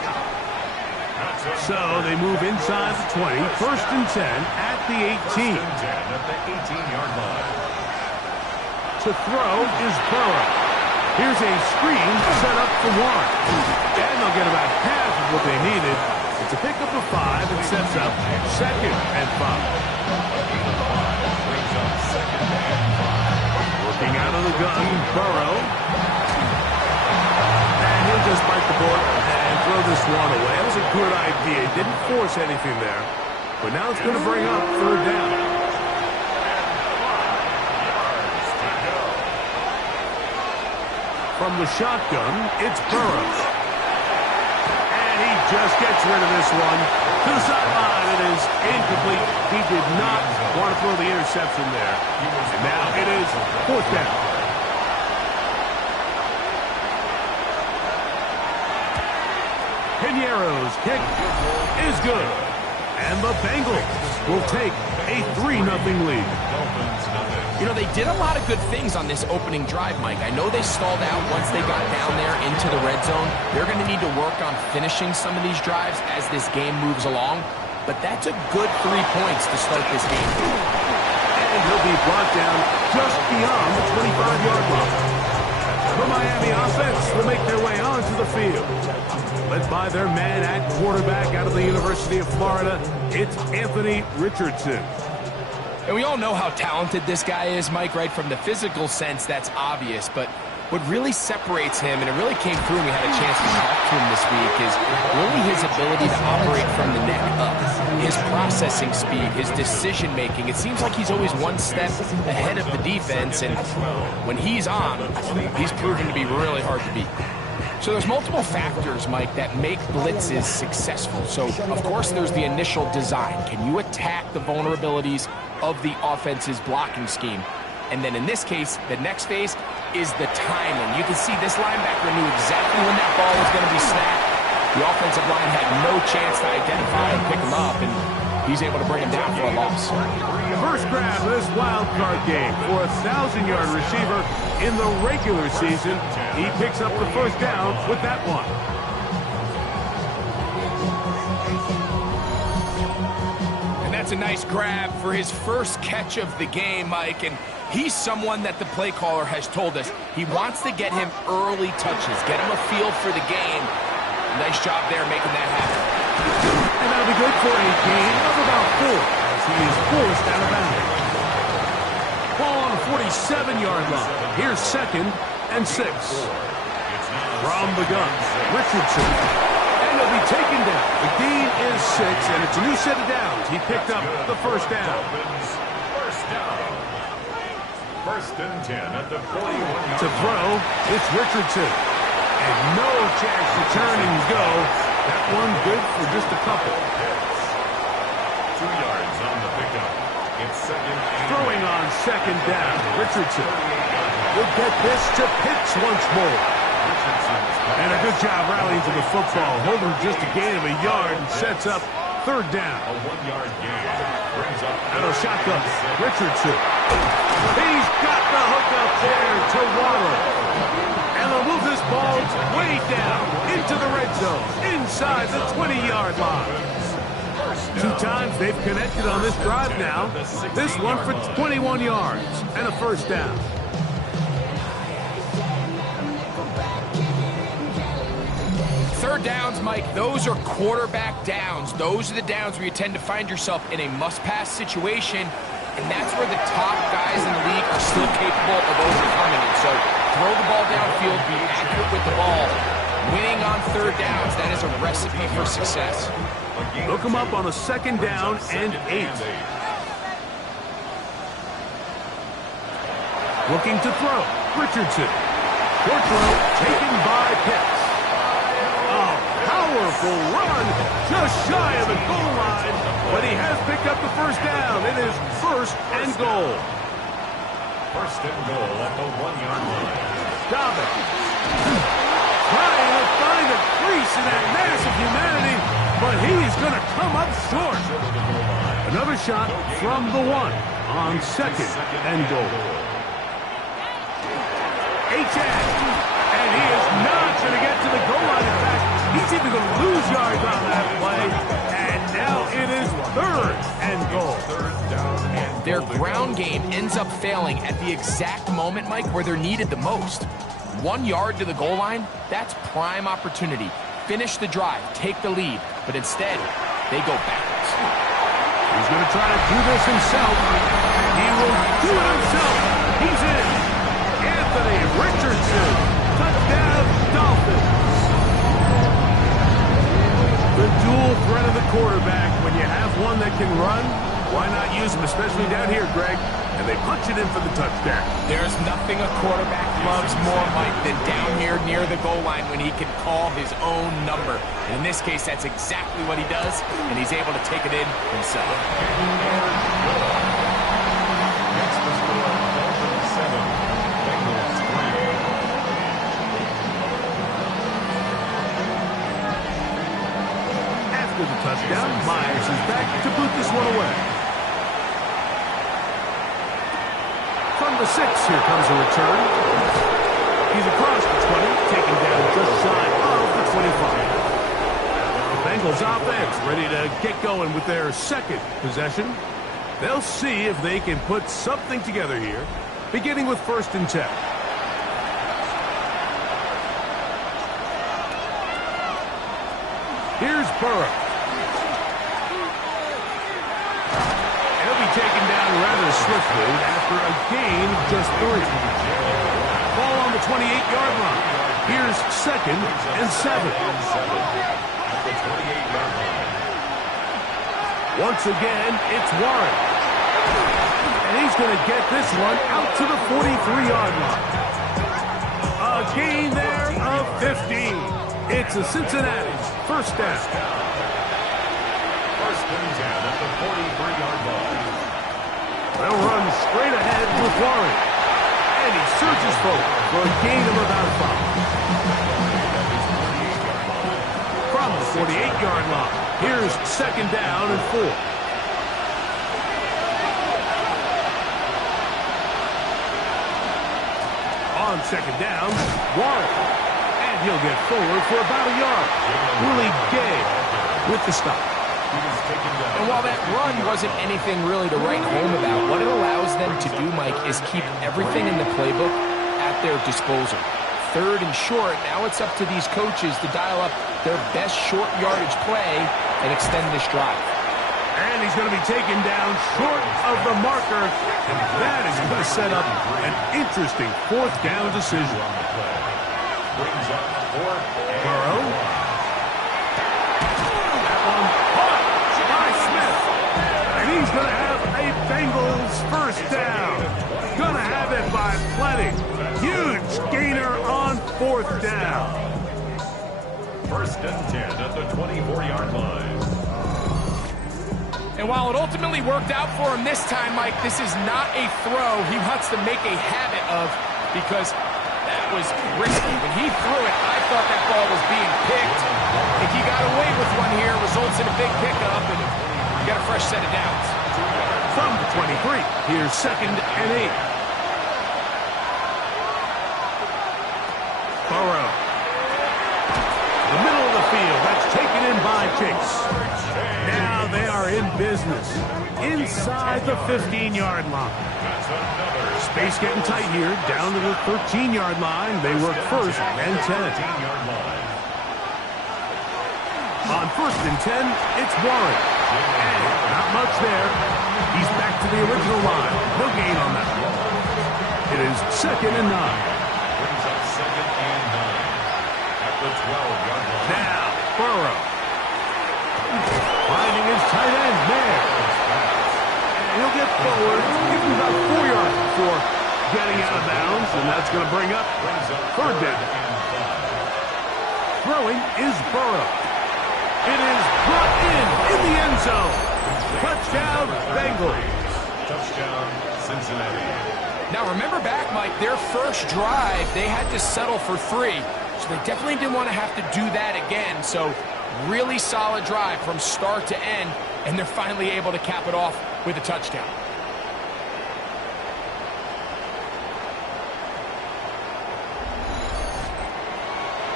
So they move inside the 20. 1st and 10 at the 18. To throw is Burrow. Here's a screen set up for Warren. And they'll get about half of what they needed. It's a pickup of 5 and sets up 2nd and 5. Working out of the gun, Burrow. And he'll just bite the board and throw this one away. That was a good idea. He didn't force anything there. But now it's going to bring up 3rd down. From the shotgun, it's Burrow. And he just gets rid of this one. To the sideline, it is incomplete. He did not want to throw the interception there. And now it is 4th down. Piñeiro's kick is good. And the Bengals will take a 3-0 lead. You know, they did a lot of good things on this opening drive, Mike. I know they stalled out once they got down there into the red zone. They're going to need to work on finishing some of these drives as this game moves along. But that's a good 3 points to start this game. And he'll be brought down just beyond the 25-yard line. The Miami offense will make their way onto the field. Led by their man at quarterback out of the University of Florida, it's Anthony Richardson. And we all know how talented this guy is, Mike, right? From the physical sense, that's obvious. But what really separates him, and it really came through when we had a chance to talk to him this week, is really his ability to operate from the neck up. His processing speed, his decision-making. It seems like he's always one step ahead of the defense, and when he's on, he's proven to be really hard to beat. So there's multiple factors, Mike, that make blitzes successful. So, of course, there's the initial design. Can you attack the vulnerabilities of the offense's blocking scheme? And then in this case, the next phase is the timing. You can see this linebacker knew exactly when that ball was going to be snapped. The offensive line had no chance to identify and pick him up, and he's able to bring him down for a loss. First grab of this wild card game for a 1,000-yard receiver in the regular season. He picks up the first down with that one. And that's a nice grab for his first catch of the game, Mike. And he's someone that the play caller has told us he wants to get him early touches, get him a feel for the game. Nice job there making that happen. And that'll be good for a gain of about 4 as he is forced out of bounds. Ball on the 47-yard line. Here's 2nd and 6. From the gun, Richardson. And he'll be taken down. The gain is 6, and it's a new set of downs. He picked up the first down. First and 10 at the 41. To throw, it's Richardson. And no chance to turn and go. That one good for just a couple. 2 yards on the pickup. It's 2nd. Throwing on 2nd down, Richardson. Will get this to Pitts once more. And a good job rallying to the football. Holding just a gain of a yard and sets up 3rd down. A 1-yard gain brings up out of shotgun, Richardson. He's got the hook up there to Waddle. And they'll move this ball way down into the red zone, inside the 20-yard line. 2 times they've connected on this drive now. This one for 21 yards and a first down. Third downs, Mike, those are quarterback downs. Those are the downs where you tend to find yourself in a must-pass situation, and that's where the top guys in the league are still capable of overcoming it. So throw the ball downfield, be accurate with the ball. Winning on 3rd downs, that is a recipe for success. Look him up on a 2nd down and 8. Looking to throw, Richardson. Short throw taken by Pitts. Powerful run, just shy of the goal line, but he has picked up the first down. It is 1st and goal. 1st and goal at the 1-yard line. Dobbin trying to find a crease in that mass of humanity, but he's going to come up short. Another shot from the 1 on 2nd and goal. And he is not going to get to the goal line. In fact, he's even going to lose yards on that play. And now it is 3rd and goal. Their ground game ends up failing at the exact moment, Mike, where they're needed the most. 1 yard to the goal line, that's prime opportunity. Finish the drive, take the lead, but instead, they go backwards. He's going to try to do this himself. He will do it himself. He's in. Anthony Richardson. Touchdown, Dolphins. The dual threat of the quarterback. When you have one that can run, why not use him, especially down here, Greg? And they punch it in for the touchdown. There's nothing a quarterback loves more, Mike, than down here near the goal line when he can call his own number. And in this case, that's exactly what he does, and he's able to take it in himself. Next the score, Dolphins 7, Bengals 3. After the touchdown, Myers is back to boot this one away. From the 6, here comes a return. He's across the 20, taken down just shy of the 25. The Bengals offense ready to get going with their 2nd possession. They'll see if they can put something together here, beginning with 1st and 10. Here's Burrow. He'll be taken down rather swiftly after a gain of just 3. Ball on the 28-yard line. Here's 2nd and 7. Once again, it's Warren. And he's going to get this one out to the 43-yard line. A gain there of 15. It's a Cincinnati 1st down. 1st and 10 at the 43-yard line. They'll run straight ahead with Warren. And he surges forward for a gain of about 5. From the 48-yard line, here's 2nd down and 4. On 2nd down, Warren. And he'll get forward for about a yard. Willie Gay with the stop. And while that run wasn't anything really to write home about, what it allows them to do, Mike, is keep everything in the playbook at their disposal. 3rd and short, now it's up to these coaches to dial up their best short yardage play and extend this drive. And he's going to be taken down short of the marker. And that is going to set up an interesting fourth down decision. Burrow. That one caught by Smith. And he's going to have a Bengals first down. Going to have it by plenty. Huge gainer on fourth down. First and 10 at the 24-yard line. And while it ultimately worked out for him this time, Mike, this is not a throw he wants to make a habit of, because that was risky. When he threw it, I thought that ball was being picked. If he got away with one here, results in a big pickup, and you got a fresh set of downs. From the 23, here's 2nd and 8. Burrow. The middle of the field, that's taken in by Chase. Now they are in business inside the 15-yard line. Space getting tight here, down to the 13-yard line. They work 1st and 10. On 1st and 10, it's Warren. And not much there. He's back to the original line. No gain on that. It is 2nd and 9. Brings up 2nd and 9 at the 12-yard line. Now, Burrow. Finding his tight end there. And he'll get forward, give him about 4 yards before getting out of bounds, and that's going to bring up 3rd down. Throwing is Burrow. It is brought in the end zone. Touchdown, Bengals. Touchdown, Cincinnati. Now, remember back, Mike, their first drive, they had to settle for 3. So they definitely didn't want to have to do that again. So really solid drive from start to end, and they're finally able to cap it off with a touchdown.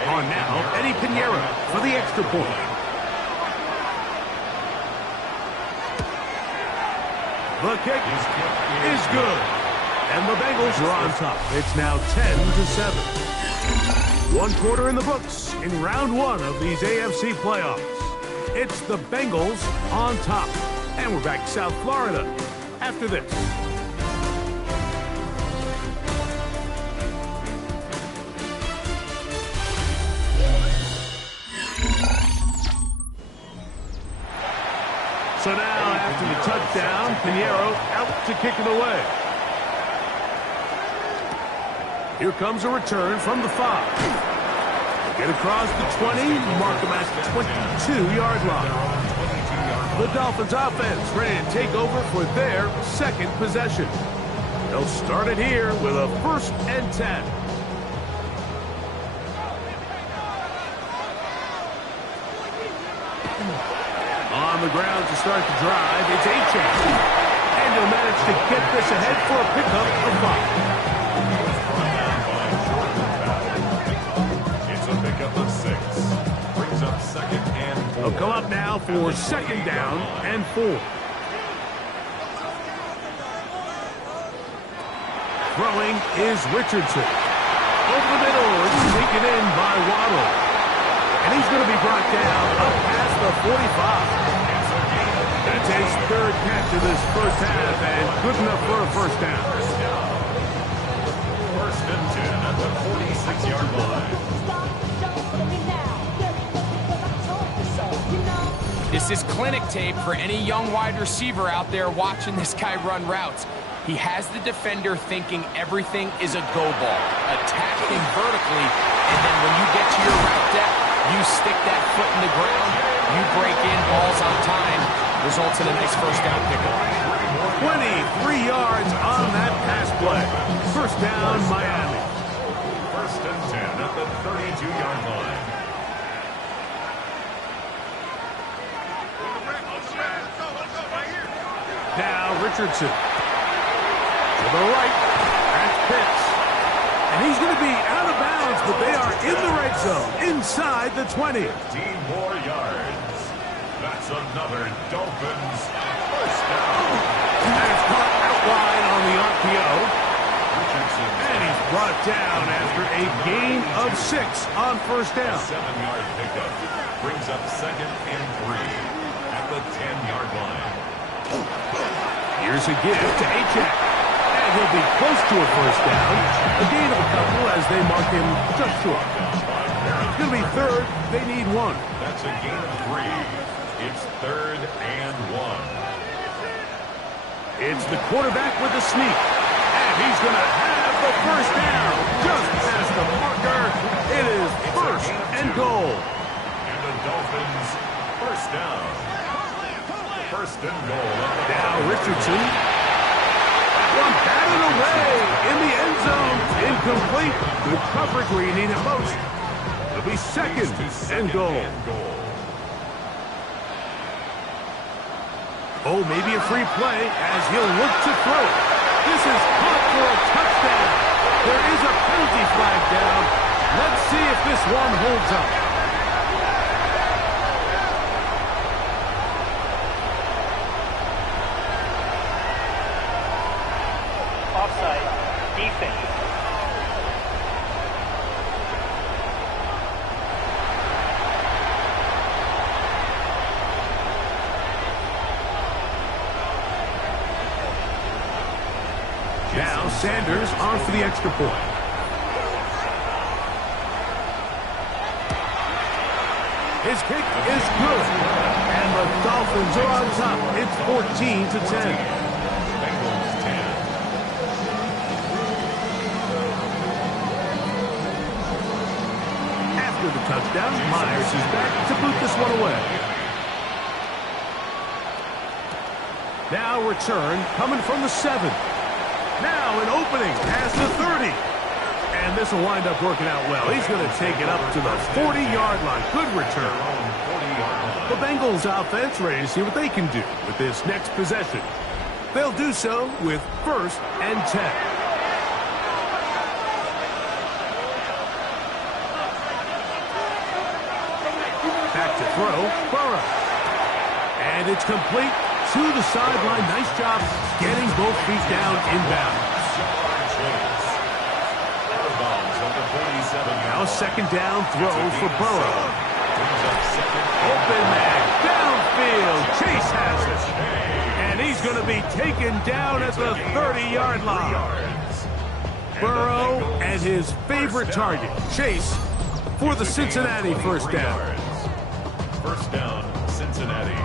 On now, Eddie Pinheiro for the extra point. The kick is good. And the Bengals are on top. It's now 10-7. 1 quarter in the books in round 1 of these AFC playoffs. It's the Bengals on top. And we're back to South Florida after this. So now, after the touchdown, Pinheiro out to kick it away. Here comes a return from the 5. Get across the 20, mark them at the 22-yard line. The Dolphins offense ready to take over for their 2nd possession. They'll start it here with a 1st and 10. On the ground to start the drive, it's A-Chain. And he'll manage to get this ahead for a pickup of 5. It's a pickup of 6. Brings up 2nd and 4. They'll come up now for 2nd down and 4. Throwing is Richardson. Over the middle, it's taken in by Waddle. And he's going to be brought down up past the 45. That's his 3rd catch of this first half, and good enough for a 1st down. 1st and 10 at the 46-yard line. This is clinic tape for any young wide receiver out there watching this guy run routes. He has the defender thinking everything is a go ball. Attack him vertically, and then when you get to your route depth, you stick that foot in the ground, you break in balls on time, results in a nice 1st down pickup. 23 yards on that pass play. 1st down, Miami. 1st and 10 at the 32-yard line. Now Richardson. To the right. That's Pitts. And he's going to be out of bounds, but they are in the red zone, inside the 20. 15 more yards. That's another Dolphins 1st down. And it's caught out wide on the RPO. Richardson. And he's brought brought down after a gain of 6 on first down. 7-yard pickup brings up 2nd and 3 at the 10-yard line. Here's a give to Achek. And he'll be close to a first down. A gain of a couple as they mark him just short. It's going to be 3rd. They need 1. That's a gain of 3. It's 3rd and 1. It's the quarterback with the sneak. And he's going to have the first down. Just past the marker. It is 1st and goal. And the Dolphins first down. 1st and goal. Now Richardson. That one batted away in the end zone. Incomplete. Good coverage where you need it most. It'll be 2nd and goal. Oh, maybe a free play as he'll look to throw. This is caught for a touchdown. There is a penalty flag down. Let's see if this one holds up. Offside. Defense. Now Sanders on for the extra point. His kick is good. And the Dolphins are on top. It's 14-10. Bengals 10. After the touchdown, Myers is back to boot this one away. Now return coming from the 7. Now an opening past the 30. And this will wind up working out well. He's going to take it up to the 40-yard line. Good return. The Bengals offense ready to see what they can do with this next possession. They'll do so with 1st and 10. Back to throw, Burrow. And it's complete to the sideline. Nice job getting both feet down inbound. Now 2nd down throw for Burrow. Open man, downfield. Chase has it. And he's going to be taken down at the 30-yard line. Burrow and his favorite target, Chase, for the Cincinnati first down. First down, Cincinnati.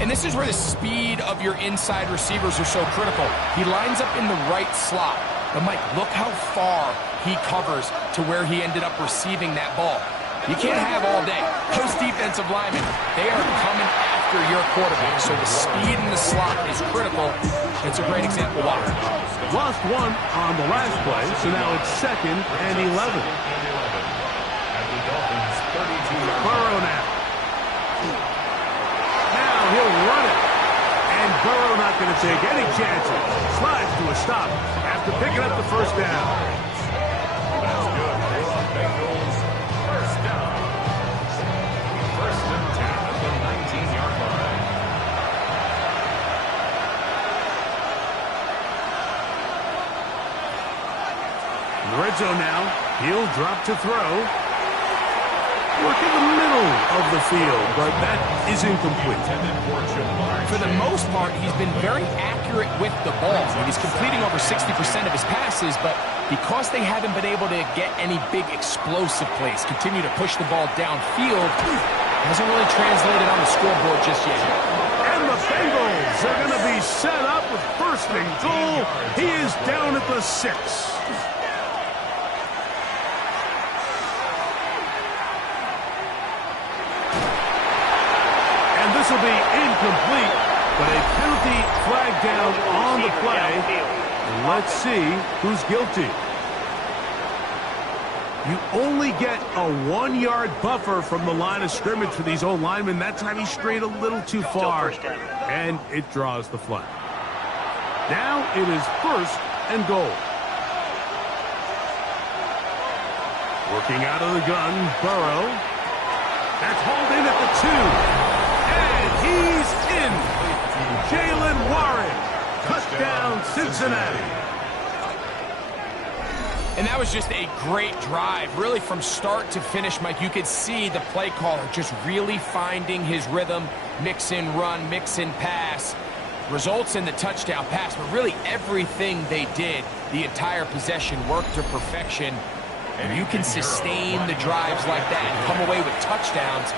And this is where the speed of your inside receivers are so critical. He lines up in the right slot. But, Mike, look how far he covers to where he ended up receiving that ball. You can't have all day. Those defensive linemen, they are coming after your quarterback. So the speed in the slot is critical. It's a great example why. Lost 1 on the last play, so now it's 2nd and 11. Burrow now. Now he'll run it. And Burrow not going to take any chances. Slides to a stop after picking up the first down. That's good. Bengals first down. 1st and 10 at the 19-yard line. In the red zone now. He'll drop to throw. Work in the middle of the field, but that is incomplete. For the most part, he's been very accurate with the ball. He's completing over 60% of his passes, but because they haven't been able to get any big explosive plays, continue to push the ball downfield, hasn't really translated on the scoreboard just yet. And the Bengals are going to be set up with 1st and goal. He is down at the 6. This will be incomplete, but a penalty flag down on the play. And let's see who's guilty. You only get a 1-yard buffer from the line of scrimmage for these old linemen. That time he strayed a little too far, and it draws the flag. Now it is 1st and goal. Working out of the gun, Burrow. That's hauled in at the 2. He's in. Jalen Warren. Touchdown, Cincinnati. And that was just a great drive, really from start to finish, Mike. You could see the play caller just really finding his rhythm, mix in run, mix in pass. Results in the touchdown pass, but really everything they did, the entire possession worked to perfection. And you can sustain the drives like that and come away with touchdowns.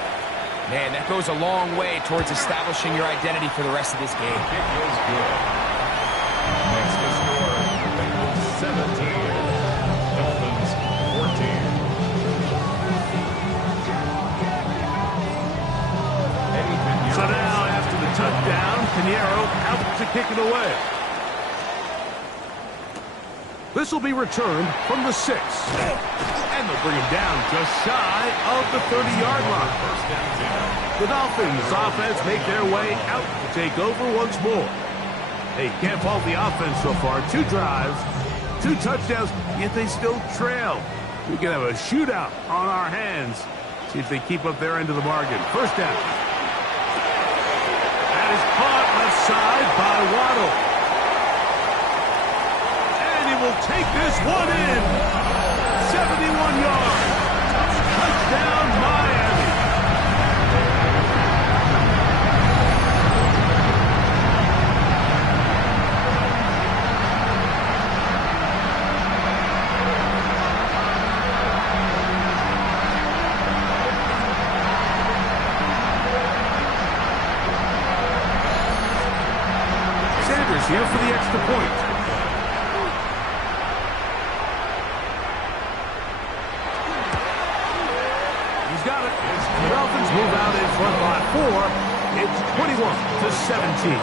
Man, that goes a long way towards establishing your identity for the rest of this game. It goes good. Makes the score Bengals 17, Dolphins 14. So now, after the touchdown, Pinheiro out to kick it away. This will be returned from the 6. And they'll bring him down just shy of the 30-yard line. The Dolphins offense make their way out to take over once more. They can't fault the offense so far. 2 drives, 2 touchdowns, yet they still trail. We can have a shootout on our hands. See if they keep up their end of the bargain. First down. That is caught left side by Waddle. And he will take this one in. 71 yards. Touchdown, Miami. Sanders here for the extra point. Got it. And the Dolphins move out in front by 4. It's 21-17.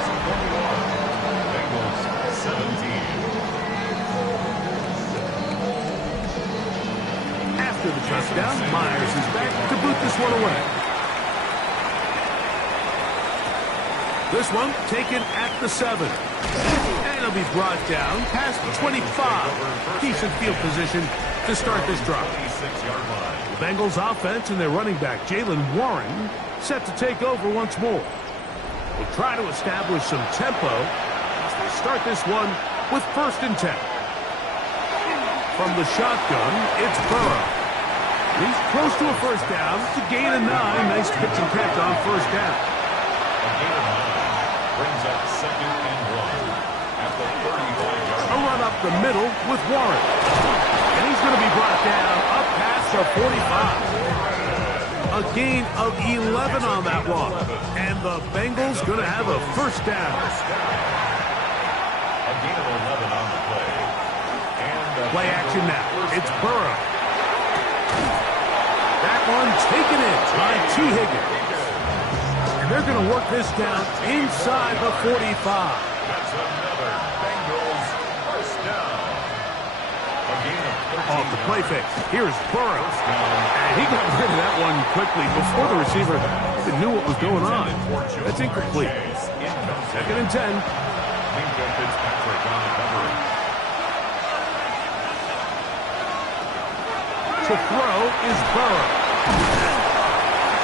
Bengals 17. After the touchdown, Myers is back to boot this one away. This one taken at the 7. And it'll be brought down past the 25. Decent field position to start this drive. 26-yard line. The Bengals offense and their running back, Jaylen Warren, set to take over once more. We'll try to establish some tempo as they start this one with 1st and 10. From the shotgun, it's Burrow. He's close to a first down. It's a gain of 9. Nice pitch and catch on first down. A gain of 9 brings up 2nd and 1 at the 35-yard line. A run up the middle with Warren. And he's going to be brought down up past the 45. A gain of 11 on that one. And the Bengals going to have a first down. A gain of 11 on the play. And play action now. It's Burrow. That one taken in by T. Higgins. And they're going to work this down inside the 45. That's another Bengals first down. A gain of 13. Off the play fake. Here's Burrow. And he got rid of that one quickly before the receiver even knew what was going on. That's incomplete. 2nd and 10. Minka Fitzpatrick on the coverage. To throw is Burrow.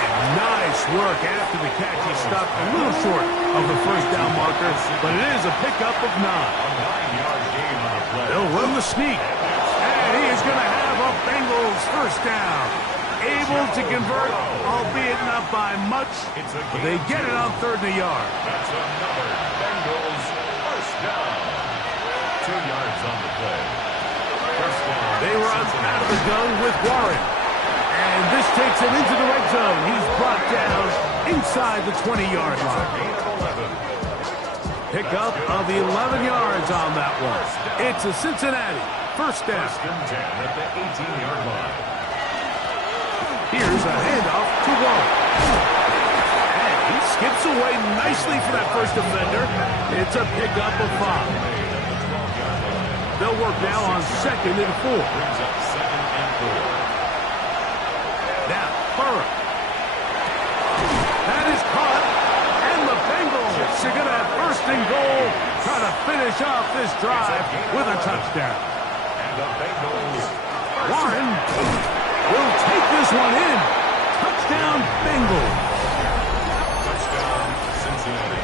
And nice work after the catch. He stopped a little short of the first down marker, but it is a pickup of 9. A 9-yard gain on the play. They'll run the sneak. And he is going to have a Bengals first down. Able to convert, albeit not by much, but they get it on 3rd and a yard. That's another Bengals first down. 2 yards on the play. First down. They run out of the gun with Warren. And this takes him into the red zone. He's brought down inside the 20-yard line. Pickup of 11 yards on that one. It's a Cincinnati first down. First and 10 at the 18-yard line. Here's a handoff to Warren. And he skips away nicely for that first defender. It's a pickup of 5. They'll work now on 2nd and 4. Brings up 2nd and 4. Now, Burrow. That is caught. And the Bengals are going to have 1st and goal. Try to finish off this drive with a touchdown. And the Bengals. Warren will take this one in. Touchdown, Bengals. Touchdown, Cincinnati.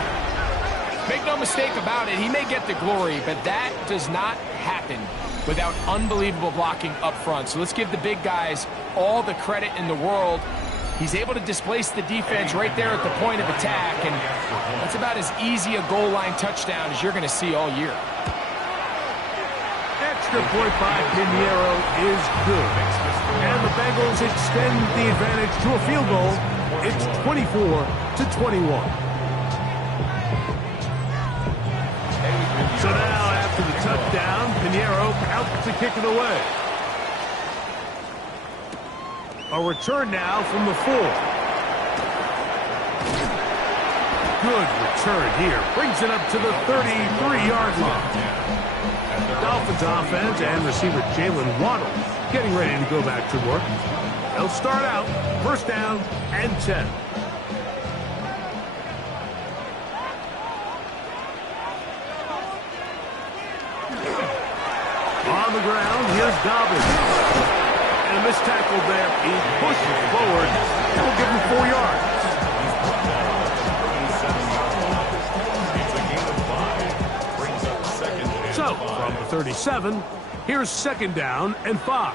Make no mistake about it, he may get the glory, but that does not happen without unbelievable blocking up front. So let's give the big guys all the credit in the world. He's able to displace the defense right there at the point of attack, and that's about as easy a goal line touchdown as you're going to see all year. Extra point by Pinheiro is good. And the Bengals extend the advantage to a field goal. It's 24-21. So now, after the touchdown, Pinheiro out to kick it away. A return now from the 4. Good return here. Brings it up to the 33-yard line. Dolphins offense and receiver Jalen Waddle getting ready to go back to work. They'll start out first down and 10. On the ground, here's Dobbins. And a missed tackle there. He pushes forward. That will give him 4 yards. So, from the 37, here's second down and 5.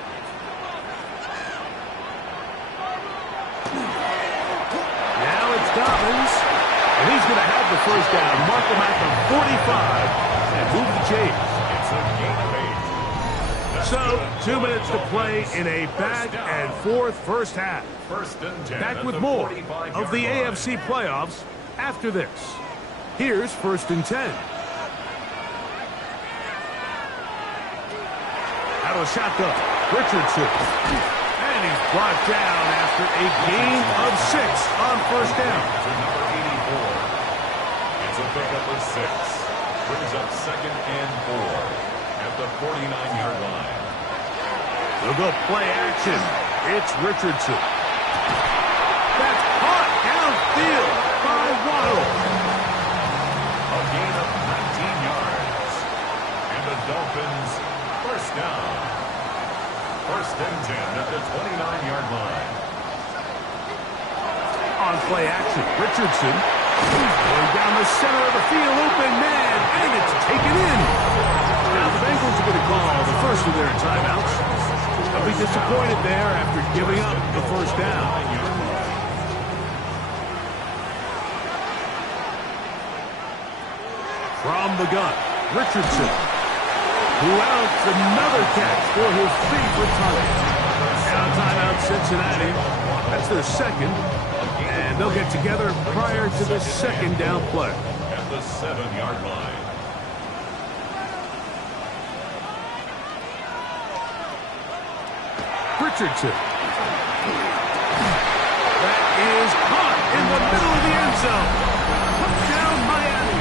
Now it's Dobbins, and he's going to have the first down. Mark him at the 45 and move the chains. So, 2 minutes to play in a back-and-forth first half. Back with more of the AFC playoffs after this. Here's first and 10. Out of the shotgun, Richardson. And he's brought down after a gain of 6 on first down. Number 84. It's a pickup of 6. Brings up second and 4 at the 49-yard line. They'll go play action. It's Richardson. That's caught downfield by Waddle. A gain of 19 yards. And the Dolphins first down. First and 10 at the 29-yard line. On play action, Richardson. Going down the center of the field, open man, and it's taken in. Now the Bengals are going to call the first of their timeouts. They'll be disappointed there after giving up the first down. From the gun, Richardson. Who else? Another catch for his favorite target. Now timeout Cincinnati. That's their second. And they'll get together prior to the second down play. At the 7-yard line. Richardson. That is caught in the middle of the end zone. Touchdown, Miami.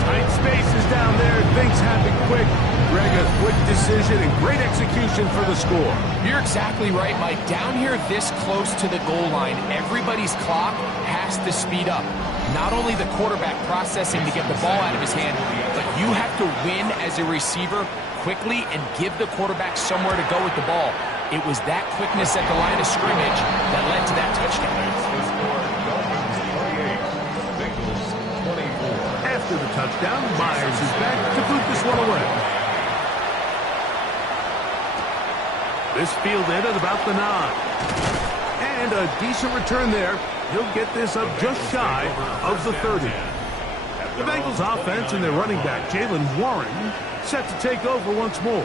Tight spaces down there. Things happen quick. Greg, a quick decision and great execution for the score. You're exactly right, Mike. Down here this close to the goal line, everybody's clock has to speed up. Not only the quarterback processing to get the ball out of his hand, but you have to win as a receiver quickly and give the quarterback somewhere to go with the ball. It was that quickness at the line of scrimmage that led to that touchdown. After the touchdown, Myers is back to boot this one away. This fielded at about the 9. And a decent return there. He'll get this up just shy of the 30. The Bengals offense and their running back, Jalen Warren, set to take over once more.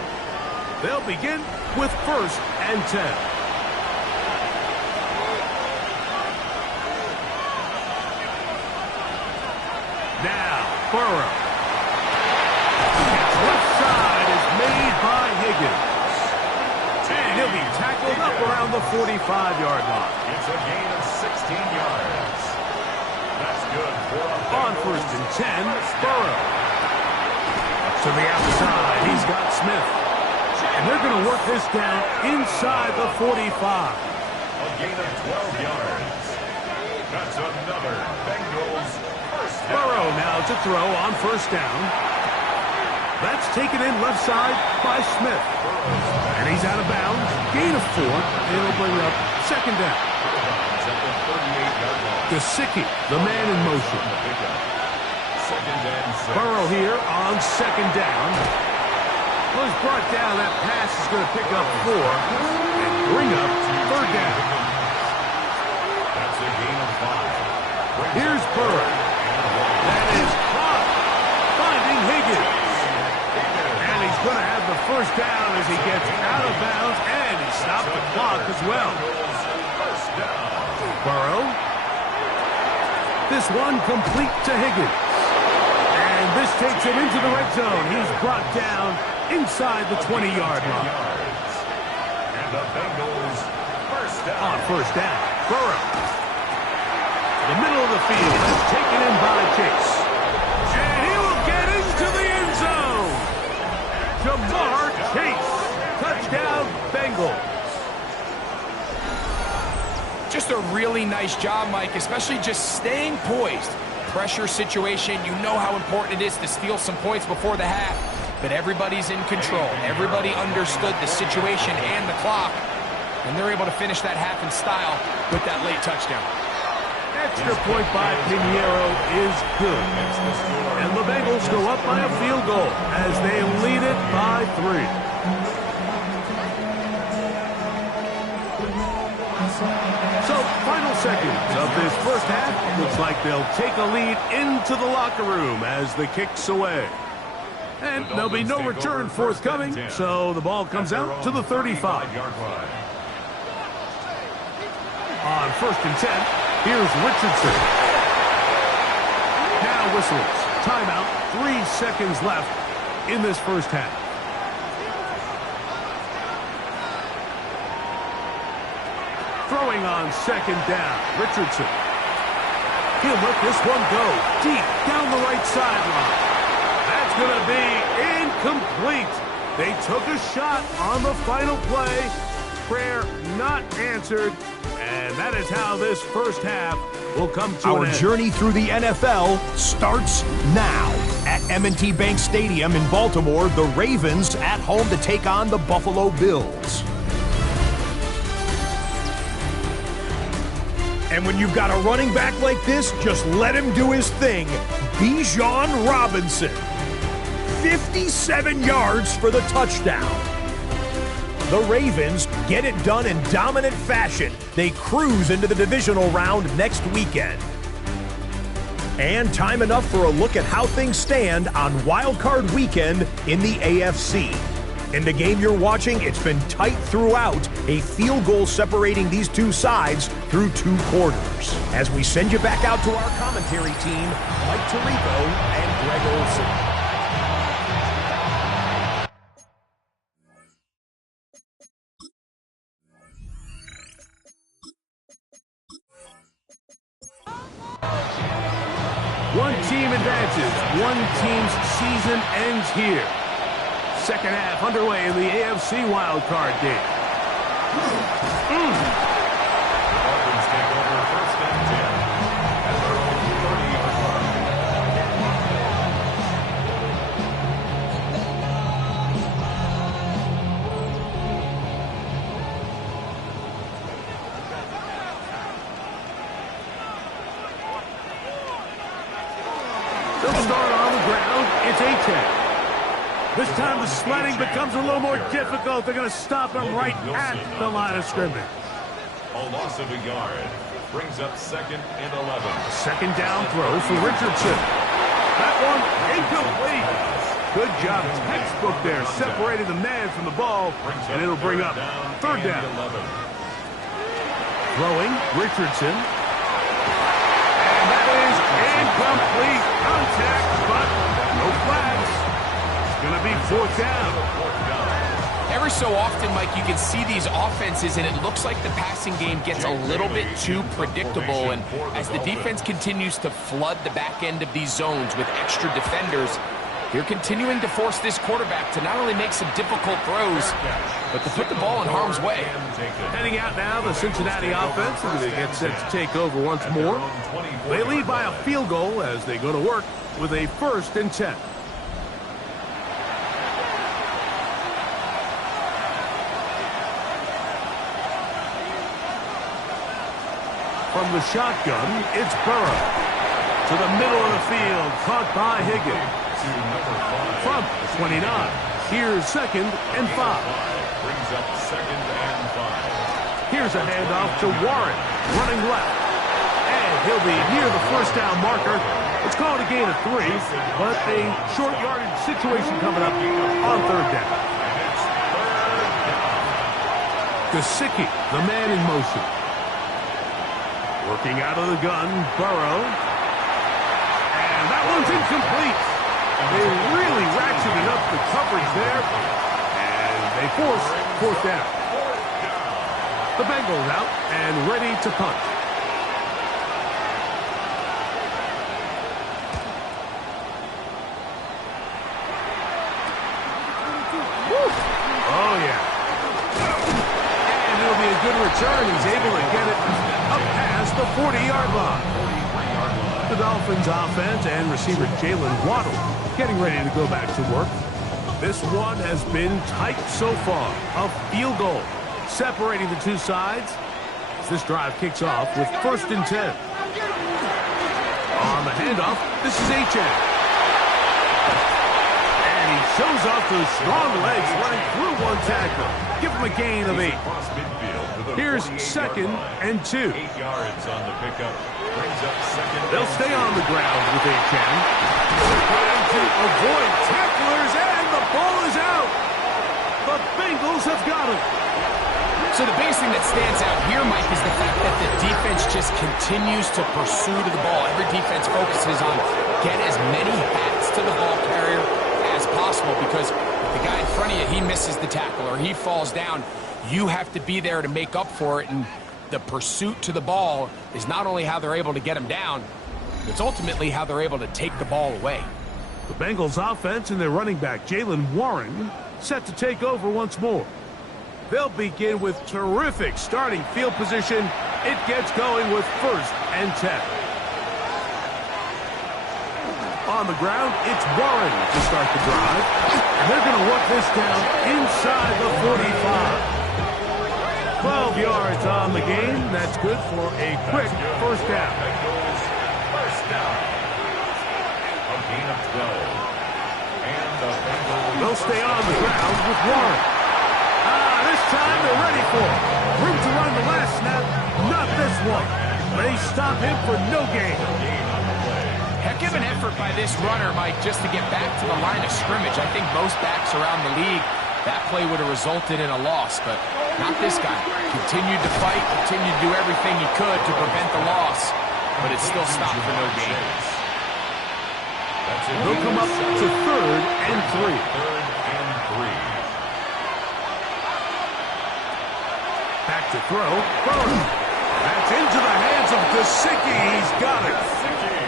They'll begin with first and 10. Now, Burrow. Left side is made by Higgins. And he'll be tackled up around the 45-yard line. It's a gain of 16 yards. That's good for on first and 10, Burrow. To the outside, he's got Smith. And they're going to work this down inside the 45. A gain of 12 yards. That's another Bengals first down. Burrow now to throw on first down. That's taken in left side by Smith. And he's out of bounds. Gain of 4. It'll bring up second down. Gesicki, the man in motion. Burrow here on second down. Was brought down. That pass is going to pick up 4 and bring up third down. That's a gain of 5. Here's Burrow. That is caught. Finding Higgins. And he's going to have the first down as he gets out of bounds, and he stopped the clock as well. Burrow. This one complete to Higgins. And this takes him into the red zone. He's brought down inside the 20-yard line. And the Bengals first down. On first down, Burrow. The middle of the field is taken in by Chase. And he will get into the end zone. Jamar Chase. Touchdown, Bengals. Just a really nice job, Mike, especially just staying poised. Pressure situation, you know how important it is to steal some points before the half, but everybody's in control. Everybody understood the situation and the clock, and they're able to finish that half in style with that late touchdown. Extra point by Pinheiro is good. And the Bengals go up by a field goal as they lead it by 3. So, final seconds of this first half. Looks like they'll take a lead into the locker room as the kick's away. And there'll be no return forthcoming, so the ball comes out to the 35. On first and 10, here's Richardson. Now whistles. Timeout. 3 seconds left in this first half. Throwing on second down, Richardson. He'll let this one go deep down the right sideline. That's going to be incomplete. They took a shot on the final play. Prayer not answered. And that is how this first half will come to Our an end. journey through the NFL starts now. At M&T Bank Stadium in Baltimore, the Ravens at home to take on the Buffalo Bills. And when you've got a running back like this, just let him do his thing. Bijan Robinson. 57 yards for the touchdown. The Ravens get it done in dominant fashion. They cruise into the divisional round next weekend. And time enough for a look at how things stand on Wild Card Weekend in the AFC. In the game you're watching, it's been tight throughout, a field goal separating these two sides through 2 quarters. As we send you back out to our commentary team, Mike Tirico and Greg Olson. One team advances. One team's season ends here. Second half underway in the AFC wildcard game. Dolphins take over first and 10 at their own 30-yard line. They'll start on the ground. It's A-10. This time the sledding becomes a little more difficult. They're going to stop him right at the line of scrimmage. A loss of a yard brings up second and 11. Second down throw for Richardson. That one incomplete. Good job. Textbook there, separating the man from the ball, and it'll bring up third down. Throwing, Richardson. And that is incomplete. Contact, but no flags. It's going to be fourth down. Every so often, Mike, you can see these offenses, and it looks like the passing game gets a little bit too predictable. And as the defense continues to flood the back end of these zones with extra defenders, they're continuing to force this quarterback to not only make some difficult throws, but to put the ball in harm's way. Heading out now, the Cincinnati offense is going to get set to take over once more. They lead by a field goal as they go to work with a first and 10. From the shotgun, it's Burrow. To the middle of the field, caught by Higgins. From the 29, here's 2nd and 5. Brings up 2nd and 5. Here's a handoff to Warren, running left. And he'll be near the first down marker. It's called a gain of 3, but a short yardage situation coming up on 3rd down. Gesicki, the man in motion. Working out of the gun, Burrow. And that one's incomplete. They really ratcheted up the coverage there. And they force 4th down. The Bengals out and ready to punt. Oh, yeah. And it'll be a good return. He's able to get it up past the 40-yard line. The Dolphins offense and receiver Jalen Waddle getting ready to go back to work. This one has been tight so far. A field goal separating the two sides as this drive kicks off with 1st and 10. On the handoff, this is Achane. And he shows off those strong legs running through one tackle. Give him a gain of 8. Here's 2nd and 2. 8 yards on the pickup. Brings up 2nd. They'll stay on the ground with Achane. Trying to avoid tacklers, and the ball is out. The Bengals have got him. So the biggest thing that stands out here, Mike, is the fact that the defense just continues to pursue to the ball. Every defense focuses on get as many hats to the ball carrier as possible, because if the guy in front of you, he misses the tackle or he falls down, you have to be there to make up for it. And the pursuit to the ball is not only how they're able to get him down, it's ultimately how they're able to take the ball away. The Bengals offense and their running back, Jalen Warren, set to take over once more. They'll begin with terrific starting field position. It gets going with 1st and 10. On the ground, it's Warren to start the drive. And they're going to work this down inside the 45. 12 yards on the game. That's good for a quick 1st down. First down. A gain of 12. And the Bengals. They'll stay on the ground with Warren. This time they're ready for it. Room to run the last snap. Not this one. They stop him for no gain. Heck of an effort by this runner, Mike, just to get back to the line of scrimmage. I think most backs around the league, that play would have resulted in a loss, but not this guy. Continued to fight, continued to do everything he could to prevent the loss, but it still stopped for no gain. They'll come up to 3rd and 3. 3rd and 3. Back to throw. Burrow. That's into the hands of Gesicki. He's got it.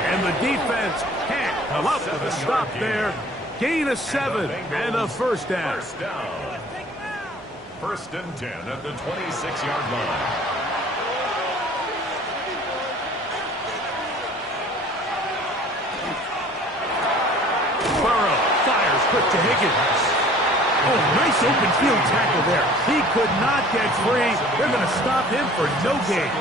And the defense can't come up with a stop there. Gain of 7 and a 1st down. 1st and 10 at the 26-yard line. Burrow fires quick to Higgins. Oh, nice open field tackle there. He could not get free. They're going to stop him for no gain.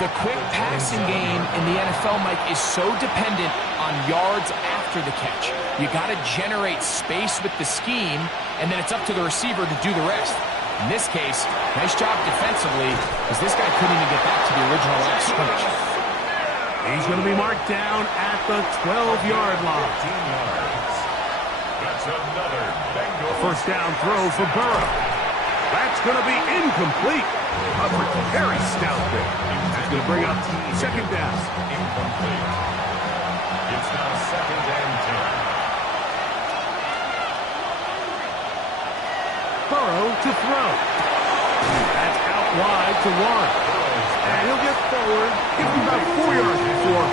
The quick passing game in the NFL, Mike, is so dependent on yards after the catch. You got to generate space with the scheme, and then it's up to the receiver to do the rest. In this case, nice job defensively, because this guy couldn't even get back to the original line of scrimmage. He's going to be marked down at the 12-yard line. 15 yards. That's another Bengals. 1st down throw for Burrow. That's going to be incomplete. Coverage very stout there. That's going to bring up 2nd down. Incomplete. It's now 2nd and 10. Burrow to throw. That's out wide to Warren. And he'll get forward, give him about 4 yards before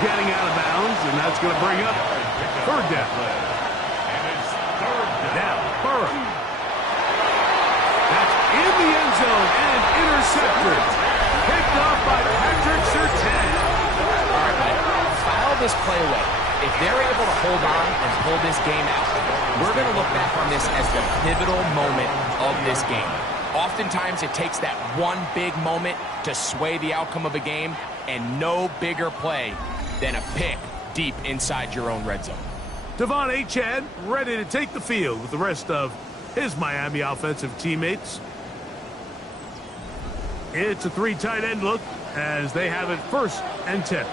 getting out of bounds, and that's going to bring up 3rd down. And it's 3rd down. Now, Burrow. That's in the end zone and intercepted. Picked off by Patrick Surtain. All right, Mike, file this play away. If they're able to hold on and pull this game out, we're going to look back on this as the pivotal moment of this game. Oftentimes, it takes that one big moment to sway the outcome of a game, and no bigger play than a pick deep inside your own red zone. Devon Achane ready to take the field with the rest of his Miami offensive teammates. It's a 3 tight end look as they have it 1st and 10.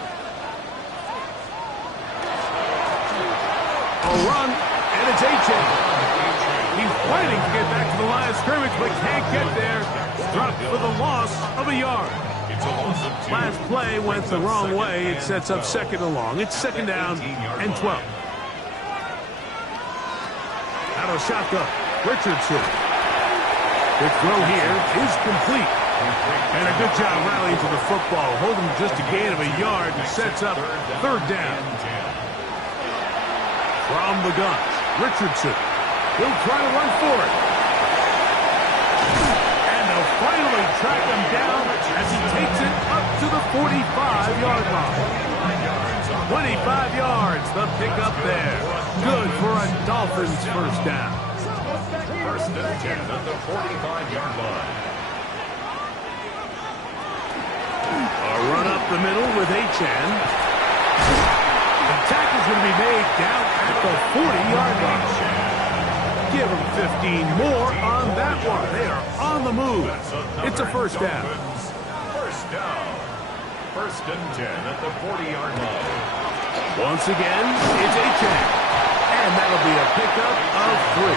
A run, and it's Achane. He's fighting to get back to the line of scrimmage, but can't get there. Dropped for the loss of a yard. Last play went the wrong way. It sets up 2nd and long. It's 2nd down and 12. Out of shotgun, Richardson. The throw here is complete. And a good job rallying to the football. Holding just a gain of a yard and sets up 3rd down. From the gun, Richardson. He'll try to run for it. And they'll finally track him down as he takes it up to the 45-yard line. 25 yards, the pickup there. Good for a Dolphins 1st down. 1st and 10 at the 45-yard line. A run up the middle with Achane. The tackle's going to be made down at the 40-yard line. Give them 15 more on that one. They are on the move. It's a 1st down. 1st down. 1st and 10 at the 40-yard line. Once again, it's Achane. And that'll be a pickup of 3.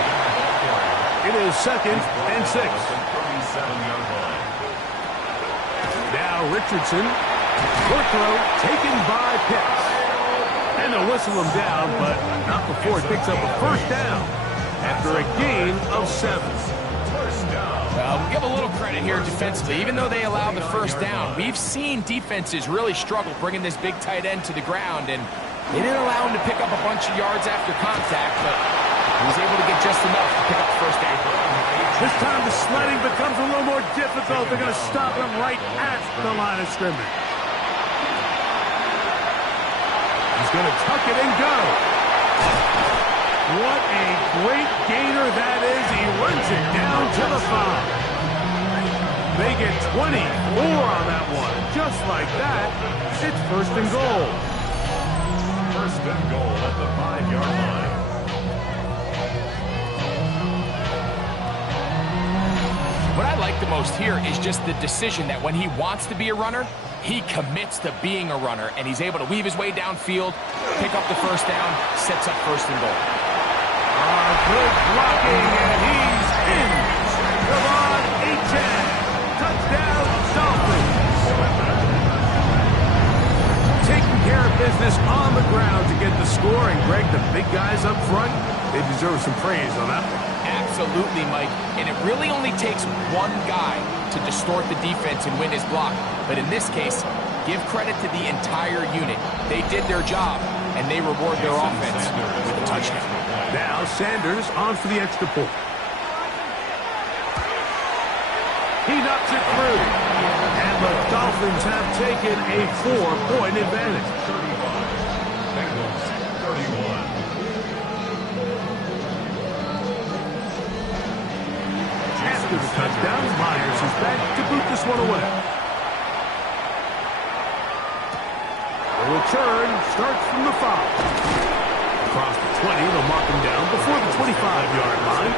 It is 2nd and 6. 37-yard line. Now Richardson. Short throw taken by Pitts. And they'll whistle him down, but not before it picks up a 1st down. After a gain of 7. We'll give a little credit here defensively. Even though they allowed the 1st down, we've seen defenses really struggle bringing this big tight end to the ground, and they didn't allow him to pick up a bunch of yards after contact, but he was able to get just enough to pick up the 1st down. This time the sledding becomes a little more difficult. They're going to stop him right at the line of scrimmage. He's going to tuck it and go. What a great gainer that is. He runs it down to the 5. They get 24 on that one. Just like that, it's 1st and goal. 1st and goal at the 5-yard line. What I like the most here is just the decision that when he wants to be a runner, he commits to being a runner, and he's able to weave his way downfield, pick up the 1st down, sets up 1st and goal. Good blocking, and he's in. Devon Achane. Touchdown, Dolphins. Taking care of business on the ground to get the score. And, Greg, the big guys up front, they deserve some praise on that one. Absolutely, Mike. And it really only takes one guy to distort the defense and win his block. But in this case, give credit to the entire unit. They did their job, and they reward their offense with a touchdown. Now Sanders on for the extra point. He knocks it through. And the Dolphins have taken a 4-point advantage. 31. Bengals 31. After the touchdown, Myers is back to boot this one away. The return starts from the 5. Across the 20, they'll mark him down before the 25-yard line.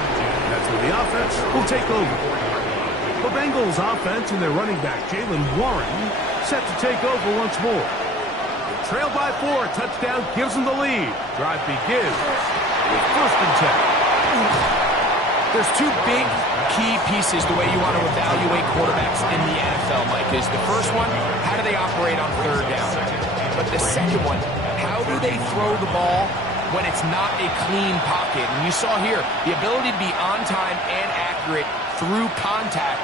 That's where the offense will take over. The Bengals offense and their running back, Jaylen Warren, set to take over once more. They trail by 4, touchdown gives them the lead. Drive begins with 1st and 10. There's 2 big key pieces the way you want to evaluate quarterbacks in the NFL, Mike, is the first one, how do they operate on 3rd down? But the second one, how do they throw the ball when it's not a clean pocket? And you saw here, the ability to be on time and accurate through contact,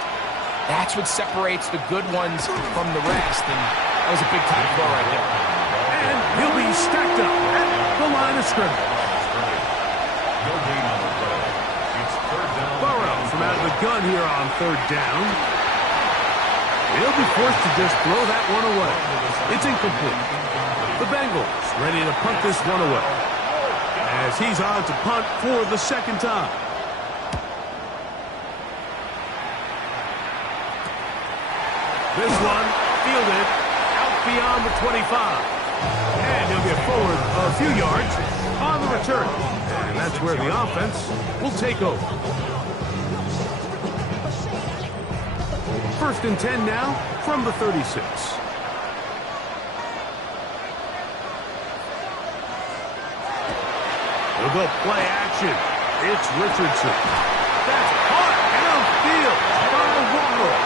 that's what separates the good ones from the rest. And that was a big-time throw right there. And he'll be stacked up at the line of scrimmage. Burrow from out of the gun here on 3rd down. He'll be forced to just throw that one away. It's incomplete. The Bengals ready to punt this one away, as he's on to punt for the 2nd time. This one fielded out beyond the 25. And he'll get forward a few yards on the return. And that's where the offense will take over. 1st and 10 now from the 36. They'll go play action. It's Richardson. That's caught downfield by Waddle.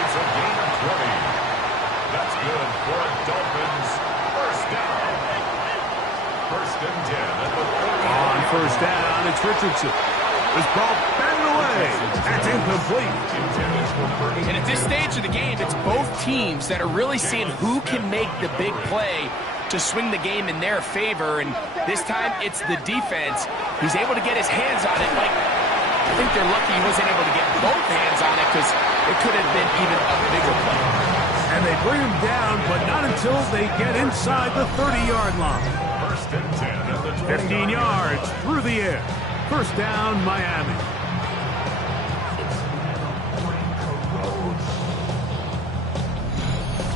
It's a gain of 20. That's good for a Dolphins first down. 1st and 10 at the 40. On 1st down, it's Richardson. This ball batted away. That's incomplete. And at this stage of the game, it's both teams that are really seeing who can make the big play to swing the game in their favor. And this time, it's the defense. He's able to get his hands on it. Like, I think they're lucky he wasn't able to get both hands on it because it could have been even a bigger play. And they bring him down, but not until they get inside the 30-yard line. 1st and 10 at the 15 yards through the air. 1st down, Miami.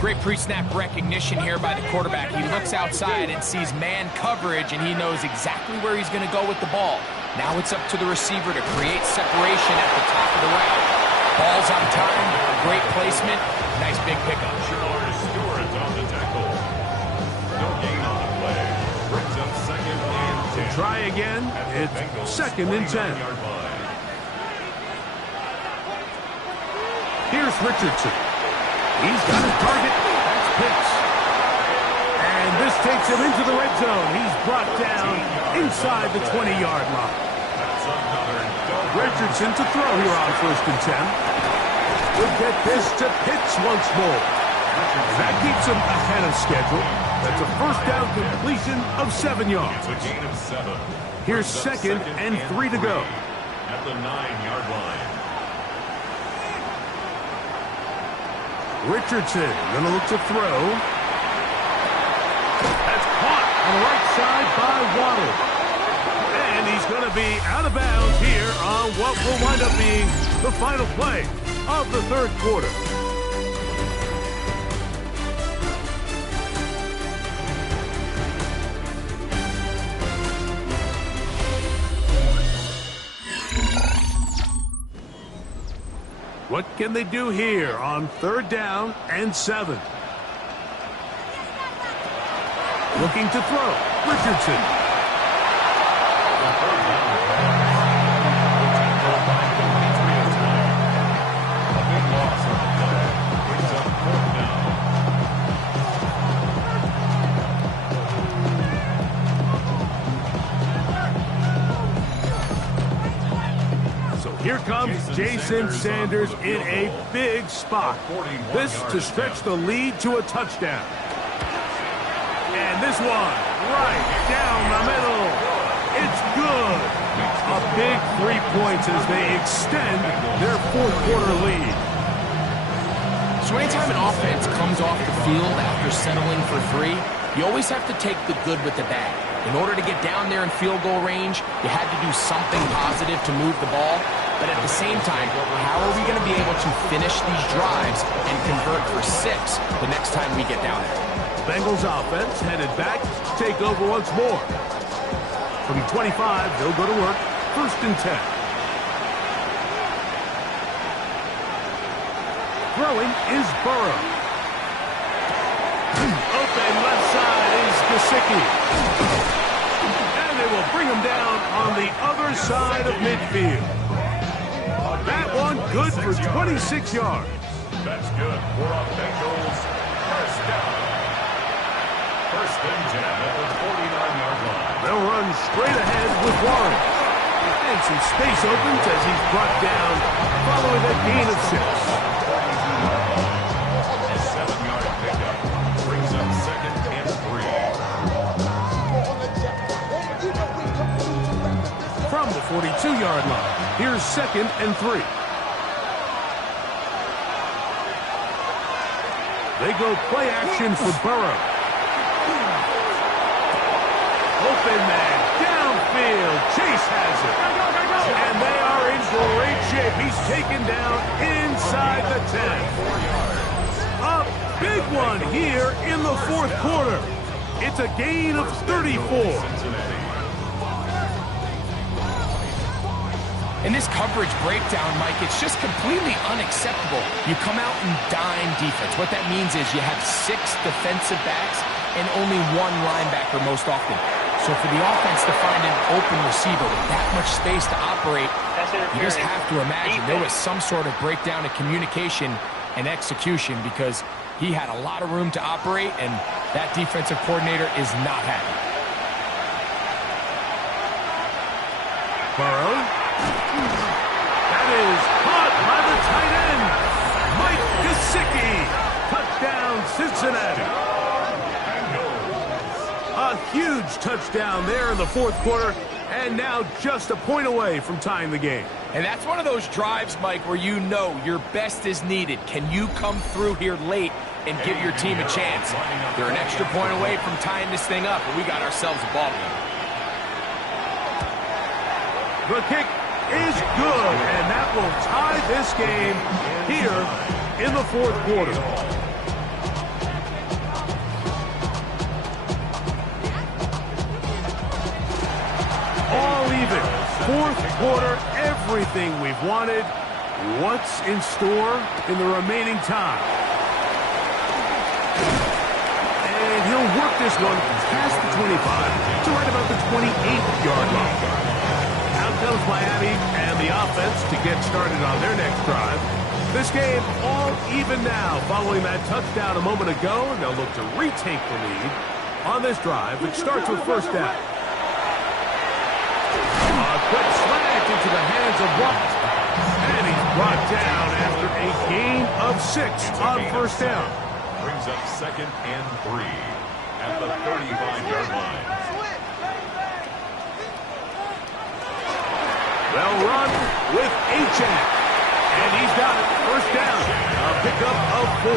Great pre-snap recognition here by the quarterback. He looks outside and sees man coverage, and he knows exactly where he's going to go with the ball. Now it's up to the receiver to create separation at the top of the route. Ball's on time, great placement, nice big pickup. Stewart on the tackle. No gain on the play. Brings up 2nd and 10. Try again. It's 2nd and 10. Here's Richardson. He's got his target. That's Pitts. And this takes him into the red zone. He's brought down inside the 20-yard line. Richardson to throw here on 1st and 10. We'll get this to Pitts once more. That keeps him ahead of schedule. That's a 1st down completion of 7 yards. It's a gain of 7. Here's 2nd and 3 to go. At the 9-yard line. Richardson gonna look to throw. That's caught on the right side by Waddle. And he's gonna be out of bounds here on what will wind up being the final play of the 3rd quarter. What can they do here on 3rd down and 7? Looking to throw. Richardson. Here comes Jason Sanders in a big spot. This to stretch the lead to a touchdown. And this one right down the middle. It's good. A big 3 points as they extend their 4th quarter lead. So anytime an offense comes off the field after settling for 3, you always have to take the good with the bad. In order to get down there in field goal range, you had to do something positive to move the ball. But at the same time, how are we going to be able to finish these drives and convert for 6 the next time we get down there? Bengals offense headed back to take over once more. From 25, they'll go to work. 1st and 10. Throwing is Burrow. Open left side is Gesicki. And they will bring him down on the other side of midfield. That one good for 26 yards. That's good for a Bengals first down. 1st and 10 at the 49-yard line. They'll run straight ahead with Warren. And some space opens as he's brought down following a gain of 6. A 7-yard pickup brings up 2nd and 3. From the 42-yard line, here's 2nd and 3. They go play action for Burrow. Open man, downfield, Chase has it. And they are in great shape. He's taken down inside the 10. Up big one here in the fourth quarter. It's a gain of 34. In this coverage breakdown, Mike, it's just completely unacceptable. You come out in dime defense. What that means is you have 6 defensive backs and only 1 linebacker most often. So for the offense to find an open receiver with that much space to operate, you just have to imagine there was some sort of breakdown in communication and execution because he had a lot of room to operate, and that defensive coordinator is not happy. Burrow. That is caught by the tight end, Mike Gesicki. Touchdown, Cincinnati. A huge touchdown there in the fourth quarter, and now just a point away from tying the game. And that's one of those drives, Mike, where you know your best is needed. Can you come through here late and give your team a chance? They're an extra point away from tying this thing up, and we got ourselves a ball game. The kick is good, and that will tie this game here in the fourth quarter. All even. Fourth quarter, everything we've wanted. What's in store in the remaining time? And he'll work this one past the 25 to right about the 28-yard line. Out comes Miami and the offense to get started on their next drive. This game all even now following that touchdown a moment ago. They'll look to retake the lead on this drive, which starts with first down. A quick slant into the hands of Watt. And he's brought down after a gain of 6 on first down. Brings up 2nd and 3 at the 35-yard line. They'll run with Achane. And he's got it. First down. A pickup of 4.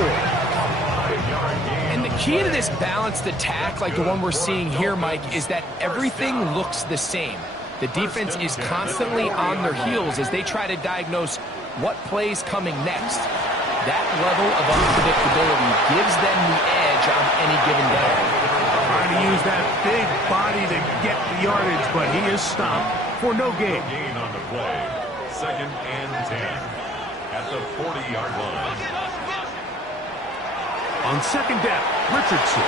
And the key to this balanced attack, like the one we're seeing here, Mike, is that everything looks the same. The defense is constantly on their heels as they try to diagnose what play's coming next. That level of unpredictability gives them the edge on any given day. Trying to use that big body to get the yardage, but he is stopped for no gain. Gain on the play. 2nd and 10 at the 40-yard line. On second down, Richardson.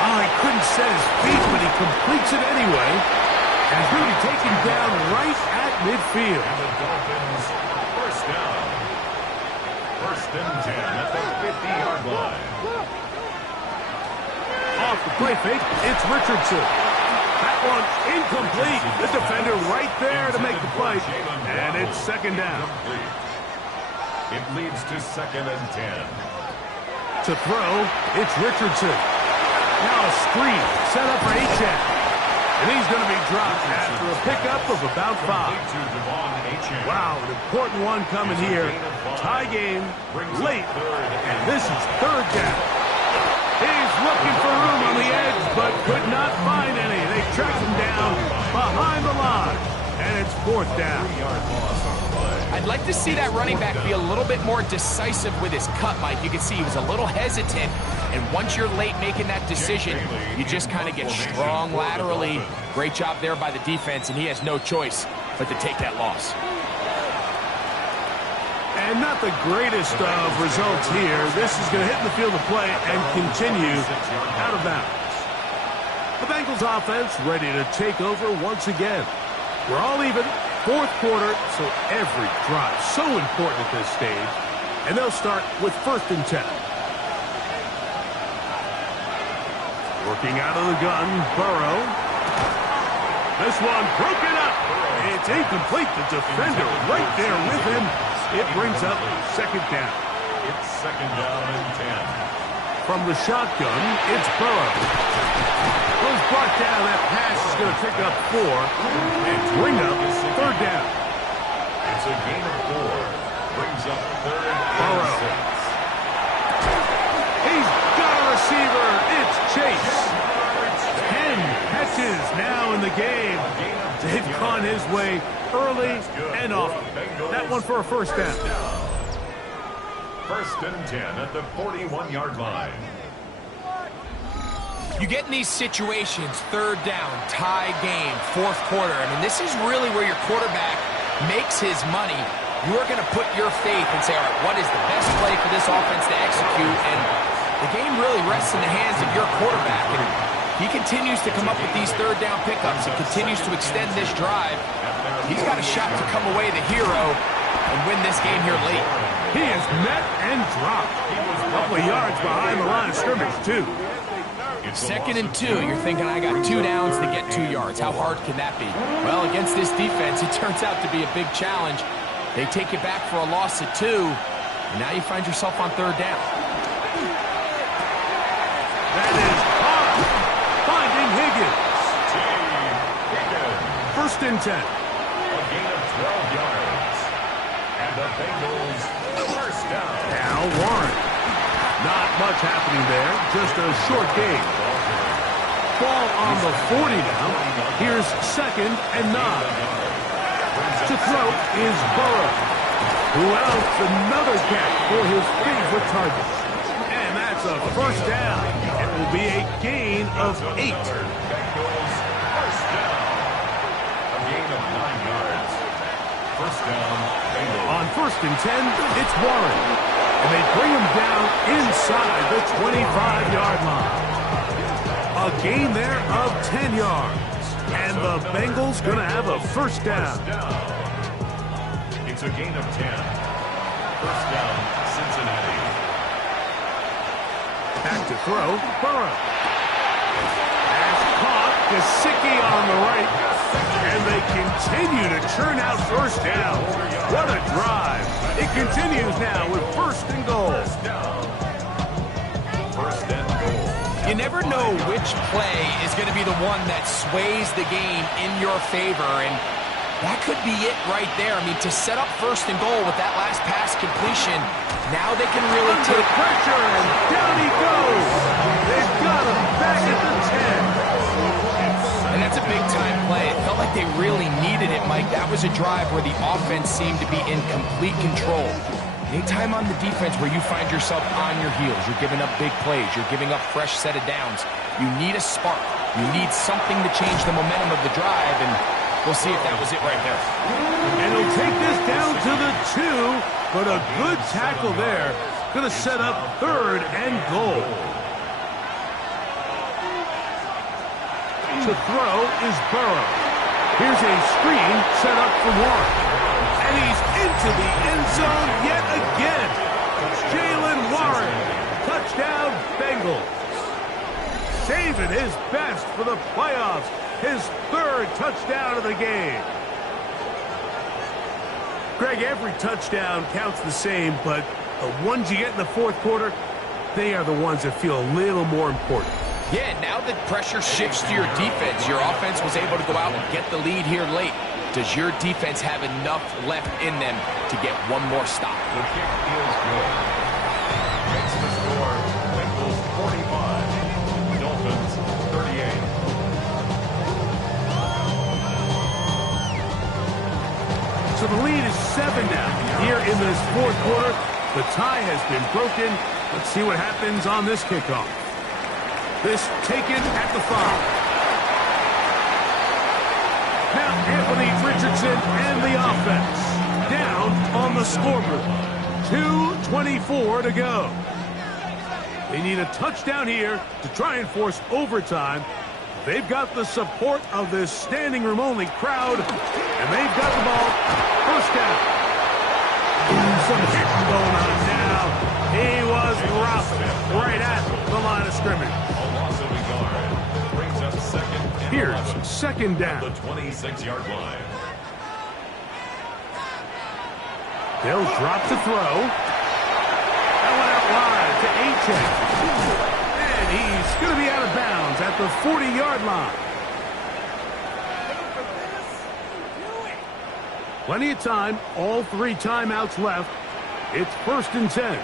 Oh, he couldn't set his feet, but he completes it anyway. And he's going to be taken down right at midfield. And the Dolphins first down. 1st and 10 at the 50-yard line. Off the play fake, it's Richardson. That one incomplete. The defender right there to make the play. And it's second down. It leads to 2nd and 10. To throw, it's Richardson. Now a screen set up for Achane. And he's going to be dropped after a pickup of about 5. Wow, an important one coming here. Tie game, late, and this is third down. He's looking for room on the edge, but could not find any. They tracked him down behind the line, and it's fourth down. I'd like to see that running back be a little bit more decisive with his cut, Mike. You can see he was a little hesitant, and once you're late making that decision, you just kind of get strong laterally. Great job there by the defense, and he has no choice but to take that loss. And not the greatest of results here. This is going to hit in the field of play and continue out of bounds. The Bengals offense ready to take over once again. We're all even. Fourth quarter, so every drive so important at this stage. And they'll start with 1st and 10. Working out of the gun, Burrow. This one broken up. It's incomplete. The defender right there with him. It brings up second down. It's 2nd down and 10. From the shotgun, it's Burrow. Was brought down. That pass is going to pick up 4 and bring up third down. It's a gain of 4. Brings up 3rd and 6. He's got a receiver. It's Chase. 10 catches now in the game. They've gone his way early and often. That one for a first down. First and 10 at the 41-yard line. You get in these situations, third down, tie game, fourth quarter. I mean, this is really where your quarterback makes his money. You're going to put your faith and say, all right, what is the best play for this offense to execute? And the game really rests in the hands of your quarterback. And he continues to come up with these third down pickups. He continues to extend this drive. He's got a shot to come away the hero and win this game here late. He is met and dropped. A couple of yards behind the line of scrimmage, too. Second and 2, you're thinking, I got 2 downs to get 2 yards. How hard can that be? Well, against this defense, it turns out to be a big challenge. They take you back for a loss at 2, and now you find yourself on third down. That is caught. Finding Higgins. First and 10. A gain of 12 yards. And the Bengals first down. Now Warren. Not much happening there. Just a short game. Ball on the 40 now. Here's second and 9. To throw is Burrow, who outs another catch for his favorite target. And that's a first down. It will be a gain of 8. Bengals first down. A gain of 9 yards. First down, Bengals. On first and 10, it's Warren. And they bring him down inside the 25-yard line. A gain there of 10 yards. And the Bengals going to have a first down. It's a gain of 10. First down, Cincinnati. Back to throw, Burrow. Pass caught, Gesicki on the right. And they continue to churn out first down. What a drive. It continues now with first and goal. First and goal. You never know which play is going to be the one that sways the game in your favor, and that could be it right there. I mean, to set up first and goal with that last pass completion, now they can really take pressure, and down he goes. They've got him back at the 10. And that's a big-time play. It felt like they really needed it, Mike. That was a drive where the offense seemed to be in complete control. Anytime on the defense where you find yourself on your heels, you're giving up big plays, you're giving up fresh set of downs, you need a spark. You need something to change the momentum of the drive, and we'll see if that was it right there. And he'll take this down to the 2, but a good tackle there. Going to set up third and goal. To throw is Burrow. Here's a screen set up for Warren. And he's into the end zone yet again. Jalen Warren. Touchdown, Bengals. Saving his best for the playoffs. His third touchdown of the game. Greg, every touchdown counts the same, but the ones you get in the fourth quarter, they are the ones that feel a little more important. Yeah, now that pressure shifts to your defense, your offense was able to go out and get the lead here late. Does your defense have enough left in them to get one more stop? The kick is good. Makes the score Bengals 45, Dolphins 38. So the lead is 7 now. Here in this fourth quarter, the tie has been broken. Let's see what happens on this kickoff. This taken at the 5. Now Anthony Richardson and the offense down on the scoreboard. 2:24 to go. They need a touchdown here to try and force overtime. They've got the support of this standing room only crowd, and they've got the ball. First down. Some hitting going on now. He was rough right at the line of scrimmage. Here's second down. The 26-yard line. They'll drop to throw. That went out wide to Achane. And he's going to be out of bounds at the 40-yard line. Plenty of time. All 3 timeouts left. It's first and 10.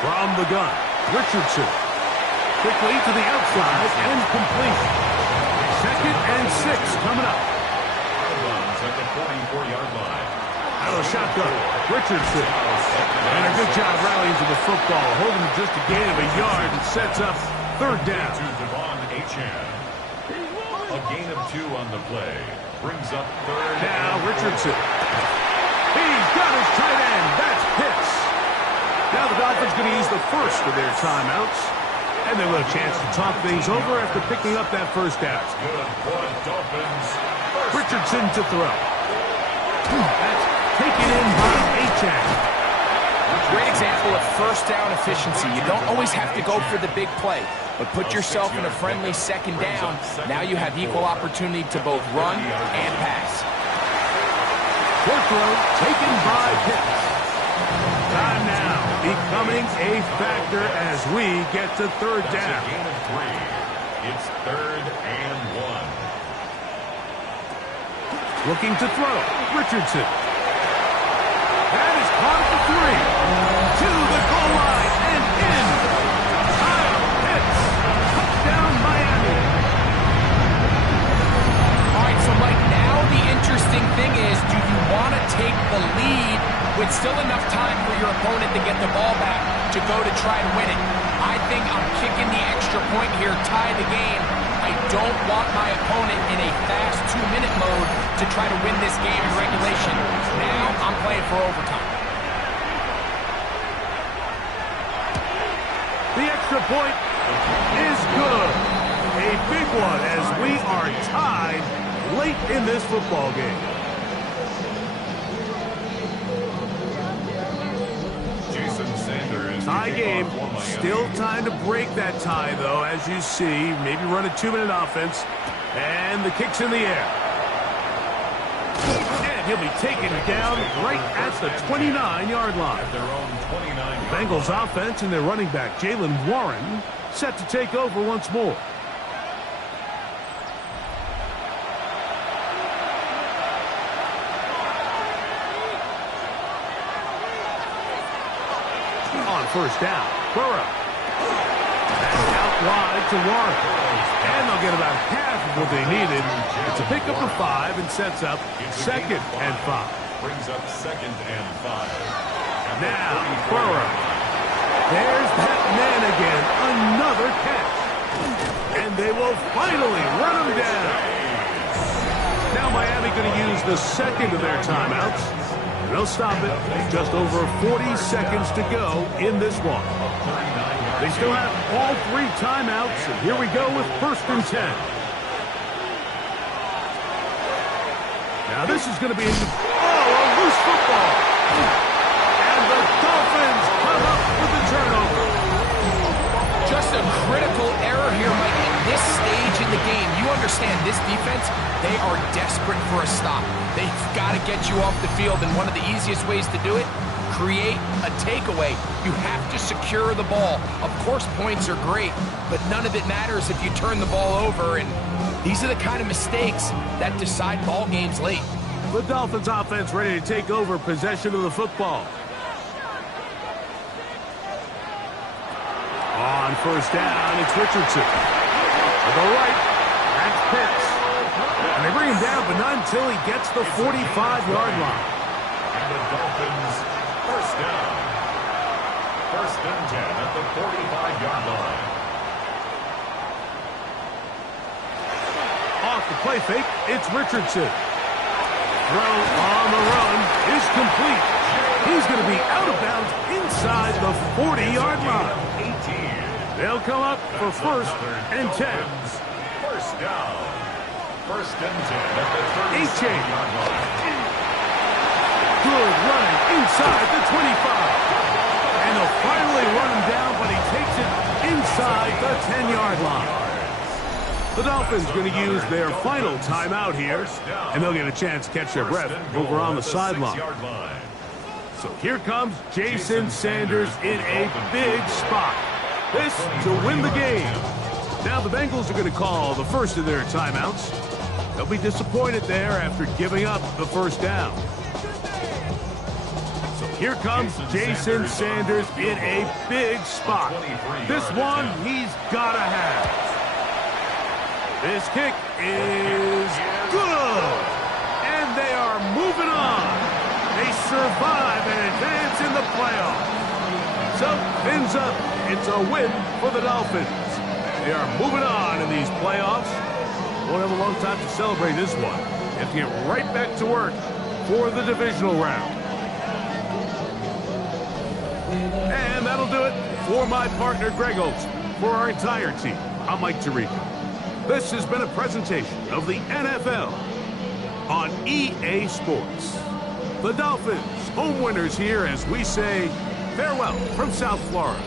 From the gun, Richardson. Quickly to the outside and complete. Second and 6 coming up. Runs at the 44-yard line. Out of the shotgun, Richardson. And a good job rallying to the football, holding it just a gain of a yard and sets up third down. A gain of 2 on the play. Brings up third. Now Richardson. He's got his tight end. That's Pitts. Now the Dolphins going to use the first of their timeouts. And they'll have a chance to talk things over after picking up that first down. Richardson to throw. That's taken in by Achane. Great example of first down efficiency. You don't always have to go for the big play, but put yourself in a friendly second down. Now you have equal opportunity to both run and pass. Short throw taken by Pitts. Time now becoming a factor as we get to third down. Gain of 3. It's 3rd and 1. Looking to throw. Richardson. That is caught for 3. To the goal line and in. Kyle Pitts. Touchdown Miami. All right, so Mike, now the interesting thing is, do you want to take the lead with still enough time for your opponent to get the ball back to go to try to win it? I think I'm kicking the extra point here, tie the game. I don't want my opponent in a fast 2-minute mode to try to win this game in regulation. Now I'm playing for overtime. The extra point is good. A big one as we are tied late in this football game. Tie game. Still time to break that tie, though, as you see. Maybe run a 2-minute offense. And the kick's in the air. And he'll be taken down right at the 29-yard line. Bengals offense and their running back, Jalen Warren, set to take over once more. On first down, Burrow. That's out wide to Warren. And they'll get about half of what they needed. It's a pickup of 5 and sets up 2nd and 5. Brings up 2nd and 5. Now, Burrow. There's that man again. Another catch. And they will finally run him down. Now Miami going to use the second of their timeouts. They'll stop it. Just over 40 seconds to go in this one. They still have all 3 timeouts, and here we go with 1st and 10. Now this is going to be a loose football. And the Dolphins come up with the turnover. Just a critical error here, Mike, at this stage in the game. You understand this defense, they are desperate for a stop. They've got to get you off the field, and one of the easiest ways to do it, create a takeaway. You have to secure the ball. Of course, points are great, but none of it matters if you turn the ball over, and these are the kind of mistakes that decide ball games late. The Dolphins offense ready to take over possession of the football. On first down, it's Richardson. To the right, that's Pitts. And they bring him down, but not until he gets the 45-yard line. And the Dolphins, first down. 1st and 10 at the 45-yard line. Off the play fake, it's Richardson. Throw on the run is complete. He's going to be out of bounds inside the 40-yard line. They'll come up for 1st and 10. First down. 1st and 10 at the 37-yard line. Good running inside the 25. And they'll finally run him down, but he takes it inside the 10-yard line. The Dolphins going to use their final timeout here, and they'll get a chance to catch their breath over on the sideline. So here comes Jason Sanders in a big spot. This to win the game. Now the Bengals are going to call the first of their timeouts. They'll be disappointed there after giving up the first down. So here comes Jason Sanders in a big spot. This one he's got to have. This kick is good. And they are moving on. They They survive and advance in the playoffs. So, fins up. It's a win for the Dolphins. They are moving on in these playoffs. Won't have a long time to celebrate this one. They have to get right back to work for the divisional round. And that'll do it for my partner, Greg Olson. For our entire team, I'm Mike Tirico. This has been a presentation of the NFL on EA Sports. The Dolphins, home winners here as we say farewell from South Florida.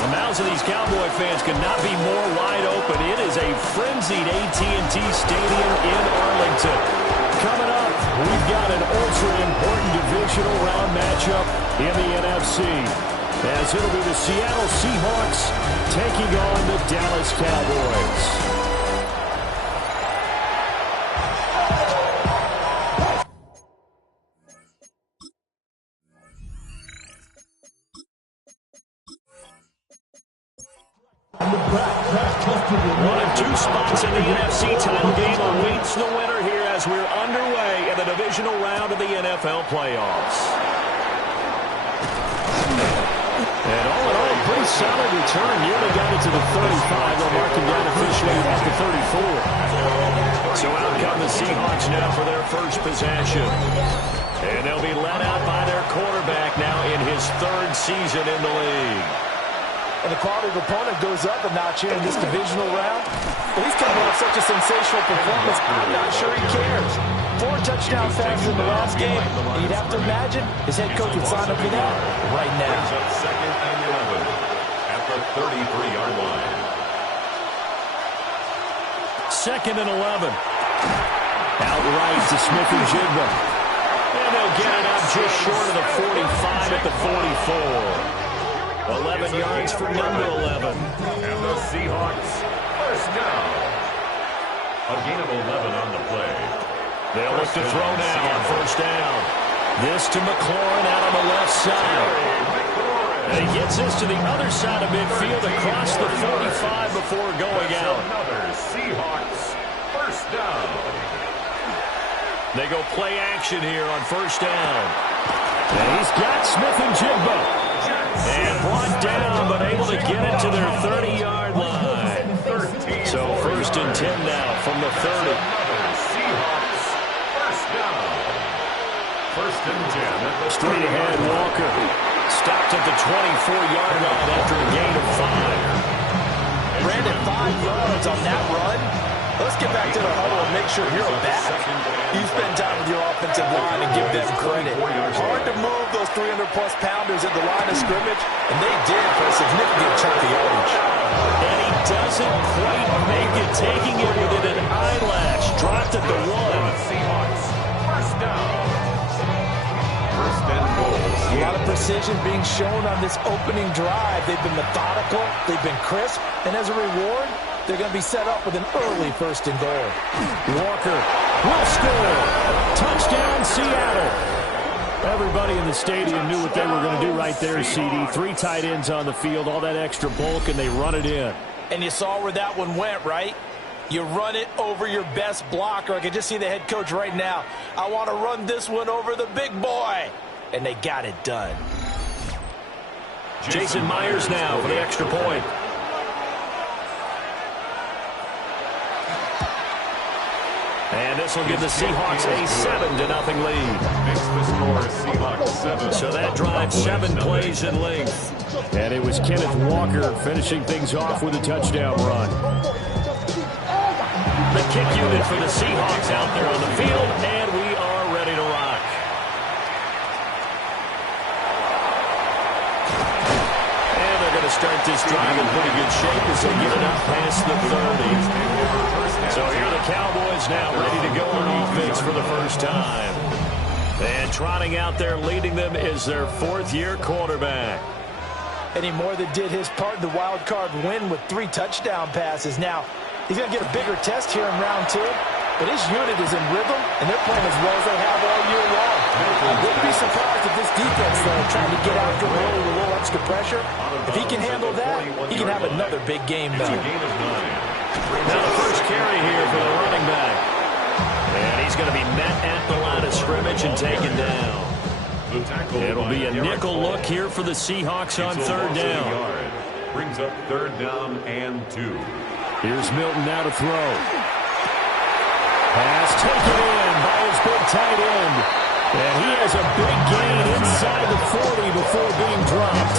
The mouths of these Cowboy fans could not be more wide open. It is a frenzied AT&T Stadium in Arlington. Coming up, we've got an ultra-important divisional round matchup in the NFC, as it'll be the Seattle Seahawks taking on the Dallas Cowboys. One of two spots in the NFC title game awaits the winner here as we're underway in the divisional round of the NFL playoffs. And all in all, a pretty solid return. Nearly got it to the 35. They'll mark him down officially at the 34. So out come the Seahawks now for their first possession. And they'll be led out by their quarterback now in his third season in the league. And the quality of opponent goes up a notch here in this divisional round. But he's coming off such a sensational performance, I'm not sure he cares. 4 touchdown passes in the last game. And you'd have to imagine his head coach would sign up for that right now. Second and 11 at the 33-yard line. Second and 11. Outright to Smith-Njigba. And they'll get it up just short of the 45 at the 44. 11 yards for number 11. And the Seahawks, first down. A gain of 11 on the play. They'll look to throw now on first down. This to McLaurin out on the left side. And he gets this to the other side of midfield across the 45 before going out. Another Seahawks, first down. They go play action here on first down. And he's got Smith-Njigba. And brought down, but able to get it to their 30-yard line. So first and 10 now from the 30. Seahawks, first down. First and 10. Straight ahead, Walker. Stopped at the 24-yard line after a gain of 5. Brandon, 5 yards on that run. Let's get back to the huddle and make sure you're back. You spend time with your offensive line and give them credit. Hard to move those 300-plus pounders at the line of scrimmage, and they did for a significant chunk of yardage. And he doesn't quite make it, taking it within an eyelash. Dropped at the 1. Seahawks, first down. First and goal. A lot of precision being shown on this opening drive. They've been methodical, they've been crisp, and as a reward, they're going to be set up with an early first and goal. Walker will score. Touchdown, Seattle. Everybody in the stadium knew what they were going to do right there, CD. 3 tight ends on the field, all that extra bulk, and they run it in. And you saw where that one went, right? You run it over your best blocker. I can just see the head coach right now. I want to run this one over the big boy. And they got it done. Jason Myers now for the extra point. And this will give the Seahawks a 7-0 lead. Makes the score Seahawks 7. So that drive 7 plays in length. And it was Kenneth Walker finishing things off with a touchdown run. The kick unit for the Seahawks out there on the field, and we are ready to rock. And they're going to start this drive in pretty good shape as they get it up past the 30. So here are the Cowboys now ready to go on offense for the first time. And trotting out there leading them is their 4th-year quarterback. And he more than did his part in the wild card win with 3 touchdown passes. Now, he's going to get a bigger test here in round 2, but his unit is in rhythm, and they're playing as well as they have all year long. I wouldn't be surprised if this defense, though, trying to get after him with a little extra pressure. If he can handle that, he can have another big game, though. Now the first carry here for the running back. And he's going to be met at the line of scrimmage and taken down. It'll be a nickel look here for the Seahawks on 3rd down. Brings up 3rd down and 2. Here's Milton now to throw. Pass taken in by his big tight end. And he has a big gain inside the 40 before being dropped.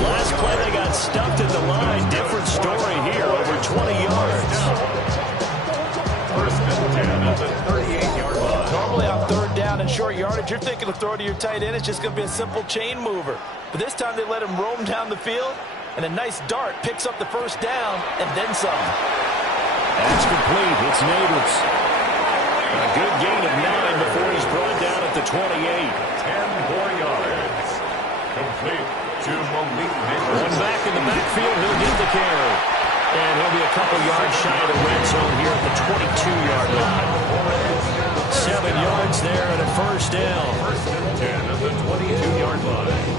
Last play they got stuffed at the line. Different story here, over 20 yards. First and 10 at the 38-yard line. Normally on 3rd down and short yardage, you're thinking of throw to your tight end. It's just going to be a simple chain mover. But this time they let him roam down the field. And a nice dart picks up the first down and then some. That's complete. It's Neighbors. A good gain of 9 before he's brought down at the 28. 10 more yards. Complete to Malik Neighbors. One back in the backfield. He'll get the carry. And he'll be a couple yards shy of the red zone here at the 22-yard line. 7 yards there and a first down. First and 10 at the 22-yard line.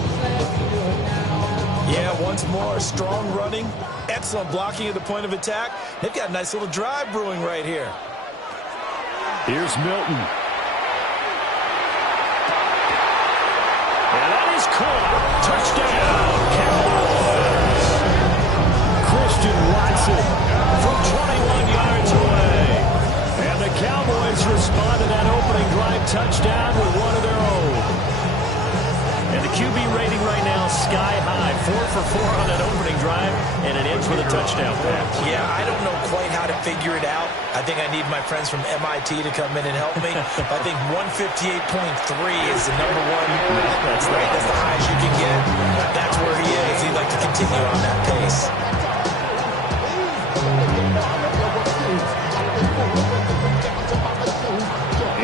Yeah, once more, strong running, excellent blocking at the point of attack. They've got a nice little drive brewing right here. Here's Milton. And that is caught. Touchdown, Cowboys. Christian Watson from 21 yards away. And the Cowboys respond to that opening drive touchdown with one of their own. And the QB rating right now, sky high. 4 for 4 on that opening drive, and it ends with a touchdown pass. Yeah, I don't know quite how to figure it out. I think I need my friends from MIT to come in and help me. I think 158.3 is the number one. That's the highest you can get. That's where he is. He'd like to continue on that pace.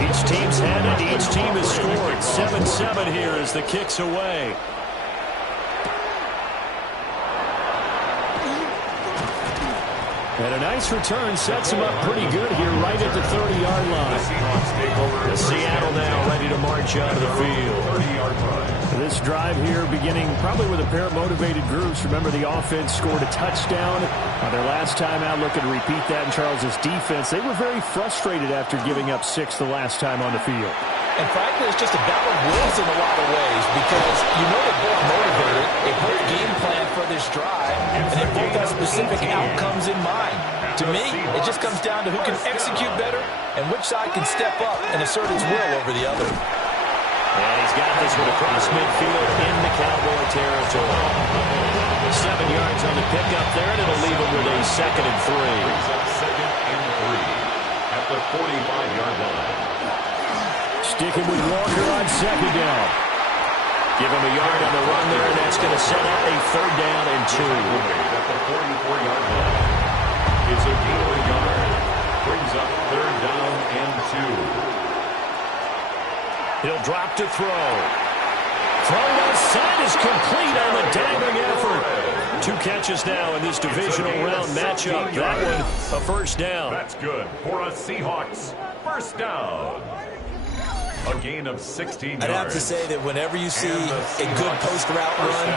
Each team's had it. Each team has scored. 7-7 here as the kick's away. And a nice return sets him up pretty good here right at the 30-yard line. The Seattle now ready to march onto the field. 30-yard line. This drive here beginning probably with a pair of motivated groups. Remember, the offense scored a touchdown on their last time out. Looking to repeat that in Charles' defense. They were very frustrated after giving up 6 the last time on the field. And frankly, it's just a battle of wills in a lot of ways because you know they're both motivated. They both game plan for this drive, and they both have specific outcomes in mind. To me, it just comes down to who can execute better and which side can step up and assert its will over the other. And he's got this one across midfield in the Cowboy territory. 7 yards on the pickup there, and it'll leave him with a 2nd and 3. Brings up 2nd and 3 at the 45-yard line. Sticking with Walker on 2nd down. Give him a yard on the run there, and that's going to set up a 3rd down and 2. At the 44-yard line. It's a gain of a yard. Brings up 3rd down and 2. He'll drop to throw. Throw left side is complete on the diving effort. 2 catches now in this divisional round matchup. That one, a first down. That's good for a Seahawks first down. A gain of 16 yards. I'd have to say that whenever you see a good post route run,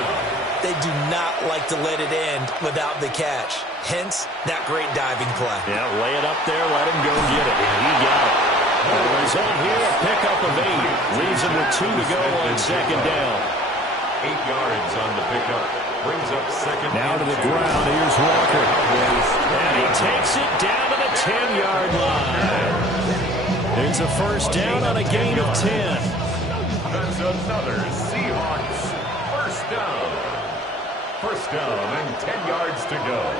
they do not like to let it end without the catch. Hence, that great diving play. Yeah, lay it up there, let him go get it. He got it. The result here, a pickup of 8. Leaves him with 2 to go on 2nd down. 8 yards on the pickup. Brings up 2nd. Now to the ground. Here's Walker. And he takes it down to the 10-yard line. It's a first down on a gain of 10. That's another Seahawks first down. First down and 10 yards to go.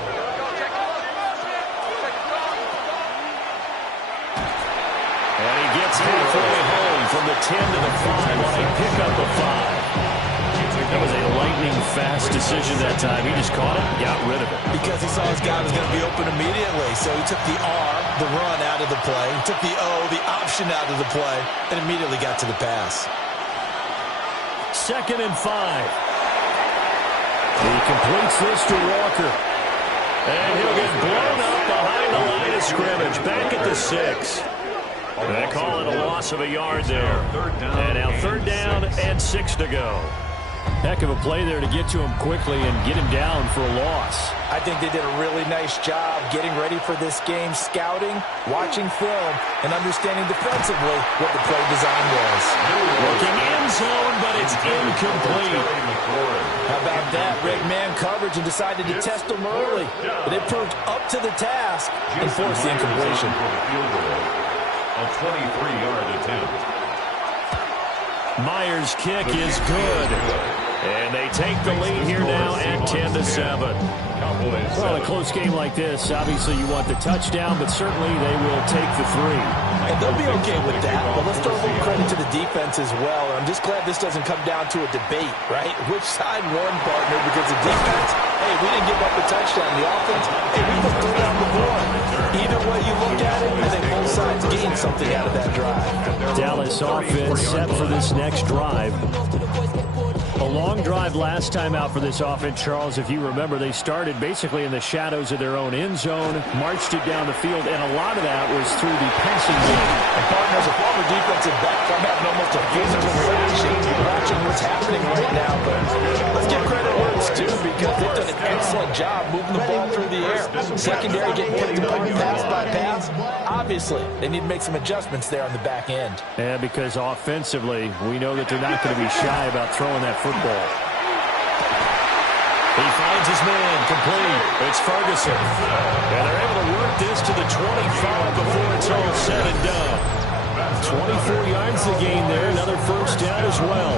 And he gets halfway home from the 10 to the 5 on a pickup of 5. That was a lightning-fast decision that time. He just caught it, got rid of it. Because he saw his guy was going to be open immediately. So he took the R, the run, out of the play. He took the O, the option, out of the play, and immediately got to the pass. 2nd and 5. He completes this to Walker. And he'll get blown up behind the line of scrimmage. Back at the 6. They call it a loss of a yard there. And now 3rd down and 6 to go. Heck of a play there to get to him quickly and get him down for a loss. I think they did a really nice job getting ready for this game, scouting, watching film, and understanding defensively what the play design was. Looking end zone, but it's incomplete. How about that? Red man coverage and decided to test them early. But it proved up to the task and forced the incompletion. A 23-yard attempt. Myers' kick is good. And they take the lead here now at 10-7. Well, in a close game like this, obviously you want the touchdown, but certainly they will take the 3. And they'll be okay with that, but let's throw a little credit to the defense as well. I'm just glad this doesn't come down to a debate, right? Which side won, partner? Because the defense, hey, we didn't give up a touchdown. The offense, hey, we put 3 on the board. Either way you look at it, I think both sides gained something out of that drive. Dallas offense set for this next drive. A long drive last time out for this offense, Charles. If you remember, they started basically in the shadows of their own end zone, marched it down the field, and a lot of that was through the passing game. And partner, as a former defensive back, I'm having almost a physical reaction to watching what's happening right now. But let's give credit where it's due because they've done an excellent job moving the ball through the air. Secondary getting picked apart pass by pass. Obviously, they need to make some adjustments there on the back end. Yeah, because offensively, we know that they're not going to be shy about throwing that football. He finds his man, complete. It's Ferguson. And they're able to work this to the 25 before it's all said and done. 24 yards to gain there, another first down as well.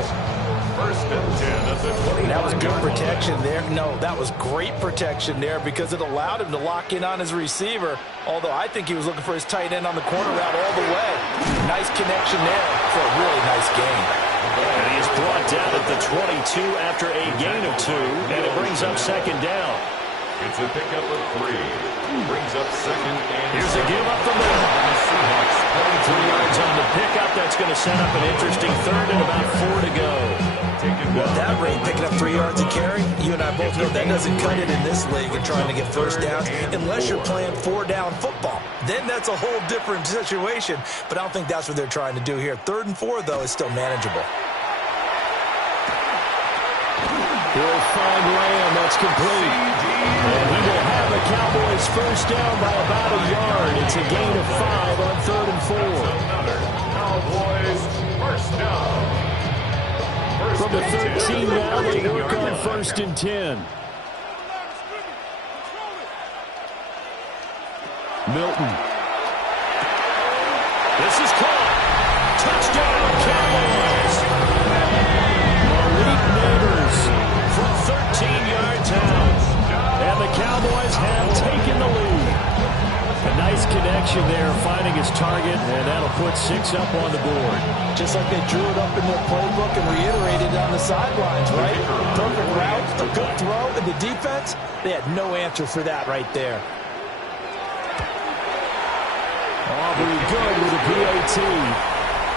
First and 10 at the 20. That was good protection there. No, that was great protection there because it allowed him to lock in on his receiver, although I think he was looking for his tight end on the corner route all the way. Nice connection there for a really nice gain. And he is brought down at the 22 after a gain of 2, and it brings up second down. It's a pickup of 3. Brings up second and Here's a give up the middle. 3 yards on the pickup. That's going to set up an interesting third and about 4 to go. Well, that rate, picking up 3 yards a carry, you and I both know that doesn't cut it in this league and trying to get first downs unless you're playing 4-down football. Then that's a whole different situation, but I don't think that's what they're trying to do here. 3rd and 4, though, is still manageable. He'll find Lamb. That's complete. And he will have the Cowboys first down by about a yard. It's a gain of 5 on 3rd and 4. Cowboys first down. From the 13 now, they work on 1st and 10. Milton. This is caught. Touchdown, Cowboys. Malik Neighbors from 13 yards out. And the Cowboys have taken the lead. A nice connection there, finding his target, and that'll put 6 up on the board. Just like they drew it up in their playbook and reiterated on the sidelines, right? Perfect route, a good throw, and the defense, they had no answer for that right there. Aubrey good with a PAT.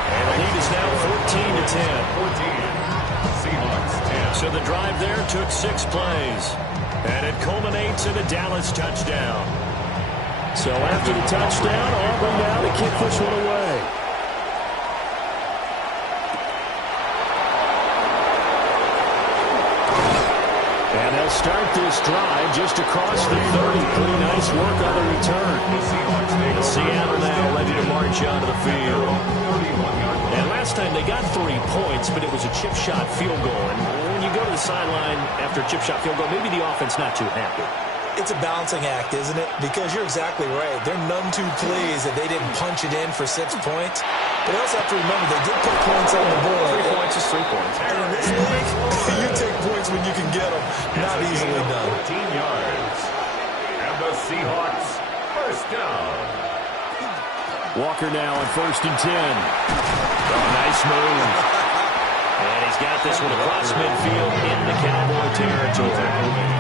And the lead is now 14 to 10. Seahawks 10. So the drive there took 6 plays. And it culminates in a Dallas touchdown. So after the touchdown, Aubrey now to kick this one away. And they'll start this drive just across the 30. Pretty nice work on the return. The Seattle now ready to march onto the field. And last time they got 3 points, but it was a chip shot field goal. And when you go to the sideline after a chip shot field goal, maybe the offense not too happy. It's a balancing act, isn't it? Because you're exactly right. They're none too pleased that they didn't punch it in for 6 points. But they also have to remember they did put points on the board. 3 points is 3 points. And in this league, you take points when you can get them. Not easily done. 14 yards. And the Seahawks first down. Walker now on 1st and 10. Oh, nice move. And he's got this one across midfield into Cowboy territory.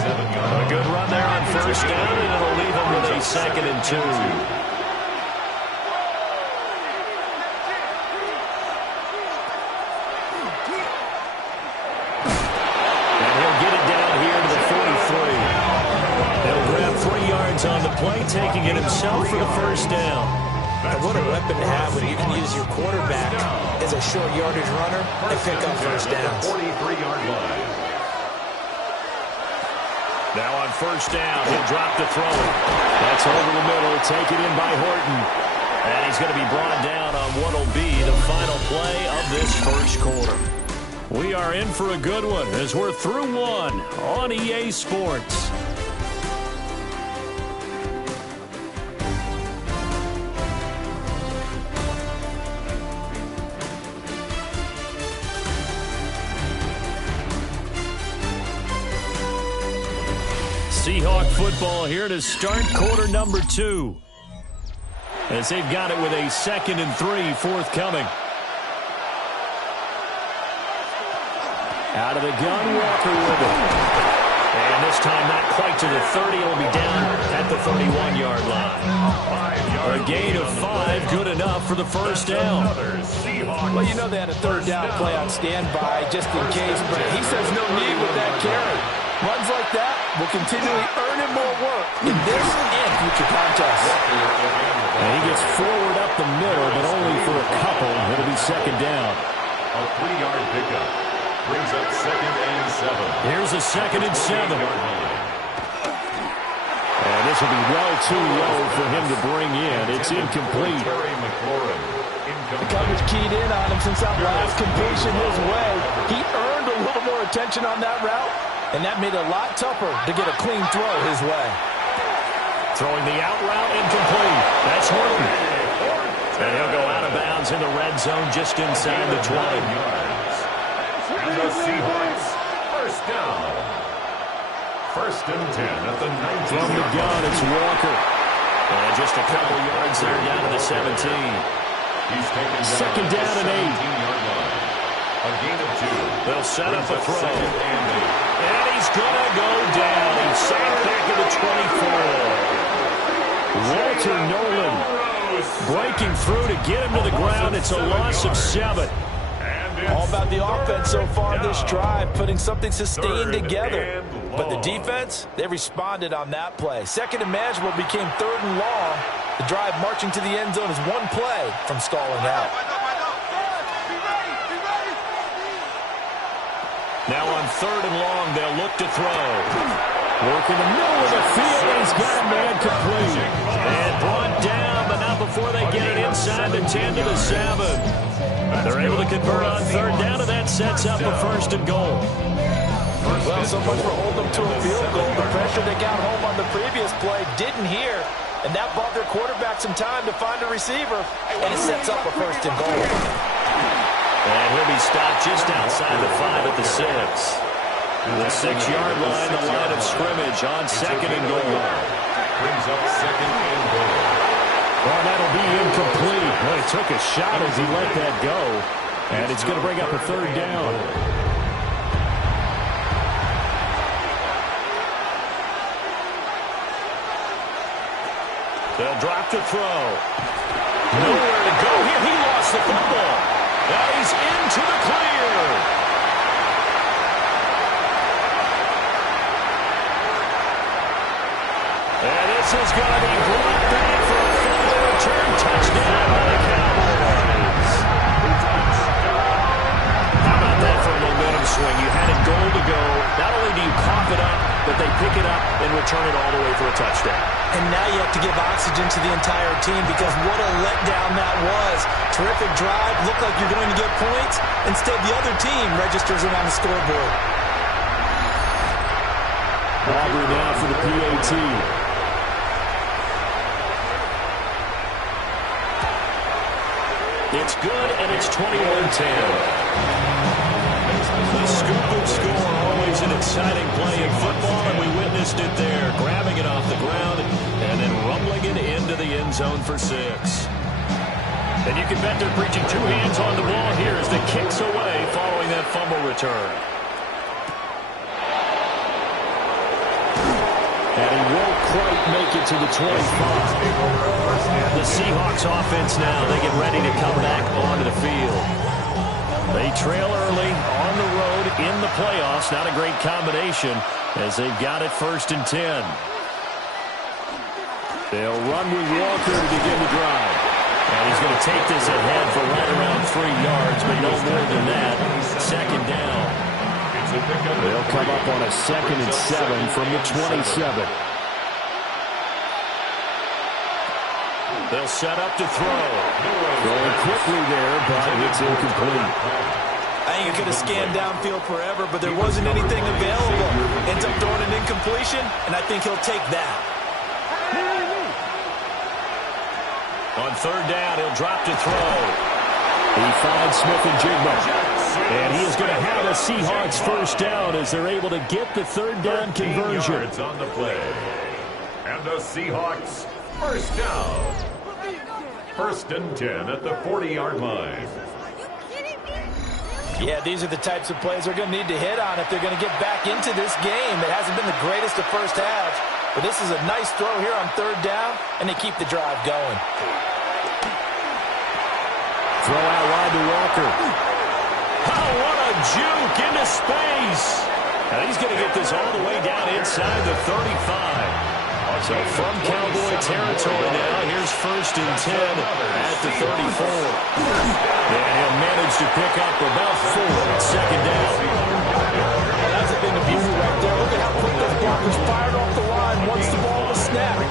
A good run there on 1st down, and it'll leave him with a 2nd and 2. And he'll get it down here to the 43. He'll grab 3 yards on the play, taking it himself for the 1st down. And what a weapon to have when you can use your quarterback as a short yardage runner and pick up 1st downs. 43-yard line. Now on 1st down, he'll drop the throw. That's over the middle, taken in by Horton. And he's going to be brought down on what will be the final play of this 1st quarter. We are in for a good one as we're through 1 on EA Sports. Seahawk football here to start quarter number 2. As they've got it with a 2nd and 3 forthcoming. Out of the gun, Walker with it. And this time not quite to the 30. It'll be down at the 31-yard line. A gain of 5, good enough for the first down. Well, you know they had a 3rd down play on standby just in case, but he says no need with that carry. Runs like that will continually earn him more work in this and future contests. And he gets forward up the middle, but only for a couple. It'll be 2nd down. A 3-yard pickup brings up 2nd and 7. Here's a 2nd and 7. And this will be well too low for him to bring in. It's incomplete. The coverage keyed in on him since that last completion his way. He earned a little more attention on that route, and that made it a lot tougher to get a clean throw his way. Throwing the out route incomplete. That's Horton. And he'll go out of bounds in the red zone just inside the 20. And the Seahawks, first down. 1st and 10 at the 19. From the gun, it's Walker. And just a couple yards there down to the 17. He's taken 2nd down and 8. A gain of 2. They'll set up a throw. And he's going to go down. He's sacked back at the 24. Walter Nolan breaking through to get him to the ground. It's a loss of 7. All about the offense so far this drive, putting something sustained together. But the defense, they responded on that play. 2nd and manageable became 3rd and long. The drive marching to the end zone is one play from stalling out. Now on 3rd and long, they'll look to throw. Work in the middle of the field, and he's got a man complete. And brought down, but not before they get it inside the 10 to the 7. They're able to convert on 3rd down, and that sets up a 1st and goal. Well, so much for holding them to a field goal. The pressure they got home on the previous play didn't hear, and that bought their quarterback some time to find a receiver, and it sets up a 1st and goal. And he'll be stopped just outside the 5 at the 6. The 6-yard line, the line of scrimmage on 2nd and goal. brings up 2nd and goal. Well, that'll be incomplete. Well, he took a shot as he let that go. And it's going to bring up a 3rd down. They'll drop to throw. Nowhere to go here. He lost the football. Now he's into the clear. And this is going to be brought back for a fumble return touchdown by the Cowboys. How about that for a momentum swing? You had it goal to go. Not only do you cough it up, but they pick it up and return it all the way for a touchdown. And now you have to give oxygen to the entire team because what a letdown that was. Terrific drive. Looked like you're going to get points. Instead, the other team registers it on the scoreboard. Aubrey now for the PAT. It's good, and it's 21-10. The scoop and score, always an exciting play in football, and we witnessed it there, grabbing it off the ground and then rumbling it into the end zone for 6. And you can bet they're preaching 2 hands on the ball here as the kick's away following that fumble return. And he won't quite make it to the 25. The Seahawks offense now, they get ready to come back onto the field. They trail early on the road in the playoffs. Not a great combination as they've got it 1st and 10. They'll run with Walker to begin the drive. And he's going to take this ahead for right around 3 yards, but no more than that. 2nd down. They'll come up on a 2nd and 7 from the 27. They'll set up to throw. Going quickly there, but it's incomplete. I think he could have scanned downfield forever, but there wasn't anything available. Ends up throwing an incompletion, and I think he'll take that. On 3rd down, he'll drop to throw. He finds Smith-Njigba. And he is going to have a Seahawks first down as they're able to get the third down conversion. Yards on the play. And the Seahawks first down. First and 10 at the 40-yard line. Yeah, these are the types of plays they're going to need to hit on if they're going to get back into this game. It hasn't been the greatest of first halves, but this is a nice throw here on third down, and they keep the drive going. Throw out wide to Walker. Oh, what a juke into space. Now he's going to get this all the way down inside the 35. So from Cowboy territory now, here's first and 10 at the 34. And he'll manage to pick up about 4 at second down. Well, that's a thing of beauty right there. Look at how quick those blockers fired off the line once the ball was snapped.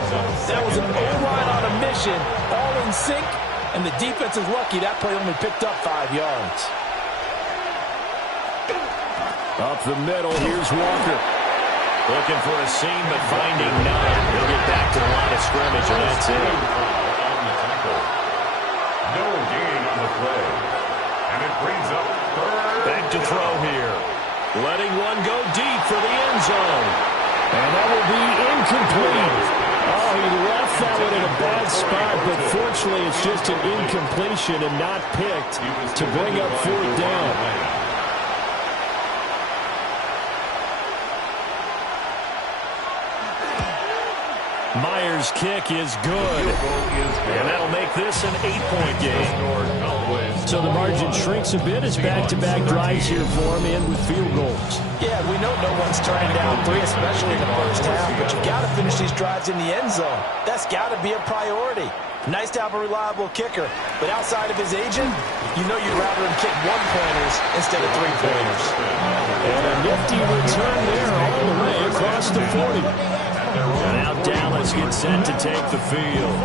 That was an O-line on a mission, all in sync, and the defense is lucky that play only picked up 5 yards. Up the middle, here's Walker. Looking for a seam, but finding none. He'll get back to the line of scrimmage, and that's it. No gain on the play. And it brings up third. Back to throw here. Letting one go deep for the end zone. And that will be incomplete. Oh, he left that one in a bad spot, but fortunately it's just an incompletion and not picked to bring up fourth down. Myers' kick is good, and that'll make this an 8-point game. So the margin shrinks a bit as back-to-back drives here for him and with field goals. Yeah, we know no one's turning down 3, especially in the first half, but you got to finish these drives in the end zone. That's got to be a priority. Nice to have a reliable kicker, but outside of his agent, you know you'd rather him kick 1-pointers instead of 3-pointers. And a nifty return there all the way across the 40. And now Dallas gets set to take the field.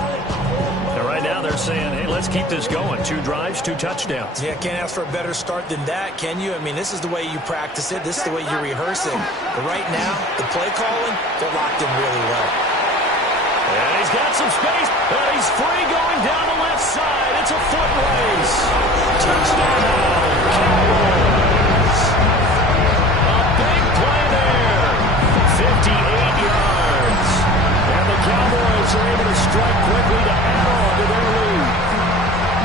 And right now they're saying, hey, let's keep this going. 2 drives, 2 touchdowns. Yeah, can't ask for a better start than that, can you? I mean, this is the way you practice it. This is the way you're rehearsing. But right now, the play calling, they're locked in really well. And he's got some space. And he's free going down the left side. It's a foot race. Touchdown, Cowboys. A big play there. 58 yards. And the Cowboys are able to strike quickly to add on to their lead.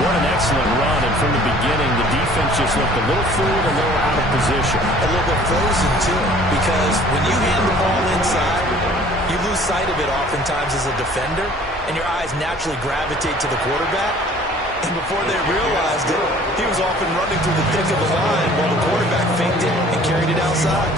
What an excellent run. And from the beginning, the defense just looked a little fluid, a little out of position. A little bit frozen, too, because when you hand the ball inside, you lose sight of it oftentimes as a defender, and your eyes naturally gravitate to the quarterback. And before they realized it, he was off and running through the thick of the line while the quarterback faked it and carried it outside.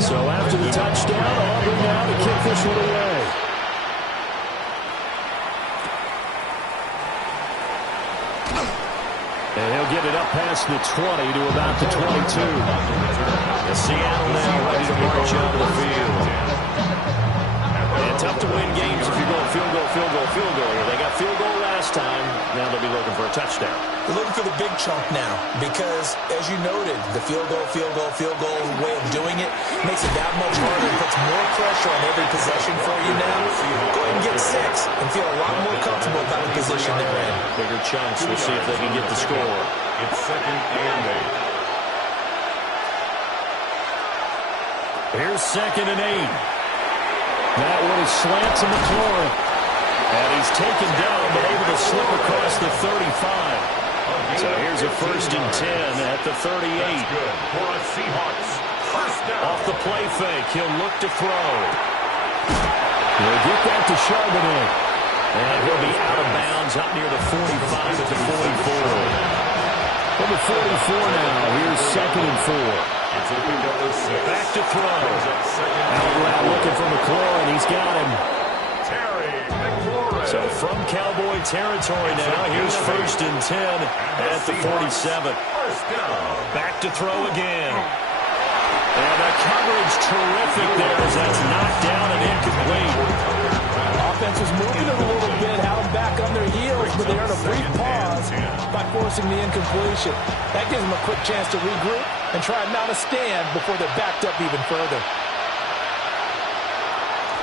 So after the touchdown, Auburn now to kick this one away. And he'll get it up past the 20 to about the 22. And Seattle now ready to march onto the field. And tough to win games if you're going field goal, field goal, field goal here. They got field goal last time. Now they'll be looking for a touchdown. They're looking for the big chunk now because, as you noted, the field goal way of doing it makes it that much harder and puts more pressure on every possession for you now. Go ahead and get 6 and feel a lot more comfortable about the position they're in. Bigger chunks. We'll see if they can get the score. It's second and 8. Here's second and 8. That one is slant to McLaurin. And he's taken down, but able to slip across the 35. So here's a first and 10 at the 38. Good for a Seahawks. First down. Off the play fake, he'll look to throw. He'll get that to Charbonnet. And he'll be out of bounds up near the 45 at the 44. Number 44 now. Here's second and 4. Back to throw. Out route looking for McLaurin. He's got him. So from Cowboy territory now, here's first and 10 at the 47. Back to throw again. And the coverage terrific there as that's knocked down and incomplete. Offense was moving it a little bit, had them back on their heels, but they earned a brief pause by forcing the incompletion. That gives them a quick chance to regroup and try and mount a stand before they're backed up even further.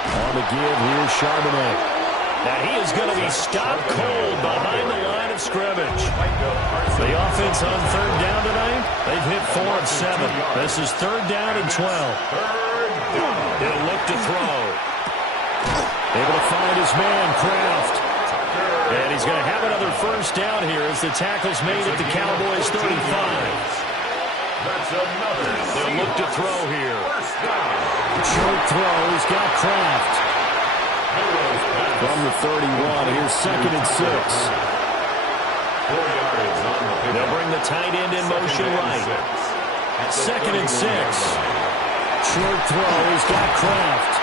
On On the give, here's Charbonnet. Now he is going to be stopped cold behind the line of scrimmage. The offense on third down tonight, they've hit 4 of 7. This is third down and 12. He'll look to throw. Able to find his man, Kraft. And he's going to have another first down here as the tackle's made at the Cowboys' 35. They'll look to throw here. Short throw, he's got Kraft. From the 31, here's 2nd and 6. They'll bring the tight end in motion right. 2nd and 6. Short throw, he's got Kraft.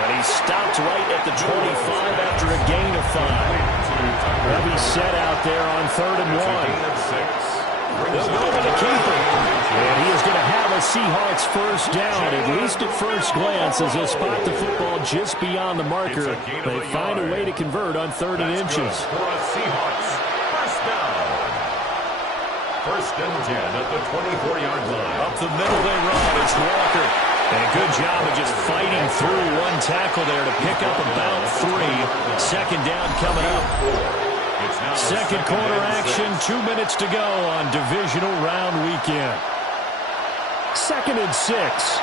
But he stopped right at the 25 after a gain of 5. They'll be set out there on 3rd and 1. They'll go with the keeper. And he is going to have a Seahawks first down, at least at first glance, as they'll spot the football just beyond the marker. They find a way to convert on 3rd and inches. Seahawks first down. 1st and 10 at the 24-yard line. Up the middle they run. It's Walker. And a good job of just fighting through one tackle there to pick up about 3. 2nd down coming up. Second quarter action, 2 minutes to go on divisional round weekend. 2nd and 6.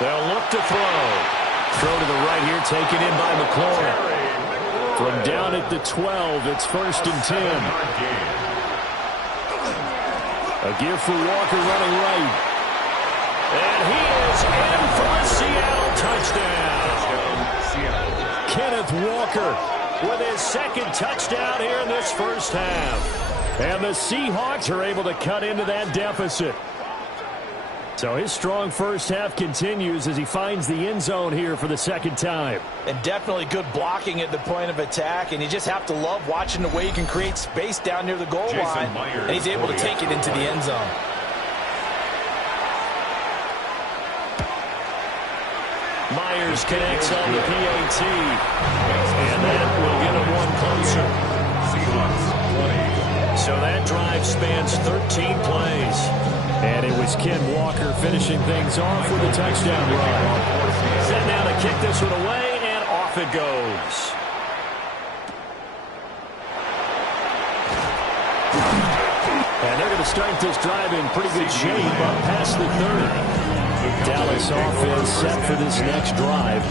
They'll look to throw. Throw to the right here, taken in by McLaurin. From down at the 12, it's 1st and 10. A give for Walker running right. And he is in for a Seattle touchdown. Kenneth Walker with his 2nd touchdown here in this first half. And the Seahawks are able to cut into that deficit. So his strong first half continues as he finds the end zone here for the 2nd time. And definitely good blocking at the point of attack, and you just have to love watching the way he can create space down near the goal line, and he's able to take it into the end zone. Myers connects on the PAT, and that will get him one closer. So that drive spans 13 plays. And it was Ken Walker finishing things off with a touchdown run. Set now to kick this one away, and off it goes. And they're going to start this drive in pretty good shape up past the 30. Dallas offense set for this next drive.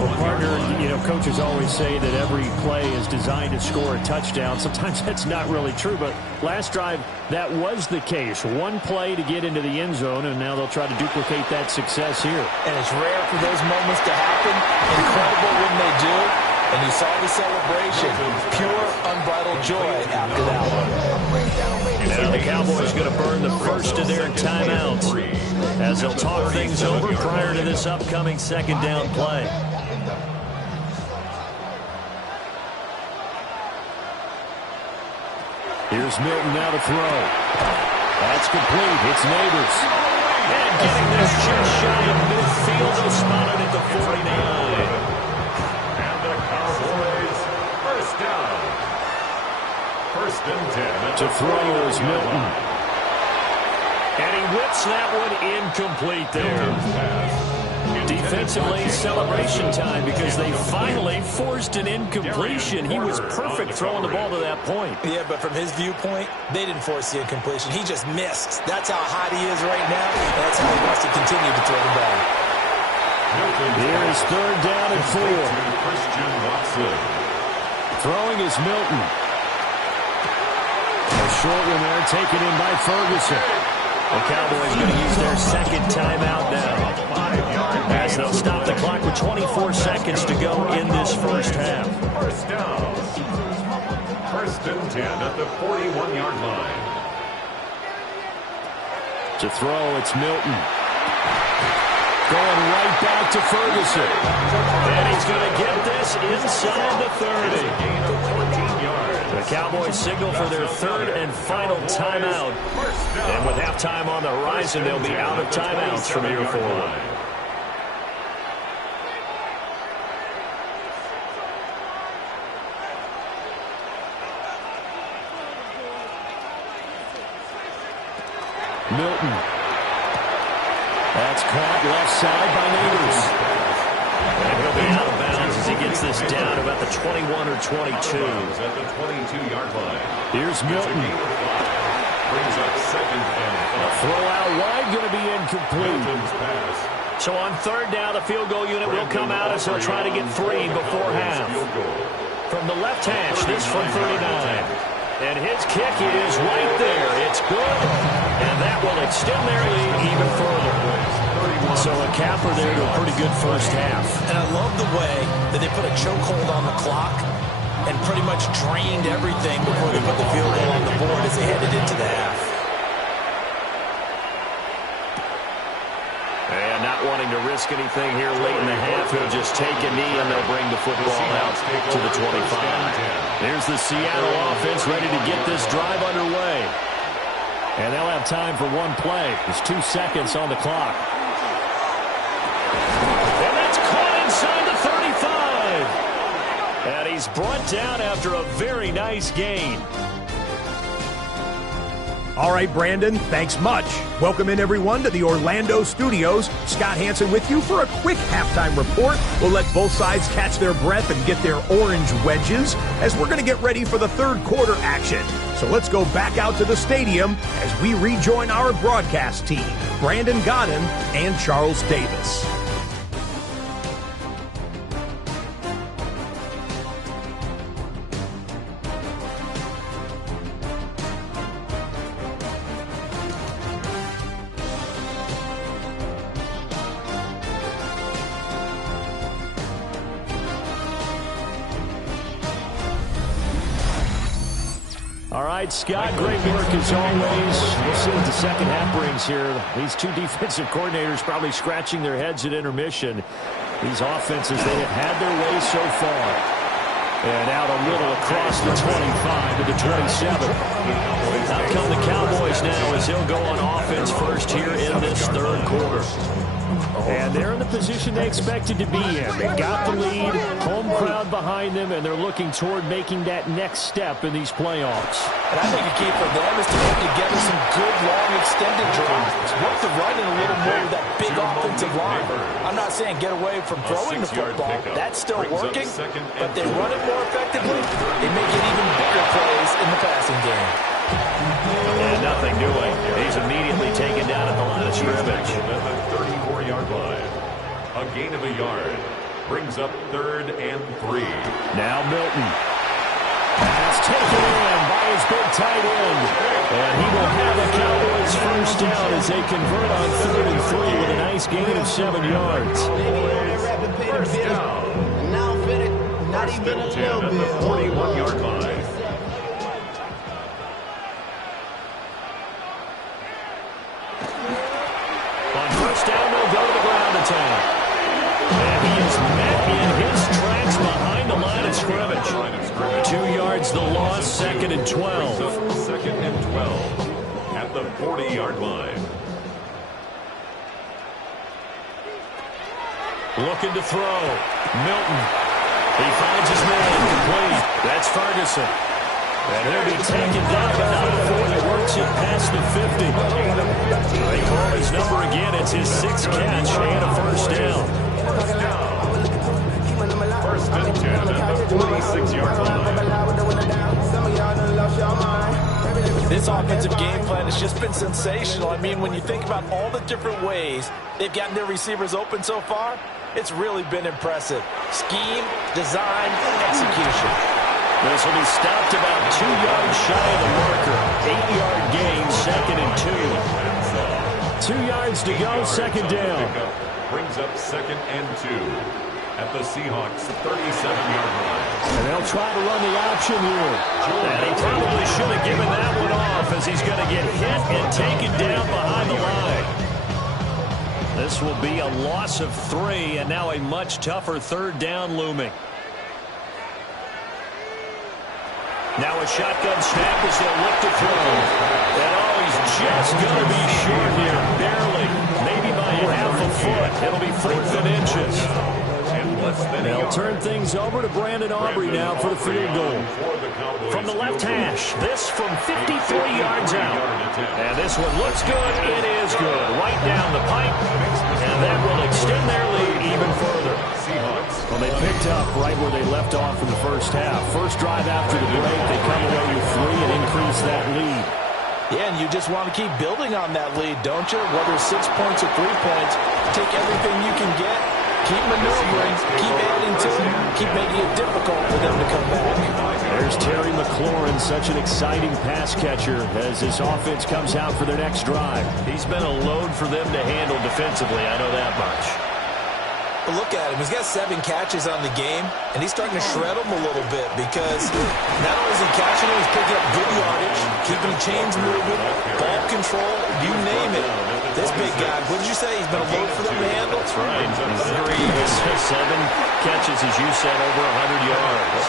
Well, partner, coaches always say that every play is designed to score a touchdown. Sometimes that's not really true, but last drive, that was the case. One play to get into the end zone, and now they'll try to duplicate that success here. And it's rare for those moments to happen. Incredible when they do. And you saw the celebration. Pure, unbridled joy after that one. Now the Cowboys going to burn the first of their timeouts as they'll talk things over prior to this upcoming 2nd down play. Here's Milton now to throw. That's complete. It's Neighbors. And getting this just shy of midfield, they'll spot it at the 49. To throw is Milton. And he whips that one incomplete there. Defensively, celebration time because they finally forced an incompletion. He was perfect throwing the ball to that point. Yeah, but from his viewpoint, they didn't force the incompletion. He just missed. That's how hot he is right now, and that's how he wants to continue to throw the ball. Here is 3rd down and 4. Throwing is Milton. A short one there, taken in by Ferguson. The Cowboys going to use their 2nd timeout now, as they'll stop the clock with 24 seconds to go in this first half. First down. 1st and 10 at the 41-yard line. To throw, it's Milton. Going right back to Ferguson. And he's going to get this inside the 30. The Cowboys signal for their 3rd and final timeout. And with halftime on the horizon, they'll be out of timeouts from here forward. Milton. That's caught left side by Neighbors. And he'll be out of bounds as he gets this down about the 21 or 22. At the 22-yard line. Here's Milton. Brings up second and A throw out wide going to be incomplete. Milton's pass. So on third down, the field goal unit will come out as they'll try to get 3 before half. From the left hash, this from 39. And his kick is right there. It's good. And that will extend their lead even further. So a capper there to a pretty good first half. And I love the way that they put a chokehold on the clock and pretty much drained everything before they put the field goal on the board as they headed into the half. And not wanting to risk anything here late in the half, he'll just take a knee and they'll bring the football out to the 25. There's the Seattle offense ready to get this drive underway. And they'll have time for one play. There's 2 seconds on the clock. And that's caught inside the 35. And he's brought down after a very nice gain. All right, Brandon, thanks much. Welcome in, everyone, to the Orlando studios. Scott Hansen with you for a quick halftime report. We'll let both sides catch their breath and get their orange wedges as we're going to get ready for the third quarter action. So let's go back out to the stadium as we rejoin our broadcast team, Brandon Godden and Charles Davis. All right, Scott, great work as always. We'll see what the second half brings here. These two defensive coordinators probably scratching their heads at intermission. These offenses, they have had their way so far. And out a little across the 25 to the 27. Out come the Cowboys now as they'll go on offense first here in this third quarter. And they're in the position they expected to be in. They got the lead, home crowd behind them, and they're looking toward making that next step in these playoffs. And I think a key for them is to put together some good, long, extended drives. Work the running a little more with that big offensive line. I'm not saying get away from throwing the football. That's still working, but they run it more effectively. They may get even bigger plays in the passing game. And nothing doing. He's immediately taken down at the line of scrimmage. At the 34-yard line. A gain of a yard. Brings up 3rd and 3. Now Milton. That's taken in by his big tight end. And he will have the Cowboys first down as they convert on 3rd and 3 with a nice gain of 7 yards. First down. First and 10 at the 41-yard line. Down, they'll go to the ground attack. And he is met in his tracks behind the line of scrimmage. 2 yards the loss, 2nd and 12. 2nd and 12 at the 40-yard line. Looking to throw. Milton. He finds his man complete. That's Ferguson. And he'll be taken down, but not before he works it past the 50. They call his number again. It's his 6th catch and a first down. First and 10 at the 46-yard line. This offensive game plan has just been sensational. I mean, when you think about all the different ways they've gotten their receivers open so far, it's really been impressive. Scheme, design, execution. This will be stopped about 2 yards shy of the marker. 8-yard gain, 2nd and 2. 2 yards to go, 2nd down. Brings up 2nd and 2 at the Seahawks 37-yard line. And they'll try to run the option here. And he probably should have given that one off as he's going to get hit and taken down behind the line. This will be a loss of 3 and now a much tougher 3rd down looming. Now a shotgun snap as they'll look to throw. And he's just going to be short here, barely. Maybe by a half a foot. It'll be 4th and inches. They'll turn things over to Brandon Aubrey now for the field goal. From the left first hash. This from 53 yards out. And this one looks good. It is good. Right down the pipe. And that will extend their lead even further. Well, they picked up right where they left off in the first half. First drive after the break, they come away with 3 and increase that lead. Yeah, and you just want to keep building on that lead, don't you? Whether it's 6 points or 3 points, take everything you can get, keep maneuvering, keep adding to it, keep making it difficult for them to come back. There's Terry McLaurin, such an exciting pass catcher as this offense comes out for their next drive. He's been a load for them to handle defensively, I know that much. But look at him. He's got 7 catches on the game, and he's starting to shred them a little bit because not only is he catching them, he's picking up good yardage, keeping the chains moving, ball control, you name it. This big guy, what did you say? He's been a load for them to handle? That's right. Agreed. 7 catches, as you said, over 100 yards.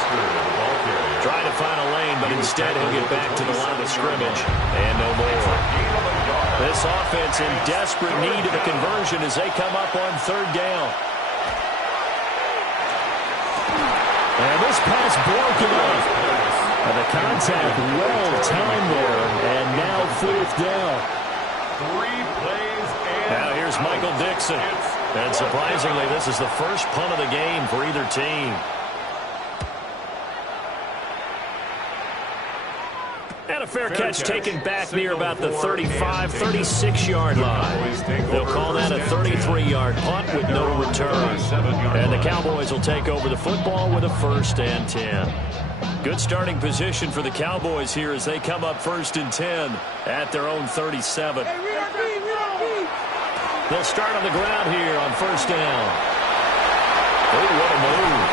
Trying to find a lane, but instead he'll get back to the line of scrimmage and no more. This offense in desperate need of a conversion as they come up on 3rd down. And this pass broken up. And the contact well timed there. And now 4th down. 3 plays and now here's Michael Dixon. And surprisingly, this is the first punt of the game for either team. And a fair catch taken back near about the 35, 36-yard line. They'll call that a 33-yard punt with no return. And the Cowboys will take over the football with a 1st and 10. Good starting position for the Cowboys here as they come up 1st and 10 at their own 37. They'll start on the ground here on 1st down. Oh, what a move.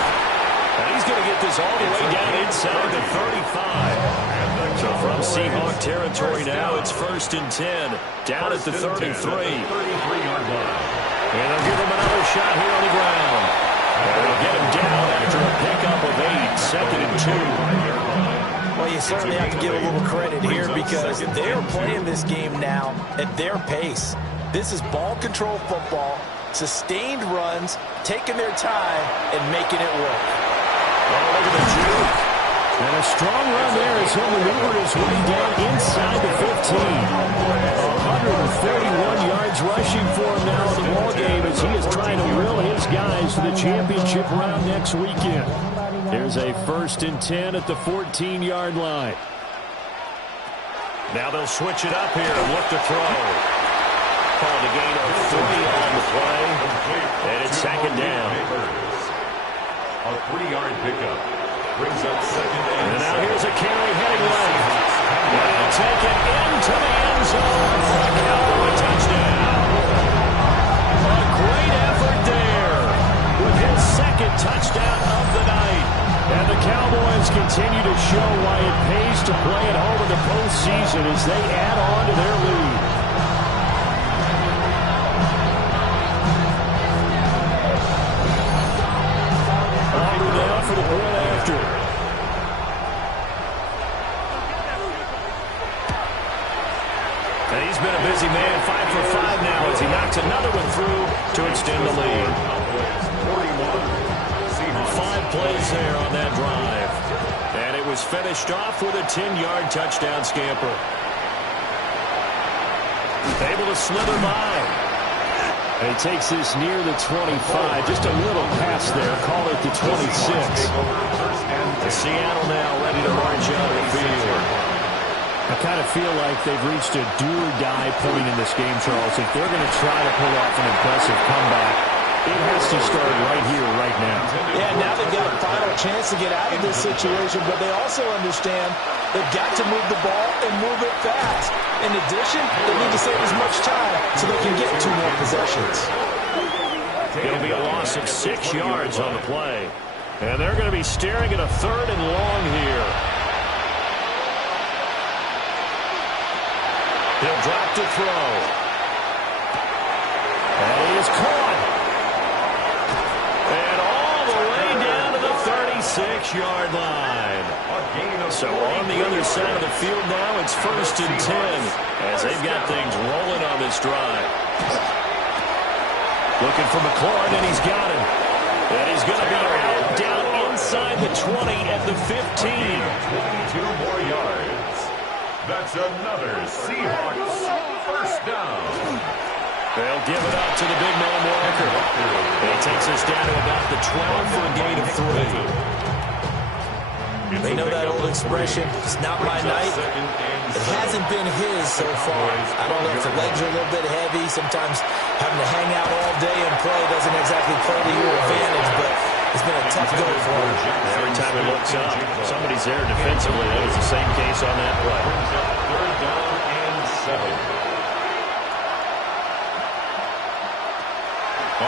And he's going to get this all the way down inside the 35. So from Seahawk territory now, it's 1st and 10, down at the 33. And they'll give him another shot here on the ground. And they'll get him down after a pickup of 8, 2nd and 2. Well, you certainly have to give a little credit here because they're playing this game now at their pace. This is ball control football, sustained runs, taking their time, and making it work. Oh, look at the juke. And a strong run there as he'll maneuver his way down inside the 15. 131 yards rushing for him now in the ballgame as he is trying to will his guys to the championship round next weekend. There's a 1st and 10 at the 14-yard line. Now they'll switch it up here and look to throw. Called a gain of 3 on the play. And it's 2nd down. A 3-yard pickup. Brings up 2nd and now here's a carry heading left. And taken into the end zone for a Cowboy touchdown. A great effort there with his 2nd touchdown of the night. And the Cowboys continue to show why it pays to play at home in the postseason as they add on to their lead. Auburn now for the point after. And he's been a busy man, 5 for 5 now as he knocks another one through to extend the lead. 5 plays there on that drive. And it was finished off with a 10-yard touchdown scamper. Able to slither by. And he takes this near the 25. Just a little pass there. Call it the 26. And Seattle now ready to march out of the field. I kind of feel like they've reached a do-or-die point in this game, Charles. If they're going to try to pull off an impressive comeback, it has to start right here, right now. Yeah, now they've got a final chance to get out of this situation, but they also understand they've got to move the ball and move it fast. In addition, they need to save as much time so they can get 2 more possessions. It'll be a loss of 6 yards on the play. And they're going to be staring at a 3rd and long here. He'll drop to throw. And he is caught. And all the way down to the 36-yard line. So on the other side of the field now, it's 1st and 10 as they've got things rolling on this drive. Looking for McLaurin, and he's got him. And he's going to be out down inside the 20 at the 15. 22 more yards. That's another Seahawks first down. They'll give it up to the big man Walker. It takes us down to about the 12 for a gain of 3. They know that old expression, it's not my night. It hasn't been his so far. I don't know if the legs are a little bit heavy. Sometimes having to hang out all day and play doesn't exactly play to your advantage, but it's been a tough go for him. Every time he looks up, somebody's there defensively. That was the same case on that play. Third down and 7.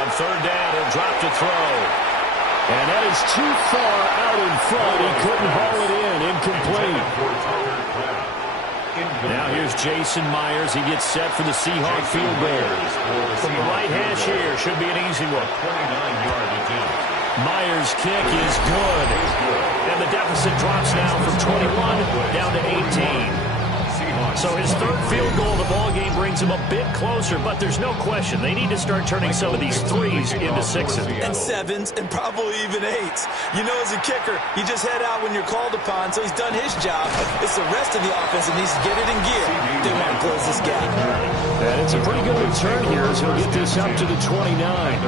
On third down, he'll drop to throw. And that is too far out in front. He couldn't haul it in. Incomplete. Now here's Jason Myers. He gets set for the Seahawk field goal. From the right hash here, should be an easy one. 29-yard attempt. Myers' kick is good. And the deficit drops now from 21 down to 18. So his third field goal of the ballgame brings him a bit closer, but there's no question they need to start turning some of these threes into sixes. And sevens, and probably even eights. You know, as a kicker, you just head out when you're called upon, so he's done his job. It's the rest of the offense that needs to get it in gear. They want to close this gap. And it's a pretty good return here as he'll get this up to the 29.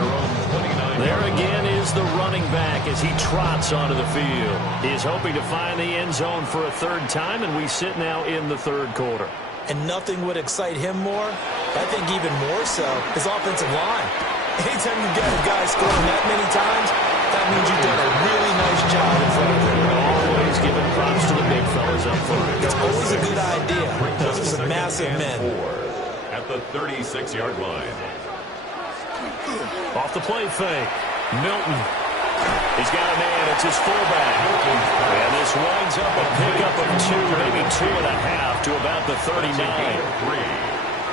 There again is the running back as he trots onto the field. He's hoping to find the end zone for a third time, and we sit now in the third quarter. And nothing would excite him more, I think even more so, his offensive line. Anytime you get a guy scoring that many times, that means you've done a really nice job in front of him. Always giving props to the big fellas up front. It's always a good idea. Those are some massive men. At the 36-yard line. Off the play fake. Milton. He's got a man. It's his fullback. And this winds up a pickup of 2, maybe 2.5 to about the 39.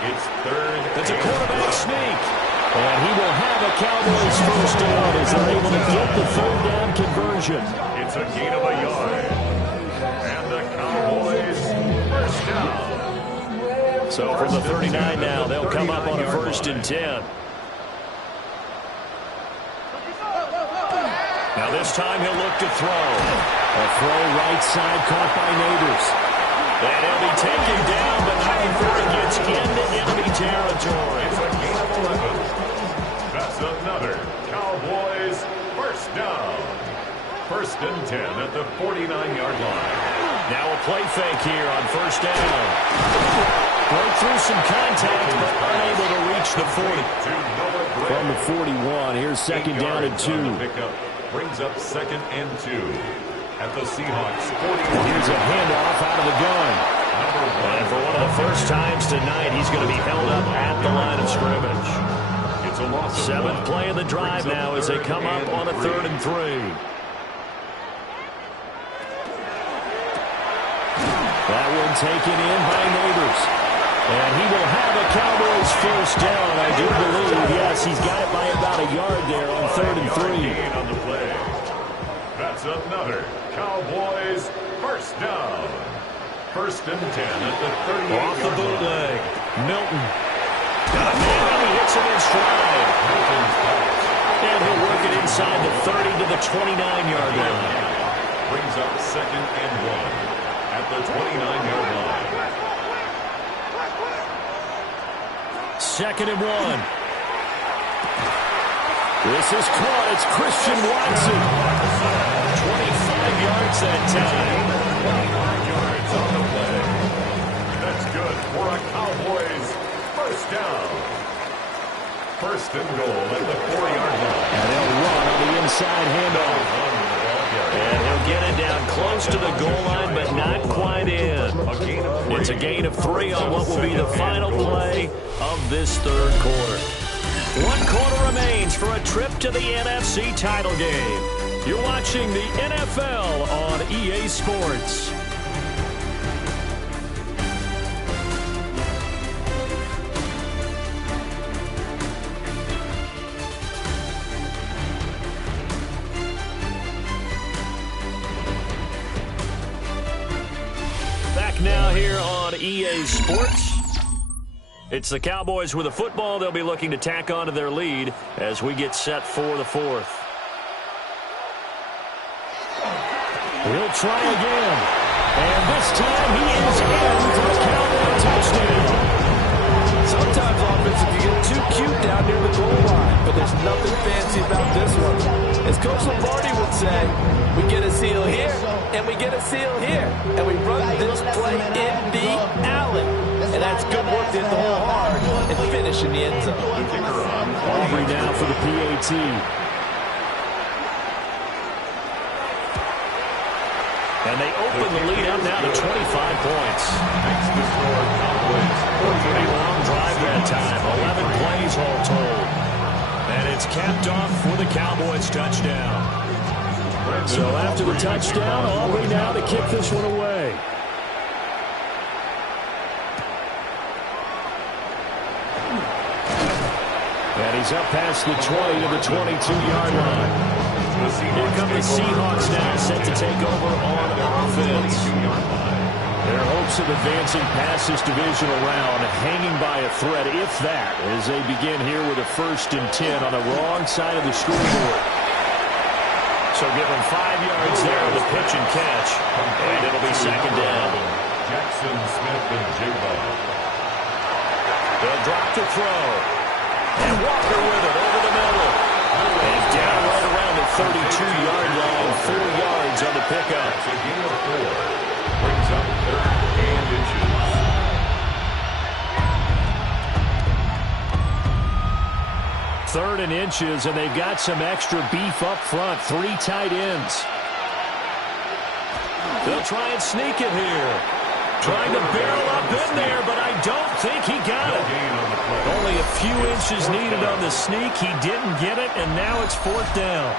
It's third. It's a quarterback sneak. And he will have a Cowboys first down as they're able to get the third down conversion. It's a gain of a yard. And the Cowboys first down. So from the 39 now, they'll come up on a 1st and 10. Now this time he'll look to throw. A throw right side caught by Neighbors. And he'll be taken down, but not before he gets into enemy territory. It's a gain of 11. That's another Cowboys first down. 1st and 10 at the 49-yard line. Now a play fake here on 1st down. Broke through some contact, but unable to reach the 40. From the 41, here's 2nd down and 2. Brings up 2nd and 2 at the Seahawks 40. Here's a handoff out of the gun. And for one of the first times tonight, he's going to be held up at the line of scrimmage. It's a loss of 7th play of the drive now as they come up on a 3rd and 3. That one taken in by Neighbors. And he will have a Cowboys first down, I do believe. Yes, he's got it by about a yard there on 3rd and 3. On the play. That's another Cowboys first down. 1st and 10 at the 38. Off the bootleg. Milton. Got a man, and he hits him in stride. And he'll work it inside the 30 to the 29-yard line. Brings up 2nd and 1 at the 29-yard line. 2nd and 1. This is caught. It's Christian Watson. 25 yards that time. 25 yards on the play. That's good for a Cowboys first down. 1st and goal at the 4-yard line. And they'll run on the inside handoff. And he'll get it down close to the goal line, but not quite in. It's a gain of 3 on what will be the final play of this 3rd quarter. 1 quarter remains for a trip to the NFC title game. You're watching the NFL on EA Sports. Back now here on EA Sports. It's the Cowboys with the football. They'll be looking to tack on to their lead as we get set for the 4th. He'll try again. And this time he is in for cute down near the goal line, but there's nothing fancy about this one. As Coach Lombardi would say, we get a seal here, and we get a seal here, and we run this play in the alley. And that's good work to hit the hole hard and finish in the end zone. Aubrey now for the PAT. And they open the lead up now to 25 points. Makes the score Cowboys. Pretty long drive that time. 11 plays all told. And it's capped off for the Cowboys touchdown. So after the touchdown, Aubrey now to kick this one away. And he's up past the 20 to the 22-yard line. Here come the Seahawks now, set to take over on offense. Their hopes of advancing past this divisional round hanging by a thread, if that, as they begin here with a 1st and 10 on the wrong side of the scoreboard. So give them 5 yards there on the pitch and catch, and it'll be 2nd down. Jackson Smith and Jigba. They'll drop to throw. And Walker with it over the middle. And down right around the 32-yard line, 4 yards on the pickup. It's a gain of 4. Brings up 3rd and inches. Third and inches, and they've got some extra beef up front. 3 tight ends. They'll try and sneak it here. Trying to barrel up in there, but I don't think he got it. Only a few inches needed on the sneak. He didn't get it, and now it's 4th down.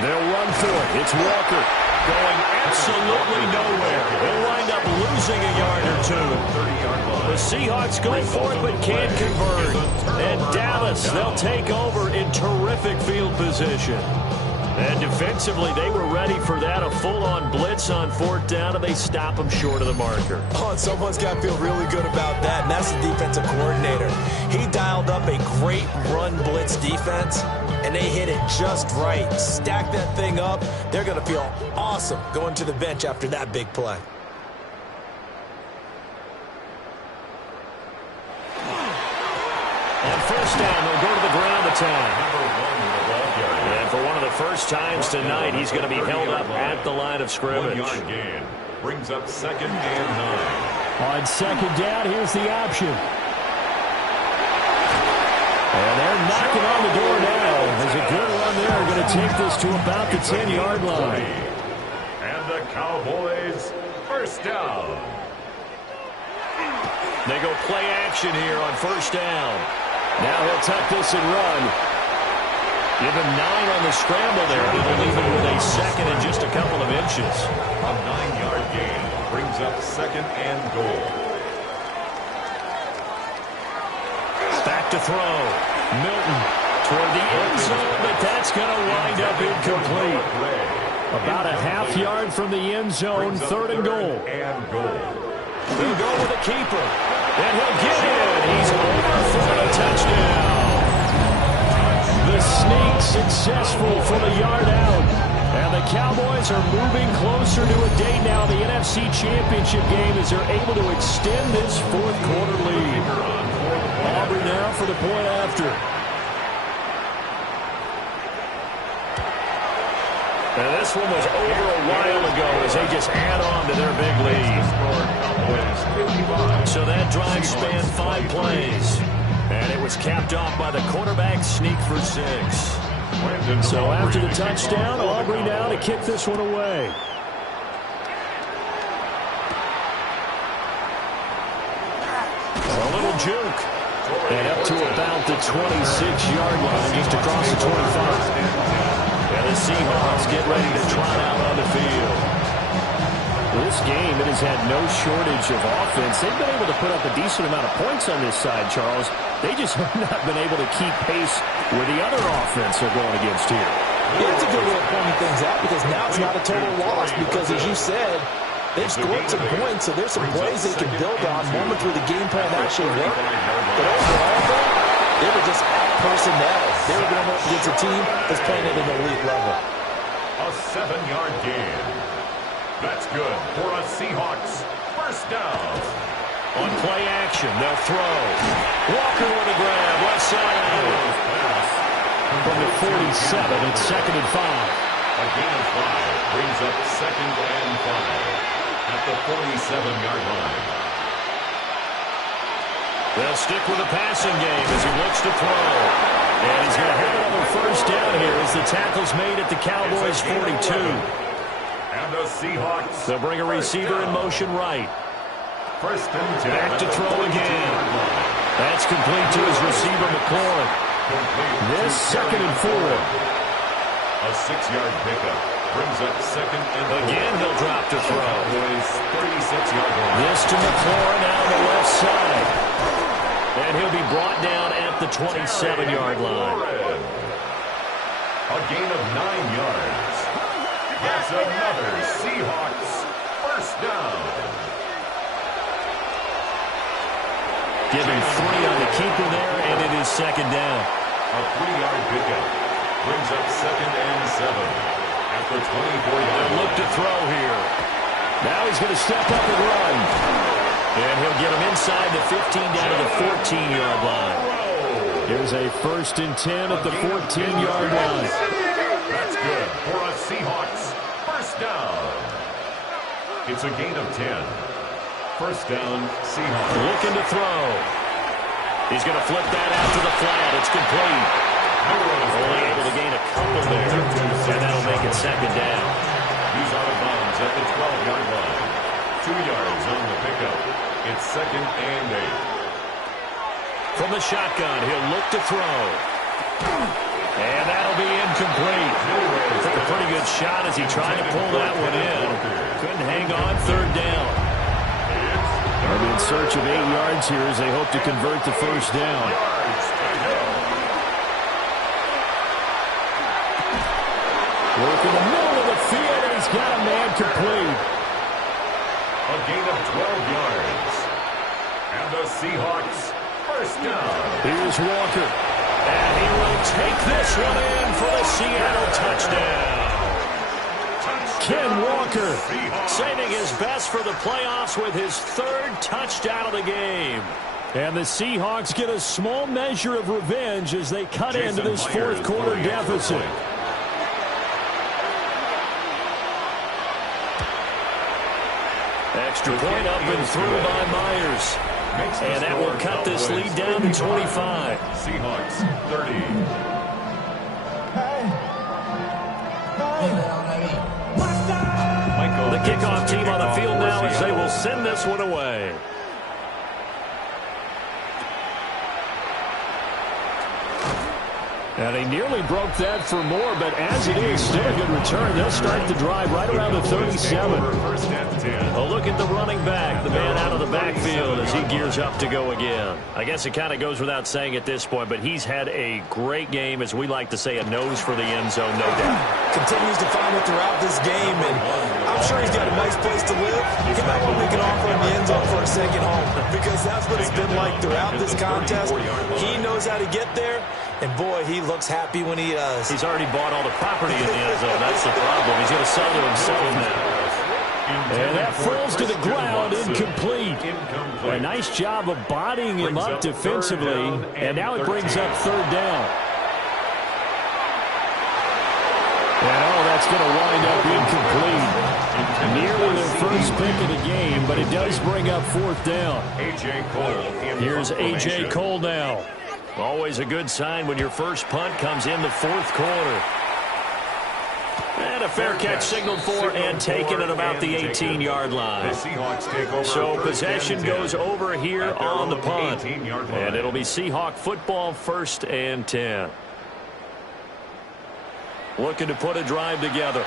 They'll run through it. It's Walker going absolutely nowhere. They'll wind up losing a yard or 2. The Seahawks go for it but can't convert. And Dallas, they'll take over in terrific field position. And defensively, they were ready for that, a full-on blitz on 4th down, and they stop them short of the marker. Oh, and someone's got to feel really good about that, and that's the defensive coordinator. He dialed up a great run blitz defense, and they hit it just right. Stack that thing up. They're going to feel awesome going to the bench after that big play. On 1st down, they'll go to the ground attack. And for one of the first times tonight, he's going to be held up at the line of scrimmage. 1-yard gain. Brings up 2nd and 9. On 2nd down, here's the option. And they're knocking on the door now. There's a good run there. Going to take this to about the 10-yard line. And the Cowboys, 1st down. They go play action here on 1st down. Now he'll tuck this and run. Give him 9 on the scramble there. It'll leave him with a 2nd and just a couple of inches. A 9-yard gain brings up 2nd and goal. Back to throw. Milton toward the end zone, but that's going to wind up incomplete. About a half yard from the end zone, 3rd and goal. They'll go with a keeper. And he'll get in. He's over for a touchdown. The sneak successful from a yard out. And the Cowboys are moving closer to a day now in the NFC Championship game as they're able to extend this 4th quarter lead. Aubrey now for the point after. And this one was over a while ago as they just add on to their big lead. So that drive spanned 5 plays. And it was capped off by the quarterback sneak for 6. So after the touchdown, Aubrey now to kick this one away. A little juke. And up to about the 26-yard line, just across the 25. And the Seahawks get ready to trot out on the field. This game, it has had no shortage of offense. They've been able to put up a decent amount of points on this side, Charles. They just have not been able to keep pace with the other offense they're going against here. Yeah, it's a good way of pointing things out because now it's not a total loss because, as you said, they've scored some points, so there's some plays they can build on, moment through the game plan actually worked. But overall, they were just out personnel. They were going up against a team that's playing at an elite level. A 7-yard gain. That's good for a Seahawks first down. On play action, they'll throw. Walker with a grab, left side. From the 47, it's 2nd and 5. A gain of 5 brings up 2nd and 5 at the 47-yard line. They'll stick with the passing game as he looks to throw. And he's going to have another first down here as the tackle's made at the Cowboys' 42. And the Seahawks. They'll bring a receiver in motion right. First and 10. Back to throw again. That's complete to his receiver, McLaurin. This 2nd and 4. A 6-yard pickup brings up 2nd and 4. Again, he'll drop to throw. Cowboys 36-yard line. This to McLaurin out on the left side. And he'll be brought down at the 27-yard line. A gain of 9 yards. That's another Seahawks first down. Give him 3 on the keeper there, and it is 2nd down. A 3-yard pickup brings up 2nd and 7 at the 24-yard line. Look to throw here. Now he's going to step up and run. And he'll get him inside the 15 down to the 14-yard line. Here's a 1st and 10 at the 14-yard line. That's good for a Seahawks first down. It's a gain of 10. First down, Seahawks. Looking to throw. He's going to flip that out to the flat. It's complete. Only able to gain a couple there. And that'll make it 2nd down. He's out of bounds at the 12-yard line. 2 yards on the pickup. It's 2nd and 8. From the shotgun, he'll look to throw. And that'll be incomplete. Took a pretty good shot as he tried to pull that one in. Couldn't hang on, 3rd down. They're in search of 8 yards here as they hope to convert the first down. Work in the middle of the field, and he's got a man complete. A gain of 12 yards. And the Seahawks first down. Here's Walker. And he will take this one in for the Seattle touchdown. Ken Walker saving his best for the playoffs with his 3rd touchdown of the game. And the Seahawks get a small measure of revenge as they cut into this 4th quarter deficit. Extra point up and through by Myers. And that will cut this lead down to 25. Seahawks 30. The kickoff team on the field now as they will send this one away. And he nearly broke that for more, but as it is, still a good return. They'll start the drive right around the 37. A look at the running back, the man out of the backfield as he gears up to go again. I guess it kind of goes without saying at this point, but he's had a great game, as we like to say, a nose for the end zone, no doubt. Continues to find it throughout this game, and I'm sure he's got a nice place to live. He might want to make an offer in the end zone for a second home, because that's what it's been like throughout this contest. He knows how to get there, and boy, he looks happy when he does. He's already bought all the property in the end zone. That's the problem. He's going to sell to himself now. And that falls to the ground, incomplete. A nice job of bodying him up defensively, and now it brings up 3rd down. And that's going to wind up incomplete. Nearly their first pick of the game, but it does bring up 4th down. Here's A.J. Cole now. Always a good sign when your first punt comes in the 4th quarter. And a fair catch signaled for and taken at about the 18-yard line. So possession goes over here on the punt. And it'll be Seahawk football, 1st and 10. Looking to put a drive together.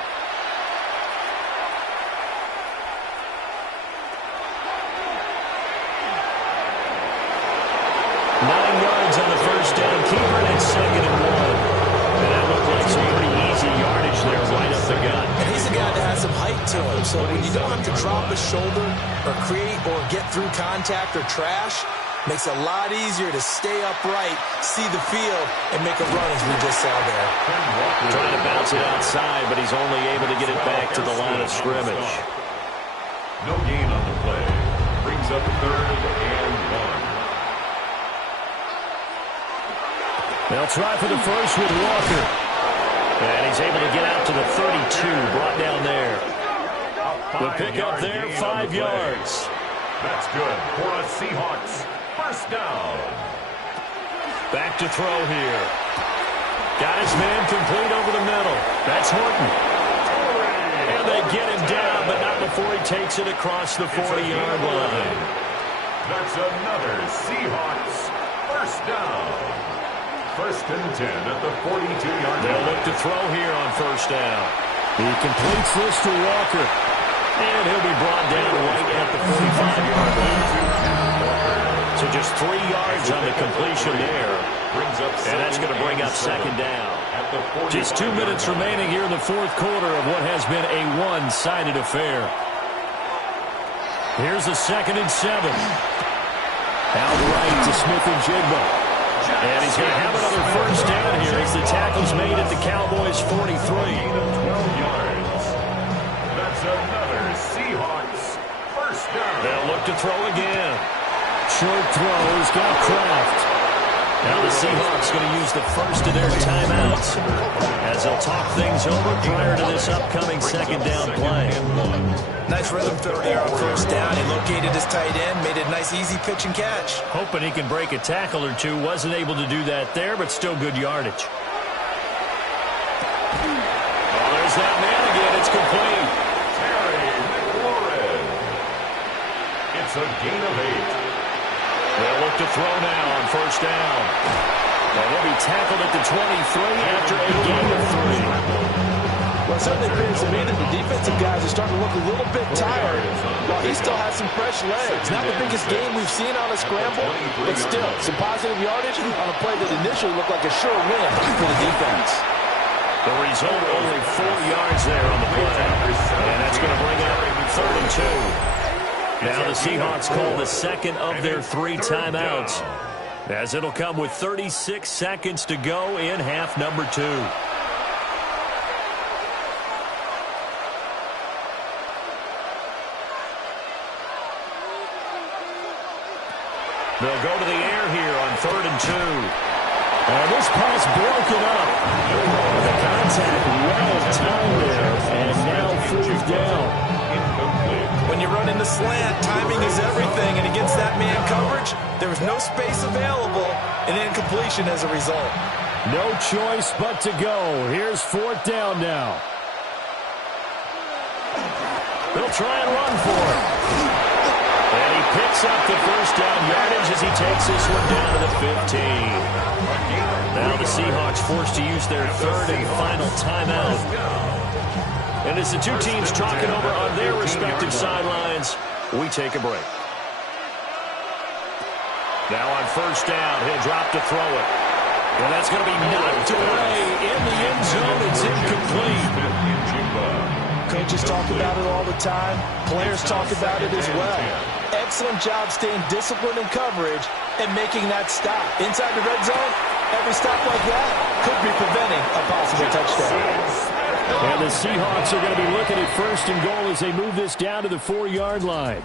9 yards on the first down. Keeper, and it's 2nd and 1. And that looked like some pretty easy yardage there right up the gut. And he's a guy that has some height to him, so when you don't have to drop a shoulder or create or get through contact or trash, Makes it a lot easier to stay upright, see the field, and make a run as we just saw there. Trying to bounce it outside, but he's only able to get it back to the line of scrimmage. No gain on the play. Brings up 3rd and 1. They'll try for the first with Walker. And he's able to get out to the 32, brought down there. The pickup there, 5 yards. That's good for a Seahawks first down. Back to throw here. Got his man complete over the middle. That's Horton. And they get him down, but not before he takes it across the 40-yard line. That's another Seahawks first down. 1st and 10 at the 42-yard line. They'll look to throw here on first down. He completes this to Walker. And he'll be brought down right at the 45-yard line. So just 3 yards on the completion there. And that's going to bring up 2nd down. Just 2 minutes remaining here in the 4th quarter of what has been a one-sided affair. Here's the 2nd and 7. Out right to Smith and Jigba. And he's going to have another first down here as the tackle's made at the Cowboys' 43. 12 yards. That's another Seahawks first down. They'll look to throw again. Short throw. He's got Kraft. Now the Seahawks going to use the first of their timeouts as they'll talk things over prior to this upcoming 2nd down play. Nice rhythm throw there on first down. He located his tight end, made a nice easy pitch and catch. Hoping he can break a tackle or two. Wasn't able to do that there, but still good yardage. Oh, there's that man again. It's complete. Terry McLaurin. It's a gain of 8. They'll look to throw now on first down. And he'll be tackled at the 23 after a gain of 3. Well, it certainly appears to me that the defensive guys are starting to look a little bit tired while he still has some fresh legs. Not the biggest game we've seen on a scramble, but still, some positive yardage on a play that initially looked like a sure win for the defense. The result, only 4 yards there on the play. And that's going to bring up 3rd and 2. Now the Seahawks call the 2nd of their 3 timeouts, as it'll come with 36 seconds to go in half number 2. They'll go to the air here on 3rd and 2. And this pass broken up. The contact well timed there, and now 4th down. When you run into slant, timing is everything, and against that man coverage, there was no space available, and incompletion as a result. No choice but to go. Here's 4th down now. They'll try and run for it. And he picks up the first down yardage as he takes this one down to the 15. Now the Seahawks forced to use their 3rd and final timeout. And as the two teams talking over on their respective sidelines, we take a break. Now on first down, he'll drop to throw it. And that's going to be knocked away in the end zone. It's incomplete. Coaches talk about it all the time. Players talk about it as well. Excellent job staying disciplined in coverage and making that stop. Inside the red zone, every stop like that could be preventing a possible touchdown. And the Seahawks are going to be looking at 1st and goal as they move this down to the 4-yard line.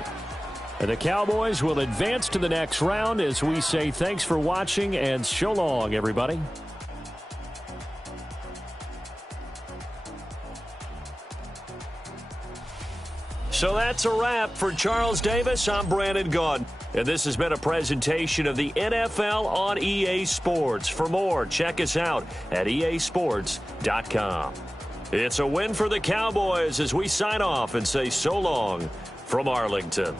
And the Cowboys will advance to the next round as we say thanks for watching and so long, everybody. So that's a wrap for Charles Davis. I'm Brandon Gaudin. And this has been a presentation of the NFL on EA Sports. For more, check us out at easports.com. It's a win for the Cowboys as we sign off and say so long from Arlington.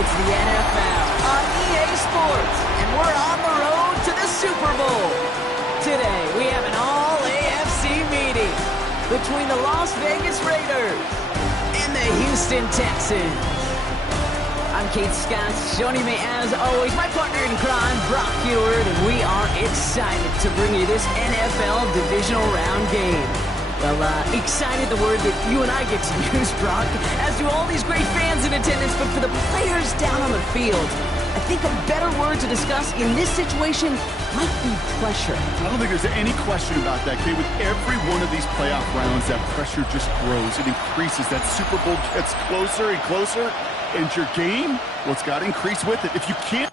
It's the NFL on EA Sports, and we're on the road to the Super Bowl. Today, we have an all-AFC meeting between the Las Vegas Raiders and the Houston Texans. I'm Kate Scott, joining me as always, my partner in crime, Brock Heward, and we are excited to bring you this NFL Divisional Round game. Well, excited, the word that you and I get to use, Brock, as do all these great fans in attendance, but for the players down on the field, I think a better word to discuss in this situation might be pressure. I don't think there's any question about that, Kate. With every one of these playoff rounds, that pressure just grows. It increases. That Super Bowl gets closer and closer, and your game, well, it's got to increase with it. If you can't...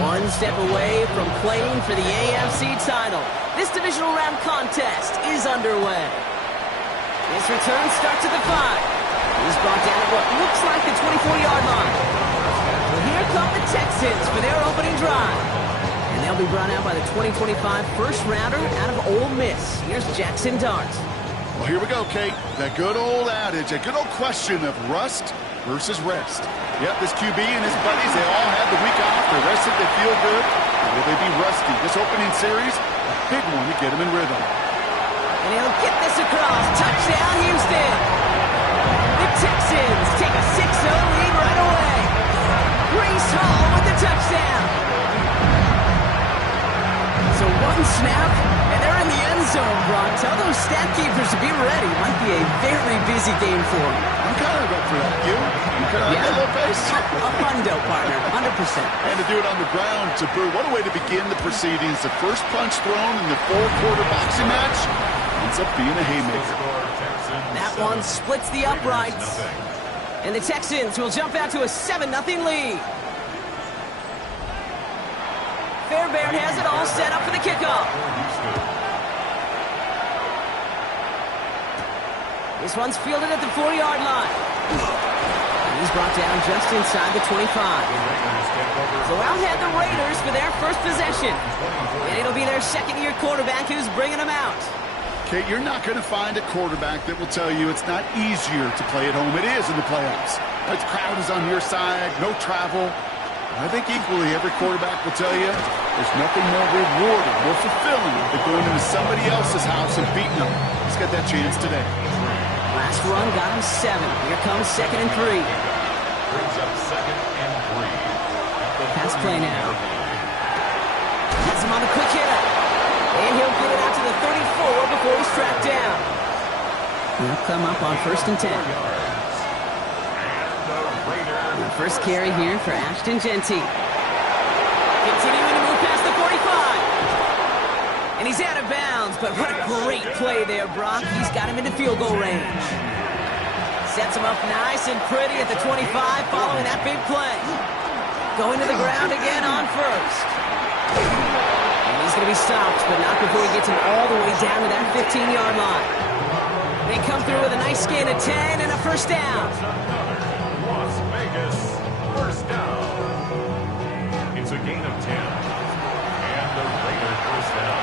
One step away from playing for the AFC title. This divisional round contest is underway. His return starts at the 5. He's brought down at what looks like the 24-yard line. Well, here come the Texans for their opening drive. And they'll be brought out by the 2025 first-rounder out of Ole Miss. Here's Jackson Dart. Well, here we go, Kate. That good old adage, that good old question of rust versus rest. Yep, this QB and his buddies, they all had the week off. They're rested, they feel good. Or will they be rusty? This opening series, a big one to get them in rhythm. And he'll get this across. Touchdown, Houston. The Texans take a 6-0 lead right away. Breece Hall with the touchdown. So one snap, and they're in the end zone, Brock. Tell those stat keepers to be ready. Might be a very busy game for them. I'm kind of up for that. You kind of like that little face? A hundo, partner. 100%. And to do it on the ground, to boot. What a way to begin the proceedings. The first punch thrown in the four-quarter boxing match ends up being a haymaker. That one splits the uprights. And the Texans will jump out to a 7-0 lead. Fairbairn has it all set up for the kickoff. This one's fielded at the 4-yard line. And he's brought down just inside the 25. So out head the Raiders for their first possession. And it'll be their second-year quarterback who's bringing them out. Kate, you're not going to find a quarterback that will tell you it's not easier to play at home. It is in the playoffs. The crowd is on your side, no travel. I think equally every quarterback will tell you there's nothing more rewarding, more fulfilling than going into somebody else's house and beating them. He's got that chance today. Last run got him 7. Here comes 2nd and 3. Brings up 2nd and 3. Pass play now. Has him on the quick hitter. And he'll get it out to the 34 before he's tracked down. He'll come up on 1st and 10. The first carry here for Ashton Genty. Continuing to move past the 45. And he's out of bounds, but what a great play there, Brock. He's got him into field goal range. Sets him up nice and pretty at the 25 following that big play. Going to the ground again on 1st. And he's going to be stopped, but not before he gets him all the way down to that 15-yard line. They come through with a nice gain of 10 and a first down. Las Vegas, first down. It's a gain of 10. And the Raiders first down.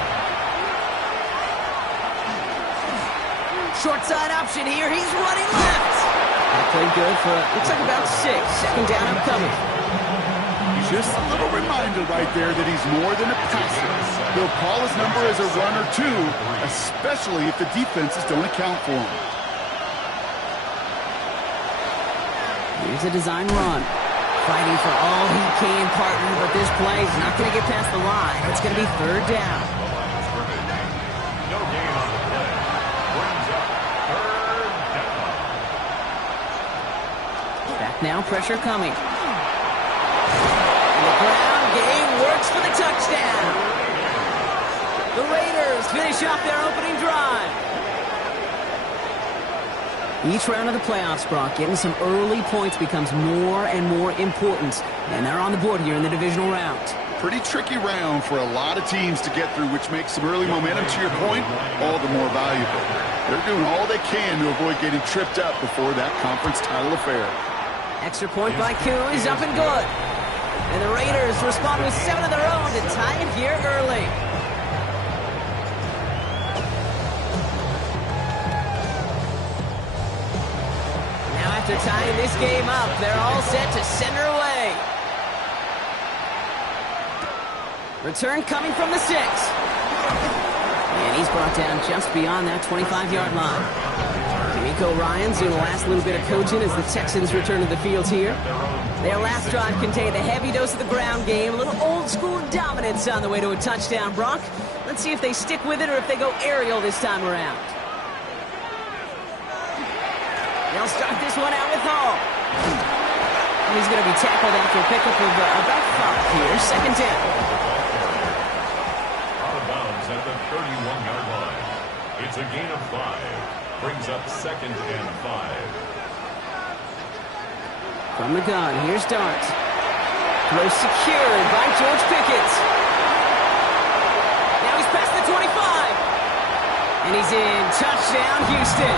Short side option here. He's running left. That played good for, looks like about 6. Second down upcoming. Just a little reminder right there that he's more than a passer. He'll call his number as a runner, too, especially if the defenses don't account for him. Here's a design run. Fighting for all he can, partner, but this play is not going to get past the line. It's going to be 3rd down. No gain on the play. Brings up 3rd down. Back now, pressure coming. And the ground game works for the touchdown. The Raiders finish off their opening drive. Each round of the playoffs, Brock, getting some early points becomes more and more important. And they're on the board here in the divisional round. Pretty tricky round for a lot of teams to get through, which makes some early momentum, to your point, all the more valuable. They're doing all they can to avoid getting tripped up before that conference title affair. Extra point by Koo is up and good. And the Raiders respond with 7 of their own to tie it here early. Now after tying this game up, they're all set to send her away. Return coming from the 6. And he's brought down just beyond that 25-yard line. D'Amico Ryans doing the last little bit of coaching as the Texans return to the field here. Their last drive contained a heavy dose of the ground game, a little old-school dominance on the way to a touchdown. Brock, let's see if they stick with it or if they go aerial this time around. They'll start this one out with Hall. He's going to be tackled after a pickup of about 5 here. Second down. Out of bounds at the 31-yard line. It's a gain of 5. Brings up 2nd and 5. From the gun, here's Dart. Throw secured by George Pickens. Now he's past the 25. And he's in. Touchdown, Houston.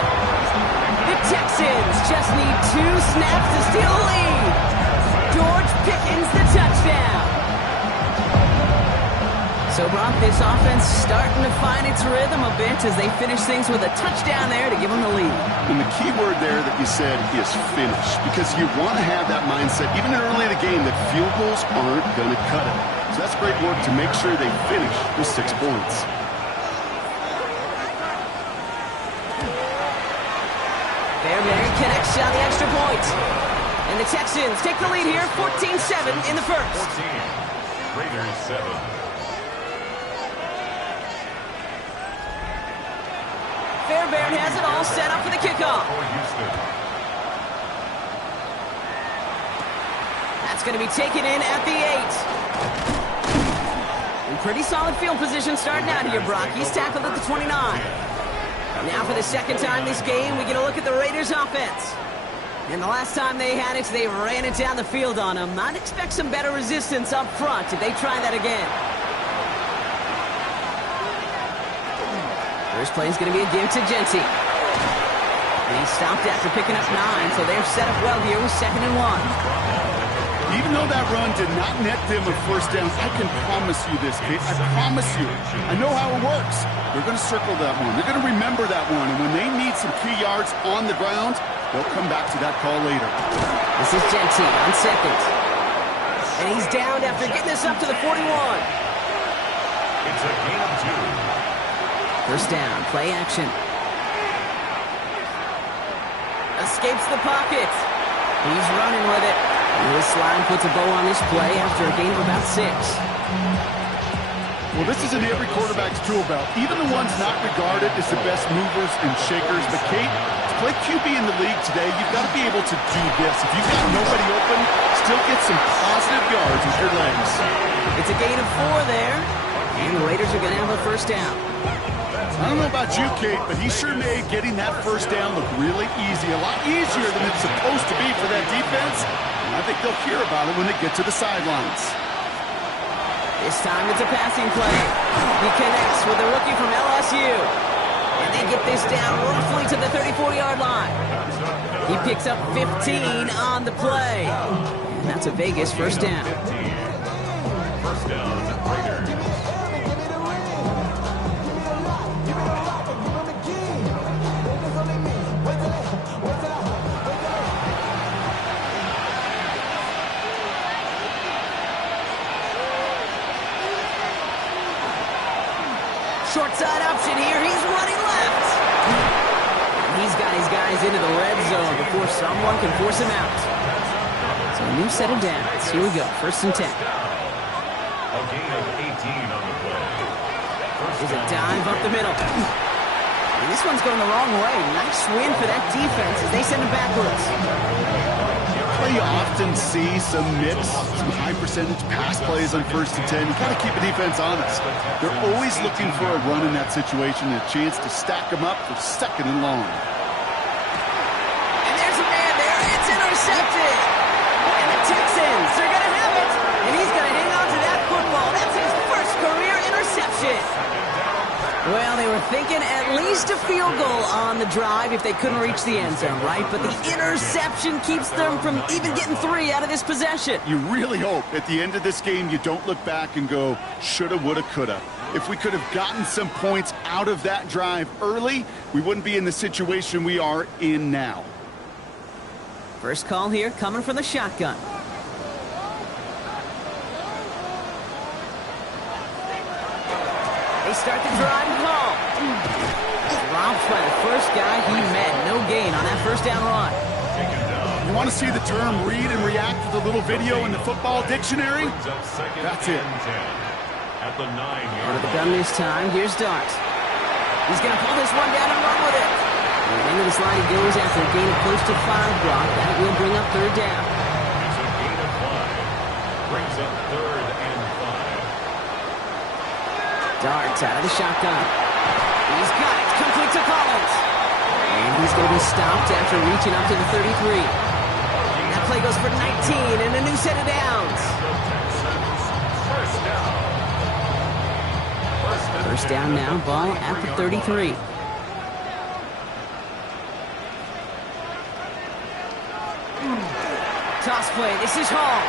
The Texans just need 2 snaps to steal the lead. George Pickens, the touchdown. So, Brock, this offense starting to find its rhythm a bit as they finish things with a touchdown there to give them the lead. And the key word there that you said is finish, because you want to have that mindset, even early in the game, that field goals aren't going to cut it. So that's great work to make sure they finish with 6 points. Fairbairn connects on the extra point. And the Texans take the lead here, 14-7 in the first. 14. Raiders 7. Fairbairn has it all set up for the kickoff. That's going to be taken in at the 8. In pretty solid field position starting out here, Brock. He's tackled at the 29. Now for the second time this game, we get a look at the Raiders offense. And the last time they had it, they ran it down the field on them. I'd expect some better resistance up front if they try that again. First play is going to be a give to Genty. And he stopped after picking up 9, so they're set up well here with 2nd and 1. Even though that run did not net them a first down, I can promise you this, Kate. I promise you. I know how it works. They're going to circle that one. They're going to remember that one. And when they need some key yards on the ground, they'll come back to that call later. This is Genty on 2nd. And he's downed after getting this up to the 41. It's a gain of 2. First down, play action. Escapes the pocket. He's running with it. This slide puts a bow on this play after a gain of about 6. Well, this is in every quarterback's tool belt. Even the ones not regarded as the best movers and shakers. But, Kate, to play QB in the league today, you've got to be able to do this. If you've got nobody open, still get some positive yards with your legs. It's a gain of 4 there. And the Raiders are going to have a first down. I don't know about you, Kate, but he sure made getting that first down look really easy. A lot easier than it's supposed to be for that defense. And I think they'll hear about it when they get to the sidelines. This time it's a passing play. He connects with a rookie from LSU. And they get this down roughly to the 34-yard line. He picks up 15 on the play. And that's a Vegas first down. First down, Raiders. Short side option here. He's running left. He's got his guys into the red zone before someone can force him out. So a new set of downs. Here we go. 1st and 10. A gain of 18 on the play. There's a dive up the middle. And this one's going the wrong way. Nice win for that defense as they send him backwards. You often see some mix, some high-percentage pass plays on 1st and 10. You got to keep the defense honest. They're always looking for a run in that situation and a chance to stack them up for 2nd and long. And there's a man there. It's intercepted. And the Texans are going to have it. And he's going to hang on to that football. That's his first career interception. Well, they were thinking at least a field goal on the drive if they couldn't reach the end zone, right? But the interception keeps them from even getting 3 out of this possession. You really hope at the end of this game you don't look back and go, shoulda, woulda, coulda. If we could have gotten some points out of that drive early, we wouldn't be in the situation we are in now. First call here coming from the shotgun. They start the drive and call. Dropped by the first guy he met. No gain on that first down run. You want to see the term read and react with a little video in the football dictionary? That's it. At the 9-yard Out of the gun this time. Here's Dart. He's going to pull this one down and run with it. At the end of this line, he goes after a gain of close to 5, Brock. That will bring up third down. It's a gain of 5. Brings up 3rd and 5. Darts out of the shotgun. He's got it. Complete to Collins. And he's going to be stopped after reaching up to the 33. That play goes for 19 and a new set of downs. First down now, ball at the 33. Toss play, this is Hall.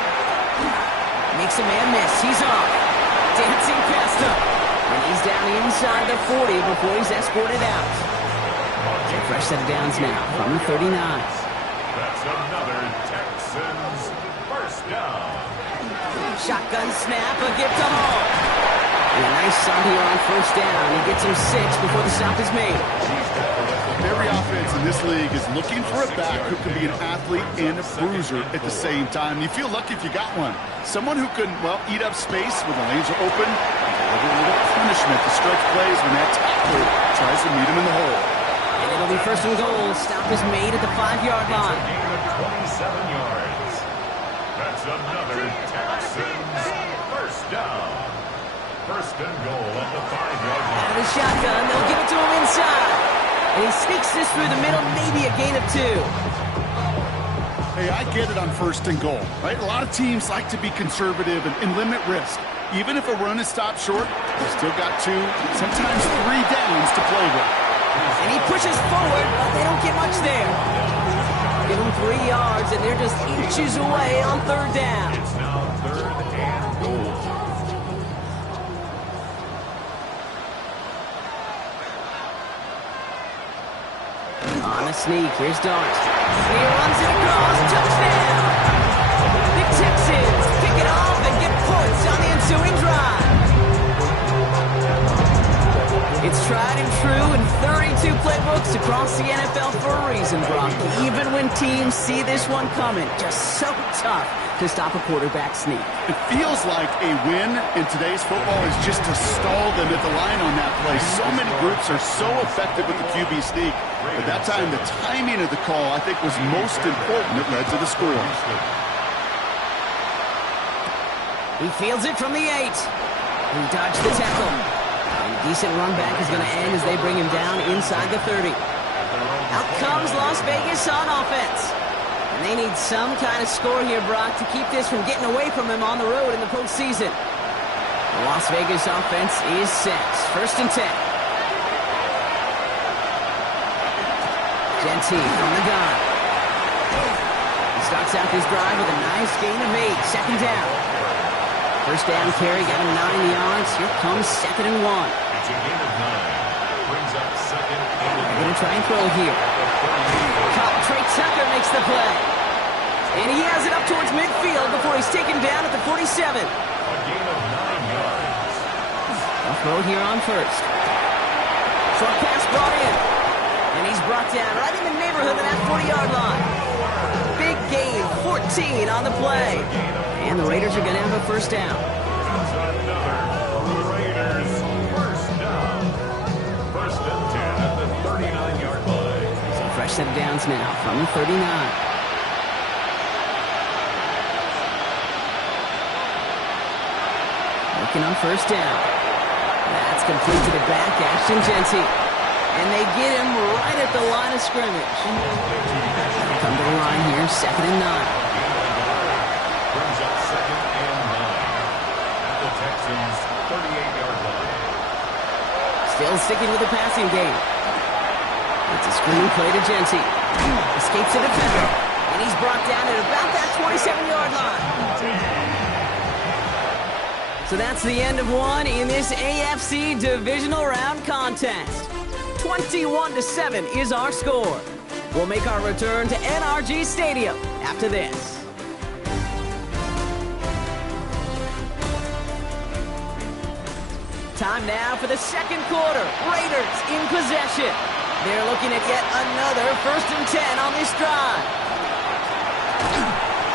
Makes a man miss, he's off. Dancing past him. And he's down inside the 40 before he's escorted out. So fresh set of downs now from the 39. That's another Texans first down. Shotgun snap, a gift to Hall. And a nice start here on first down. He gets him 6 before the stop is made. Every offense in this league is looking for a back who can be an athlete and a bruiser at the same time. You feel lucky if you got one. Someone who can, well, eat up space when the lanes are open and deliver a little punishment to stretch plays when that tackler tries to meet him in the hole. And it'll be first and goal. Stop is made at the 5-yard line. Gain of 27 yards. That's another Texans first down. First and goal at the 5-yard line. Out of the shotgun, they'll give it to him inside. And he sneaks this through the middle, maybe a gain of 2. Hey, I get it on first and goal, right? A lot of teams like to be conservative and limit risk. Even if a run is stopped short, they've still got 2, sometimes 3 downs to play with. And he pushes forward, but they don't get much there. Give them 3 yards, and they're just inches away on third down. It's now 3rd and goal. On a sneak, here's Dart. He runs it across, touchdown! The Texans pick it off and get points on the ensuing drive. It's tried and true in 32 playbooks across the NFL for a reason, Brock. Even when teams see this one coming, just so tough to stop a quarterback sneak. It feels like a win in today's football is just to stall them at the line on that play. So many groups are so effective with the QB sneak. But that time, the timing of the call, I think, was most important. It led to the score. He fields it from the 8. He dodged the tackle. And a decent run back is going to end as they bring him down inside the 30. Out comes Las Vegas on offense. And they need some kind of score here, Brock, to keep this from getting away from him on the road in the postseason. The Las Vegas offense is set. First and 10. Genty from the gun. He starts out this drive with a nice gain of 8. Second down. First down carry, got him 9 yards. Here comes 2nd and 1. It's a gain of 9. Brings up 2nd and 1. They're going to try and throw here. Caught. Trey Tucker makes the play. And he has it up towards midfield before he's taken down at the 47. A gain of 9 yards. A throw here on first. Short pass brought in. And he's brought down right in the neighborhood of that 40-yard line. Big gain, 14 on the play. And the Raiders are going to have a first down. That's another Raiders first down. First and 10 at the 39-yard line. So fresh set of downs now from the 39. Working on first down. That's complete to the back, Ashton Genty. And they get him right at the line of scrimmage. Come to the line here, 2nd and 9. Brings up 2nd and 9 at the Texans' 38-yard line. Still sticking with the passing game. It's a screen play to Genti. Escapes the defender. And he's brought down at about that 27-yard line. So that's the end of one in this AFC divisional round contest. 21-7 is our score. We'll make our return to NRG Stadium after this. Time now for the second quarter. Raiders in possession. They're looking at yet another 1st and 10 on this drive.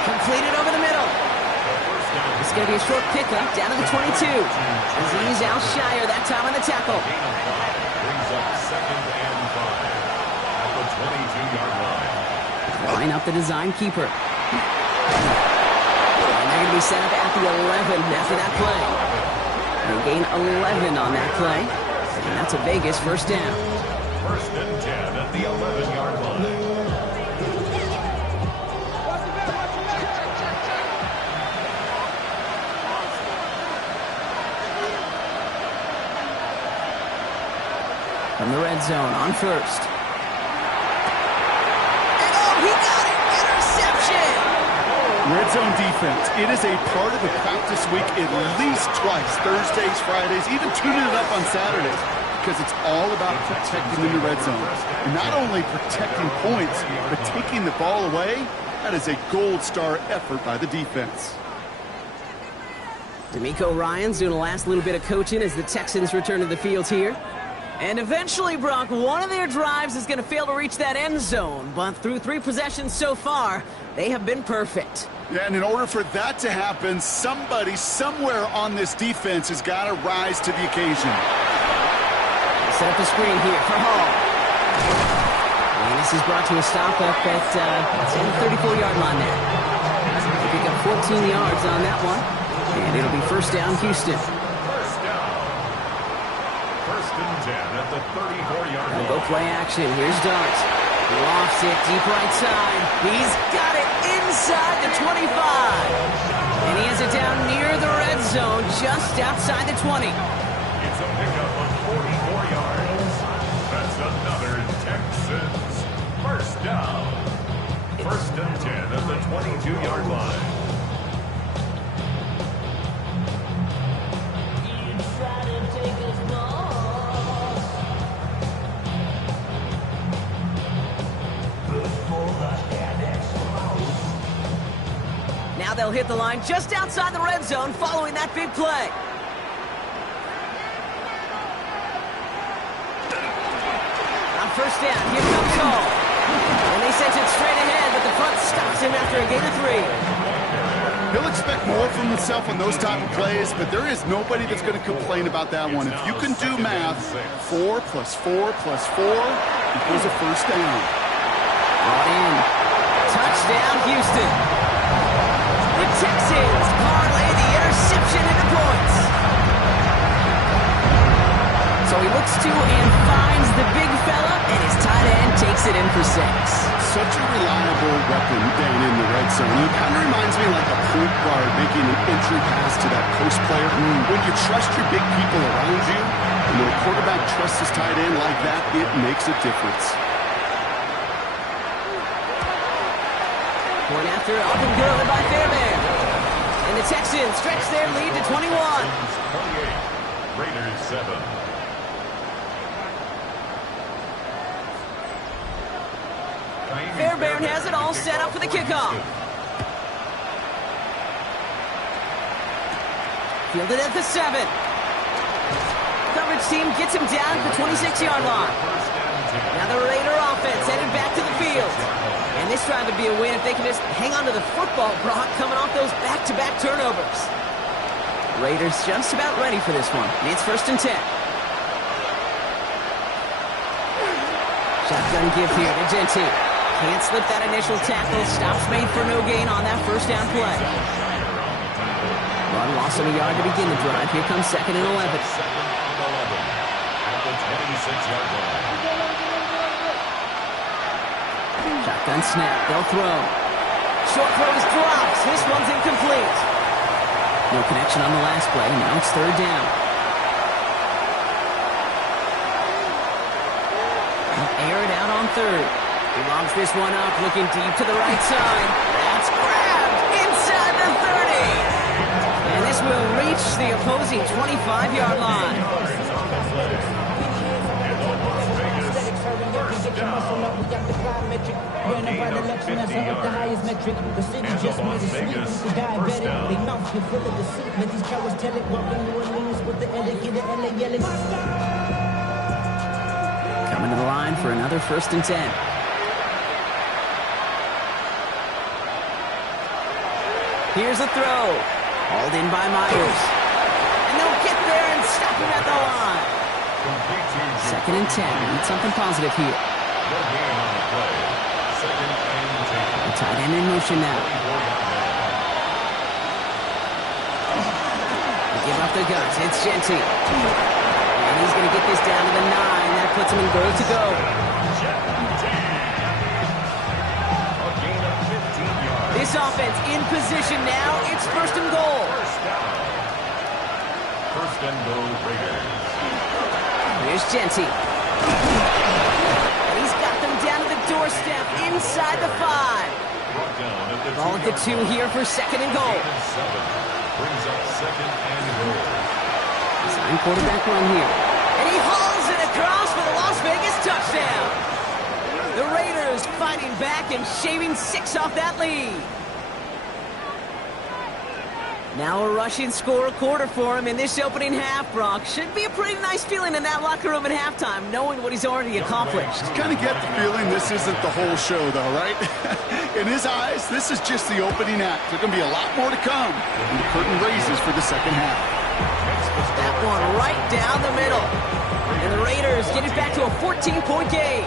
Completed over the middle. It's going to be a short pickup down to the 22. Aziz Al-Shire that time on the tackle. Brings up 2nd and 5 at the 22-yard line. Line up the design keeper. And they're going to be set up at the 11 after that play. They gain 11 on that play. And that's a Vegas 1st down. 1st and 10 at the 11-yard line. From the red zone on 1st. And he got it! Interception! Red zone defense. It is a part of the practice week at least twice. Thursdays, Fridays, even tuning it up on Saturdays. Because it's all about protecting in the red zone. And not only protecting points, but taking the ball away. That is a gold star effort by the defense. D'Amico Ryans doing the last little bit of coaching as the Texans return to the field here. And eventually, Brock, one of their drives is going to fail to reach that end zone. But through 3 possessions so far, they have been perfect. Yeah, and in order for that to happen, somebody somewhere on this defense has got to rise to the occasion. Set up the screen here for Hall. And this is brought to a stop up at the 34-yard line there. They pick up 14 yards on that one. And it'll be 1st down, Houston. 1st down. 1st and 10 at the 34-yard line. Go play action. Here's Dart. Lofts it deep right side. He's got it inside the 25. And he has it down near the red zone, just outside the 20. It's a pickup of 44 yards. That's another Texans 1st down. 1st and 10 at the 22-yard line. Now they'll hit the line just outside the red zone following that big play. On 1st down, here comes Hall. And they sent it straight ahead, but the front stops him after a gain of 3. He'll expect more from himself on those type of plays, but there is nobody that's going to complain about that one. If you can do math, 4 plus 4 plus 4 equals a 1st down. Brought in. Touchdown, Houston. The Texans parlay the interception into points. So he looks to and finds the big fella, and his tight end takes it in for 6. Such a reliable weapon down in the red zone. He kind of reminds me like a point guard making an entry pass to that post player. When you trust your big people around you, and when a quarterback trusts his tight end like that, it makes a difference. Point after, up and good by Fairbairn. And the Texans stretch their lead to 21. 28, Raiders 7. Fairbairn has it all set up for the kickoff. Fielded at the 7. Coverage team gets him down at the 26-yard line. Now the Raider offense headed back to the field. And this drive would be a win if they can just hang on to the football, Brock, coming off those back-to-back turnovers. Raiders just about ready for this one. It's 1st and 10. Shotgun give here to Genti. Can't slip that initial tackle. Stops made for no gain on that 1st down play. Run loss of a yard to begin the drive. Here comes 2nd and 11. 2nd and 11 at the 26-yard line. Shotgun snap. They'll throw. Short throw is dropped. This one's incomplete. No connection on the last play. Now it's 3rd down. They'll air it out on third. He lobs this one up, looking deep to the right side. That's grabbed inside the 30. And this will reach the opposing 25-yard line. Coming to the line for another 1st and 10. Here's a throw. Hauled in by Myers. And they'll get there and stop him at the line. 2nd and 10. Need something positive here. The tight end in motion now. They give up the guns. It's Genty. And he's going to get this down to the 9. That puts him in goal to go. This offense in position now. It's 1st and goal. 1st and goal, Raiders. Here's Genty. And he's got them down to the doorstep inside the 5. Ball at the 2 here for 2nd and goal. Brings up 2nd and goal. Design quarterback run here. And he hauls it across for the Las Vegas touchdown. The Raiders fighting back and shaving 6 off that lead. Now a rushing score, a quarter for him in this opening half, Brock. Should be a pretty nice feeling in that locker room at halftime, knowing what he's already accomplished. You kind of get the feeling this isn't the whole show, though, right? In his eyes, this is just the opening act. There's going to be a lot more to come when the curtain raises for the 2nd half. That one right down the middle. And the Raiders get it back to a 14-point game.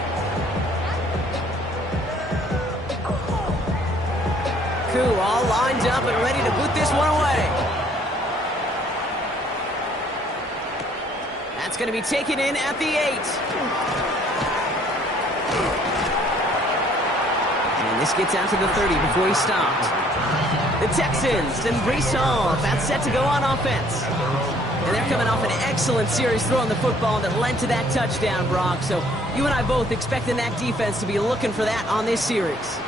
All lined up and ready to put this one away. That's going to be taken in at the 8. And this gets out to the 30 before he stopped. The Texans and Breece Hall, that's set to go on offense. And they're coming off an excellent series throwing the football that led to that touchdown, Brock. So you and I both expecting that defense to be looking for that on this series.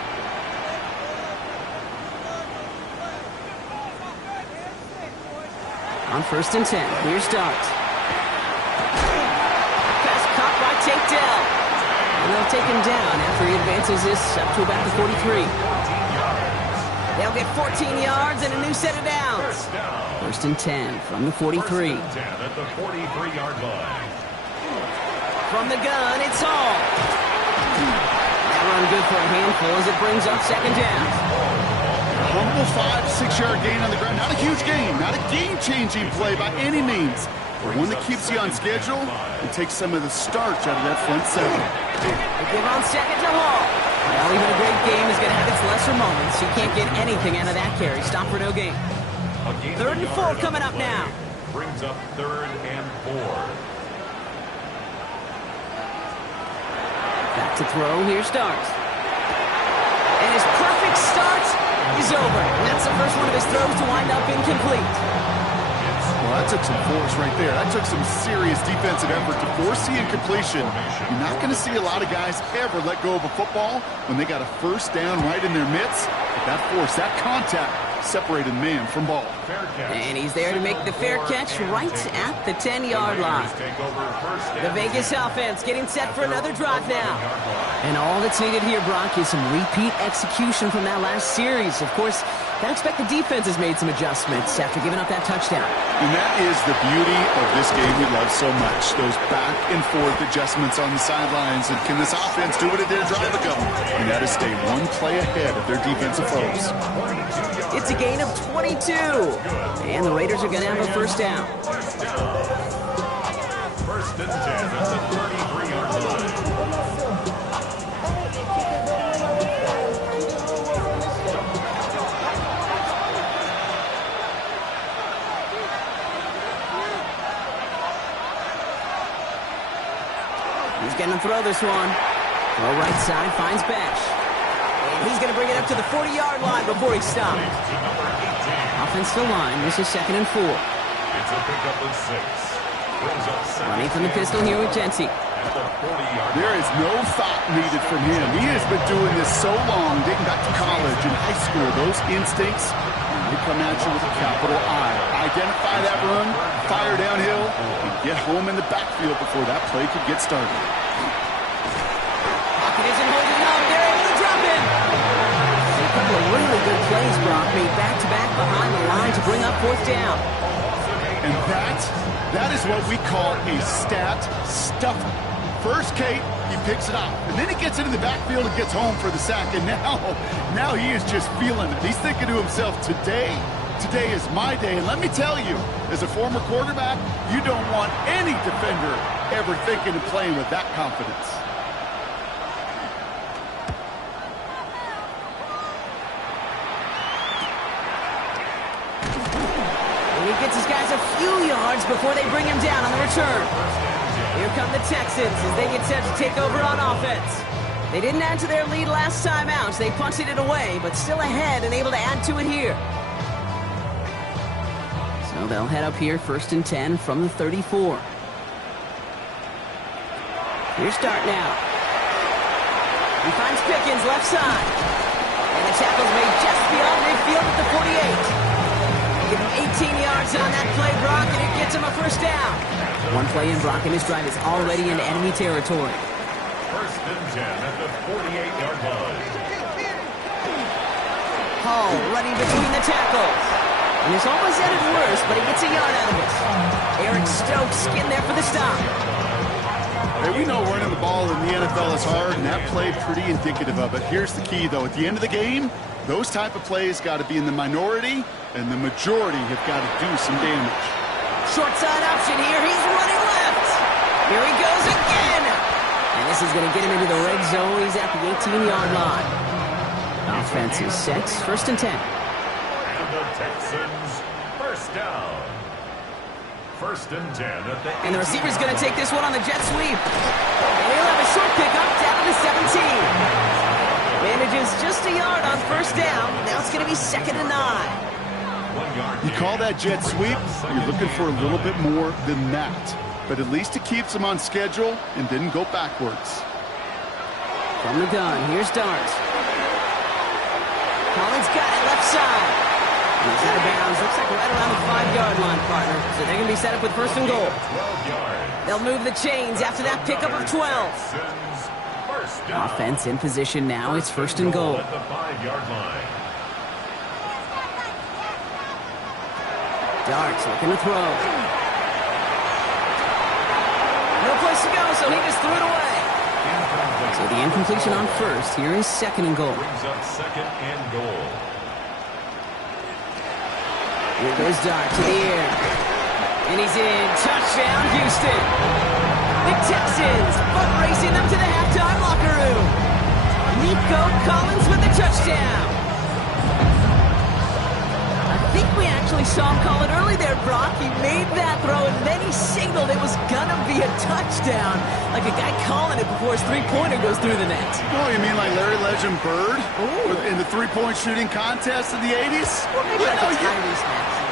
On 1st and 10, here's Dart. Pass caught by Tate Dell. And they'll take him down after he advances this up to about the 43. They'll get 14 yards and a new set of downs. 1st and 10 from the 43. 1st and 10 at the 43-yard line. From the gun, it's Hall. That run good for a handful as it brings up 2nd down. Humble 5-6-yard gain on the ground. Not a huge gain, not a game-changing play by any means, but one that keeps you on schedule and takes some of the starch out of that front 7. They give on 2nd to Hall. Well, even a great game is going to have its lesser moments. You can't get anything out of that carry. Stop for no gain. 3rd and 4 coming up now. Brings up 3rd and 4. Back to throw. Here's Dart. And his perfect start is over. And that's the first one of his throws to wind up incomplete. Well, that took some force right there. That took some serious defensive effort to force the incompletion. You're not going to see a lot of guys ever let go of a football when they got a 1st down right in their midst. But that force, that contact, separated man from ball. And he's there to make the fair catch right at the 10-yard line. The Vegas offense getting set for another drive now. And all that's needed here, Brock, is some repeat execution from that last series. Of course, I expect the defense has made some adjustments after giving up that touchdown. And that is the beauty of this game we love so much. Those back and forth adjustments on the sidelines. And can this offense do what it did a drive ago? And that is stay one play ahead of their defensive foes. It's a gain of 22. And the Raiders are going to have a 1st down. 1st and 10 at the 33-yard line. He's going to throw this one. Throw right side, finds Bash. And he's going to bring it up to the 40-yard line before he stopped. Offensive line, this is 2nd and 4. It's a pickup of 6. Running from the pistol here with Genty. There is no thought needed from him. He has been doing this so long, dating back to college and high school. Those instincts, they come at you with a capital I. Identify that run, fire downhill, and get home in the backfield before that play could get started. Pocket isn't holding up. They're able to drop it. A couple of really good plays, Brock, made back-to-back behind the line to bring up fourth down. And that is what we call a stat stuffer. First, Kate, he picks it up, and then he gets into the backfield and gets home for the sack, and now he is just feeling it. He's thinking to himself, today is my day, and let me tell you, as a former quarterback, you don't want any defender ever thinking and playing with that confidence. And he gets his guys a few yards before they bring him down on the return. Here come the Texans as they get set to take over on offense. They didn't add to their lead last time out. They punted it away, but still ahead and able to add to it here. So they'll head up here, 1st and 10 from the 34. Here's start now. He finds Pickens left side. And the tackle's made just beyond midfield at the 48. Give him 18 yards on that play, Brock, and it gets him a first down. One play in, Brock, and this drive is already in enemy territory. 1st and 10 at the 48-yard line. Hall running between the tackles. And this almost ended worse, but he gets a yard out of it. Eric Stokes getting there for the stop. Hey, we know running the ball in the NFL is hard, and that play pretty indicative of it. Here's the key, though. At the end of the game, those type of plays got to be in the minority, and the majority have got to do some damage. Short side option here. He's running left. Here he goes again. And this is going to get him into the red zone. He's at the 18-yard line. Offense is set. 1st and 10. And the Texans, first down. 1st and 10 at the 18. And the receiver's going to take this one on the jet sweep. And he'll have a short pickup down to the 17. Manages just a yard on 1st down. Now it's going to be 2nd and 9. You call that jet sweep, you're looking for a little bit more than that. But at least it keeps him on schedule and didn't go backwards. From the gun, here's Dart. Collins got it left side. He's out of bounds. Looks like right around the 5-yard line, partner. So they're going to be set up with 1st and goal. They'll move the chains after that pickup of 12. Offense in position now. It's 1st and goal. At the 5-yard line. Darts looking to throw. No place to go, so he just threw it away. So the incompletion on 1st. Here is 2nd and goal. Brings up 2nd and goal. Here goes Dart to the air. And he's in. Touchdown, Houston. The Texans foot racing them to the halftime locker room. Nico Collins with the touchdown. I think we actually saw him call it early there, Brock. He made that throw, and then he signaled it was gonna be a touchdown. Like a guy calling it before his three-pointer goes through the net. Oh, you mean like Larry Legend Bird? In the three-point shooting contest in the 80s? Well, maybe like a Tyrese Maxey.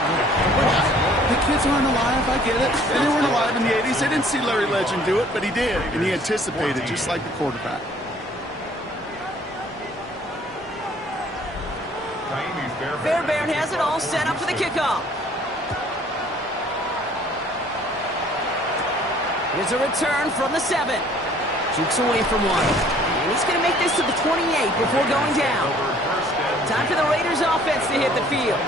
The kids aren't alive, I get it. They weren't alive in the 80s. They didn't see Larry Legend do it, but he did. And he anticipated, just like the quarterback. Fairbairn has it all set up for the kickoff. Here's a return from the 7. Jukes away from one. And he's going to make this to the 28 before going down. Time for the Raiders offense to hit the field.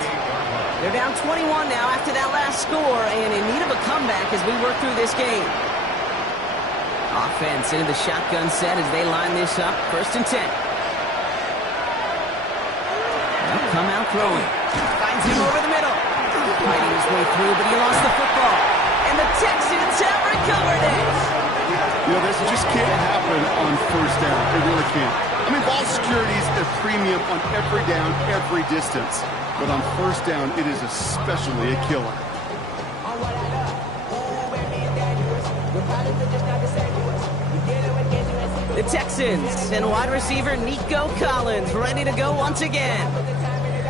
They're down 21 now after that last score and in need of a comeback as we work through this game. Offense into the shotgun set as they line this up. 1st and 10. They'll come out throwing. Finds him over the middle. Fighting his way through, but he lost the football. And the Texans have recovered it. You know, this just can't happen on 1st down. It really can't. I mean, ball security is a premium on every down, every distance. But on 1st down, it is especially a killer. The Texans and wide receiver Nico Collins ready to go once again.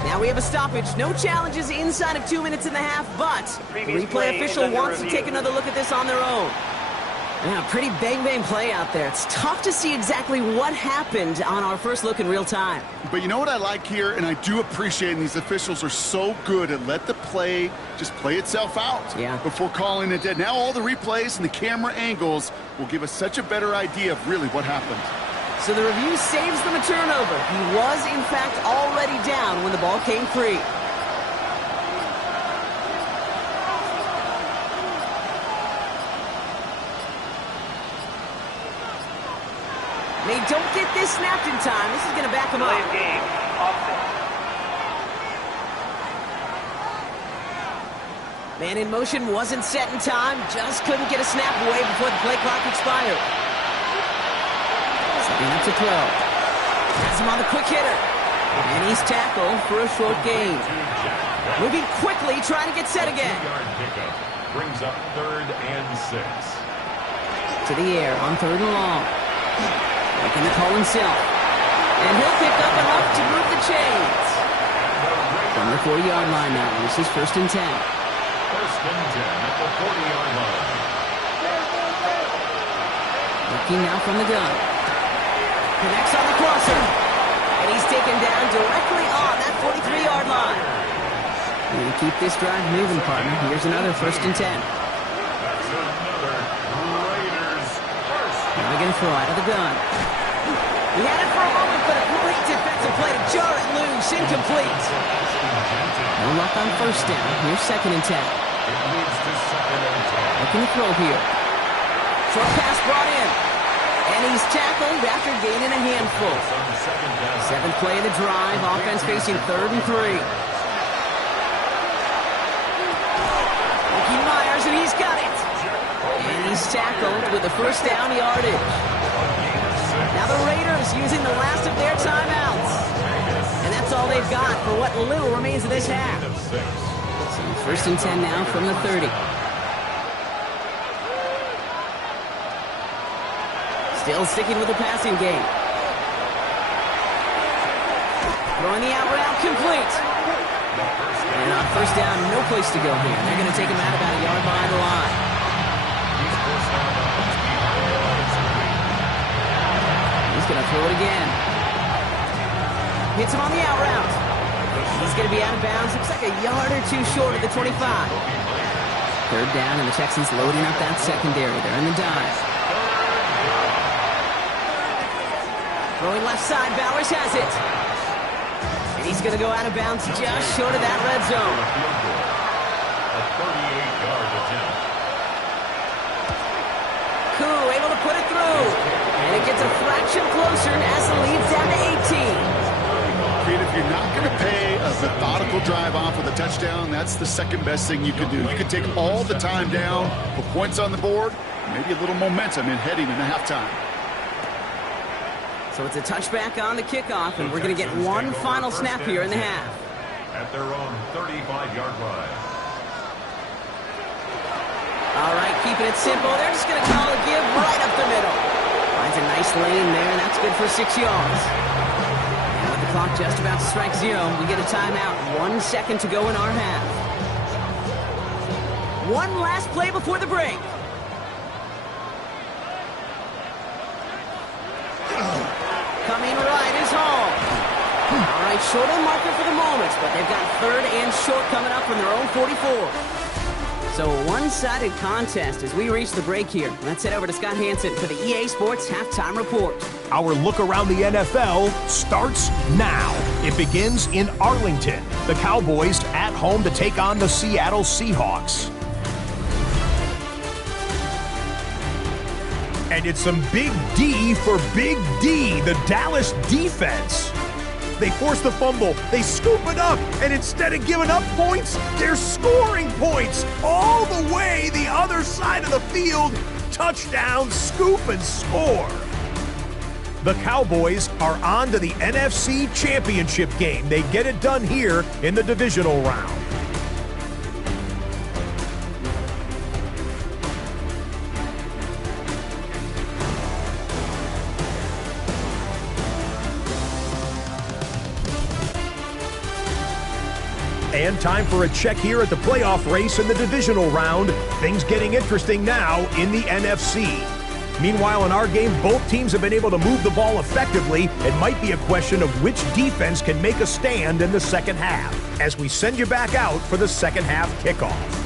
Now we have a stoppage. No challenges inside of 2 minutes and a half, but the replay official wants to take another look at this on their own. Yeah, pretty bang-bang play out there. It's tough to see exactly what happened on our first look in real time. But you know what I like here, and I do appreciate, and these officials are so good at let the play just play itself out before calling it dead. Now all the replays and the camera angles will give us such a better idea of really what happened. So the review saves them a turnover. He was, in fact, already down when the ball came free. They don't get this snapped in time. This is going to back him up. Game, offset. Man in motion wasn't set in time. Just couldn't get a snap away before the play clock expired. Setting up to throw. Has him on the quick hitter. And he's tackled for a short gain. Moving quickly, trying to get set again. Pickup brings up 3rd and 6. To the air on 3rd and long. Making the call himself. And he'll pick up enough to move the chains. From the 40-yard line now. This is 1st and 10. 1st and 10 at the 40-yard line. Looking now from the gun. Connects on the crosser. And he's taken down directly on that 43-yard line. And keep this drive moving, partner. Here's another 1st and 10. That's another Raiders first. Now they're going to throw out of the gun. He had it for a moment, but a great defensive play to jar it loose. Incomplete. No luck on 1st down. Here's 2nd and 10. It leads to 2nd and 10. Looking to throw here. Short pass brought in. And he's tackled after gaining a handful. 7th play of the drive. Offense facing 3rd and 3. Looking Myers, and he's got it. And he's tackled with the 1st down yardage. Now the Raiders using the last of their timeouts. And that's all they've got for what little remains of this half. So 1st and 10 now from the 30. Still sticking with the passing game. Throwing the out route complete. And on 1st down, no place to go here. They're going to take him out about a yard behind the line. He's going to throw it again. Hits him on the out route. He's going to be out of bounds. Looks like a yard or two short of the 25. 3rd down, and the Texans loading up that secondary. They're in the dive. Throwing left side, Bowers has it. And he's going to go out of bounds just short of that red zone. A 38-yard attempt. Koo able to put it through. And it gets a fraction closer as the lead's down to 18. If you're not going to pay a methodical drive off with a touchdown, that's the second best thing you can do. You can take all the time down, put points on the board, maybe a little momentum in heading into halftime. So it's a touchback on the kickoff, and we're going to get one final snap here in the half. At their own 35-yard line. All right, keeping it simple. They're just going to call a give right up the middle. Finds a nice lane there, and that's good for 6 yards. And with the clock just about to strike 0, we get a timeout. 1 second to go in our half. One last play before the break. Coming right is Hall. All right, short on marker for the moment, but they've got 3rd and short coming up from their own 44. So a one-sided contest as we reach the break here. Let's head over to Scott Hansen for the EA Sports Halftime Report. Our look around the NFL starts now. It begins in Arlington. The Cowboys at home to take on the Seattle Seahawks. And it's some big D for Big D, the Dallas defense. They force the fumble, they scoop it up, and instead of giving up points, they're scoring points all the way the other side of the field. Touchdown, scoop, and score. The Cowboys are on to the NFC Championship game. They get it done here in the divisional round. And time for a check here at the playoff race in the divisional round. Things getting interesting now in the NFC. Meanwhile, in our game, both teams have been able to move the ball effectively. It might be a question of which defense can make a stand in the second half, as we send you back out for the second half kickoff.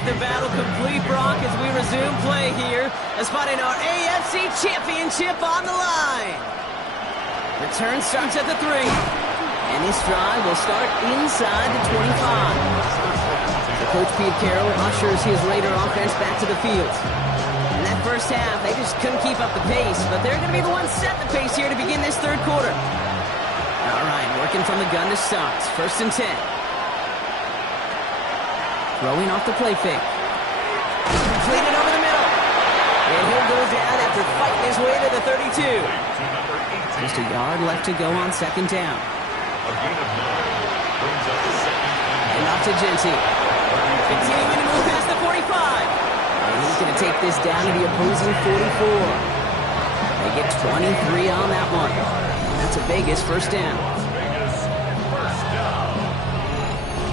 The battle complete, Brock, as we resume play here, as spotting our AFC Championship on the line. Return starts at the 3, and this drive will start inside the 25. So Coach Pete Carroll ushers his Raider offense back to the field. In that first half, they just couldn't keep up the pace, but they're going to be the ones setting the pace here to begin this third quarter. All right, working from the gun to start. First and 10. Throwing off the play fake. Completed over the middle. And he'll go down after fighting his way to the 32. Just a yard left to go on second down. And off to Genty. Continuing to move past the 45. And he's going to take this down to the opposing 44. They get 23 on that one. That's a Vegas first down.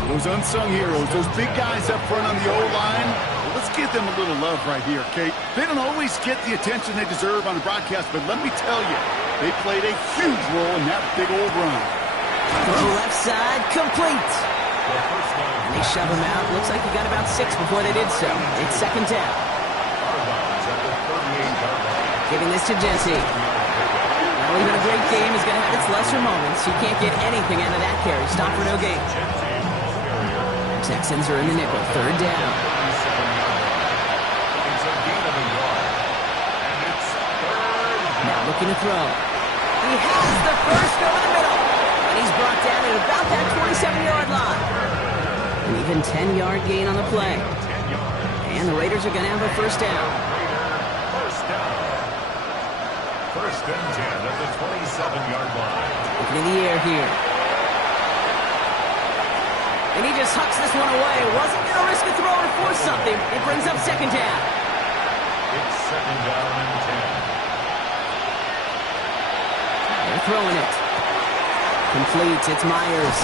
Those unsung heroes, those big guys up front on the O-line, let's give them a little love right here, Kate. They don't always get the attention they deserve on the broadcast, but let me tell you, they played a huge role in that big old run. Throw left side, complete. And they shove him out. Looks like he got about 6 before they did so. It's second down. Giving this to Genty. Now, even a great game is going to have its lesser moments. You can't get anything out of that carry. Stop for no gain. Texans are in the nickel. Third down. Now looking to throw. He has the first over the middle. And he's brought down at about that 27-yard line. An even 10-yard gain on the play. And the Raiders are going to have a first down. First and 10 at the 27-yard line. Looking in the air here. And he just hucks this one away. Wasn't going to risk a throw or force something. It brings up second down. It's second down and 10. They're throwing it. Complete. It's Myers.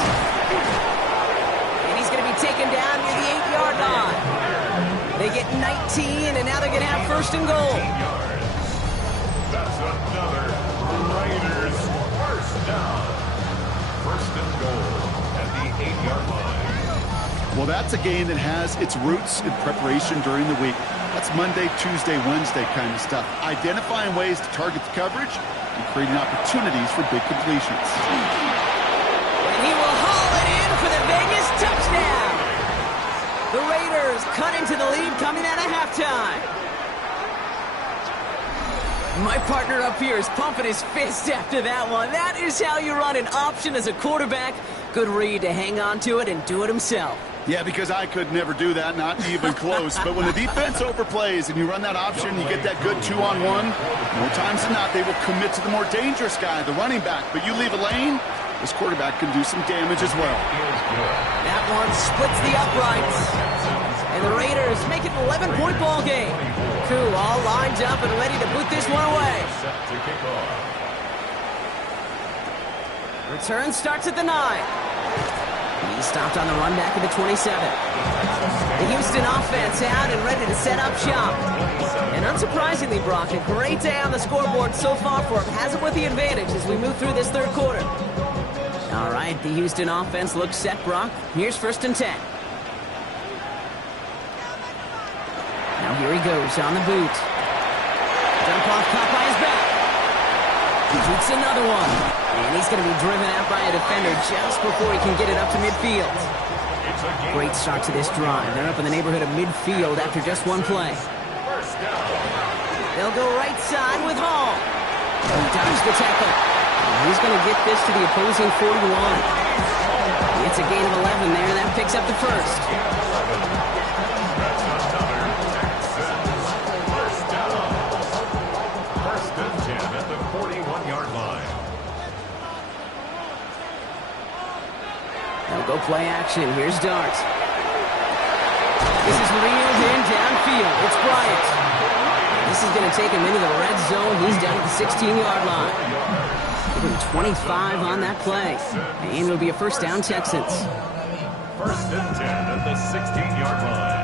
And he's going to be taken down near the 8-yard line. They get 19, and now they're going to have first and goal. That's another Raiders first down. First and goal at the 8-yard line. Well, that's a game that has its roots in preparation during the week. That's Monday, Tuesday, Wednesday kind of stuff. Identifying ways to target the coverage and creating opportunities for big completions. And he will haul it in for the Vegas touchdown. The Raiders cut into the lead coming out of halftime. My partner up here is pumping his fist after that one. That is how you run an option as a quarterback. Good read to hang on to it and do it himself. Yeah, because I could never do that, not even close. But when the defense overplays and you run that option, you get that good 2-on-1, more times than not, they will commit to the more dangerous guy, the running back. But you leave a lane, this quarterback can do some damage as well. That one splits the uprights. And the Raiders make it an 11-point ball game. Koo all lined up and ready to put this one away. Return starts at the 9. He's stopped on the run back at the 27. The Houston offense out and ready to set up shop. And unsurprisingly, Brock, a great day on the scoreboard so far for him. Has it with the advantage as we move through this third quarter. All right, the Houston offense looks set, Brock. Here's first and 10. Now here he goes on the boot. Dump off caught by his back. He shoots another one. And he's going to be driven out by a defender just before he can get it up to midfield. Great start to this drive. They're up in the neighborhood of midfield after just one play. They'll go right side with Hall. He dodged the tackle. He's going to get this to the opposing 41. It's a gain of 11 there, and that picks up the first. They'll go play action. Here's Dart. This is reeled in downfield. It's Bryant. This is going to take him into the red zone. He's down at the 16-yard line. Give him 25 on that play. And it'll be a first down, Texans. First and 10 at the 16-yard line.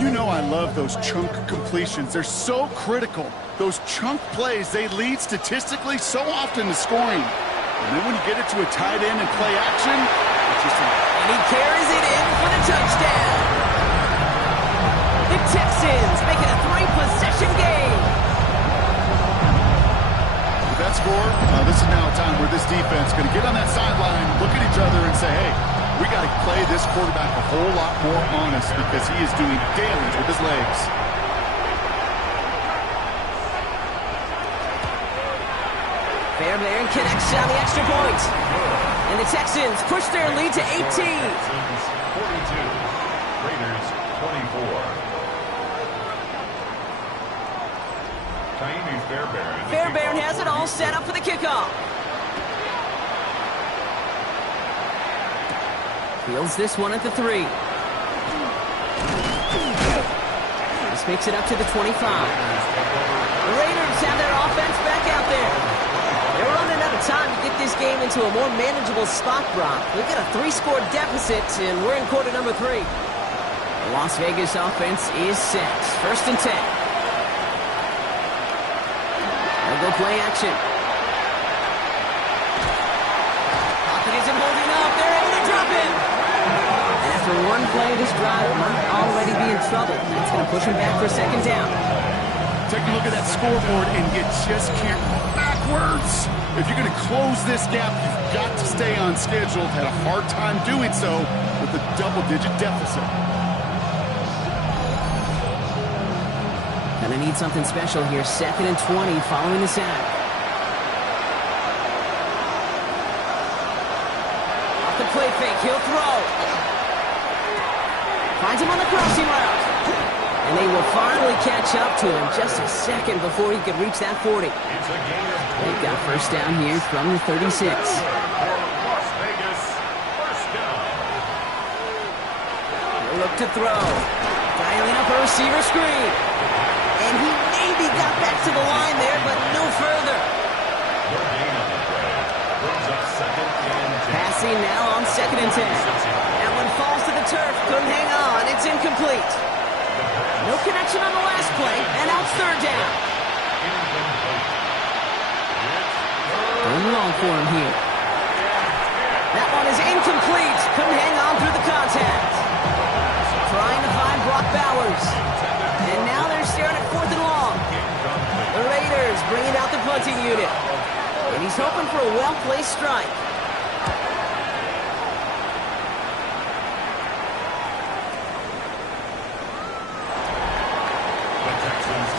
You know I love those chunk completions. They're so critical. Those chunk plays, they lead statistically so often to scoring. And then when you get it to a tight end and play action, it's just and he carries it in for the touchdown. The Texans make it a 3-possession game. With that score, this is now a time where this defense is going to get on that sideline, look at each other and say, hey, we got to play this quarterback a whole lot more honest because he is doing damage with his legs. Fairbairn connects on the extra point. And the Texans push their lead to 18. 42, Raiders 24. Fairbairn has it all set up for the kickoff. Fields this one at the 3. This makes it up to the 25. The Raiders have their offense back out there. They're running out of time to get this game into a more manageable spot, Brock. We've got a 3-score deficit, and we're in quarter number 3. The Las Vegas offense is set. First and 10. They'll go play action. Pocket isn't holding up. They're able to drop him. And after one play, this drive might already be in trouble. That's going to push him back for a second down. Take a look at that scoreboard, and you just can't run backwards. If you're going to close this gap, you've got to stay on schedule. Had a hard time doing so with a double-digit deficit. Gonna need something special here. Second and 20 following the sack. Off the play fake, he'll throw. Finds him on the crossing route. And they will finally catch up to him just a second before he could reach that 40. They've got first down here from the 36. Las Vegas, first down. He'll look to throw. Dialing up a receiver screen. And he maybe got back to the line there, but no further. Passing now on second and 10. That one falls to the turf. Couldn't hang on. It's incomplete. No connection on the last play, and now it's third down. Going long for him here. That one is incomplete. Couldn't hang on through the contact. Trying to find Brock Bowers. And now they're staring at fourth and long. The Raiders bringing out the punting unit. And he's hoping for a well-placed strike.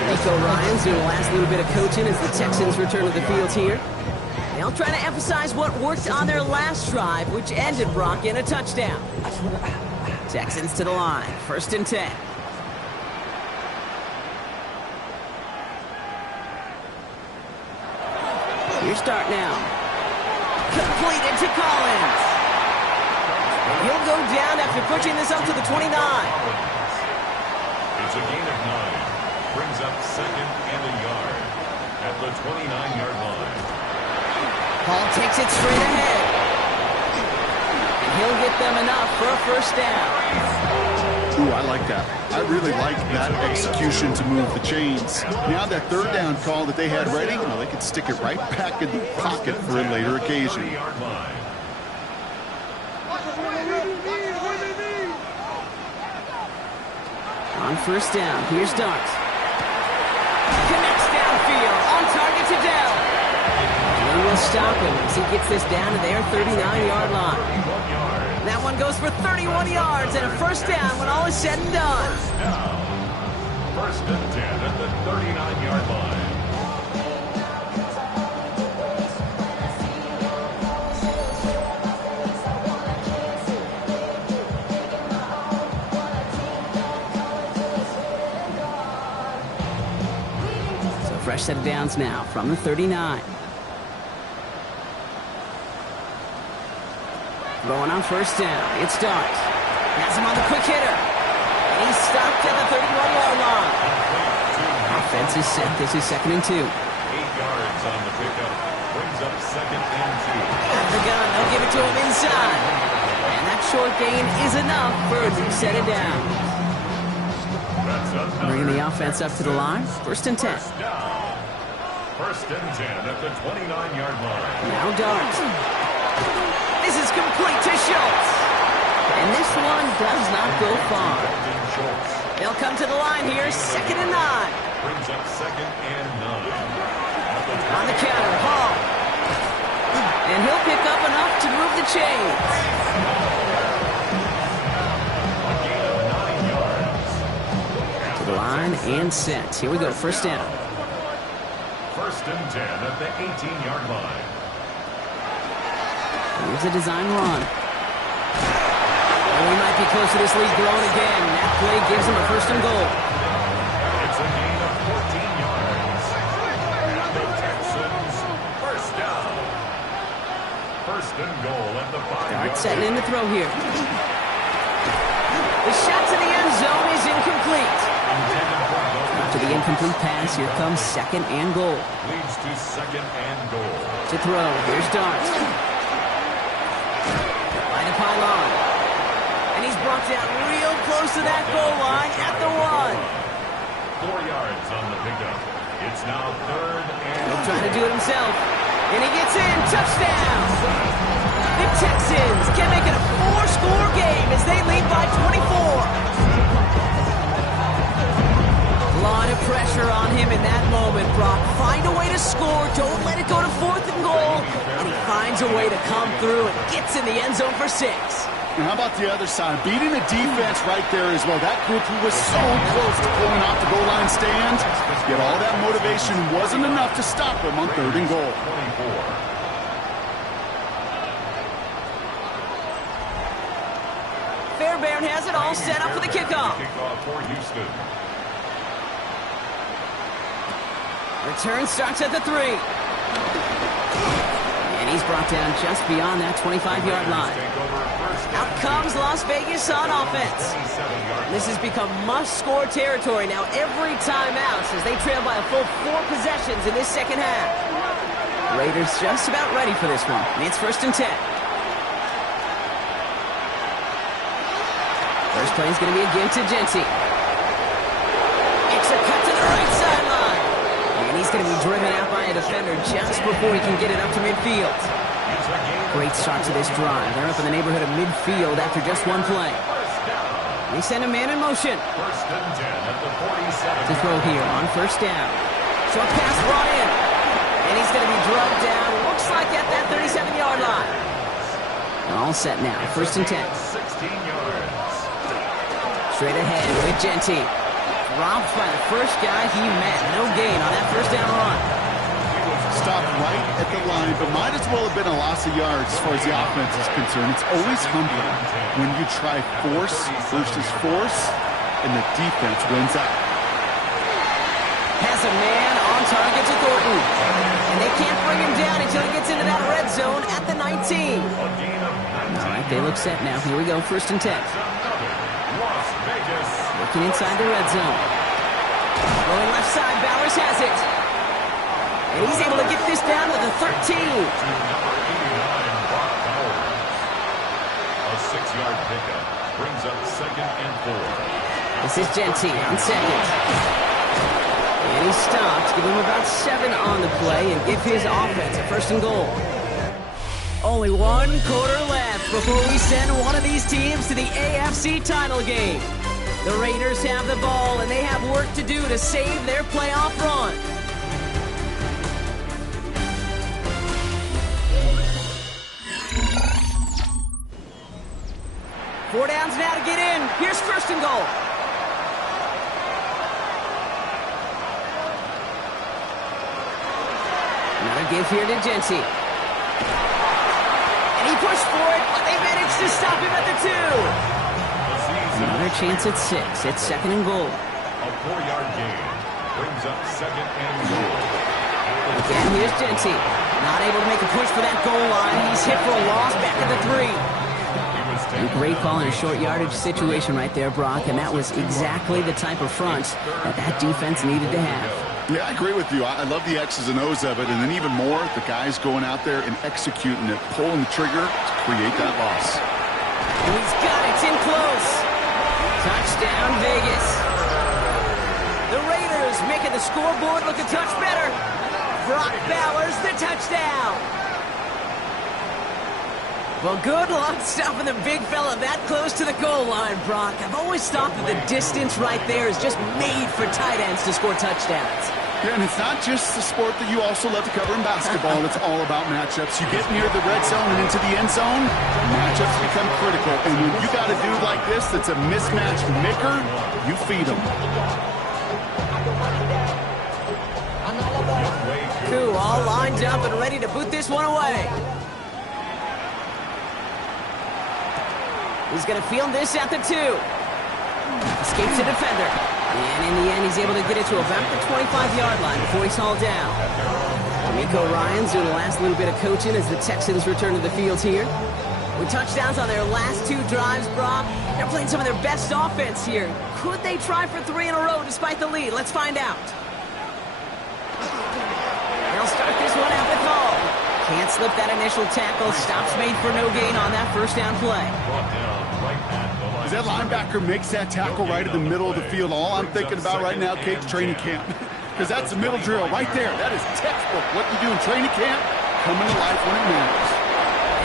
Nico Ryans doing the last little bit of coaching as the Texans return to the field here. They'll try to emphasize what worked on their last drive, which ended Brock in a touchdown. Texans to the line. First and 10. Your start now. Completed to Collins. And he'll go down after pushing this up to the 29. It's a gain of 9. Brings up second and a yard at the 29-yard line. Paul takes it straight ahead. And he'll get them enough for a first down. Ooh, I like that. I really like that execution to move the chains. Now that third down call that they had ready, well, they could stick it right back in the pocket for a later occasion. On first down, here's Dart. Connects downfield, on target to Dell. They will stop him as he gets this down to their 39-yard line. That one goes for 31 yards and a first down when all is said and done. First and 10 at the 39-yard line. So fresh set of downs now from the 39. Going on first down. It starts. Has him on the quick hitter. And he's stopped at the 31-yard line. Offense is set. This is 2nd and 2. 8 yards on the pickup. Brings up 2nd and 2. Out of the gun. They'll give it to him inside. And that short gain is enough for a new set of downs. Bringing the offense up to the line. 1st and 10. First and 10 at the 29-yard line. Now Dart. This is complete to Schultz. And this one does not go far. They'll come to the line here, 2nd and 9. Brings up 2nd and 9. On the counter, Hall. And he'll pick up enough to move the chains. A gain of 9 yards. To the line and set. Here we go, first down. First and 10 at the 18-yard line. Here's a design run. And we might be close to this lead growing again. That play gives him a 1st and goal. It's a gain of 14 yards. And the Texans first down. First and goal at the 5-yard line. Setting in to throw here. The shot to the end zone is incomplete. After the incomplete pass, here comes 2nd and goal. Leads to 2nd and goal. To throw, here's Dart. By the pylon. And he's brought down real close to that goal line at the 1. 4 yards on the pickup. It's now 3rd and He'll try to do it himself. And he gets in. Touchdown! The Texans can make it a 4-score game as they lead by 24. A lot of pressure on him in that moment, Brock. Find a way to score. Don't let it go to 4th and goal. And he finds a way to come through and gets in the end zone for 6. And how about the other side? Beating the defense right there as well. That group who was so close to pulling off the goal line stand, yet all that motivation wasn't enough to stop him on 3rd and goal. 24. Fairbairn has it all set up for the kickoff. Kickoff for Houston. Return starts at the 3. And he's brought down just beyond that 25-yard line. Out comes Las Vegas on offense. This has become must-score territory now every time out as they trail by a full 4 possessions in this second half. Raiders just about ready for this one. It's 1st and 10. First play is going to be a give to Genty. It's a cut to the right sideline. And he's going to be driven out by a defender just before he can get it up to midfield. Great start to this drive. They're up in the neighborhood of midfield after just 1 play. They send a man in motion. First and 10 at the 47. To throw here on first down. Short pass brought in. And he's going to be drugged down. Looks like at that 37-yard line. All set now. First and 10. 16 yards. Straight ahead with Genty. Dropped by the first guy he met. No gain on that first down run. Stopped right at the line, but might as well have been a loss of yards as far as the offense is concerned. It's always humbling when you try force versus force, and the defense wins out. Has a man on target to Thornton. And they can't bring him down until he gets into that red zone at the 19. All right, they look set now. Here we go, 1st and 10. Looking inside the red zone. Going left side, Bowers has it. And he's able to get this down to the 13. A 6-yard pickup brings up 2nd and 4. This is Genty on 2nd. And he stops, give him about 7 on the play, and give his offense a 1st and goal. Only 1 quarter left before we send one of these teams to the AFC title game. The Raiders have the ball, and they have work to do to save their playoff run. Four downs now to get in. Here's 1st and goal. Another give here to Genty. And he pushed for it, but they managed to stop him at the 2. Another chance at 6. It's 2nd and goal. A 4-yard gain brings up 2nd and goal. Again, here's Genty. Not able to make a push for that goal line. He's hit for a loss back at the 3. A great call in a short yardage situation right there, Brock, and that was exactly the type of front that defense needed to have. Yeah, I agree with you. I love the X's and O's of it, and then even more, the guys going out there and executing it, pulling the trigger to create that loss. And he's got it. It's in close. Touchdown, Vegas. The Raiders making the scoreboard look a touch better. Brock Bowers, the touchdown. Well, good luck stopping the big fella that close to the goal line, Brock. I've always thought that the distance right there is just made for tight ends to score touchdowns. Yeah, and it's not just the sport that you also love to cover in basketball. It's all about matchups. You get near the red zone and into the end zone, matchups become critical. And when you got a dude like this that's a mismatch maker, you feed him. Cool, all lined up and ready to boot this one away. He's going to field this at the 2. Escapes the defender. And in the end, he's able to get it to about the 25-yard line before he's hauled down. D'Amico Ryans doing the last little bit of coaching as the Texans return to the field here. With touchdowns on their last 2 drives, Brock, they're playing some of their best offense here. Could they try for 3 in a row despite the lead? Let's find out. They'll start this one out with Hall. Can't slip that initial tackle. Stops made for no gain on that first down play. As that linebacker makes that tackle right in the middle of the field, all I'm thinking about right now, Kate's training camp. Because that's the middle drill right there. That is textbook. What you do in training camp, coming to life when it matters.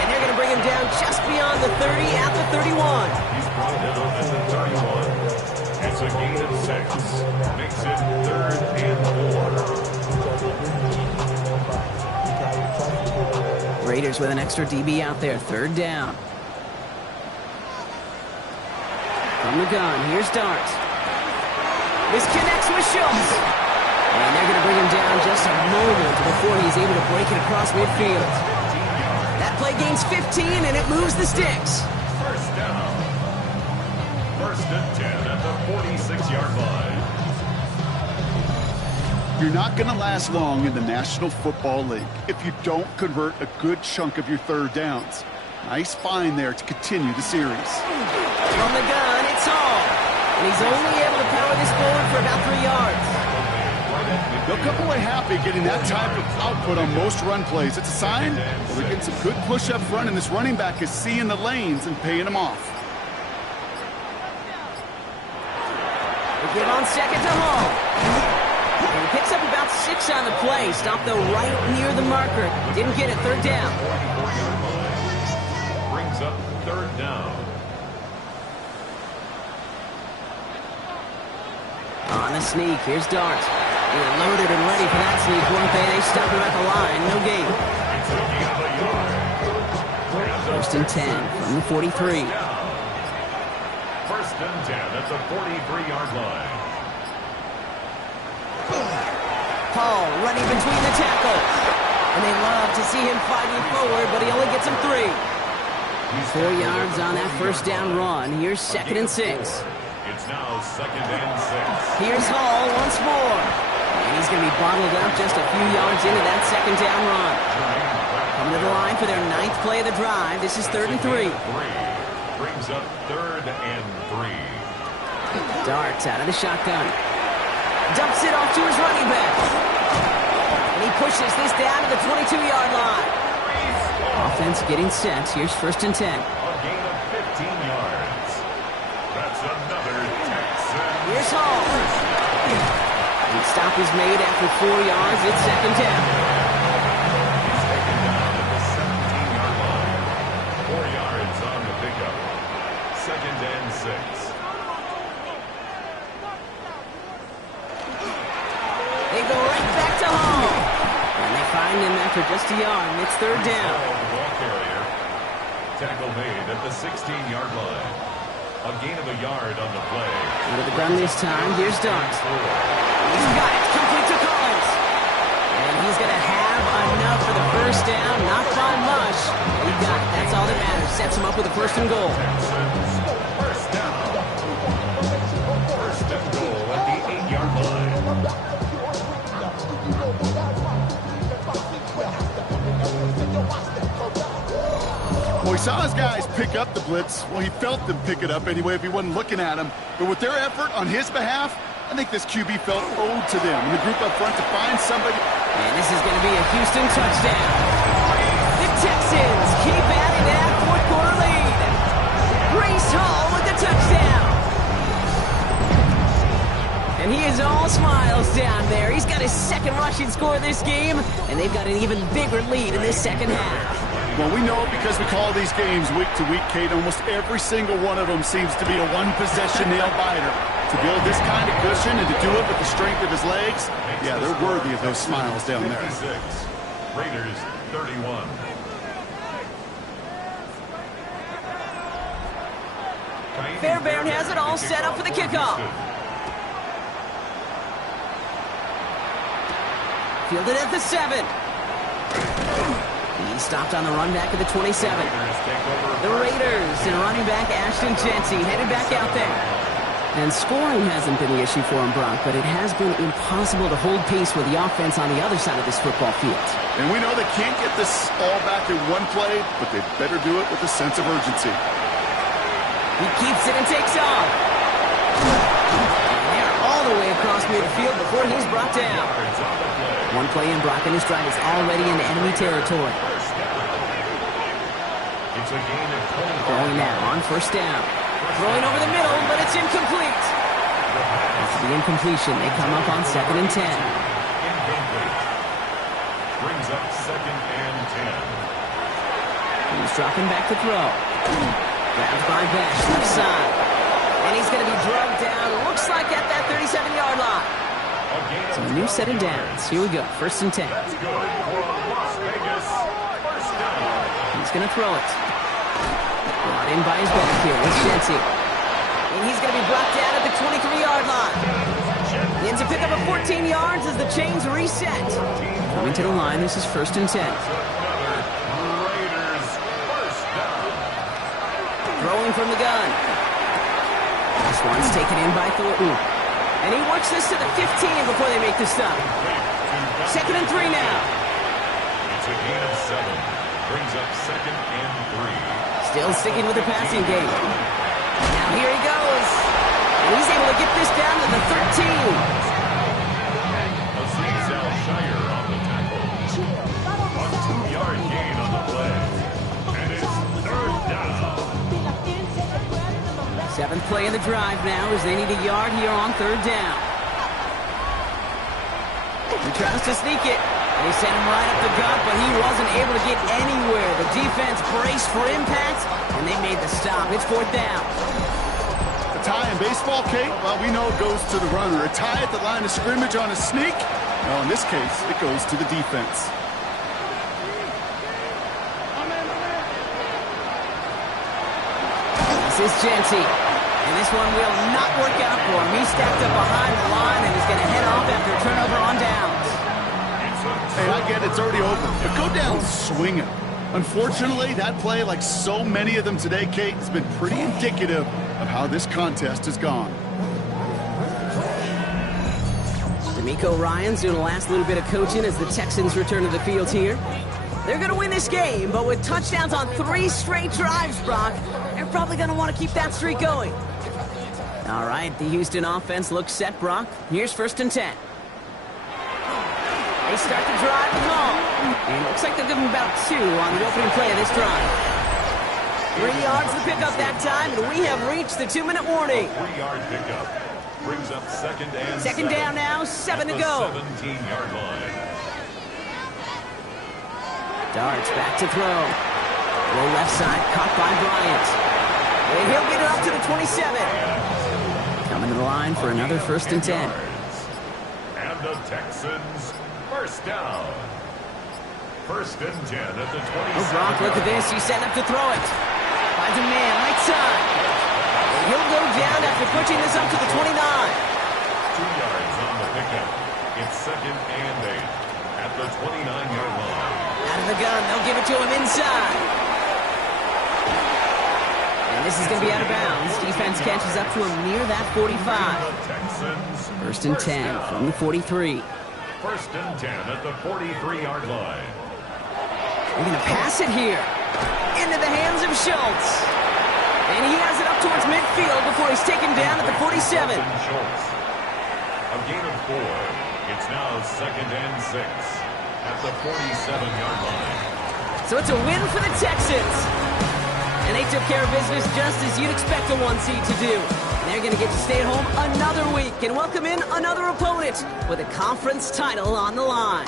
And they're going to bring him down just beyond the 30 at the 31. He's brought it up at the 31. It's a gain of 6. Makes it 3rd and 4. Raiders with an extra DB out there. 3rd down. From the gun, here's Dart. This connects with Schultz. And they're going to bring him down just a moment before he's able to break it across midfield. That play gains 15, and it moves the sticks. First down. 1st and 10 at the 46-yard line. You're not going to last long in the National Football League if you don't convert a good chunk of your 3rd downs. Nice find there to continue the series. From the gun, it's Hall. And he's only able to power this forward for about 3 yards. They'll come away happy getting that type of output on most run plays. It's a sign that they're getting some good push up front, and this running back is seeing the lanes and paying them off. They give on 2nd to Hall. And he picks up about 6 on the play. Stopped though right near the marker. Didn't get it. 3rd down. Brings up 3rd down. On the sneak, here's Dart. They were loaded and ready for that sneak, weren't they? They stopped him at the line. No gain. 1st and 10 from the 43. 1st and 10 at the 43-yard line. Paul running between the tackles. And they love to see him fighting forward, but he only gets him 3. 4 yards on that first down run. Here's 2nd and 6. It's now 2nd and 6. Here's Hall once more. And he's going to be bottled up just a few yards into that 2nd down run. Coming to the line for their 9th play of the drive. This is 3rd and 3. Brings up 3rd and 3. Darts out of the shotgun. Dumps it off to his running back. And he pushes this down to the 22-yard line. Offense getting set. Here's 1st and 10. A gain of 15 yards. That's another Texan. Here's Hall. The stop is made after 4 yards. It's 2nd down. He's taken down at the 17-yard line. 4 yards on the pickup. 2nd and 6. They go right back to Hall. And they find him after just a yard. It's 3rd down. Ball carrier. Tackle made at the 16-yard line. A gain of a yard on the play. Into the gun this time. Here's Dart. He's got it. Complete to Collins. And he's going to have enough for the first down. Not by much. He got it. That's all that matters. Sets him up with a 1st and goal. First down. 1st and goal at the 8-yard line. Boy, saw his guys pick up the blitz. Well, he felt them pick it up anyway if he wasn't looking at him. But with their effort on his behalf, I think this QB felt owed to them. And the group up front to find somebody. And this is going to be a Houston touchdown. The Texans keep adding to that fourth-quarter lead. Breece Hall with the touchdown. And he is all smiles down there. He's got his second rushing score this game, and they've got an even bigger lead in this second half. Well, we know it because we call these games week to week, Kate. Almost every single one of them seems to be a one-possession nail-biter. To build this kind of cushion and to do it with the strength of his legs, yeah, they're worthy of those smiles down there. 56, Raiders 31. Fairbairn has it all set up for the kickoff. Fielded at the 7. He stopped on the run back at the 27. The Raiders and running back Ashton Jeanty headed back out there. And scoring hasn't been the issue for him, Brock, but it has been impossible to hold pace with the offense on the other side of this football field. And we know they can't get this all back in one play, but they better do it with a sense of urgency. He keeps it and takes off. And they're all the way across midfield before he's brought down. One play in, Brock, and his drive is already in enemy territory. Going now on first down. Throwing over the middle, but it's incomplete. After the incompletion, they come up on 2nd and 10. Brings up 2nd and 10. He's dropping back to throw. Grabbed by Bash, left side. And he's going to be drugged down, looks like at that 37-yard line. So a new set of downs. Here we go, 1st and 10. He's going to throw it. Brought in by his back here with Jeanty. And he's going to be brought down at the 23-yard line. He ends up pick up a 14 yards as the chains reset. Coming to the line, this is 1st and 10. Throwing from the gun. This one's taken in by Thornton. And he works this to the 15 before they make the stop. 2nd and 3 now. It's a gain of 7. Brings up 2nd and 3. Still sticking with the passing game. Now here he goes. And he's able to get this down to the 13. Aziz Al-Shire on the tackle. A 2-yard gain on the play. And it's 3rd down. 7th play of the drive now as they need a yard here on 3rd down. He tries to sneak it. And he sent him right up the gut, but he wasn't able to get anywhere. The defense braced for impact, and they made the stop. It's 4th down. A tie in baseball, Kate? Well, we know it goes to the runner. A tie at the line of scrimmage on a sneak? Well, in this case, it goes to the defense. This is Jeanty. And this one will not work out for him. He's stacked up behind the line and is going to head off after a turnover on downs. Hey, I get it, it's already over, but go down swinging. Unfortunately, that play, like so many of them today, Kate, has been pretty indicative of how this contest has gone. D'Amico Ryans doing the last little bit of coaching as the Texans return to the field here. They're going to win this game, but with touchdowns on 3 straight drives, Brock, they're probably going to want to keep that streak going. All right, the Houston offense looks set, Brock. Here's 1st and 10. They start the drive with Hall. And it looks like they'll give him about 2 on the opening play of this drive. 3 yards to pick up that time, and we have reached the 2-minute warning. 3-yard pickup. Brings up 2nd and 2nd down now, 7 to go. 17-yard line. Darts back to throw. Low left side, caught by Bryant. And he'll get it up to the 27. Coming to the line for another 1st and 10. And the Texans, 1st down. 1st and 10 at the 27. Oh, Brock, look at this. He's setting up to throw it. Finds a man, right side. And he'll go down after pushing this up to the 29. 2 yards on the pickup. It's 2nd and 8 at the 29-yard line. Out of the gun, they'll give it to him inside. And this is going to be out of bounds. Defense catches up to him near that 45. 1st and 10 from the 43. 1st and 10 at the 43-yard line. They're going to pass it here. Into the hands of Schultz. And he has it up towards midfield before he's taken down at the 47. Schultz. A gain of 4. It's now 2nd and 6 at the 47-yard line. So it's a win for the Texans. And they took care of business just as you'd expect a 1 seed to do. And they're going to get to stay at home another week and welcome in another opponent with a conference title on the line.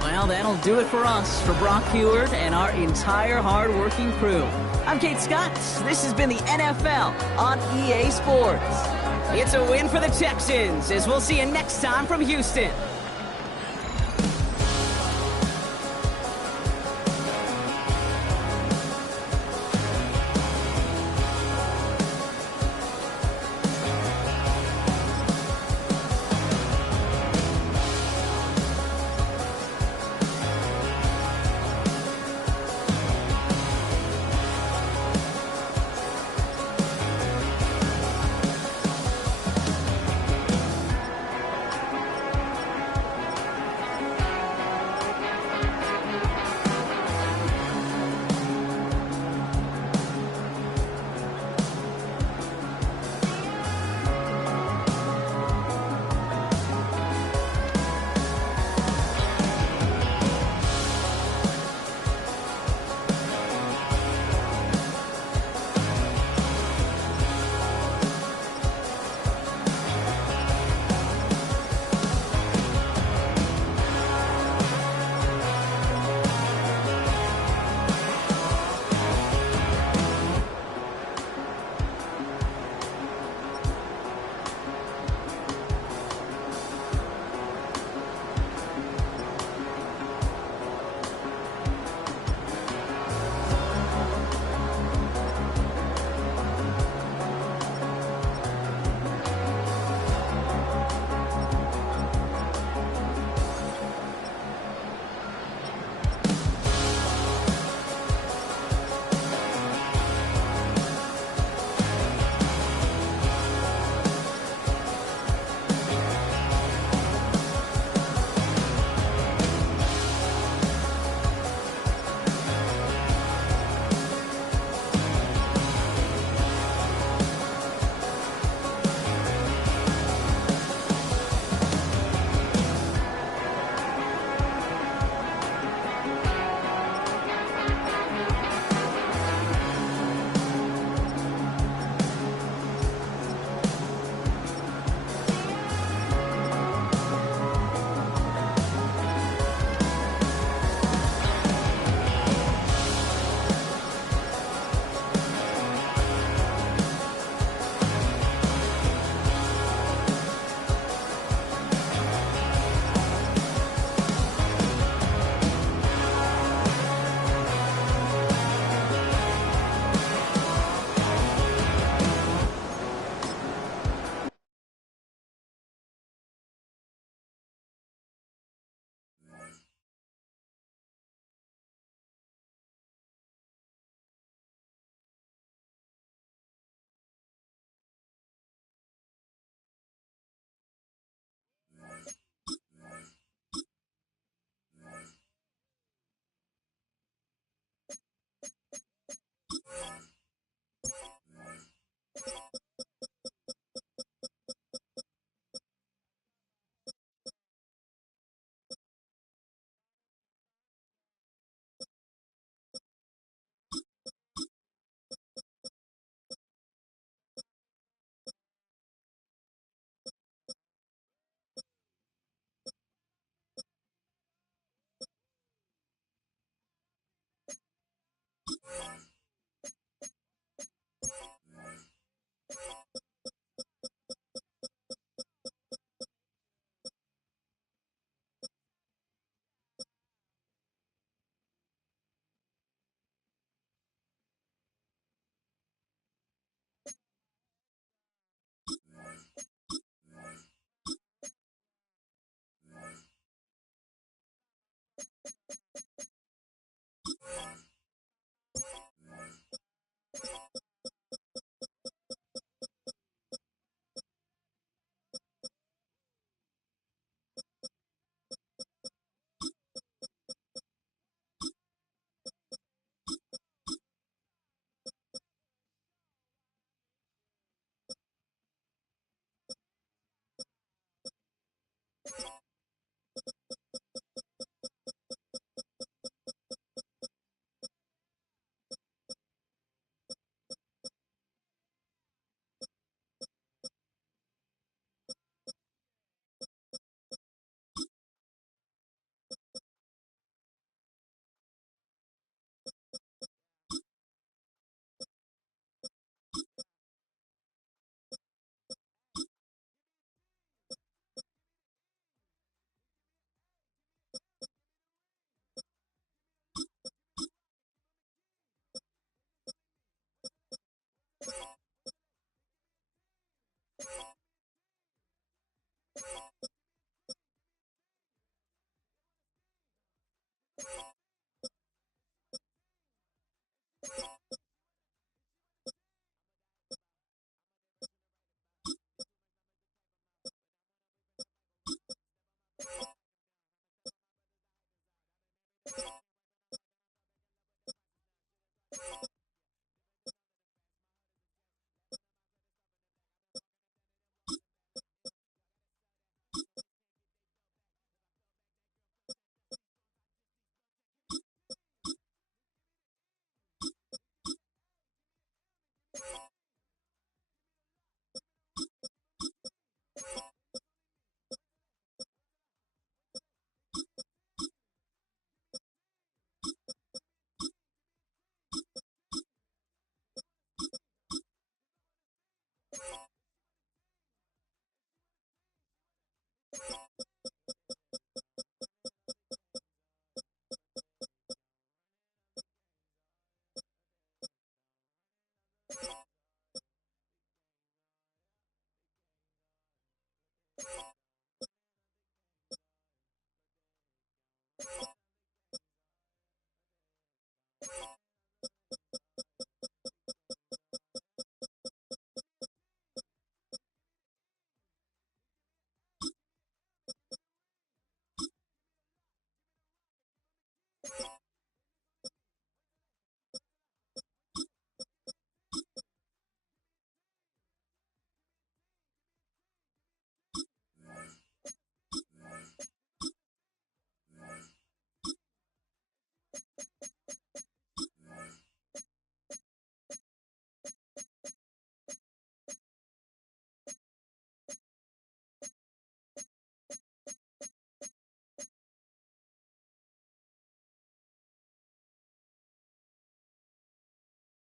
Well, that'll do it for us, for Brock Heward and our entire hard-working crew. I'm Kate Scott. This has been the NFL on EA Sports. It's a win for the Texans, as we'll see you next time from Houston.